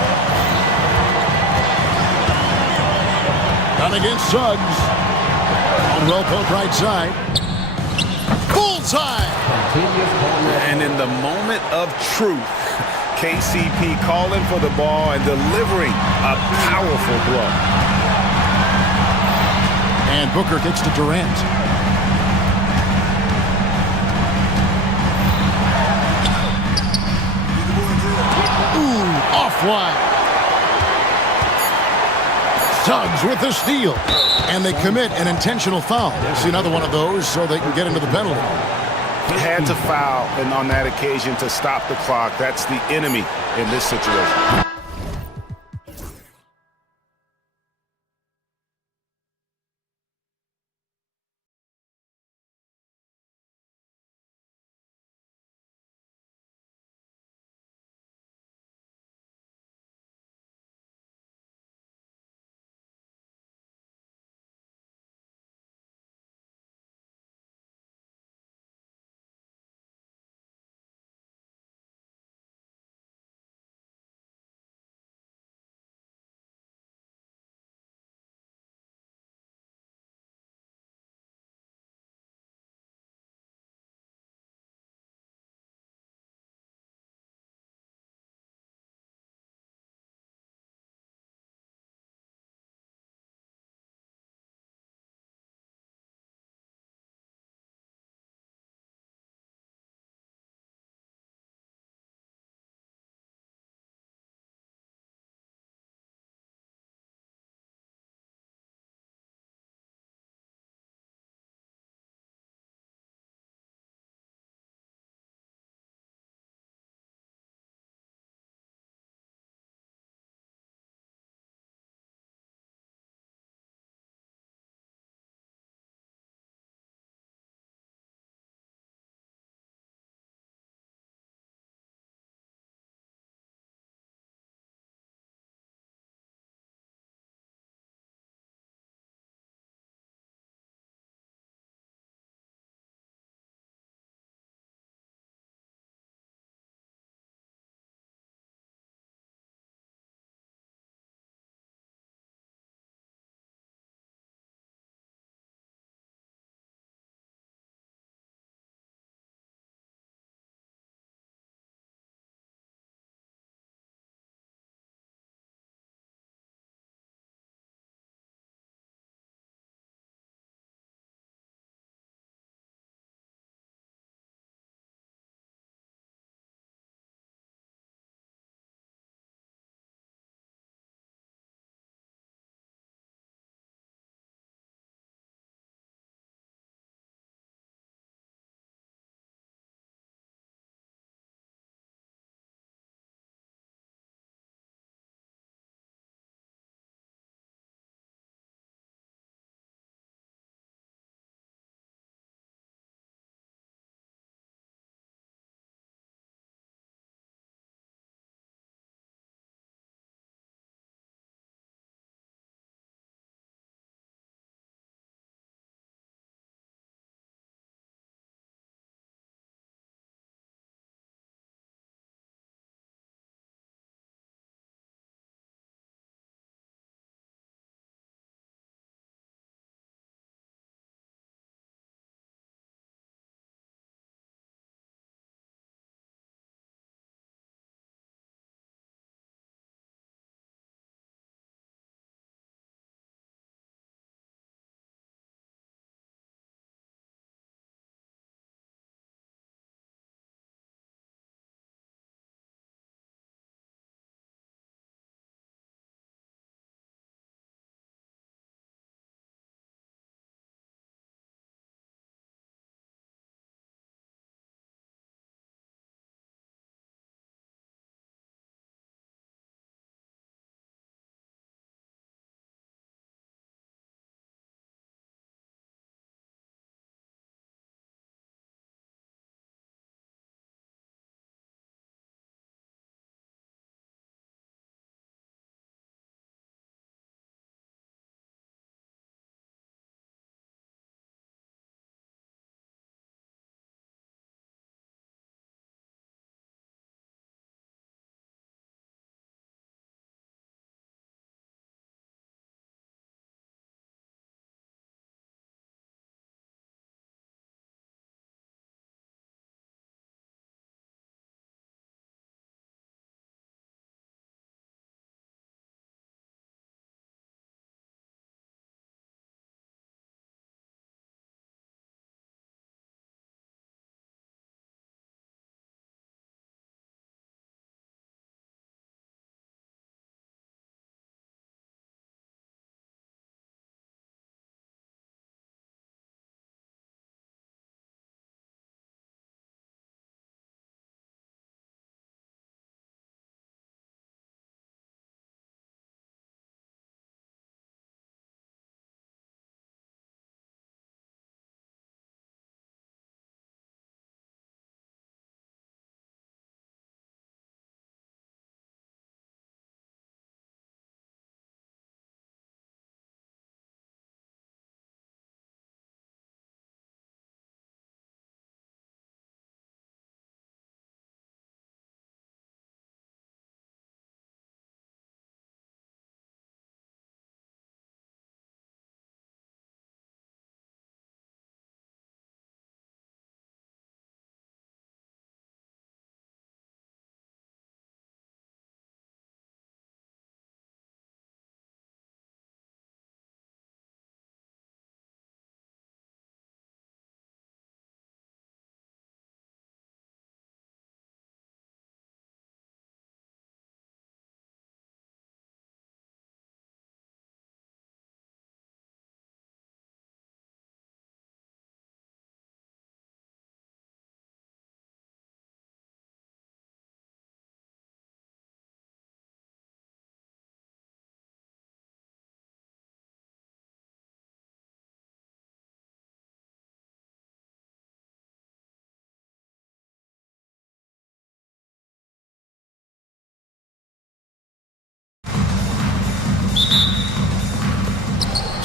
Done against Suggs. Caldwell-Pope right side. Bullseye! And in the moment of truth, KCP calling for the ball and delivering a powerful blow. And Booker kicks to Durant. Ooh, off wide. Suggs with the steal. And they commit an intentional foul. See another one of those so they can get into the penalty. He had to foul and on that occasion to stop the clock. That's the enemy in this situation.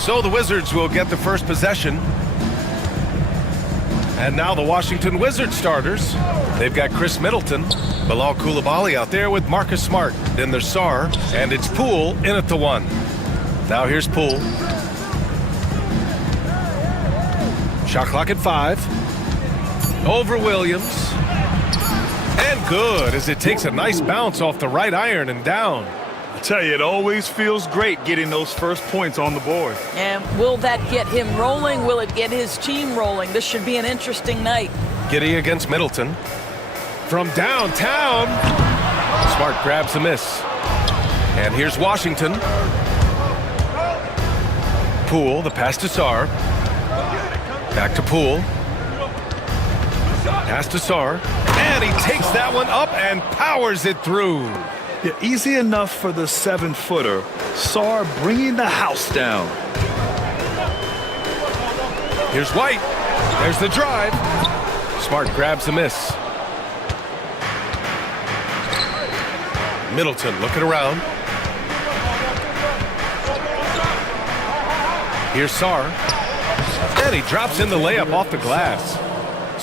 So the Wizards will get the first possession. And now the Washington Wizards starters. They've got Chris Middleton, Bilal Coulibaly out there with Marcus Smart. Then there's Sarr, and it's Poole in at the 1. Now here's Poole. Shot clock at 5. Over Williams. And good, as it takes a nice bounce off the right iron and down. I tell you, it always feels great getting those first points on the board. And will that get him rolling? Will it get his team rolling? This should be an interesting night. Giddey against Middleton. From downtown. Smart grabs the miss. And here's Washington. Poole, the pass to Sarr. Back to Poole. Pass to Sarr. And he takes that one up and powers it through. Yeah, easy enough for the 7-footer. Sarr bringing the house down. Here's White. There's the drive. Smart grabs the miss. Middleton looking around. Here's Sarr. And he drops in the layup off the glass.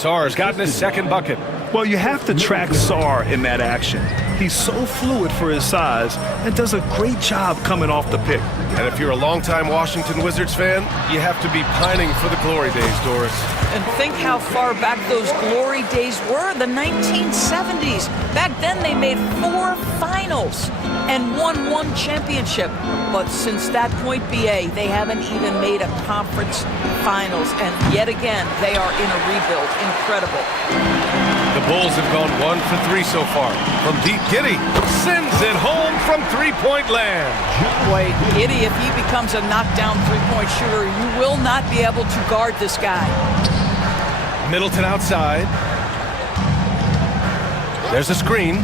Sarr's gotten his second bucket. Well, you have to track Sarr in that action. He's so fluid for his size and does a great job coming off the pick. And if you're a longtime Washington Wizards fan, you have to be pining for the glory days, Doris. And think how far back those glory days were, the 1970s. Back then they made 4 finals and won 1 championship. But since that point, BA, they haven't even made a conference finals. And yet again, they are in a rebuild. Incredible. The Bulls have gone 1 for 3 so far. From deep, Giddey sends it home from three-point land. Boy, Giddey, if he becomes a knockdown three-point shooter, you will not be able to guard this guy. Middleton outside. There's a screen.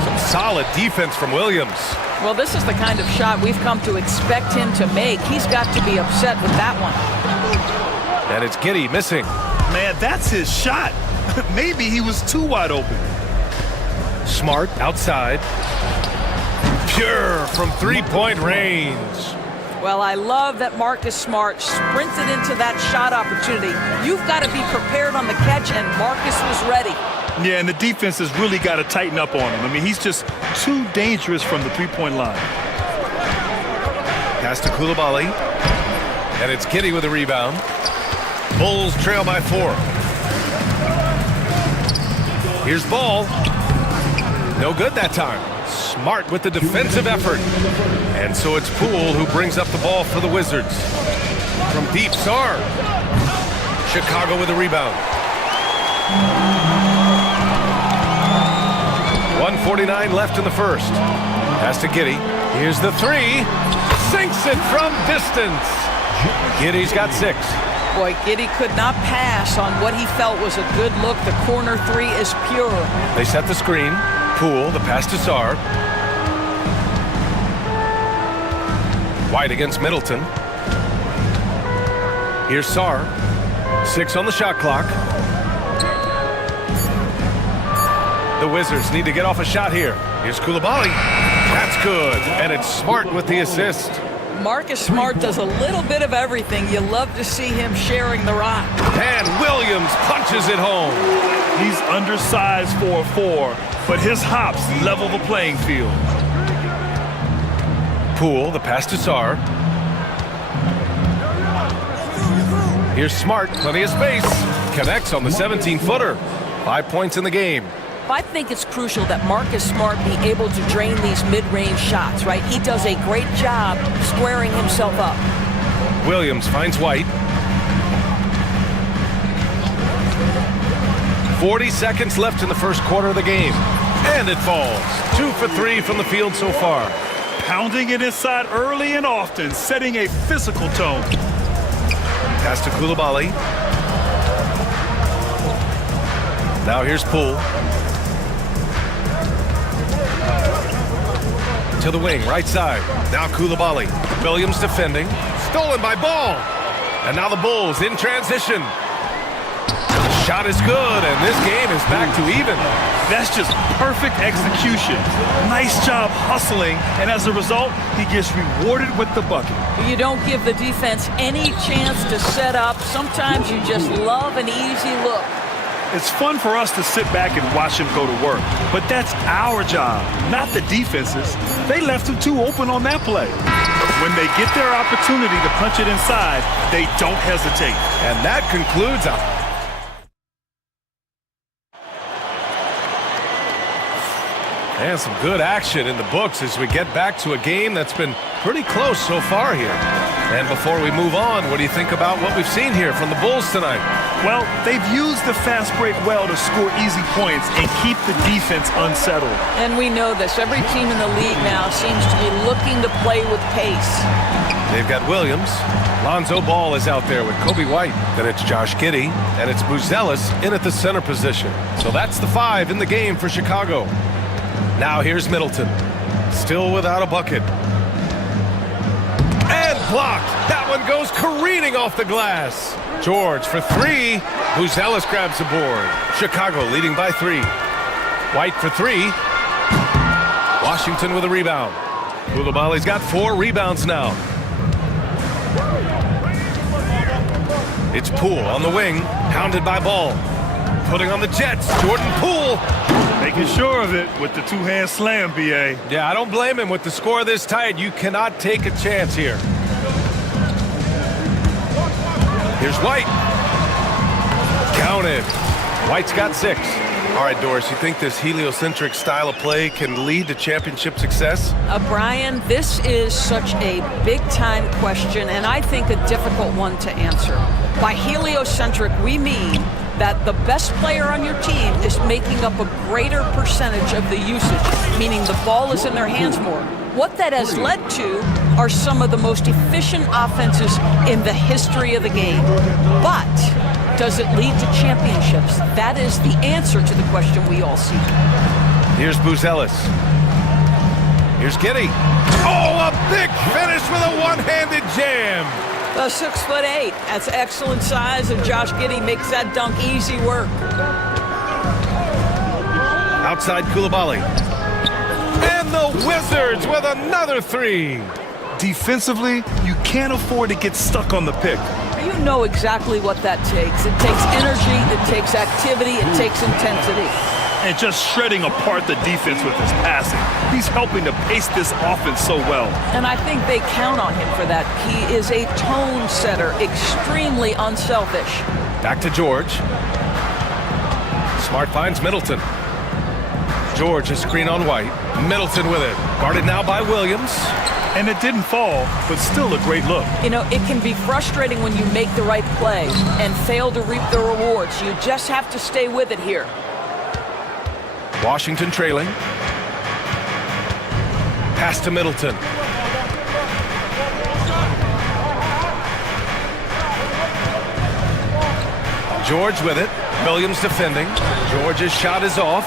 Some solid defense from Williams. Well, this is the kind of shot we've come to expect him to make. He's got to be upset with that one. And it's Giddey missing. Man, that's his shot. Maybe he was too wide open. Smart outside. Pure from three-point range. Well, I love that Marcus Smart sprinted into that shot opportunity. You've got to be prepared on the catch, and Marcus was ready. Yeah, and the defense has really got to tighten up on him. I mean, he's just too dangerous from the three-point line. Pass to Coulibaly. And it's Giddey with a rebound. Bulls trail by 4. Here's Ball. No good that time. Smart with the defensive effort. And so it's Poole who brings up the ball for the Wizards. From deep, Sarr. Chicago with a rebound. 1:49 left in the first. Pass to Giddey. Here's the 3. Sinks it from distance. Giddey's got 6. Boy, Giddey could not pass on what he felt was a good look. The corner 3 is pure. They set the screen. Poole, the pass to Sarr. White against Middleton. Here's Sarr. 6 on the shot clock. The Wizards need to get off a shot here. Here's Coulibaly. That's good. And it's Smart with the assist. Marcus Smart does a little bit of everything. You love to see him sharing the rock. And Williams punches it home. He's undersized for a 4, but his hops level the playing field. Poole, the pass to Sarr. Here's Smart, plenty of space. Connects on the 17-footer. 5 points in the game. I think it's crucial that Marcus Smart be able to drain these mid-range shots, right? He does a great job squaring himself up. Williams finds White. 40 seconds left in the first quarter of the game. And it falls. 2 for 3 from the field so far. Pounding it inside early and often, setting a physical tone. Pass to Coulibaly. Now here's Poole. To the wing, right side. Now Coulibaly. Williams defending. Stolen by Ball. And now the Bulls in transition. Shot is good, and this game is back to even. That's just perfect execution. Nice job hustling, and as a result, he gets rewarded with the bucket. You don't give the defense any chance to set up. Sometimes you just love an easy look. It's fun for us to sit back and watch him go to work, but that's our job, not the defense's. They left him too open on that play. When they get their opportunity to punch it inside, they don't hesitate. And that concludes and some good action in the books as we get back to a game that's been pretty close so far here. And before we move on, what do you think about what we've seen here from the Bulls tonight? Well, they've used the fast break well to score easy points and keep the defense unsettled. And we know this. Every team in the league now seems to be looking to play with pace. They've got Williams. Lonzo Ball is out there with Kobe White. Then it's Josh Giddey, and it's Buzelis in at the center position. So that's the 5 in the game for Chicago. Now here's Middleton, still without a bucket. And blocked. That one goes careening off the glass. George for 3. Buzelis grabs the board. Chicago leading by 3. White for 3. Washington with a rebound. Koulibaly's got 4 rebounds now. It's Poole on the wing, hounded by Ball. Putting on the Jets, Jordan Poole. Making sure of it with the two-hand slam, B.A. Yeah, I don't blame him. With the score this tight, you cannot take a chance here. Here's White. Counted. White's got 6. All right, Doris, you think this heliocentric style of play can lead to championship success? Brian, this is such a big-time question, and I think a difficult one to answer. By heliocentric, we mean that the best player on your team is making up a greater percentage of the usage, meaning the ball is in their hands more. What that has led to are some of the most efficient offenses in the history of the game. But does it lead to championships? That is the answer to the question we all seek. Here's Buzelis. Here's Giddey. Oh, a big finish with a one-handed jam. The 6'8", that's excellent size, and Josh Giddey makes that dunk easy work. Outside Koulibaly. And the Wizards with another 3. Defensively, you can't afford to get stuck on the pick. You know exactly what that takes. It takes energy, it takes activity, it takes intensity. And just shredding apart the defense with his passing. He's helping to pace this offense so well. And I think they count on him for that. He is a tone setter, extremely unselfish. Back to George. Smart finds Middleton. George, a screen on White. Middleton with it. Guarded now by Williams. And it didn't fall, but still a great look. You know, it can be frustrating when you make the right play and fail to reap the rewards. You just have to stay with it here. Washington trailing. Pass to Middleton. George with it. Williams defending. George's shot is off.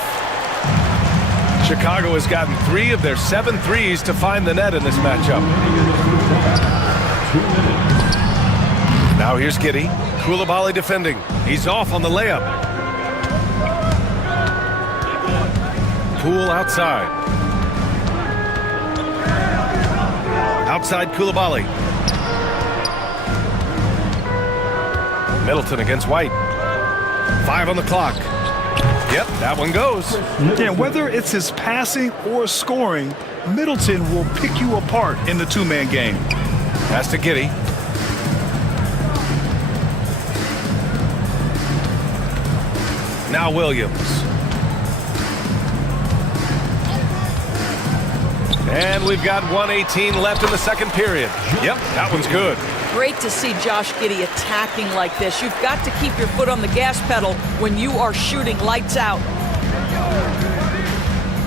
Chicago has gotten 3 of their 7 threes to find the net in this matchup. Now here's Giddey. Koulibaly defending. He's off on the layup. Poole outside. Outside Koulibaly. Middleton against White. 5 on the clock. Yep, that one goes. Yeah, whether it's his passing or scoring, Middleton will pick you apart in the two-man game. Pass to Giddey. Now Williams. And we've got 1:18 left in the second period. Yep, that one's good. Great to see Josh Giddey attacking like this. You've got to keep your foot on the gas pedal when you are shooting lights out.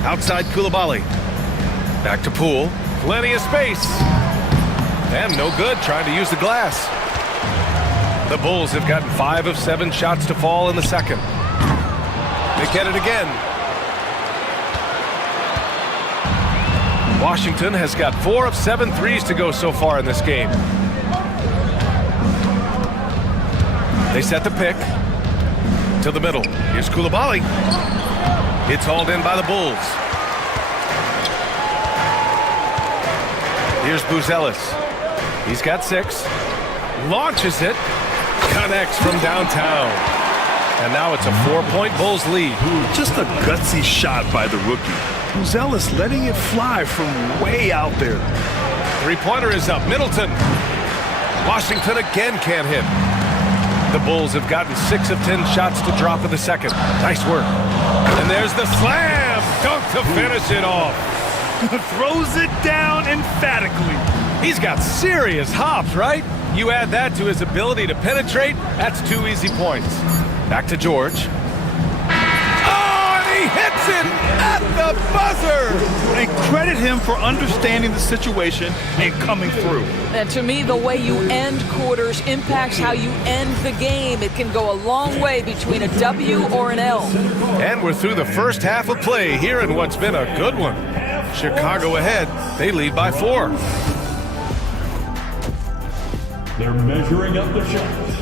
Outside Koulibaly. Back to Poole. Plenty of space. And no good trying to use the glass. The Bulls have gotten 5 of 7 shots to fall in the second. They get it again. Washington has got 4 of 7 threes to go so far in this game. They set the pick. To the middle. Here's Koulibaly. It's hauled in by the Bulls. Here's Buzelis. He's got 6. Launches it. Connects from downtown. And now it's a 4-point Bulls lead. Just a gutsy shot by the rookie. Buzelis letting it fly from way out there. Three-pointer is up. Middleton. Washington again can't hit. The Bulls have gotten 6 of 10 shots to drop in the second. Nice work. And there's the slam. Dunk to finish it off. Throws it down emphatically. He's got serious hops, right? You add that to his ability to penetrate, that's 2 easy points. Back to George. Oh, and he hits it at the buzzer! And credit him for understanding the situation and coming through. And to me, the way you end quarters impacts how you end the game. It can go a long way between a W or an L. And we're through the first half of play here in what's been a good one. Chicago ahead. They lead by 4. They're measuring up the shots.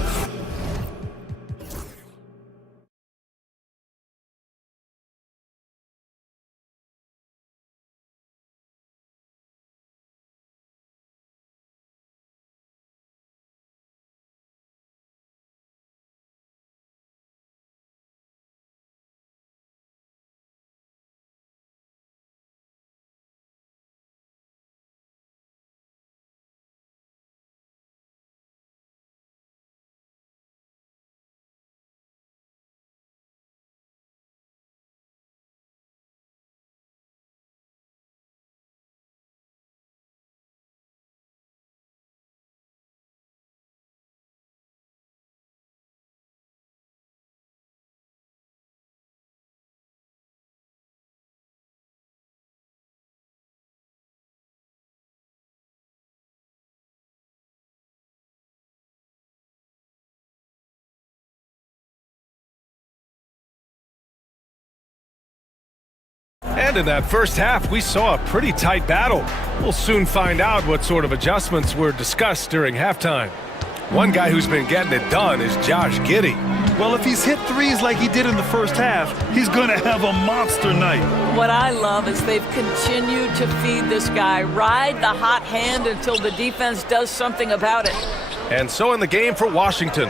And in that first half, we saw a pretty tight battle. We'll soon find out what sort of adjustments were discussed during halftime. One guy who's been getting it done is Josh Giddey. Well, if he's hit threes like he did in the first half, he's going to have a monster night. What I love is they've continued to feed this guy, ride the hot hand until the defense does something about it. And so in the game for Washington,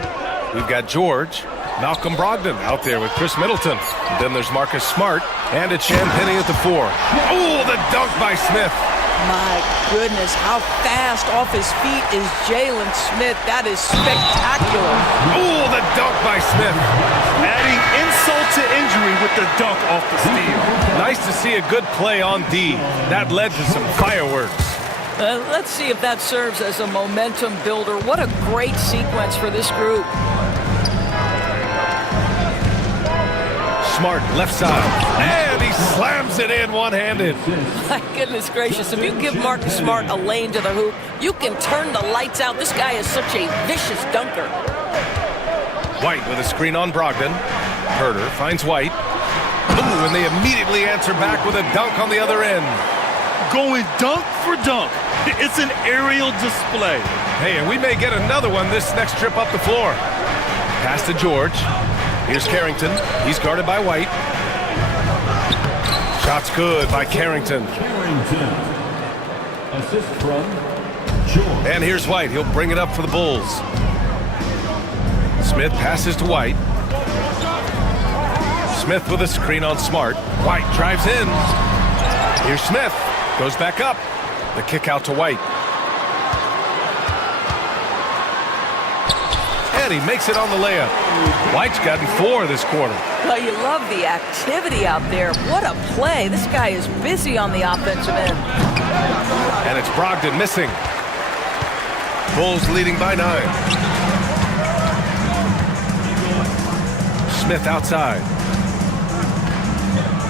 we've got George, Malcolm Brogdon out there with Chris Middleton. Then there's Marcus Smart, and it's Champagnie at the 4. Oh, the dunk by Smith. My goodness, how fast off his feet is Jalen Smith. That is spectacular. Oh, the dunk by Smith. Adding insult to injury with the dunk off the steal. Nice to see a good play on D. That led to some fireworks. Let's see if that serves as a momentum builder. What a great sequence for this group. Smart, left side, and he slams it in one-handed. My goodness gracious, if you give Marcus Smart a lane to the hoop, you can turn the lights out. This guy is such a vicious dunker. White with a screen on Brogdon. Herter finds White. Ooh, and they immediately answer back with a dunk on the other end. Going dunk for dunk. It's an aerial display. Hey, and we may get another one this next trip up the floor. Pass to George. Here's Carrington. He's guarded by White. Shot's good by Carrington. Assist from George. And here's White. He'll bring it up for the Bulls. Smith passes to White. Smith with a screen on Smart. White drives in. Here's Smith. Goes back up. The kick out to White. And he makes it on the layup. White's gotten 4 this quarter. Well, you love the activity out there. What a play. This guy is busy on the offensive end. And it's Brogdon missing. Bulls leading by 9. Smith outside.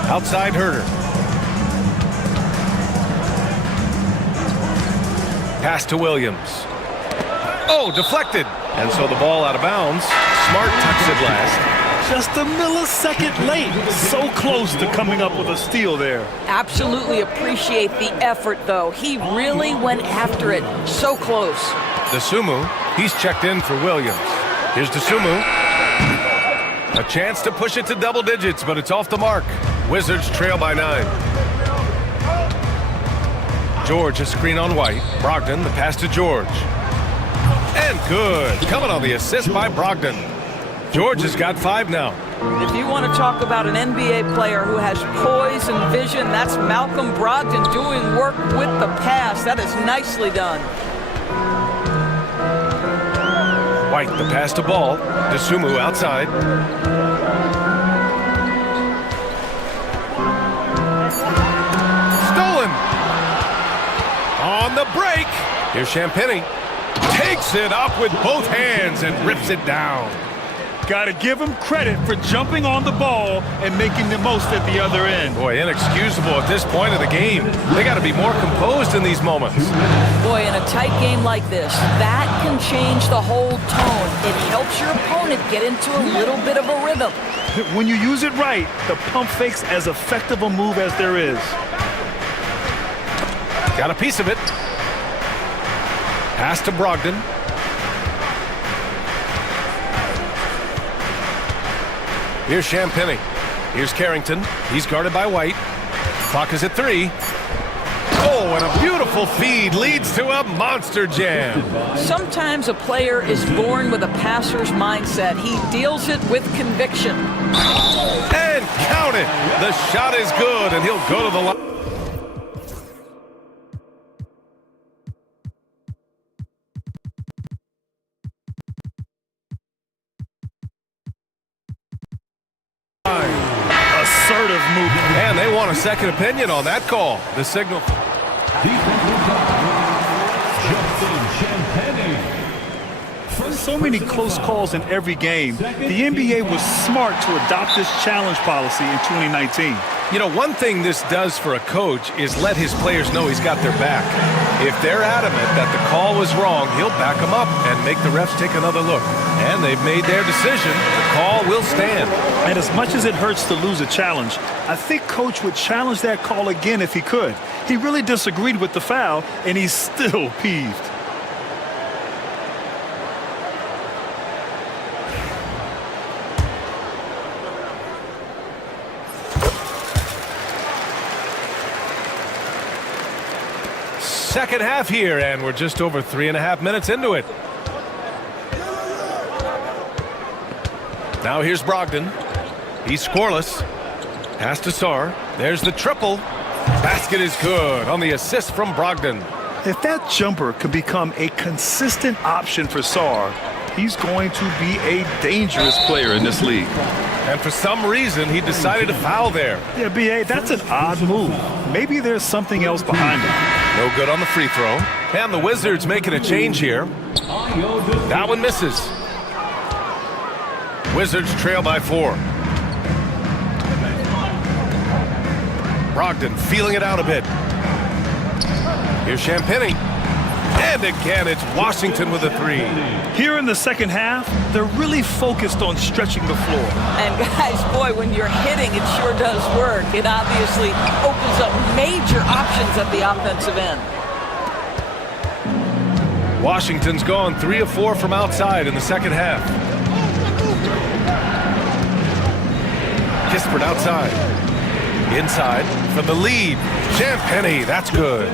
Outside Herter. Pass to Williams. Oh, deflected. And so the ball out of bounds. Smart tucks it last. Just a millisecond late. So close to coming up with a steal there. Absolutely appreciate the effort, though. He really went after it. So close. Dosunmu, he's checked in for Williams. Here's Dosunmu. A chance to push it to double digits, but it's off the mark. Wizards trail by 9. George, a screen on White. Brogdon, the pass to George. And good. Coming on the assist by Brogdon. George has got 5 now. If you want to talk about an NBA player who has poise and vision, that's Malcolm Brogdon doing work with the pass. That is nicely done. White, the pass to Ball. DeSumo outside. Stolen. On the break. Here's Champagny. Takes it up with both hands and rips it down. Got to give him credit for jumping on the ball and making the most at the other end. Boy, inexcusable at this point of the game. They got to be more composed in these moments. Boy, in a tight game like this, that can change the whole tone. It helps your opponent get into a little bit of a rhythm. When you use it right, the pump fake's as effective a move as there is. Got a piece of it. Pass to Brogdon. Here's Champagny. Here's Carrington. He's guarded by White. Clock is at 3. Oh, and a beautiful feed leads to a monster jam. Sometimes a player is born with a passer's mindset. He deals it with conviction. And count it. The shot is good, and he'll go to the line. Assertive movement. And they want a second opinion on that call. The signal. So many close calls in every game. The NBA was smart to adopt this challenge policy in 2019. You know, one thing this does for a coach is let his players know he's got their back. If they're adamant that the call was wrong, he'll back them up and make the refs take another look. And they've made their decision. The call will stand. And as much as it hurts to lose a challenge, I think Coach would challenge that call again if he could. He really disagreed with the foul, and he's still peeved. Second half here, and we're just over 3.5 minutes into it. Now here's Brogdon. He's scoreless. Pass to Sarr. There's the triple. Basket is good on the assist from Brogdon. If that jumper could become a consistent option for Sarr, he's going to be a dangerous player in this league. And for some reason, he decided to foul there. Yeah, B.A., that's an odd move. Maybe there's something else behind it. No good on the free throw. And the Wizards making a change here. That one misses. Wizards trail by 4. Brogdon feeling it out a bit. Here's Champagny. And again, it's Washington with a 3. Here in the second half, they're really focused on stretching the floor. And guys, boy, when you're hitting, it sure does work. It obviously opens up major options at the offensive end. Washington's gone 3 of 4 from outside in the second half. Kispert outside. Inside for the lead. Champagny, that's good.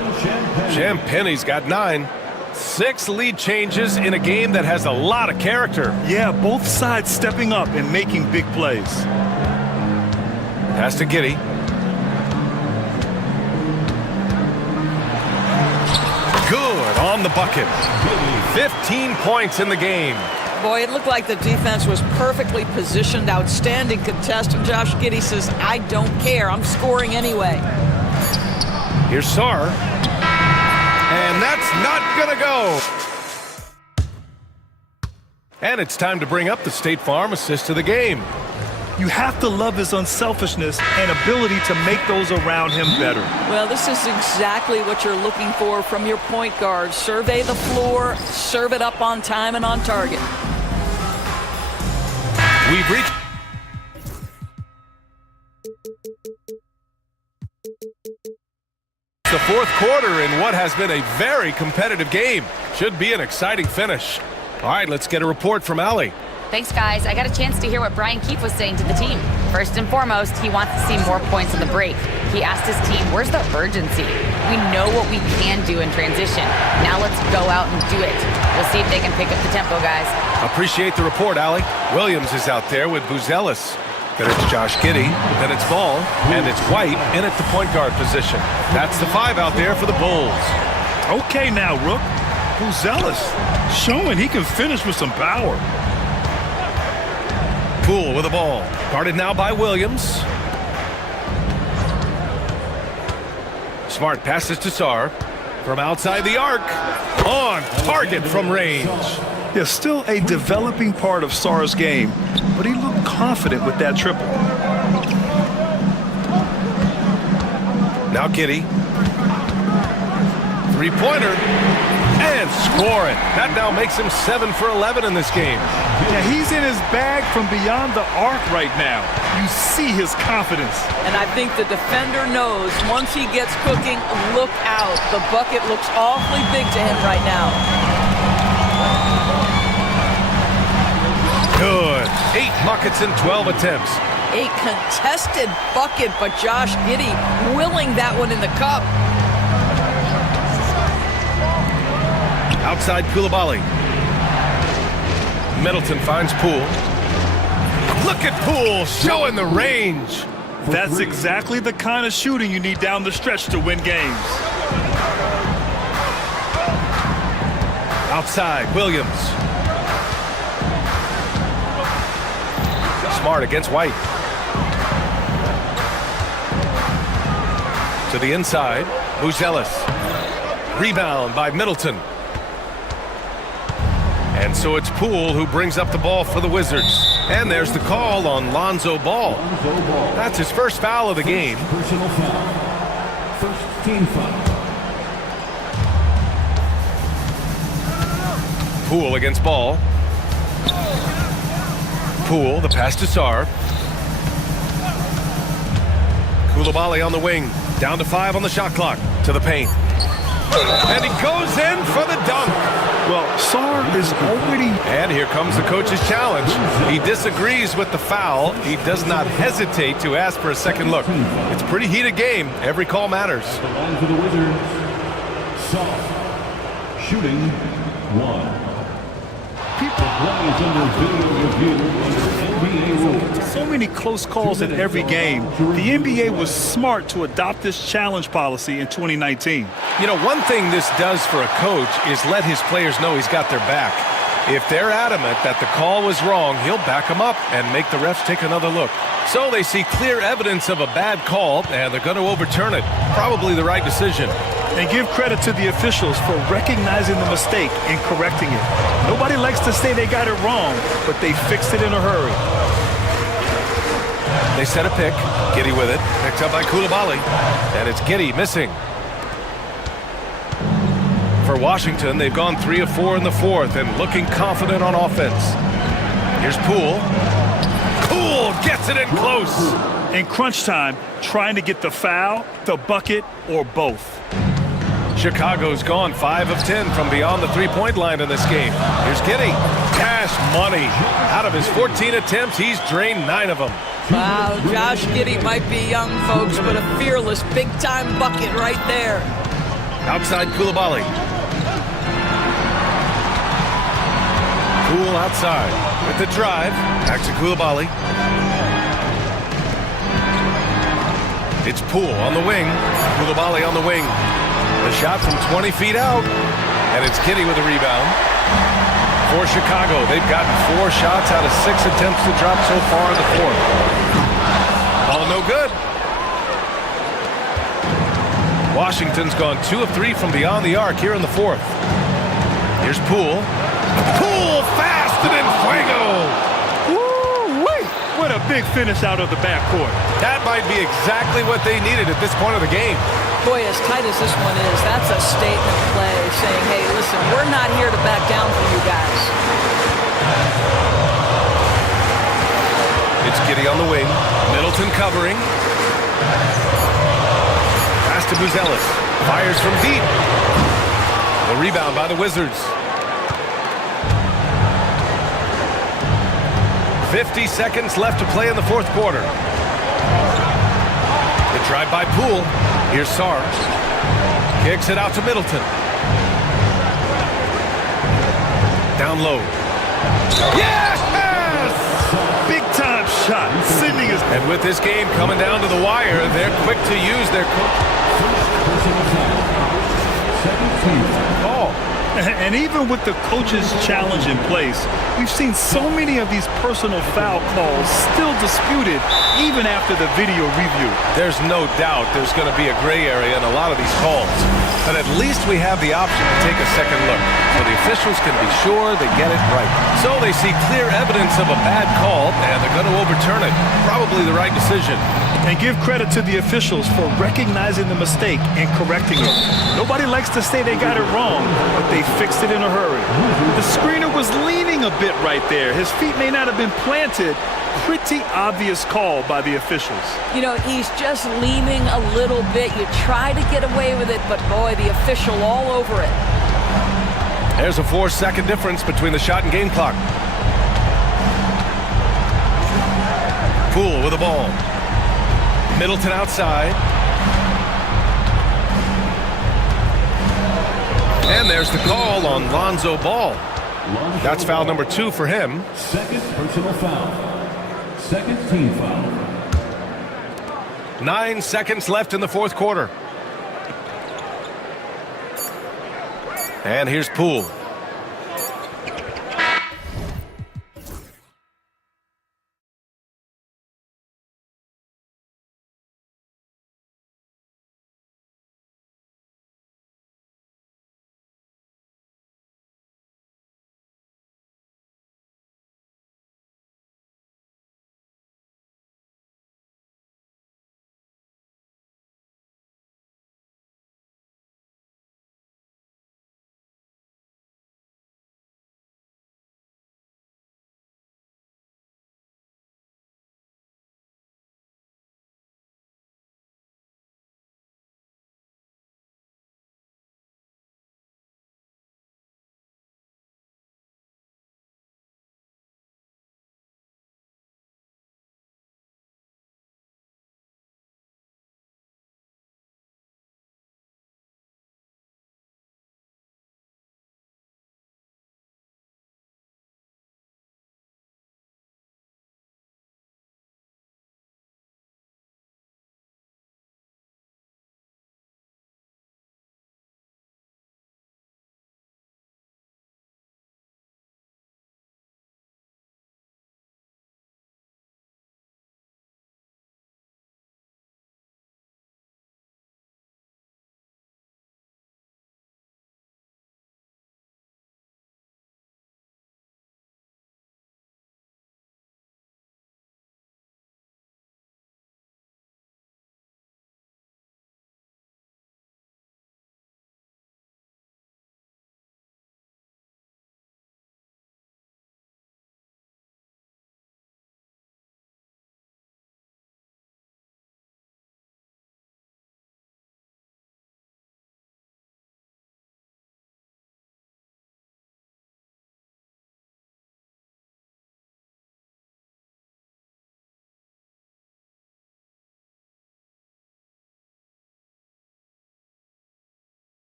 Champagny's got 9. 6 lead changes in a game that has a lot of character. Yeah, both sides stepping up and making big plays. Pass to Giddey. Good on the bucket. 15 points in the game. Boy, it looked like the defense was perfectly positioned. Outstanding contest. And Josh Giddey says, I don't care. I'm scoring anyway. Here's Sarr. And that's not going to go. And it's time to bring up the State Farm assist of the game. You have to love his unselfishness and ability to make those around him better. Well, this is exactly what you're looking for from your point guard. Survey the floor, serve it up on time and on target. We've reached the fourth quarter in what has been a very competitive game. Should be an exciting finish. All right, let's get a report from Allie. Thanks, guys. I got a chance to hear what Brian Keefe was saying to the team. First and foremost, he wants to see more points in the break. He asked his team, where's the urgency? We know what we can do in transition. Now let's go out and do it. We'll see if they can pick up the tempo, guys. Appreciate the report, Allie. Williams is out there with Buzelis. Then it's Josh Giddey. Then it's Ball. And it's White in at the point guard position. That's the 5 out there for the Bulls. Okay now, Rook. Buzelis showing he can finish with some power. Poole with the ball. Guarded now by Williams. Smart passes to Sarr. From outside the arc. On target from range. Yeah, still a developing part of Sarr's game, but he looked confident with that triple. Now Giddey. Three-pointer. And scoring. That now makes him 7 for 11 in this game. Yeah, he's in his bag from beyond the arc right now. You see his confidence. And I think the defender knows once he gets cooking, look out. The bucket looks awfully big to him right now. Good. 8 buckets in 12 attempts. A contested bucket, but Josh Giddey willing that one in the cup. Outside Koulibaly. Middleton finds Poole. Look at Poole showing the range. That's exactly the kind of shooting you need down the stretch to win games. Outside, Williams. Smart against White. To the inside, Buzelis. Rebound by Middleton. And so it's Poole who brings up the ball for the Wizards. And there's the call on Lonzo Ball. That's his first foul of the game. Personal foul. First team foul. Poole against Ball. Poole, the pass to Sarr. Koulibaly on the wing. Down to 5 on the shot clock. To the paint. And he goes in for the dunk. Well, Sarr is already... And here comes the coach's challenge. He disagrees with the foul. He does not hesitate to ask for a second look. It's a pretty heated game. Every call matters. The line for the Wizards. Soft. Shooting 1. People plays under video review under NBA rules. So many close calls in every game. The NBA was smart to adopt this challenge policy in 2019. You know, one thing this does for a coach is let his players know he's got their back. If they're adamant that the call was wrong, he'll back them up and make the refs take another look. So they see clear evidence of a bad call, and they're going to overturn it. Probably the right decision. And give credit to the officials for recognizing the mistake and correcting it. Nobody likes to say they got it wrong, but they fixed it in a hurry. They set a pick. Giddey with it. Picked up by Koulibaly. And it's Giddey missing. For Washington, they've gone 3 of 4 in the fourth and looking confident on offense. Here's Poole. Poole gets it in close. In crunch time, trying to get the foul, the bucket, or both. Chicago's gone 5 of 10 from beyond the three-point line in this game. Here's Giddey. Cash money. Out of his 14 attempts, he's drained 9 of them. Wow, Josh Giddey might be young, folks, but a fearless big-time bucket right there. Outside Koulibaly. Poole outside with the drive. Back to Koulibaly. It's Poole on the wing. Koulibaly on the wing. The shot from 20 feet out. And it's Giddey with the rebound. For Chicago, they've gotten 4 shots out of 6 attempts to drop so far in the fourth. All no good. Washington's gone 2 of 3 from beyond the arc here in the fourth. Here's Poole. Poole fast and in fuego. Woo-wee! What a big finish out of the backcourt. That might be exactly what they needed at this point of the game. Boy, as tight as this one is, that's a statement play saying, hey, listen, we're not here to back down for you guys. It's Giddey on the wing. Middleton covering. Pass to Buzelis. Fires from deep. The rebound by the Wizards. 50 seconds left to play in the fourth quarter. The drive by Poole. Here's Sarge. Kicks it out to Middleton. Down low. Yes! Big time shot. Sending his. And with this game coming down to the wire, they're quick to use their Oh. And even with the coach's challenge in place, we've seen so many of these personal foul calls still disputed even after the video review. There's no doubt there's going to be a gray area in a lot of these calls. But at least we have the option to take a second look, so the officials can be sure they get it right. So they see clear evidence of a bad call, and they're going to overturn it. Probably the right decision. And give credit to the officials for recognizing the mistake and correcting it. Nobody likes to say they got it wrong, but they fixed it in a hurry. The screener was leaning a bit right there. His feet may not have been planted. Pretty obvious call by the officials. You know, he's just leaning a little bit. You try to get away with it, but boy, the official all over it. There's a 4-second difference between the shot and game clock. Poole with the ball. Middleton outside. And there's the call on Lonzo Ball. That's foul number 2 for him. Second personal foul. Second team foul. 9 seconds left in the fourth quarter. And here's Poole.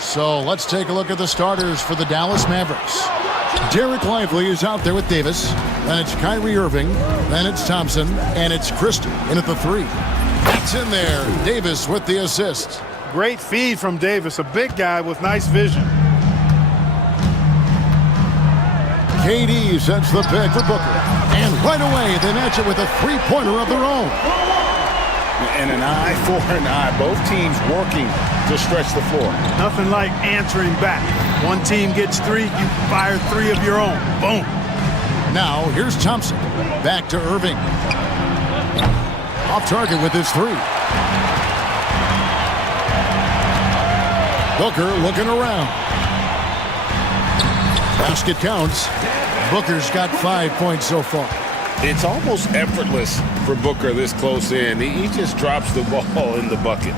So let's take a look at the starters for the Dallas Mavericks. Derek Lively is out there with Davis. Then it's Kyrie Irving. Then it's Thompson. And it's Christie in at the 3. That's in there. Davis with the assist. Great feed from Davis, a big guy with nice vision. KD sets the pick for Booker. And right away, they match it with a three-pointer of their own. And an eye for an eye. Both teams working to stretch the floor. Nothing like answering back. One team gets 3, you fire 3 of your own. Boom. Now, here's Thompson. Back to Irving. Off target with his 3. Booker looking around. Basket counts. Booker's got 5 points so far. It's almost effortless for Booker this close in. He just drops the ball in the bucket.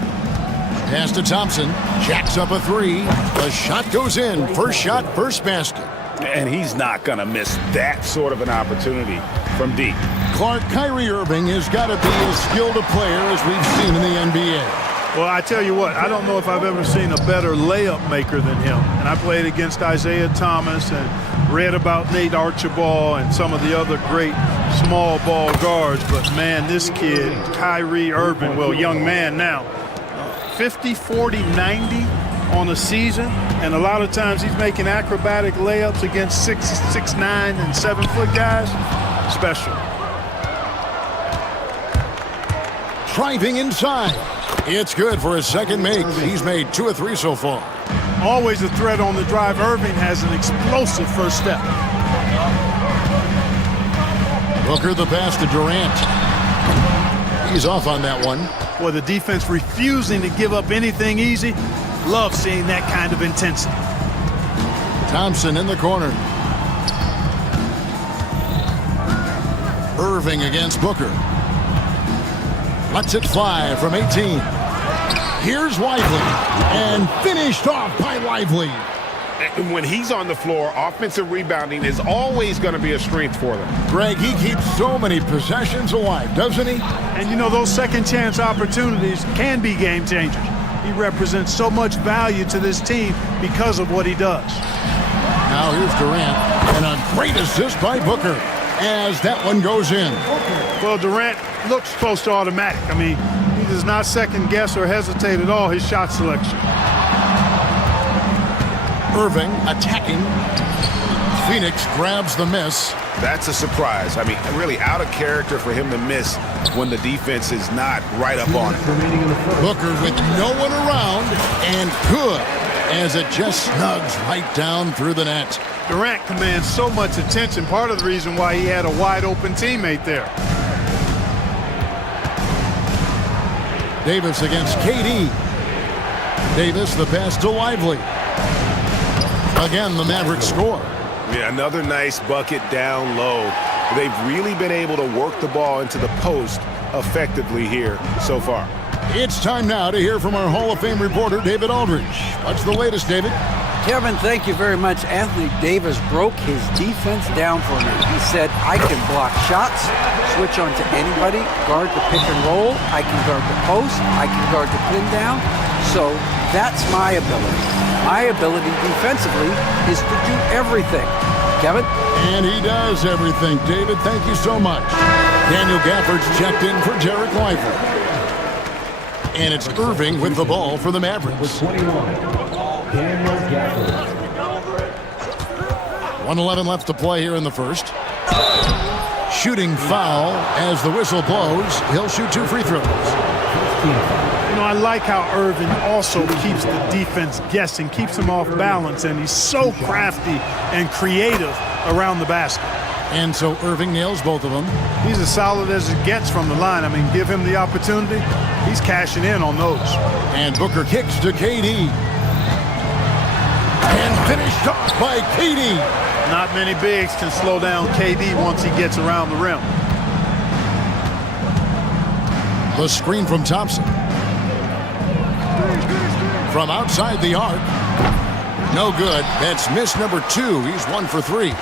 Pass to Thompson. Jacks up a 3. The shot goes in. First shot, first basket. And he's not going to miss that sort of an opportunity from deep. Clark, Kyrie Irving has got to be as skilled a player as we've seen in the NBA. Well, I tell you what, I don't know if I've ever seen a better layup maker than him. And I played against Isaiah Thomas and read about Nate Archibald and some of the other great small ball guards. But, man, this kid, Kyrie Irving, well, young man now, 50, 40, 90 on a season. And a lot of times he's making acrobatic layups against 6'9", and 7-foot guys. Special. Driving inside. It's good for his second make. He's made 2 of 3 so far. Always a threat on the drive. Irving has an explosive first step. Booker the pass to Durant. He's off on that one. Boy, the defense refusing to give up anything easy. Love seeing that kind of intensity. Thompson in the corner. Irving against Booker. Lets it fly from 18. Here's Lively. And finished off by Lively. And when he's on the floor, offensive rebounding is always going to be a strength for them. Greg, he keeps so many possessions alive, doesn't he? And you know, those second chance opportunities can be game changers. He represents so much value to this team because of what he does. Now here's Durant. And a great assist by Booker as that one goes in. Well, Durant looks close to automatic. I mean, he does not second guess or hesitate at all his shot selection. Irving attacking. Phoenix grabs the miss. That's a surprise. I mean, really out of character for him to miss when the defense is not right up on him. Booker with no one around, and good, as it just snugs right down through the net. Durant commands so much attention, part of the reason why he had a wide-open teammate there. Davis against KD. Davis, the pass to Lively. Again, the Mavericks score. Yeah, another nice bucket down low. They've really been able to work the ball into the post effectively here so far. It's time now to hear from our Hall of Fame reporter, David Aldridge. What's the latest, David? Kevin, thank you very much. Anthony Davis broke his defense down for me. He said, I can block shots, switch on to anybody, guard the pick and roll, I can guard the post, I can guard the pin down. So that's my ability. My ability defensively is to do everything. Kevin? And he does everything. David, thank you so much. Daniel Gafford's checked in for Derek Lively. And it's Irving with the ball for the Mavericks. 1:11 left to play here in the first. Shooting foul as the whistle blows. He'll shoot 2 free throws. You know, I like how Irving also keeps the defense guessing, keeps them off balance, and he's so crafty and creative around the basket. And so Irving nails both of them. He's as solid as it gets from the line. I mean, give him the opportunity, he's cashing in on those. And Booker kicks to KD. And finished off by KD. Not many bigs can slow down KD once he gets around the rim. The screen from Thompson. From outside the arc. No good. That's miss number 2. He's 1 for 3.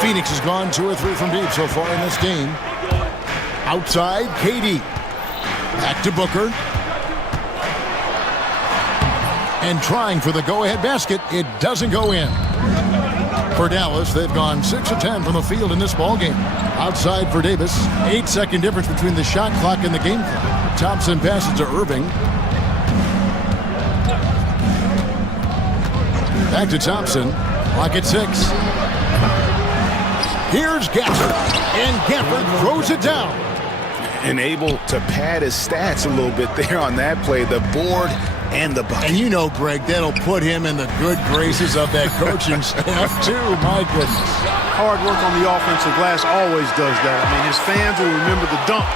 Phoenix has gone 2 or 3 from deep so far in this game. Outside, KD. Back to Booker. And trying for the go-ahead basket, it doesn't go in. For Dallas, they've gone 6 of 10 from the field in this ballgame. Outside for Davis, 8-second difference between the shot clock and the game clock. Thompson passes to Irving. Back to Thompson. Clock at 6. Here's Gafford. And Gafford throws it down. And able to pad his stats a little bit there on that play. The board and the bucket. And you know, Greg, that'll put him in the good graces of that coaching staff, too. My goodness. Hard work on the offensive glass always does that. I mean, his fans will remember the dunk,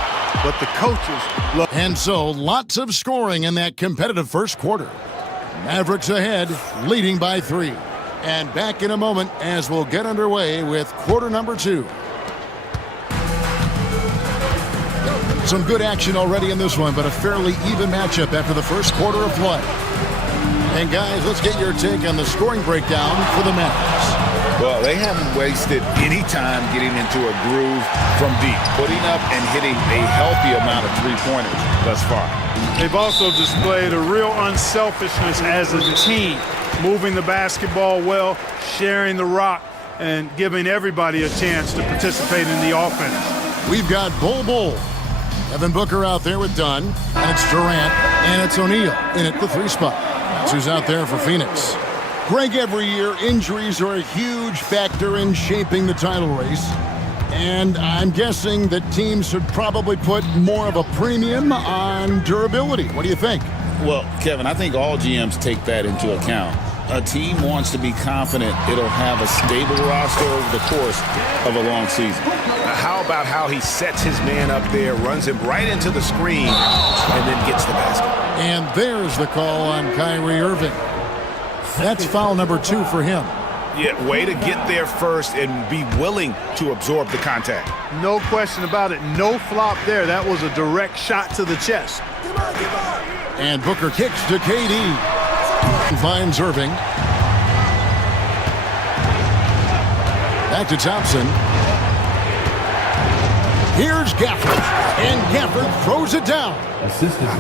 but the coaches love. And so, lots of scoring in that competitive first quarter. Mavericks ahead, leading by 3. And back in a moment as we'll get underway with quarter number 2. Some good action already in this one, but a fairly even matchup after the first quarter of play. And guys, let's get your take on the scoring breakdown for the Mavericks. Well, they haven't wasted any time getting into a groove from deep, putting up and hitting a healthy amount of three-pointers thus far. They've also displayed a real unselfishness as a team, moving the basketball well, sharing the rock, and giving everybody a chance to participate in the offense. We've got Bull. Devin Booker out there with Dunn, and it's Durant, and it's O'Neal in at the 3 spot. That's who's out there for Phoenix. Greg, every year, injuries are a huge factor in shaping the title race. And I'm guessing that teams should probably put more of a premium on durability. What do you think? Well, Kevin, I think all GMs take that into account. A team wants to be confident it'll have a stable roster over the course of a long season. How about how he sets his man up there, runs him right into the screen, and then gets the basket? And there's the call on Kyrie Irving. That's foul number 2 for him. Yeah, way to get there first and be willing to absorb the contact. No question about it. No flop there. That was a direct shot to the chest. And Booker kicks to KD. Finds Irving. Back to Thompson. Here's Gafford. And Gafford throws it down.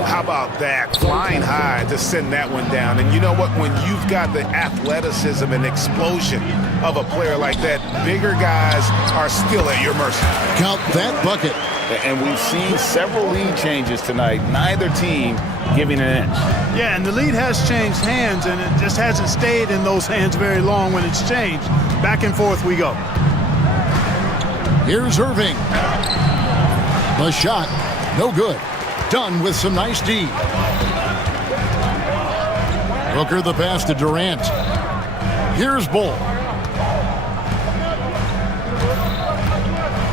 How about that? Flying high to send that one down. And you know what? When you've got the athleticism and explosion of a player like that, bigger guys are still at your mercy. Count that bucket. And we've seen several lead changes tonight. Neither team giving an inch. Yeah, and the lead has changed hands, and it just hasn't stayed in those hands very long when it's changed. Back and forth we go. Here's Irving. The shot, no good. Done with some nice D. Booker the pass to Durant. Here's Bull.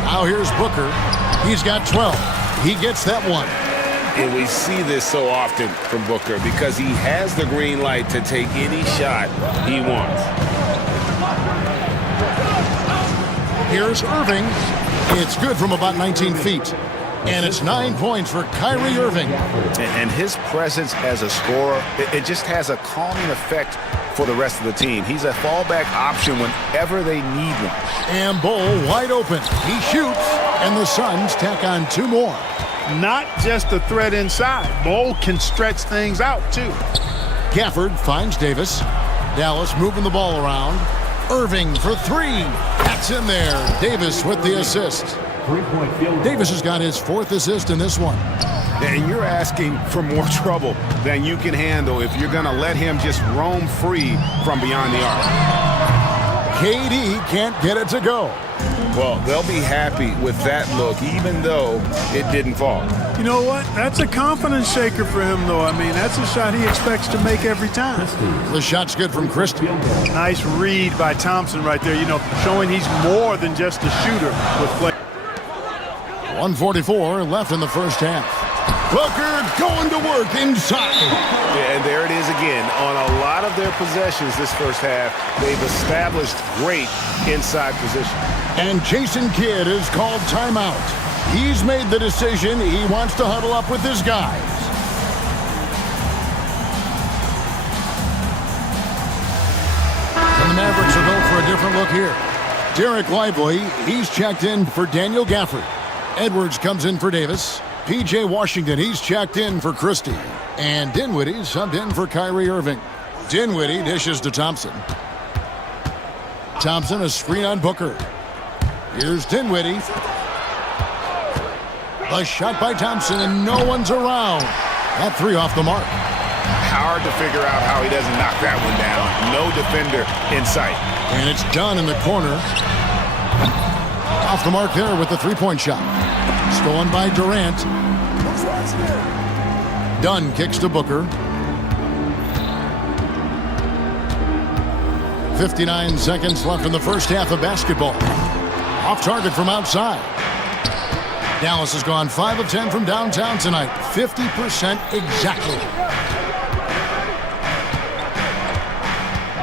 Now here's Booker. He's got 12. He gets that one. And we see this so often from Booker because he has the green light to take any shot he wants. Here's Irving. It's good from about 19 feet. And it's 9 points for Kyrie Irving. And his presence as a scorer, it just has a calming effect for the rest of the team. He's a fallback option whenever they need one. And Bull wide open. He shoots, and the Suns tack on 2 more. Not just a threat inside. Bull can stretch things out, too. Gafford finds Davis. Dallas moving the ball around. Irving for 3. That's in there. Davis with the assist. Davis has got his 4th assist in this one. And you're asking for more trouble than you can handle if you're going to let him just roam free from beyond the arc. KD can't get it to go. Well, they'll be happy with that look, even though it didn't fall. You know what? That's a confidence shaker for him, though. I mean, that's a shot he expects to make every time. The shot's good from Christie. Nice read by Thompson right there, showing he's more than just a shooter with play. 1:44 left in the first half. Booker going to work inside. Yeah, and there it is again. On a lot of their possessions this first half, they've established great inside position. And Jason Kidd is called timeout. He's made the decision he wants to huddle up with his guys. And the Mavericks will go for a different look here. Derek Lively, he's checked in for Daniel Gafford. Edwards comes in for Davis. P.J. Washington, he's checked in for Christie. And Dinwiddie subbed in for Kyrie Irving. Dinwiddie dishes to Thompson. Thompson, a screen on Booker. Here's Dinwiddie. The shot by Thompson, and no one's around. That three off the mark. Hard to figure out how he doesn't knock that one down. No defender in sight. And it's Dunn in the corner. Off the mark there with the three-point shot. Stolen by Durant. Dunn kicks to Booker. 59 seconds left in the first half of basketball. Off target from outside. Dallas has gone 5 of 10 from downtown tonight. 50% exactly.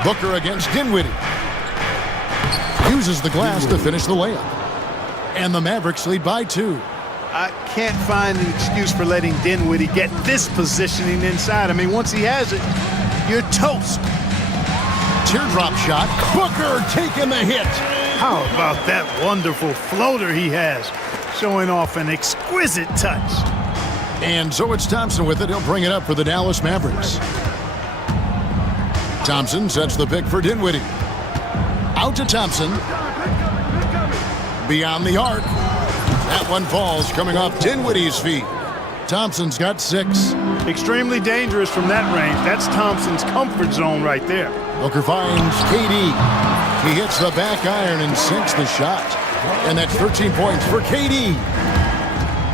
Booker against Dinwiddie. Uses the glass to finish the layup. And the Mavericks lead by 2. I can't find an excuse for letting Dinwiddie get this positioning inside. I mean, once he has it, you're toast. Teardrop shot. Booker taking the hit. How about that wonderful floater he has, showing off an exquisite touch. And so it's Thompson with it. He'll bring it up for the Dallas Mavericks. Thompson sets the pick for Dinwiddie. Out to Thompson. Beyond the arc. That one falls, coming off Dinwiddie's feet. Thompson's got 6. Extremely dangerous from that range. That's Thompson's comfort zone right there. Booker finds KD. He hits the back iron and sinks the shot. And that's 13 points for KD.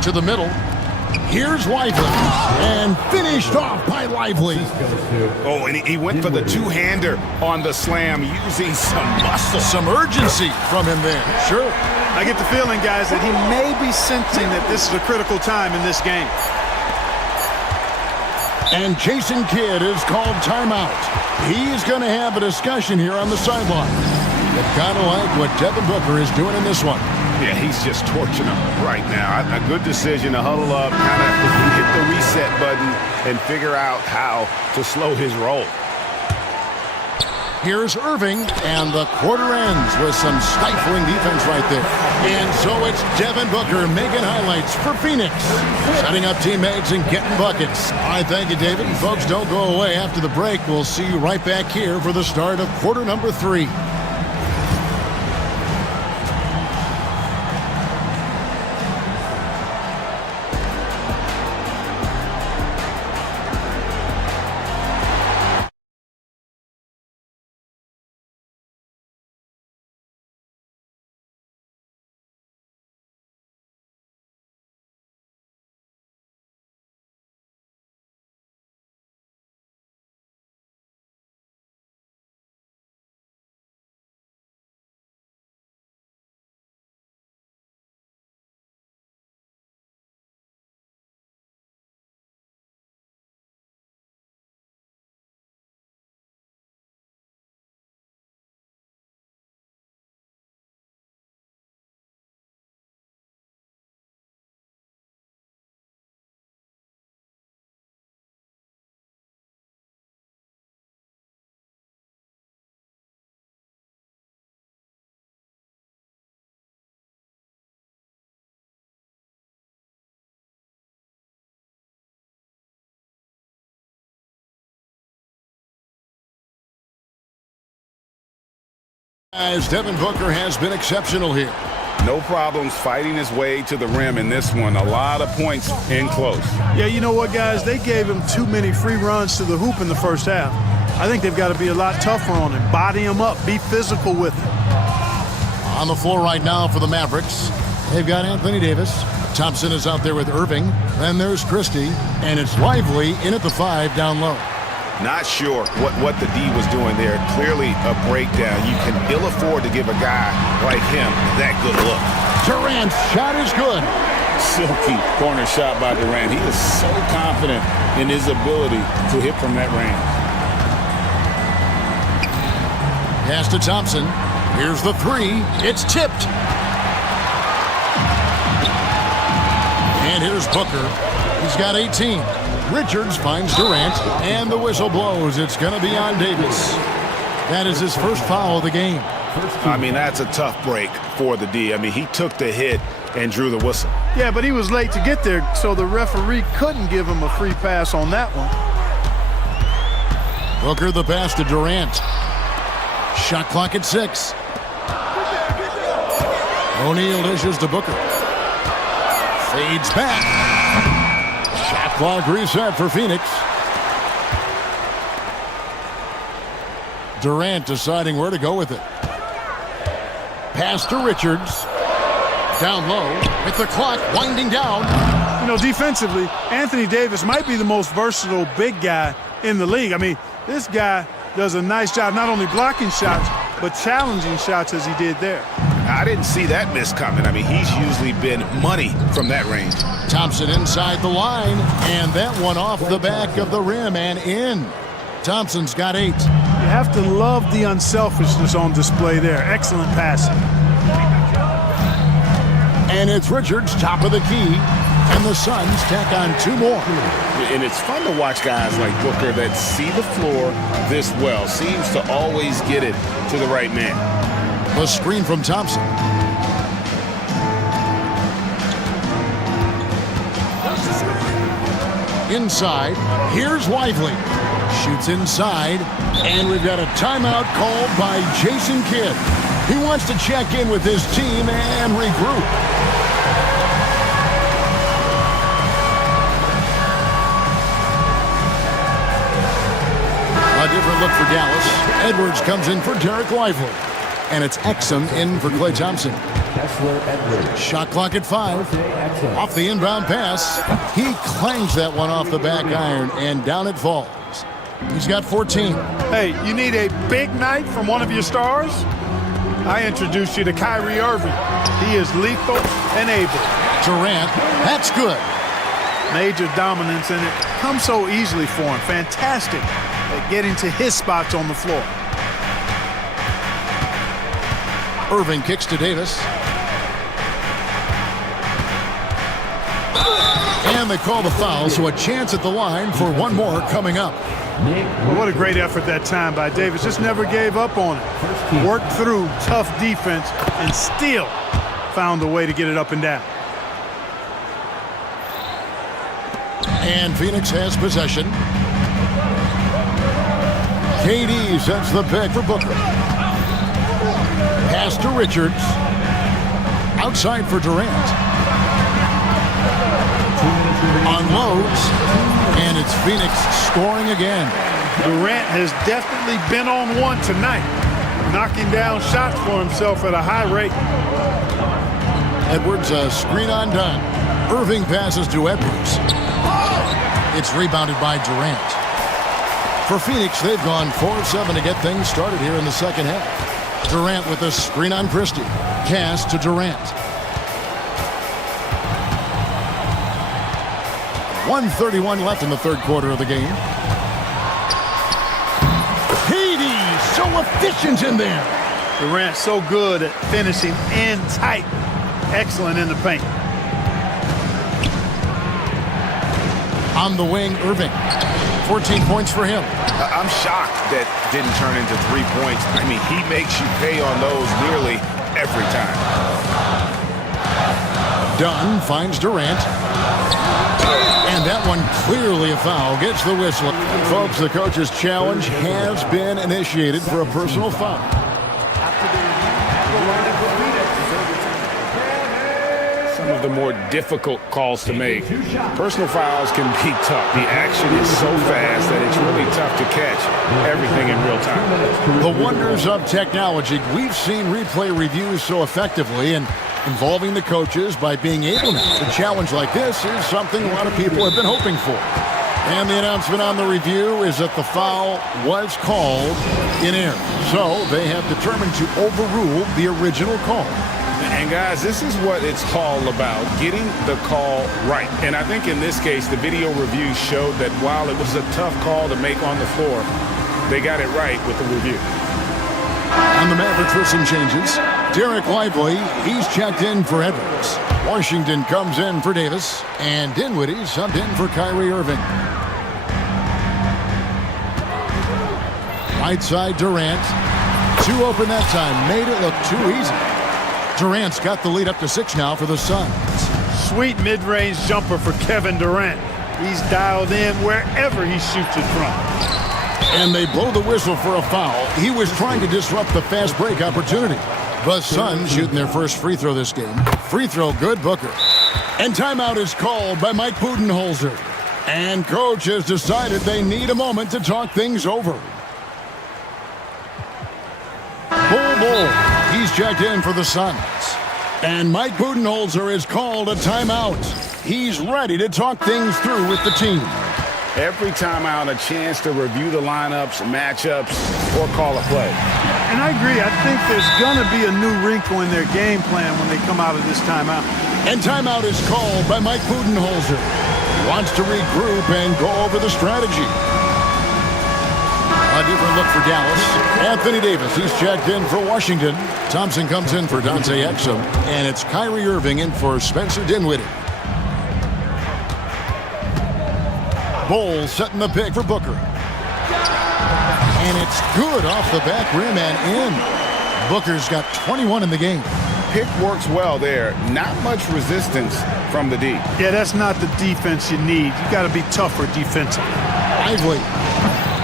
To the middle. Here's Lively. And finished off by Lively. Oh, and he went for the two-hander on the slam, using some muscle. Some urgency from him there. Sure. I get the feeling, guys, that he may be sensing that this is a critical time in this game. And Jason Kidd is called timeout. He's going to have a discussion here on the sideline. But kind of like what Devin Booker is doing in this one. Yeah, he's just torching him right now. A good decision to huddle up, kind of hit the reset button, and figure out how to slow his roll. Here's Irving, and the quarter ends with some stifling defense right there. And so it's Devin Booker making highlights for Phoenix, setting up teammates and getting buckets. All right, thank you, David. And folks, don't go away. After the break, we'll see you right back here for the start of quarter number 3. As Devin Booker has been exceptional here. No problems fighting his way to the rim in this one. A lot of points in close. Yeah, you know what, guys? They gave him too many free runs to the hoop in the first half. I think they've got to be a lot tougher on him. Body him up. Be physical with him. On the floor right now for the Mavericks, they've got Anthony Davis. Thompson is out there with Irving. Then there's Christie. And it's Lively in at the 5 down low. Not sure what the D was doing there. Clearly a breakdown. You can ill afford to give a guy like him that good look. Durant's shot is good. Silky corner shot by Durant. He is so confident in his ability to hit from that range. Pass to Thompson. Here's the 3. It's tipped. And here's Booker. He's got 18. Richards finds Durant, and the whistle blows. It's going to be on Davis. That is his first foul of the game. I mean, that's a tough break for the D. I mean, he took the hit and drew the whistle. Yeah, but he was late to get there, so the referee couldn't give him a free pass on that one. Booker the pass to Durant. Shot clock at 6. O'Neal dishes to Booker. Fades back. Shot clock reset for Phoenix. Durant deciding where to go with it. Pass to Richards. Down low with the clock winding down. You know, defensively, Anthony Davis might be the most versatile big guy in the league. I mean, this guy does a nice job not only blocking shots, but challenging shots as he did there. I didn't see that miss coming. I mean, he's usually been money from that range. Thompson inside the line, and that one off the back of the rim and in. Thompson's got 8. You have to love the unselfishness on display there. Excellent passing. And it's Richards, top of the key, and the Suns tack on 2 more. And it's fun to watch guys like Booker that see the floor this well. Seems to always get it to the right man. The screen from Thompson. Inside, here's Lively. Shoots inside, and we've got a timeout called by Jason Kidd. He wants to check in with his team and regroup. A different look for Dallas. Edwards comes in for Derek Lively. And it's Exum in for Klay Thompson. Shot clock at 5. Off the inbound pass. He clangs that one off the back iron, and down it falls. He's got 14. Hey, you need a big night from one of your stars? I introduce you to Kyrie Irving. He is lethal and able. Durant, that's good. Major dominance, and it comes so easily for him. Fantastic at getting to his spots on the floor. Irving kicks to Davis. And they call the foul, so a chance at the line for one more coming up. Well, what a great effort that time by Davis. Just never gave up on it. Worked through tough defense and still found a way to get it up and down. And Phoenix has possession. KD sets the pick for Booker. Pass to Richards. Outside for Durant. Unloads. And it's Phoenix scoring again. Durant has definitely been on one tonight, knocking down shots for himself at a high rate. Edwards, a screen on done. Irving passes to Edwards. It's rebounded by Durant. For Phoenix, they've gone 4 of 7 to get things started here in the second half. Durant with a screen on Christie. Pass to Durant. 1:31 left in the third quarter of the game. KD, so efficient in there. Durant so good at finishing in tight. Excellent in the paint. On the wing, Irving. 14 points for him. I'm shocked that didn't turn into 3 points. I mean, he makes you pay on those nearly every time. Dunn finds Durant. And that one clearly a foul. Gets the whistle. Folks, the coach's challenge has been initiated for a personal foul. Some of the more difficult calls to make. Personal fouls can be tough. The action is so fast that it's really tough to catch everything in real time. The wonders of technology. We've seen replay reviews so effectively, and involving the coaches by being able now to challenge like this is something a lot of people have been hoping for. And the announcement on the review is that the foul was called in error. So they have determined to overrule the original call. And guys, this is what it's all about, getting the call right. And I think in this case, the video review showed that while it was a tough call to make on the floor, they got it right with the review. On the Mavericks with some changes, Derek Lively, he's checked in for Edwards. Washington comes in for Davis, and Dinwiddie subbed in for Kyrie Irving. Right side, Durant. 2 open that time, made it look too easy. Durant's got the lead up to 6 now for the Suns. Sweet mid-range jumper for Kevin Durant. He's dialed in wherever he shoots it from. And they blow the whistle for a foul. He was trying to disrupt the fast break opportunity. The Suns shooting their first free throw this game. Free throw good, Booker. And timeout is called by Mike Budenholzer. And coach has decided they need a moment to talk things over. Bull. He's checked in for the Suns. And Mike Budenholzer has called a timeout. He's ready to talk things through with the team. Every timeout, a chance to review the lineups, matchups, or call a play. And I agree. I think there's going to be a new wrinkle in their game plan when they come out of this timeout. And timeout is called by Mike Budenholzer. He wants to regroup and go over the strategy. A different look for Dallas. Anthony Davis, he's checked in for Washington. Thompson comes in for Dante Exum. And it's Kyrie Irving in for Spencer Dinwiddie. Bull setting the pick for Booker. And it's good off the back rim and in. Booker's got 21 in the game. Pick works well there. Not much resistance from the D. Yeah, that's not the defense you need. You got to be tougher defensively. Lively.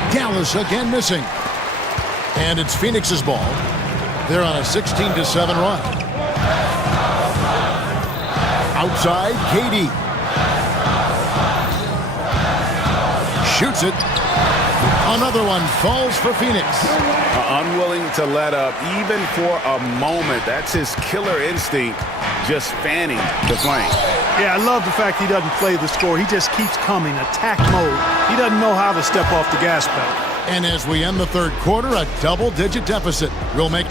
Dallas again missing. And it's Phoenix's ball. They're on a 16-7 run. Outside, KD. Shoots it. Another one falls for Phoenix. Unwilling to let up even for a moment. That's his killer instinct, just fanning the flame. Yeah, I love the fact he doesn't play the score. He just keeps coming, attack mode. He doesn't know how to step off the gas pedal. And as we end the third quarter, a double-digit deficit will make...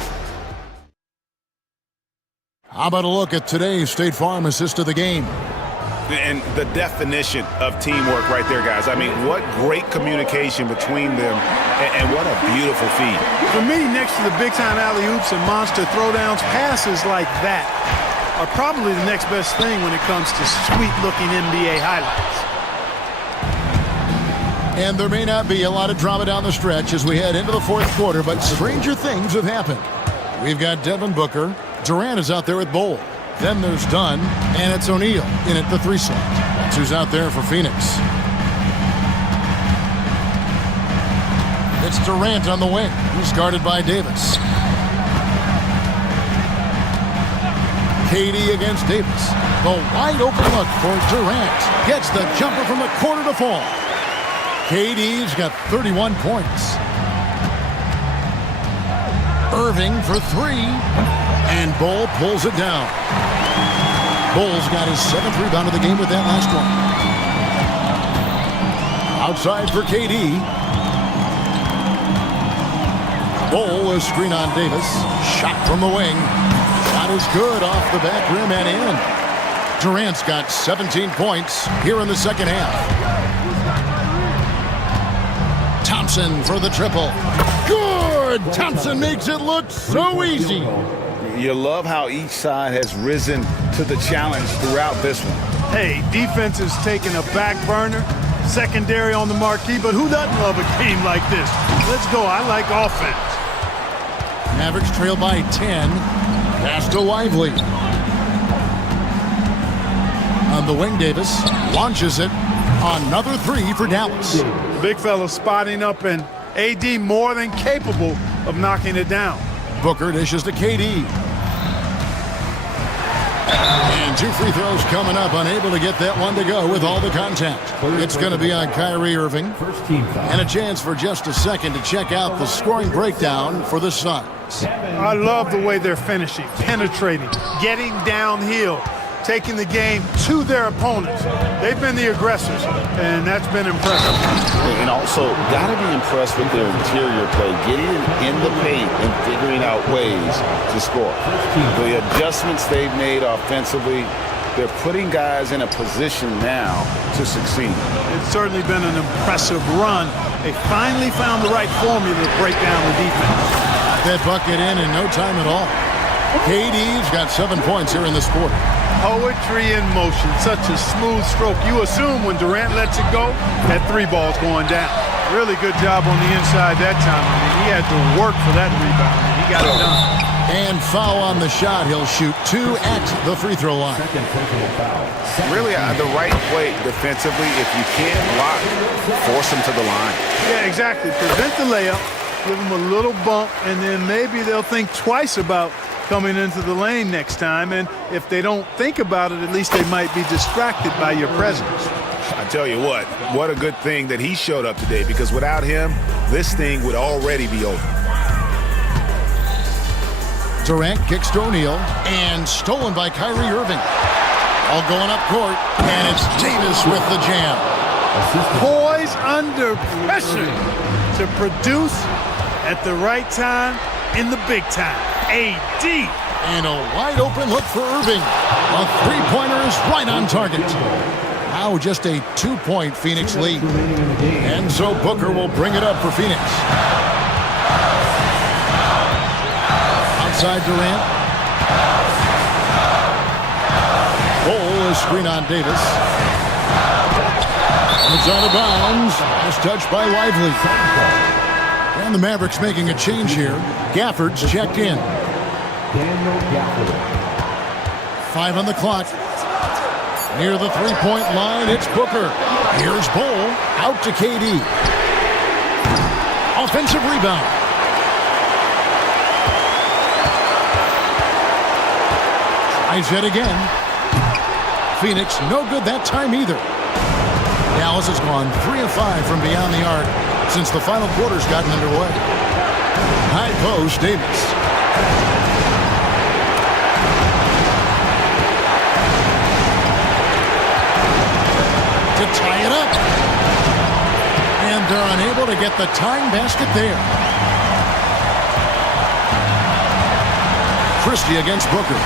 How about a look at today's State Farm assist of the game? And the definition of teamwork right there, guys. I mean, what great communication between them, and what a beautiful feed. For me, next to the big-time alley-oops and monster throwdowns, passes like that are probably the next best thing when it comes to sweet-looking NBA highlights. And there may not be a lot of drama down the stretch as we head into the fourth quarter, but stranger things have happened. We've got Devin Booker. Durant is out there with Bull. Then there's Dunn, and it's O'Neal in at the 3 slot. That's who's out there for Phoenix. It's Durant on the wing. He's guarded by Davis. KD against Davis. The wide open look for Durant. Gets the jumper from the corner to fall. KD's got 31 points. Irving for 3. And Bull pulls it down. Bull's got his 7th rebound of the game with that last one. Outside for KD. Bull, a screen on Davis. Shot from the wing. Shot is good off the back rim and in. Durant's got 17 points here in the second half. Thompson for the triple. Good! Thompson makes it look so easy. You love how each side has risen to the challenge throughout this one. Hey, defense is taking a back burner, secondary on the marquee, but who doesn't love a game like this? Let's go. I like offense. Mavericks trail by 10. Pass to Lively. On the wing, Davis launches it. Another 3 for Dallas. The big fella spotting up, and AD more than capable of knocking it down. Booker dishes to KD. And 2 free throws coming up, unable to get that one to go with all the contact. It's going to be on Kyrie Irving. And a chance for just a second to check out the scoring breakdown for the Suns. I love the way they're finishing, penetrating, getting downhill, taking the game to their opponents. They've been the aggressors, and that's been impressive. And also, got to be impressed with their interior play, getting in the paint and figuring out ways to score. The adjustments they've made offensively, they're putting guys in a position now to succeed. It's certainly been an impressive run. They finally found the right formula to break down the defense. That bucket in no time at all. KD's got 7 points here in this quarter. Poetry in motion, such a smooth stroke. You assume when Durant lets it go, that 3 ball's going down. Really good job on the inside that time. I mean, he had to work for that rebound, and he got it done. And foul on the shot. He'll shoot 2 at the free throw line. Really the right play defensively. If you can't block, force him to the line. Yeah, exactly. Prevent the layup, give them a little bump, and then maybe they'll think twice about coming into the lane next time. And if they don't think about it, at least they might be distracted by your presence. I tell you what a good thing that he showed up today, because without him, this thing would already be over. Durant kicks to O'Neal, and stolen by Kyrie Irving. All going up court, and it's Davis with the jam. Poise under pressure to produce at the right time in the big time. AD. And a wide open look for Irving. A three-pointer is right on target. Now just a 2-point Phoenix lead. And so Booker will bring it up for Phoenix. Outside Durant. Bol is screen on Davis. It's out of bounds. It's touched by Lively. And the Mavericks making a change here. Gafford's checked in. 5 on the clock. Near the three-point line, it's Booker. Here's Bol. Out to KD. Offensive rebound. Tries it again. Phoenix, no good that time either. Dallas has gone 3 of 5 from beyond the arc since the final quarter's gotten underway. High post, Davis. To tie it up. And they're unable to get the tying basket there. Christie against Booker.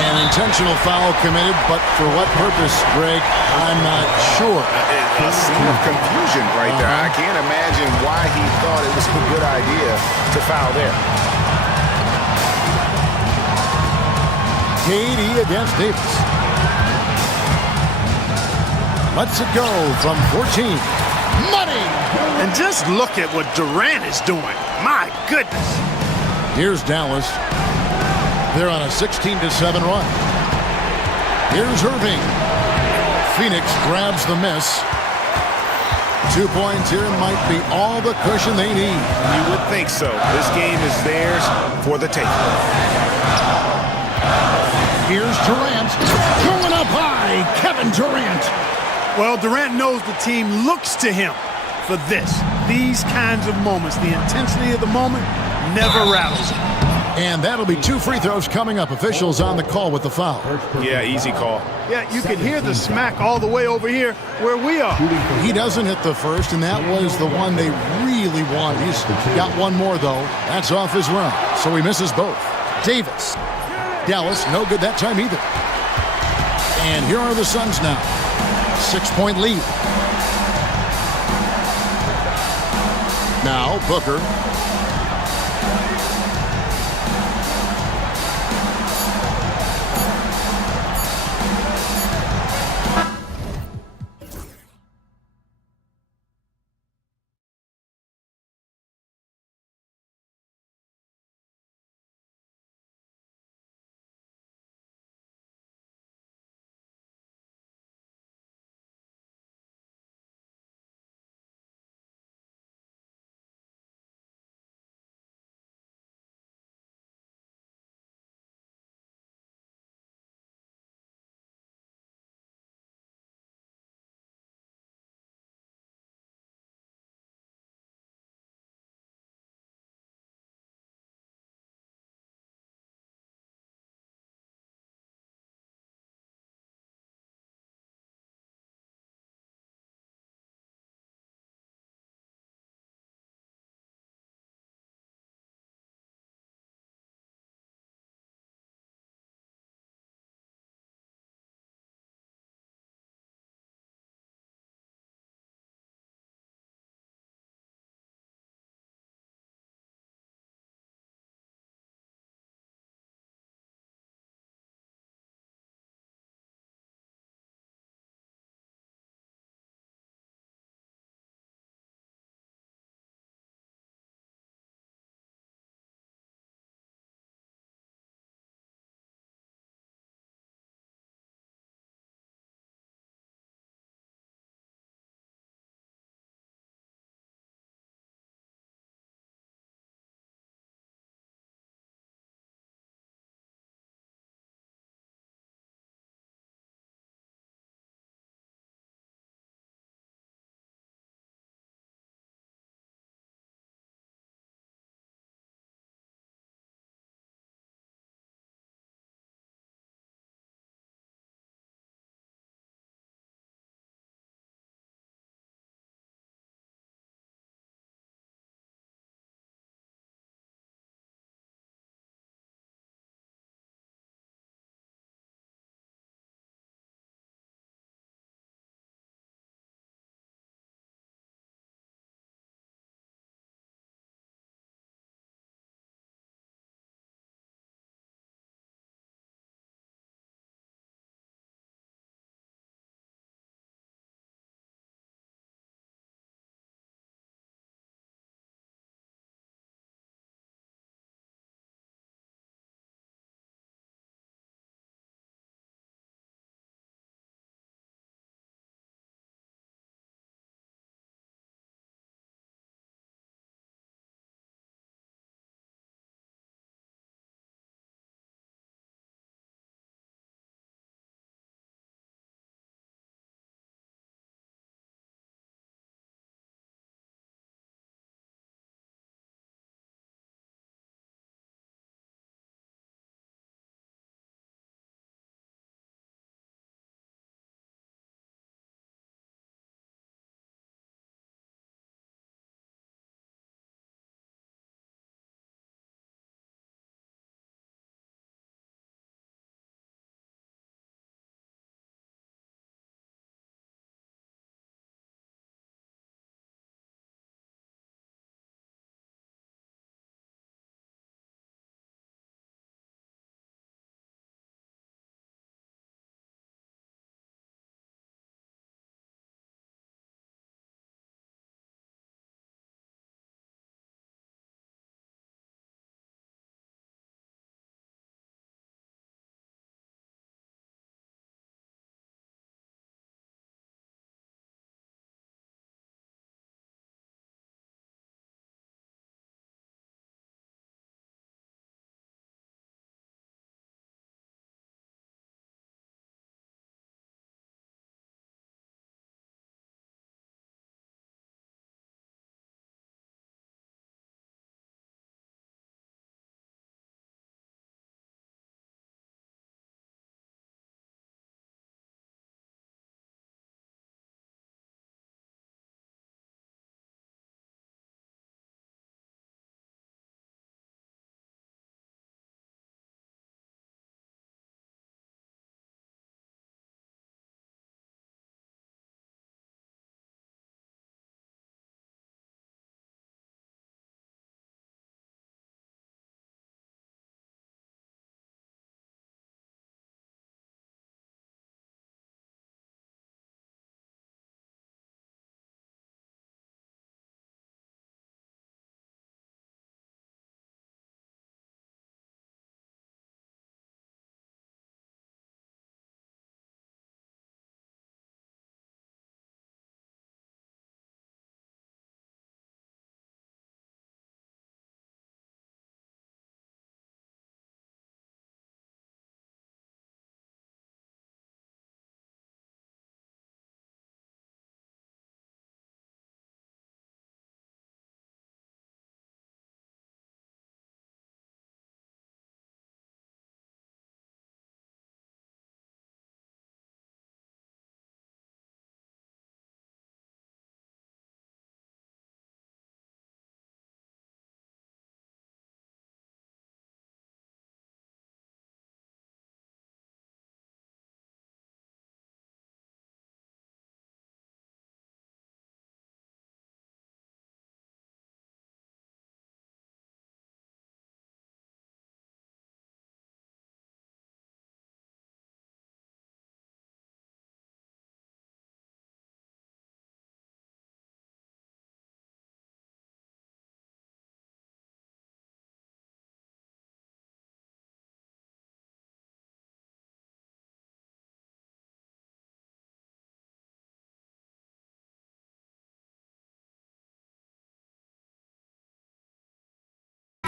An intentional foul committed, but for what purpose, Greg, I'm not sure. A scene of confusion right there. I can't imagine why he thought it was a good idea to foul there. KD against Davis. Lets it go from 14. Money! And just look at what Durant is doing. My goodness. Here's Dallas. They're on a 16-7 run. Here's Irving. Phoenix grabs the miss. 2 points here might be all the cushion they need. You would think so. This game is theirs for the taking. Here's Durant. Going up high. Kevin Durant. Well, Durant knows the team looks to him for this. These kinds of moments, the intensity of the moment never rattles him. And that'll be 2 free throws coming up. Officials on the call with the foul. Yeah, easy call. Yeah, you can hear the smack all the way over here where we are. He doesn't hit the first, and that was the one they really wanted. He's got one more, though. That's off his run, so he misses both. Davis. Dallas, no good that time either. And here are the Suns now. 6-point lead. Now, Booker.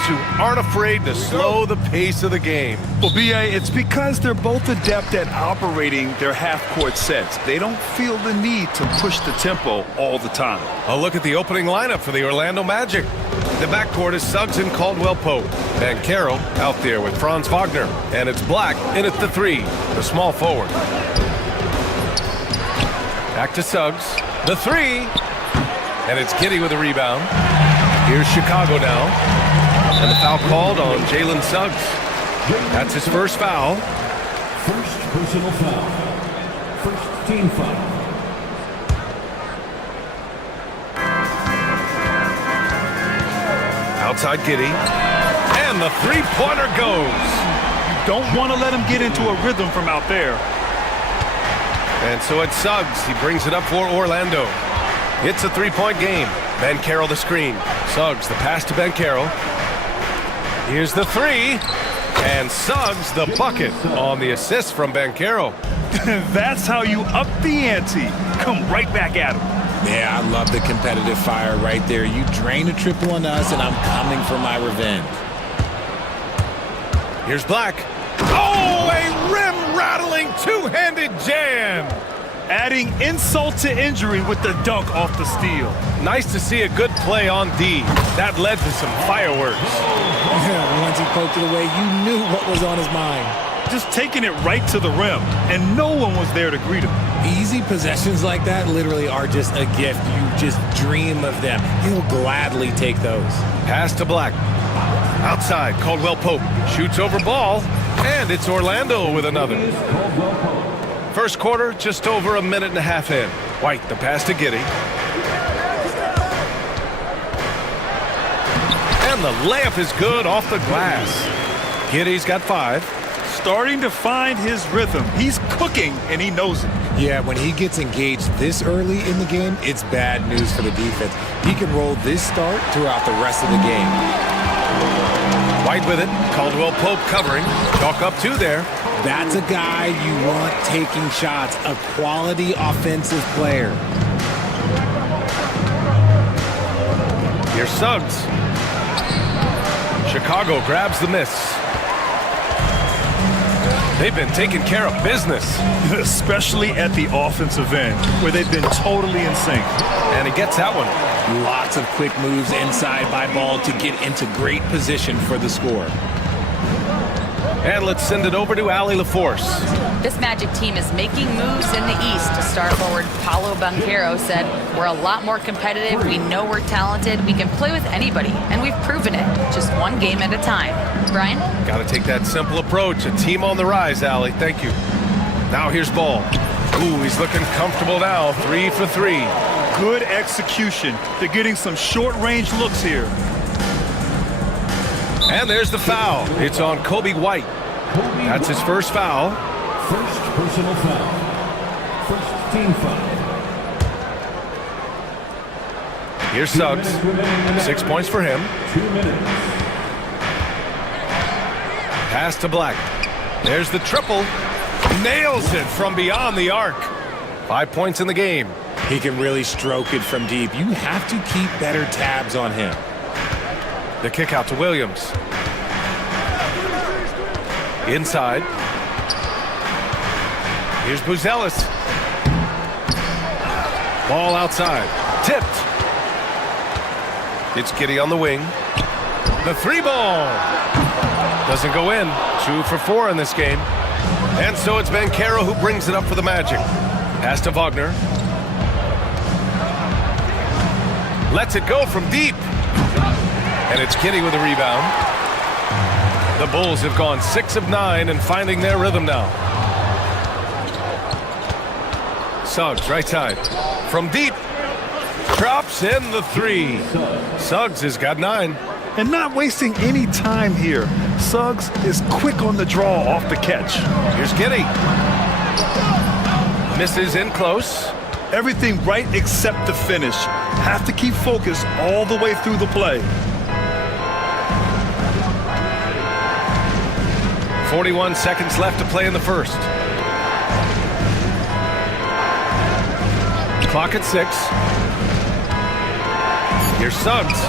who aren't afraid to slow the pace of the game. Well, B.A., it's because they're both adept at operating their half-court sets. They don't feel the need to push the tempo all the time. A look at the opening lineup for the Orlando Magic. The backcourt is Suggs and Caldwell Pope. Banchero out there with Franz Wagner. And it's Black in at the 3, the small forward. Back to Suggs. The 3. And it's Giddey with a rebound. Here's Chicago now. And the foul called on Jalen Suggs. That's his first foul. First personal foul. First team foul. Outside Giddey. And the three-pointer goes. You don't want to let him get into a rhythm from out there. And so it's Suggs. He brings it up for Orlando. It's a three-point game. Banchero the screen. Suggs the pass to Banchero. Here's the 3. And Suggs the bucket on the assist from Banchero. That's how you up the ante. Come right back at him. Yeah, I love the competitive fire right there. You drain a triple on us, and I'm coming for my revenge. Here's Black. Oh, a rim-rattling two-handed jam. Adding insult to injury with the dunk off the steal. Nice to see a good play on D. That led to some fireworks. Once he poked it away, you knew what was on his mind. Just taking it right to the rim, and no one was there to greet him. Easy possessions like that literally are just a gift. You just dream of them. He'll gladly take those. Pass to Black. Outside, Caldwell Pope shoots over ball, and it's Orlando with another. First quarter, just over a minute and a half in. White, the pass to Giddey. And the layup is good off the glass. Giddey's got 5. Starting to find his rhythm. He's cooking, and he knows it. Yeah, when he gets engaged this early in the game, it's bad news for the defense. He can roll this start throughout the rest of the game. White with it. Caldwell Pope covering. Chalk up 2 there. That's a guy you want taking shots, a quality offensive player. Here's Suggs. Chicago grabs the miss. They've been taking care of business. Especially at the offensive end, where they've been totally in sync. And he gets that one. Lots of quick moves inside by ball to get into great position for the score. And let's send it over to Allie LaForce. This Magic team is making moves in the East. Star forward Paolo Banchero said, "We're a lot more competitive. We know we're talented. We can play with anybody, and we've proven it. Just one game at a time." Brian? Got to take that simple approach. A team on the rise, Allie. Thank you. Now here's Ball. Ooh, he's looking comfortable now. 3 for 3. Good execution. They're getting some short-range looks here. And there's the foul. It's on Kobe White. That's his first foul. First personal foul. First team foul. Here's Suggs. 6 points for him. 2 minutes. Pass to Black. There's the triple. Nails it from beyond the arc. 5 points in the game. He can really stroke it from deep. You have to keep better tabs on him. The kick out to Williams. Inside. Here's Buzelis. Ball outside. Tipped. It's Giddey on the wing. The 3 ball. Doesn't go in. 2 for 4 in this game. And so it's Banchero who brings it up for the Magic. Pass to Wagner. Lets it go from deep. And it's Giddey with a rebound. The Bulls have gone 6 of 9 and finding their rhythm now. Suggs, right side. From deep. Drops in the 3. Suggs has got 9. And not wasting any time here. Suggs is quick on the draw off the catch. Here's Giddey. Misses in close. Everything right except the finish. Have to keep focused all the way through the play. 41 seconds left to play in the first. Clock at 6. Here's Suggs.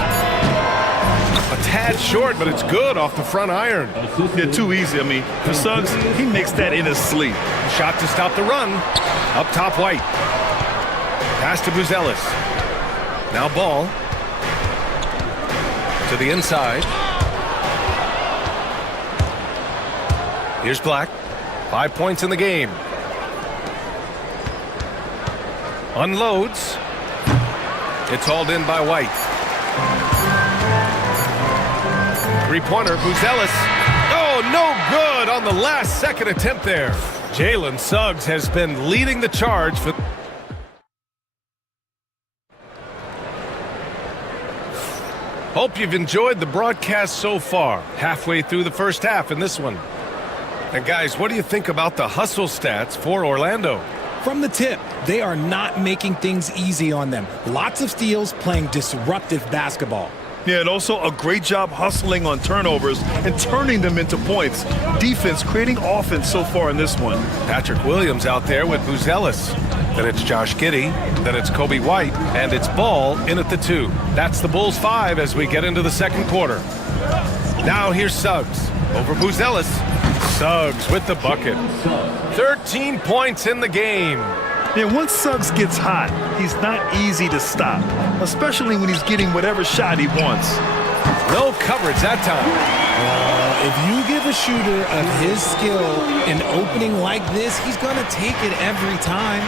A tad short, but it's good off the front iron. Yeah, too easy. I mean, for Suggs, he makes that in his sleep. Shot to stop the run. Up top, White. Pass to Buzelis. Now ball. To the inside. Here's Black. 5 points in the game. Unloads. It's hauled in by White. Three-pointer, Buzelis. Oh, no good on the last second attempt there. Jalen Suggs has been leading the charge for... Hope you've enjoyed the broadcast so far. Halfway through the first half in this one. And guys, what do you think about the hustle stats for Orlando? From the tip, they are not making things easy on them. Lots of steals, playing disruptive basketball. Yeah, and also a great job hustling on turnovers and turning them into points. Defense creating offense so far in this one. Patrick Williams out there with Buzelis. Then it's Josh Giddey. Then it's Kobe White. And it's Ball in at the 2. That's the Bulls 5 as we get into the second quarter. Now here's Suggs over Buzelis. Suggs with the bucket. 13 points in the game. Yeah, once Suggs gets hot, he's not easy to stop, especially when he's getting whatever shot he wants. No coverage that time. If you give a shooter of his skill an opening like this, he's going to take it every time.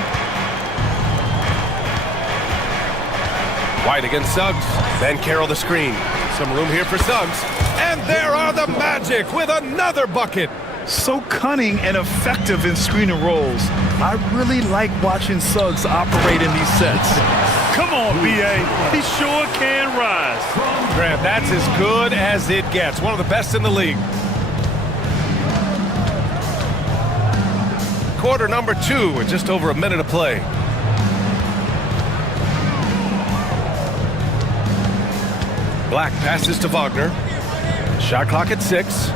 White against Suggs. Then Carroll the screen. Some room here for Suggs. And there are the Magic with another bucket. So cunning and effective in screen and rolls. I really like watching Suggs operate in these sets. Come on, B.A. He sure can rise. Grant, that's as good as it gets. One of the best in the league. Quarter number 2 with just over a minute of play. Black passes to Wagner. Shot clock at 6.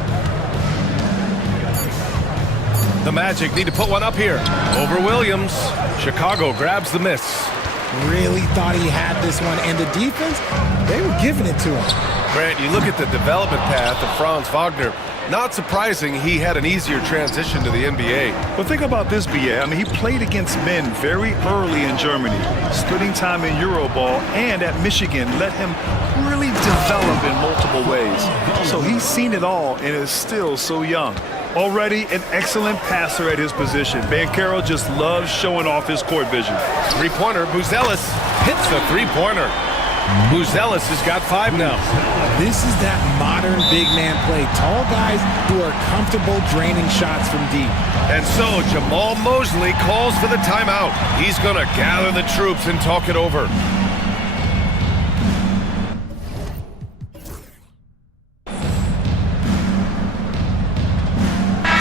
The Magic need to put one up here. Over Williams. Chicago grabs the miss. Really thought he had this one, and the defense, they were giving it to him. Grant, you look at the development path of Franz Wagner. Not surprising he had an easier transition to the NBA. But think about this, B.A. I mean, he played against men very early in Germany, splitting time in Euroball, and at Michigan let him really develop in multiple ways. So he's seen it all and is still so young. Already an excellent passer at his position. Banchero just loves showing off his court vision. Three-pointer, Buzelis hits the three-pointer. Buzelis has got 5 now. This is that modern big man play. Tall guys who are comfortable draining shots from deep. And so Jamal Mosley calls for the timeout. He's going to gather the troops and talk it over.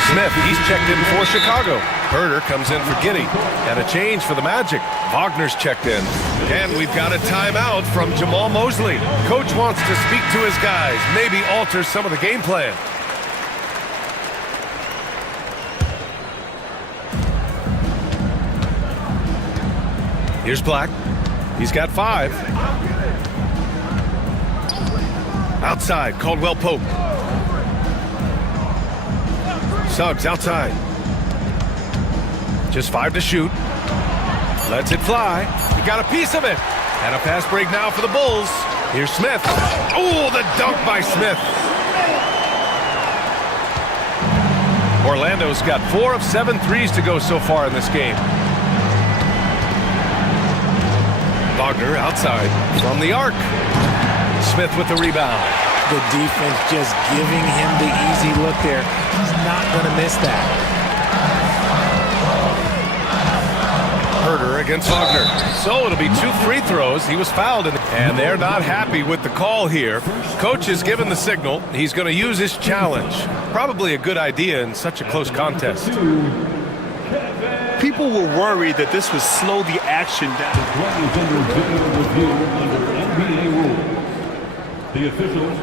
Smith, he's checked in for Chicago. Herder comes in for Giddey. And a change for the Magic. Wagner's checked in. And we've got a timeout from Jamal Mosley. Coach wants to speak to his guys, maybe alter some of the game plan. Here's Black. He's got 5. Outside, Caldwell Pope. Suggs outside. Just 5 to shoot. Lets it fly. He got a piece of it. And a fast break now for the Bulls. Here's Smith. Oh, the dunk by Smith. Orlando's got 4 of 7 threes to go so far in this game. Wagner outside from the arc. Smith with the rebound. The defense just giving him the easy look there. He's not going to miss that. Herder against Wagner. So it'll be 2 free throws. He was fouled, and they're not happy with the call here. Coach has given the signal. He's going to use his challenge. Probably a good idea in such a close contest. People were worried that this would slow the action down.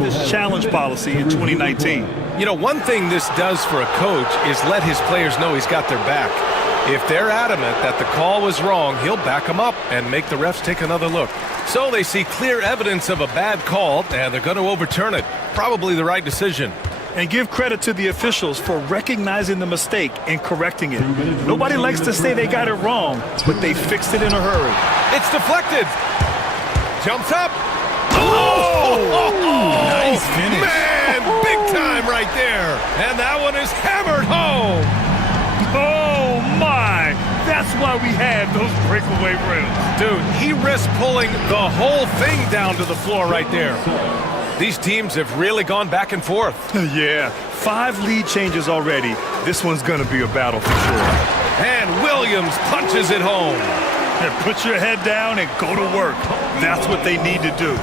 This challenge policy in 2019. You know, one thing this does for a coach is let his players know he's got their back. If they're adamant that the call was wrong, he'll back them up and make the refs take another look. So they see clear evidence of a bad call, and they're going to overturn it. Probably the right decision. And give credit to the officials for recognizing the mistake and correcting it. Nobody likes to say they got it wrong, but they fixed it in a hurry. It's deflected. Jumps up. Oh! Nice finish. Man, big time right there. And that one is hammered home. Oh, my. That's why we had those breakaway rims. Dude, he risked pulling the whole thing down to the floor right there. These teams have really gone back and forth. Yeah, 5 lead changes already. This one's going to be a battle for sure. And Williams punches it home. And put your head down and go to work. That's what they need to do.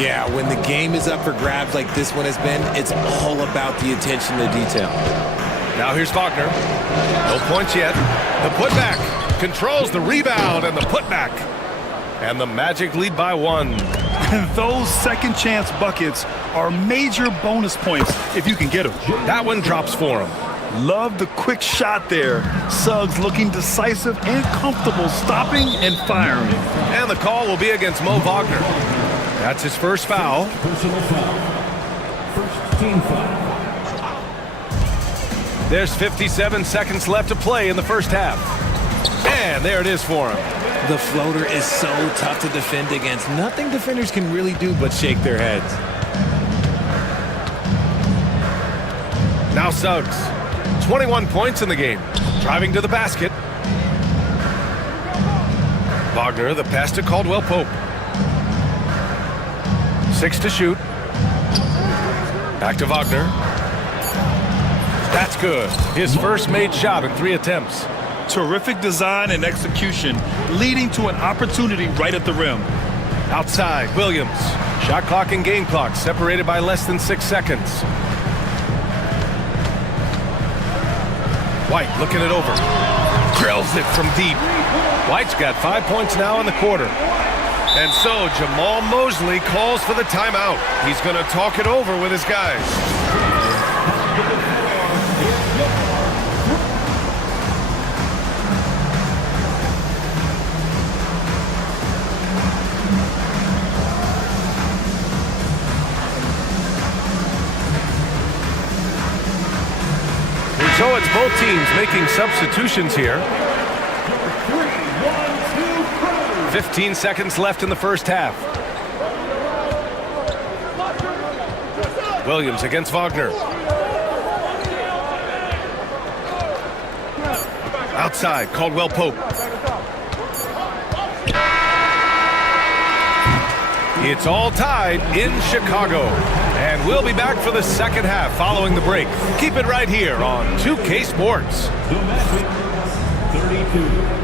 Yeah, when the game is up for grabs like this one has been, it's all about the attention to detail. Now here's Wagner. No points yet. The putback controls the rebound and the putback. And the Magic lead by 1. And those second chance buckets are major bonus points if you can get them. That one drops for him. Love the quick shot there. Suggs looking decisive and comfortable stopping and firing. And the call will be against Mo Wagner. That's his first foul. Personal foul. First team foul. There's 57 seconds left to play in the first half. And there it is for him. The floater is so tough to defend against. Nothing defenders can really do but shake their heads. Now Suggs. 21 points in the game. Driving to the basket. Wagner, the pass to Caldwell Pope. 6 to shoot. Back to Wagner. That's good. His first made shot in 3 attempts. Terrific design and execution, leading to an opportunity right at the rim. Outside, Williams. Shot clock and game clock separated by less than 6 seconds. White looking it over. Drills it from deep. White's got 5 points now in the quarter. And so Jamal Mosley calls for the timeout. He's going to talk it over with his guys. So it's both teams making substitutions here. 15 seconds left in the first half. Williams against Wagner. Outside, Caldwell Pope. It's all tied in Chicago. And we'll be back for the second half following the break. Keep it right here on 2K Sports. The Magic, 32.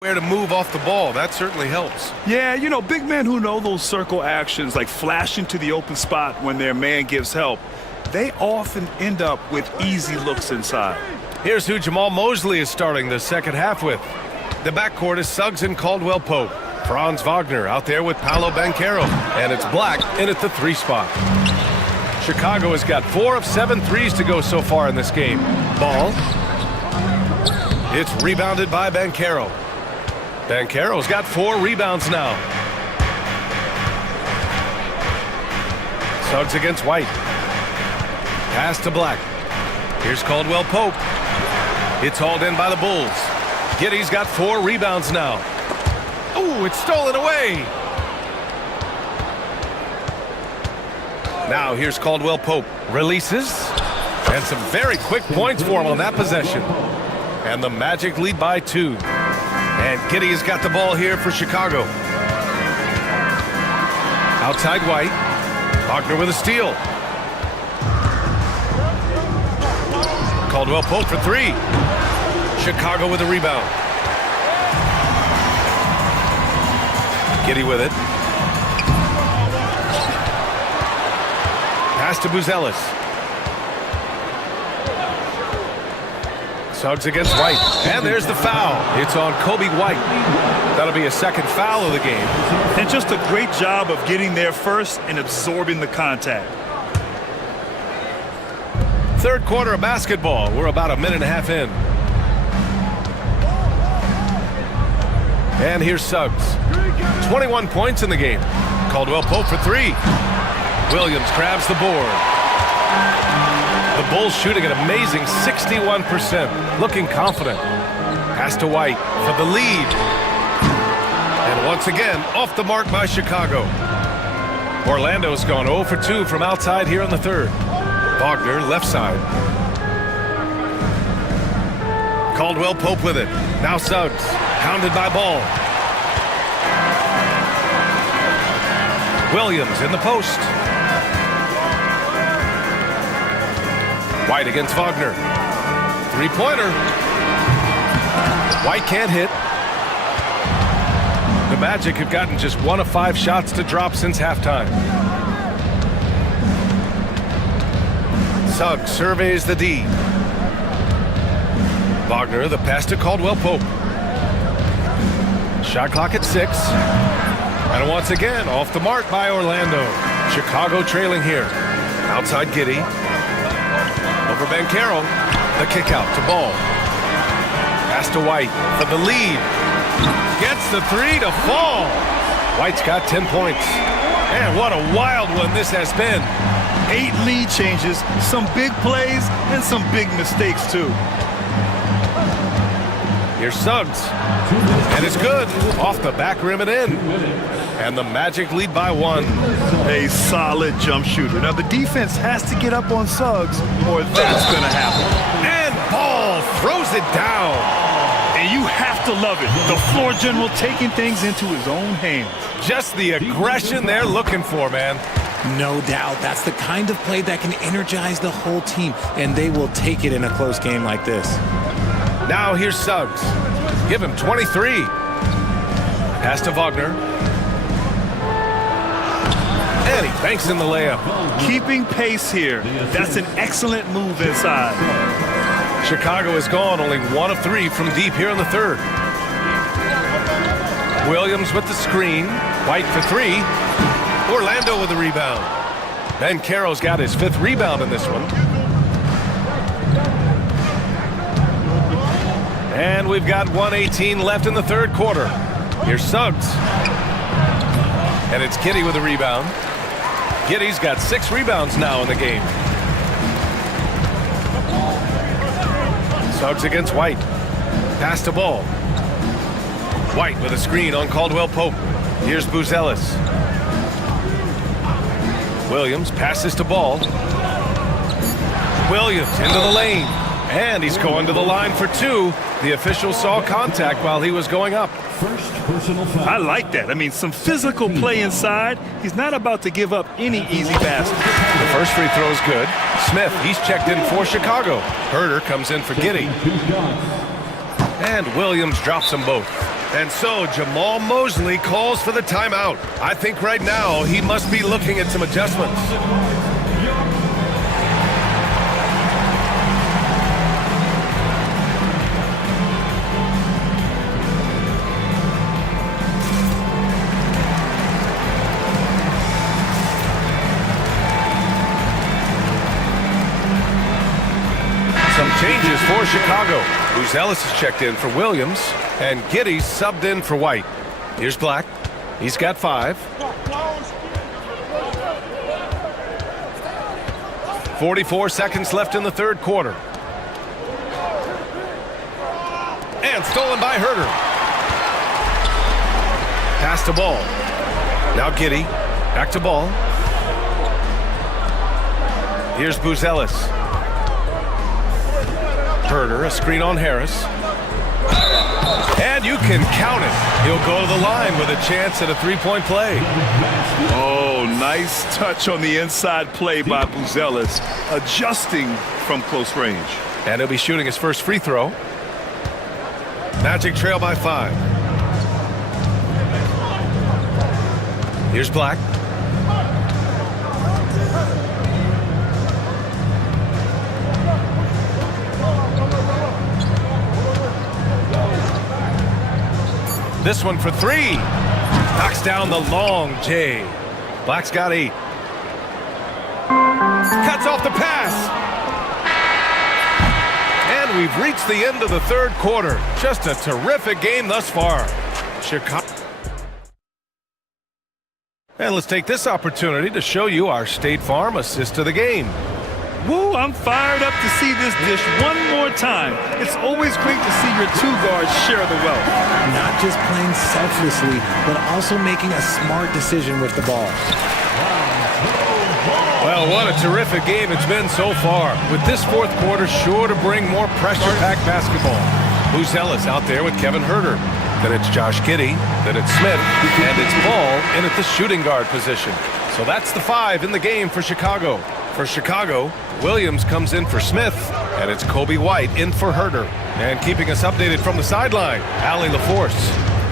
Where to move off the ball, that certainly helps. Yeah, you know, big men who know those circle actions, like flashing to the open spot when their man gives help, they often end up with easy looks inside. Here's who Jamal Mosley is starting the second half with. The backcourt is Suggs and Caldwell Pope. Franz Wagner out there with Paolo Banchero. And it's Black in at the 3 spot. Chicago has got 4 of 7 threes to go so far in this game. Ball. It's rebounded by Banchero. Banchero's got 4 rebounds now. Suggs against White. Pass to Black. Here's Caldwell Pope. It's hauled in by the Bulls. Giddey's got 4 rebounds now. Ooh, it's stolen away. Now here's Caldwell Pope. Releases. And some very quick points for him on that possession. And the Magic lead by 2. And Giddey has got the ball here for Chicago. Outside White. Wagner with a steal. Caldwell Pope for 3. Chicago with a rebound. Giddey with it. Pass to Buzelis. Suggs against White. And there's the foul. It's on Kobe White. That'll be a second foul of the game. And just a great job of getting there first and absorbing the contact. Third quarter of basketball. We're about a minute and a half in. And here's Suggs. 21 points in the game. Caldwell Pope for 3. Williams grabs the board. The Bulls shooting an amazing 61%. Looking confident. Pass to White for the lead. And once again, off the mark by Chicago. Orlando's gone 0 for 2 from outside here in the third. Wagner, left side. Caldwell Pope with it. Now Suggs, hounded by Ball. Williams in the post. White against Wagner. 3-pointer. White can't hit. The Magic have gotten just 1 of 5 shots to drop since halftime. Suggs surveys the D. Wagner, the pass to Caldwell Pope. Shot clock at 6. And once again, off the mark by Orlando. Chicago trailing here. Outside Giddey. Over Banchero. The kick out to Ball. Pass to White for the lead. Gets the 3 to fall. White's got 10 points. And what a wild one this has been. 8 lead changes, some big plays, and some big mistakes, too. Here's Suggs. And it's good. Off the back rim and in. And the Magic lead by 1. A solid jump shooter. Now, the defense has to get up on Suggs, or that's going to happen. And Ball throws it down. And you have to love it. The floor general taking things into his own hands. Just the aggression they're looking for, man. No doubt. That's the kind of play that can energize the whole team, and they will take it in a close game like this. Now here's Suggs. Give him 23. Pass to Wagner. And he banks in the layup. Keeping pace here. That's an excellent move inside. Chicago has gone only 1 of 3 from deep here in the third. Williams with the screen. White for 3. Orlando with the rebound. Banchero's got his 5th rebound in this one. And we've got 1:18 left in the third quarter. Here's Suggs. And it's Giddey with a rebound. Giddey's got 6 rebounds now in the game. Suggs against White. Pass to Ball. White with a screen on Caldwell Pope. Here's Buzelis. Williams passes to Ball. Williams into the lane. And he's going to the line for 2. The official saw contact while he was going up. First personal foul. I like that. I mean, some physical play inside. He's not about to give up any easy basket. The first free throw is good. Smith, he's checked in for Chicago. Herder comes in for Giddey. And Williams drops them both. And so Jamal Mosley calls for the timeout. I think right now he must be looking at some adjustments. Chicago. Ellis is checked in for Williams, and Giddey's subbed in for White. Here's Black. He's got 5. 44 seconds left in the third quarter. And stolen by Herder. Pass to Ball. Now Giddey. Back to Ball. Here's Ellis. Herder, a screen on Harris. And you can count it. He'll go to the line with a chance at a three-point play. Oh, nice touch on the inside play by Ellis, adjusting from close range. And he'll be shooting his first free throw. Magic trail by 5. Here's Black. This one for 3. Knocks down the long J. Black's got 8. Cuts off the pass. And we've reached the end of the third quarter. Just a terrific game thus far. Chicago. And let's take this opportunity to show you our State Farm assist of the game. Woo, I'm fired up to see this dish one more time. It's always great to see your two guards share the wealth. Not just playing selflessly, but also making a smart decision with the ball. Well, what a terrific game it's been so far. With this fourth quarter sure to bring more pressure-packed basketball. Ellis out there with Kevin Herder. Then it's Josh Giddey. Then it's Smith. And it's Ball in at the shooting guard position. So that's the 5 in the game for Chicago. For Chicago, Williams comes in for Smith, and it's Kobe White in for Herder. And keeping us updated from the sideline, Allie LaForce.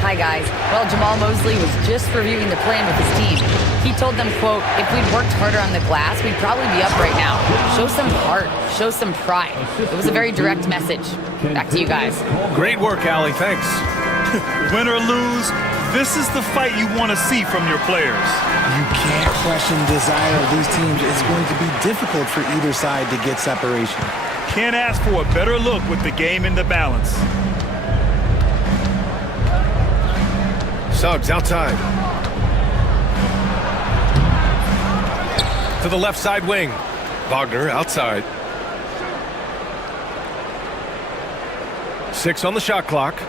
Hi, guys. Well, Jamal Mosley was just reviewing the plan with his team. He told them, quote, if we'd worked harder on the glass, we'd probably be up right now. Show some heart. Show some pride. It was a very direct message. Back to you guys. Great work, Allie. Thanks. Win or lose, this is the fight you want to see from your players. You can't question desire of these teams. It's going to be difficult for either side to get separation. Can't ask for a better look with the game in the balance. Suggs outside. To the left side wing. Wagner outside. 6 on the shot clock.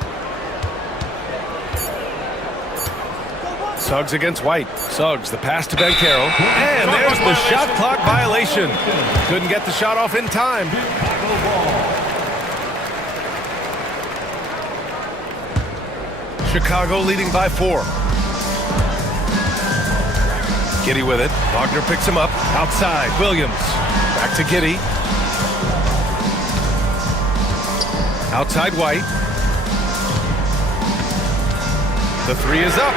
Suggs against White. Suggs, the pass to Bankero. And there's the shot clock violation. Couldn't get the shot off in time. Chicago leading by 4. Giddey with it. Wagner picks him up. Outside. Williams. Back to Giddey. Outside White. The 3 is up.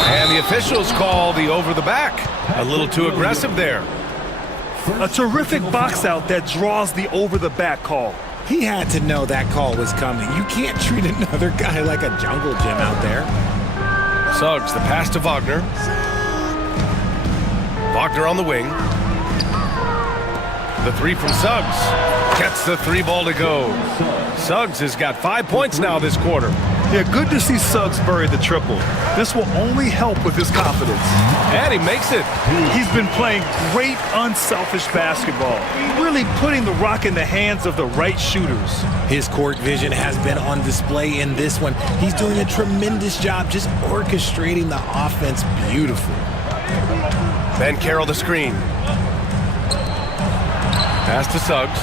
And the officials call the over the back. A little too aggressive there. A terrific box out that draws the over the back call. He had to know that call was coming. You can't treat another guy like a jungle gym out there. Suggs, the pass to Wagner. Wagner on the wing. The 3 from Suggs. Gets the 3 ball to go. Suggs has got 5 points now this quarter. Yeah, good to see Suggs bury the triple. This will only help with his confidence. And he makes it. He's been playing great, unselfish basketball. Really putting the rock in the hands of the right shooters. His court vision has been on display in this one. He's doing a tremendous job just orchestrating the offense beautifully. Bankero the screen. Pass to Suggs.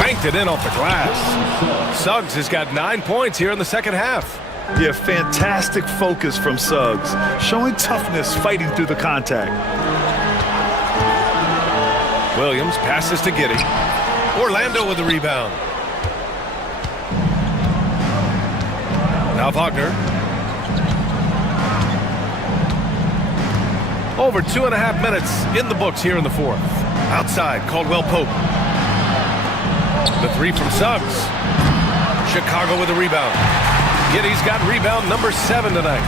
Banked it in off the glass. Suggs has got 9 points here in the second half. Yeah, fantastic focus from Suggs. Showing toughness fighting through the contact. Williams passes to Giddey. Orlando with the rebound. Now Wagner. Over 2.5 minutes in the books here in the fourth. Outside, Caldwell Pope. The 3 from Suggs. Chicago with a rebound. Giddey's got rebound number 7 tonight.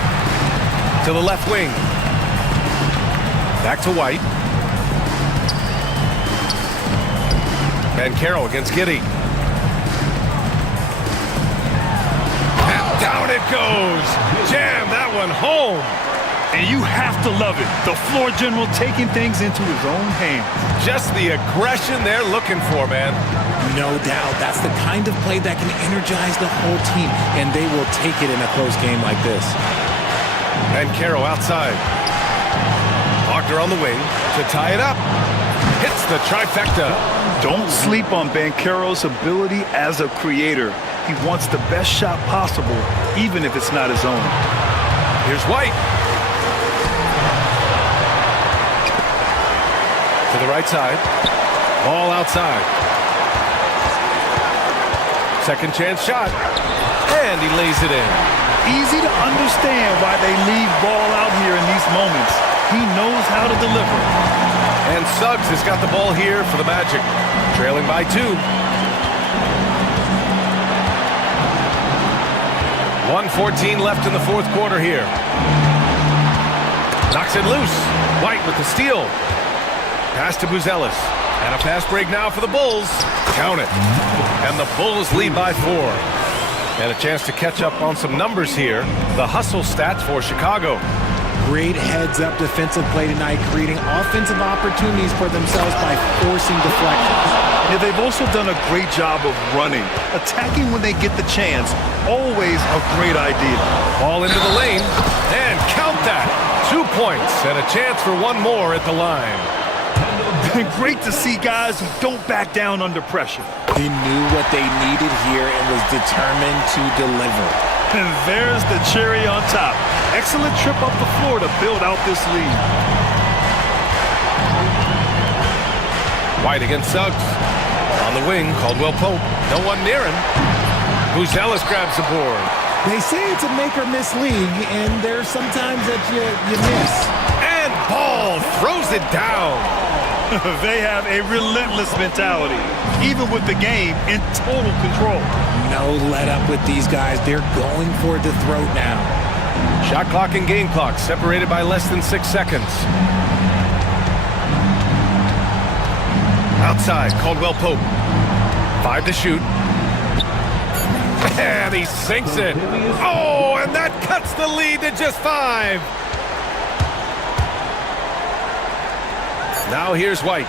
To the left wing. Back to White. Bancaro against Giddy. And down it goes. Jam that one home. And you have to love it. The floor general taking things into his own hands. Just the aggression they're looking for, man. No doubt. That's the kind of play that can energize the whole team, and they will take it in a close game like this. Bancaro outside. Wagner on the wing to tie it up. Hits the trifecta. Don't sleep on Bancaro's ability as a creator. He wants the best shot possible, even if it's not his own. Here's White. To the right side. Ball outside. Second chance shot. And he lays it in. Easy to understand why they leave ball out here in these moments. He knows how to deliver. And Suggs has got the ball here for the Magic. Trailing by 2. 1:14 left in the fourth quarter here. Knocks it loose. White with the steal. Pass to Buzelis. And a fast break now for the Bulls. Count it. And the Bulls lead by 4. And a chance to catch up on some numbers here. The hustle stats for Chicago. Great heads-up defensive play tonight, creating offensive opportunities for themselves by forcing deflections. Yeah, they've also done a great job of running. Attacking when they get the chance. Always a great idea. Ball into the lane. And count that. 2 points and a chance for one more at the line. Great to see guys who don't back down under pressure. He knew what they needed here and was determined to deliver. And there's the cherry on top. Excellent trip up the floor to build out this lead. White against Suggs. On the wing, Caldwell Pope. No one near him. Buzelis grabs the board. They say it's a make-or-miss league, and there's sometimes that you miss. And Ball throws it down. They have a relentless mentality, even with the game in total control. No let up with these guys. They're going for the throat now. Shot clock and game clock separated by less than 6 seconds. Outside, Caldwell Pope. 5 to shoot. And he sinks it. Oh, and that cuts the lead to just 5. Now here's White.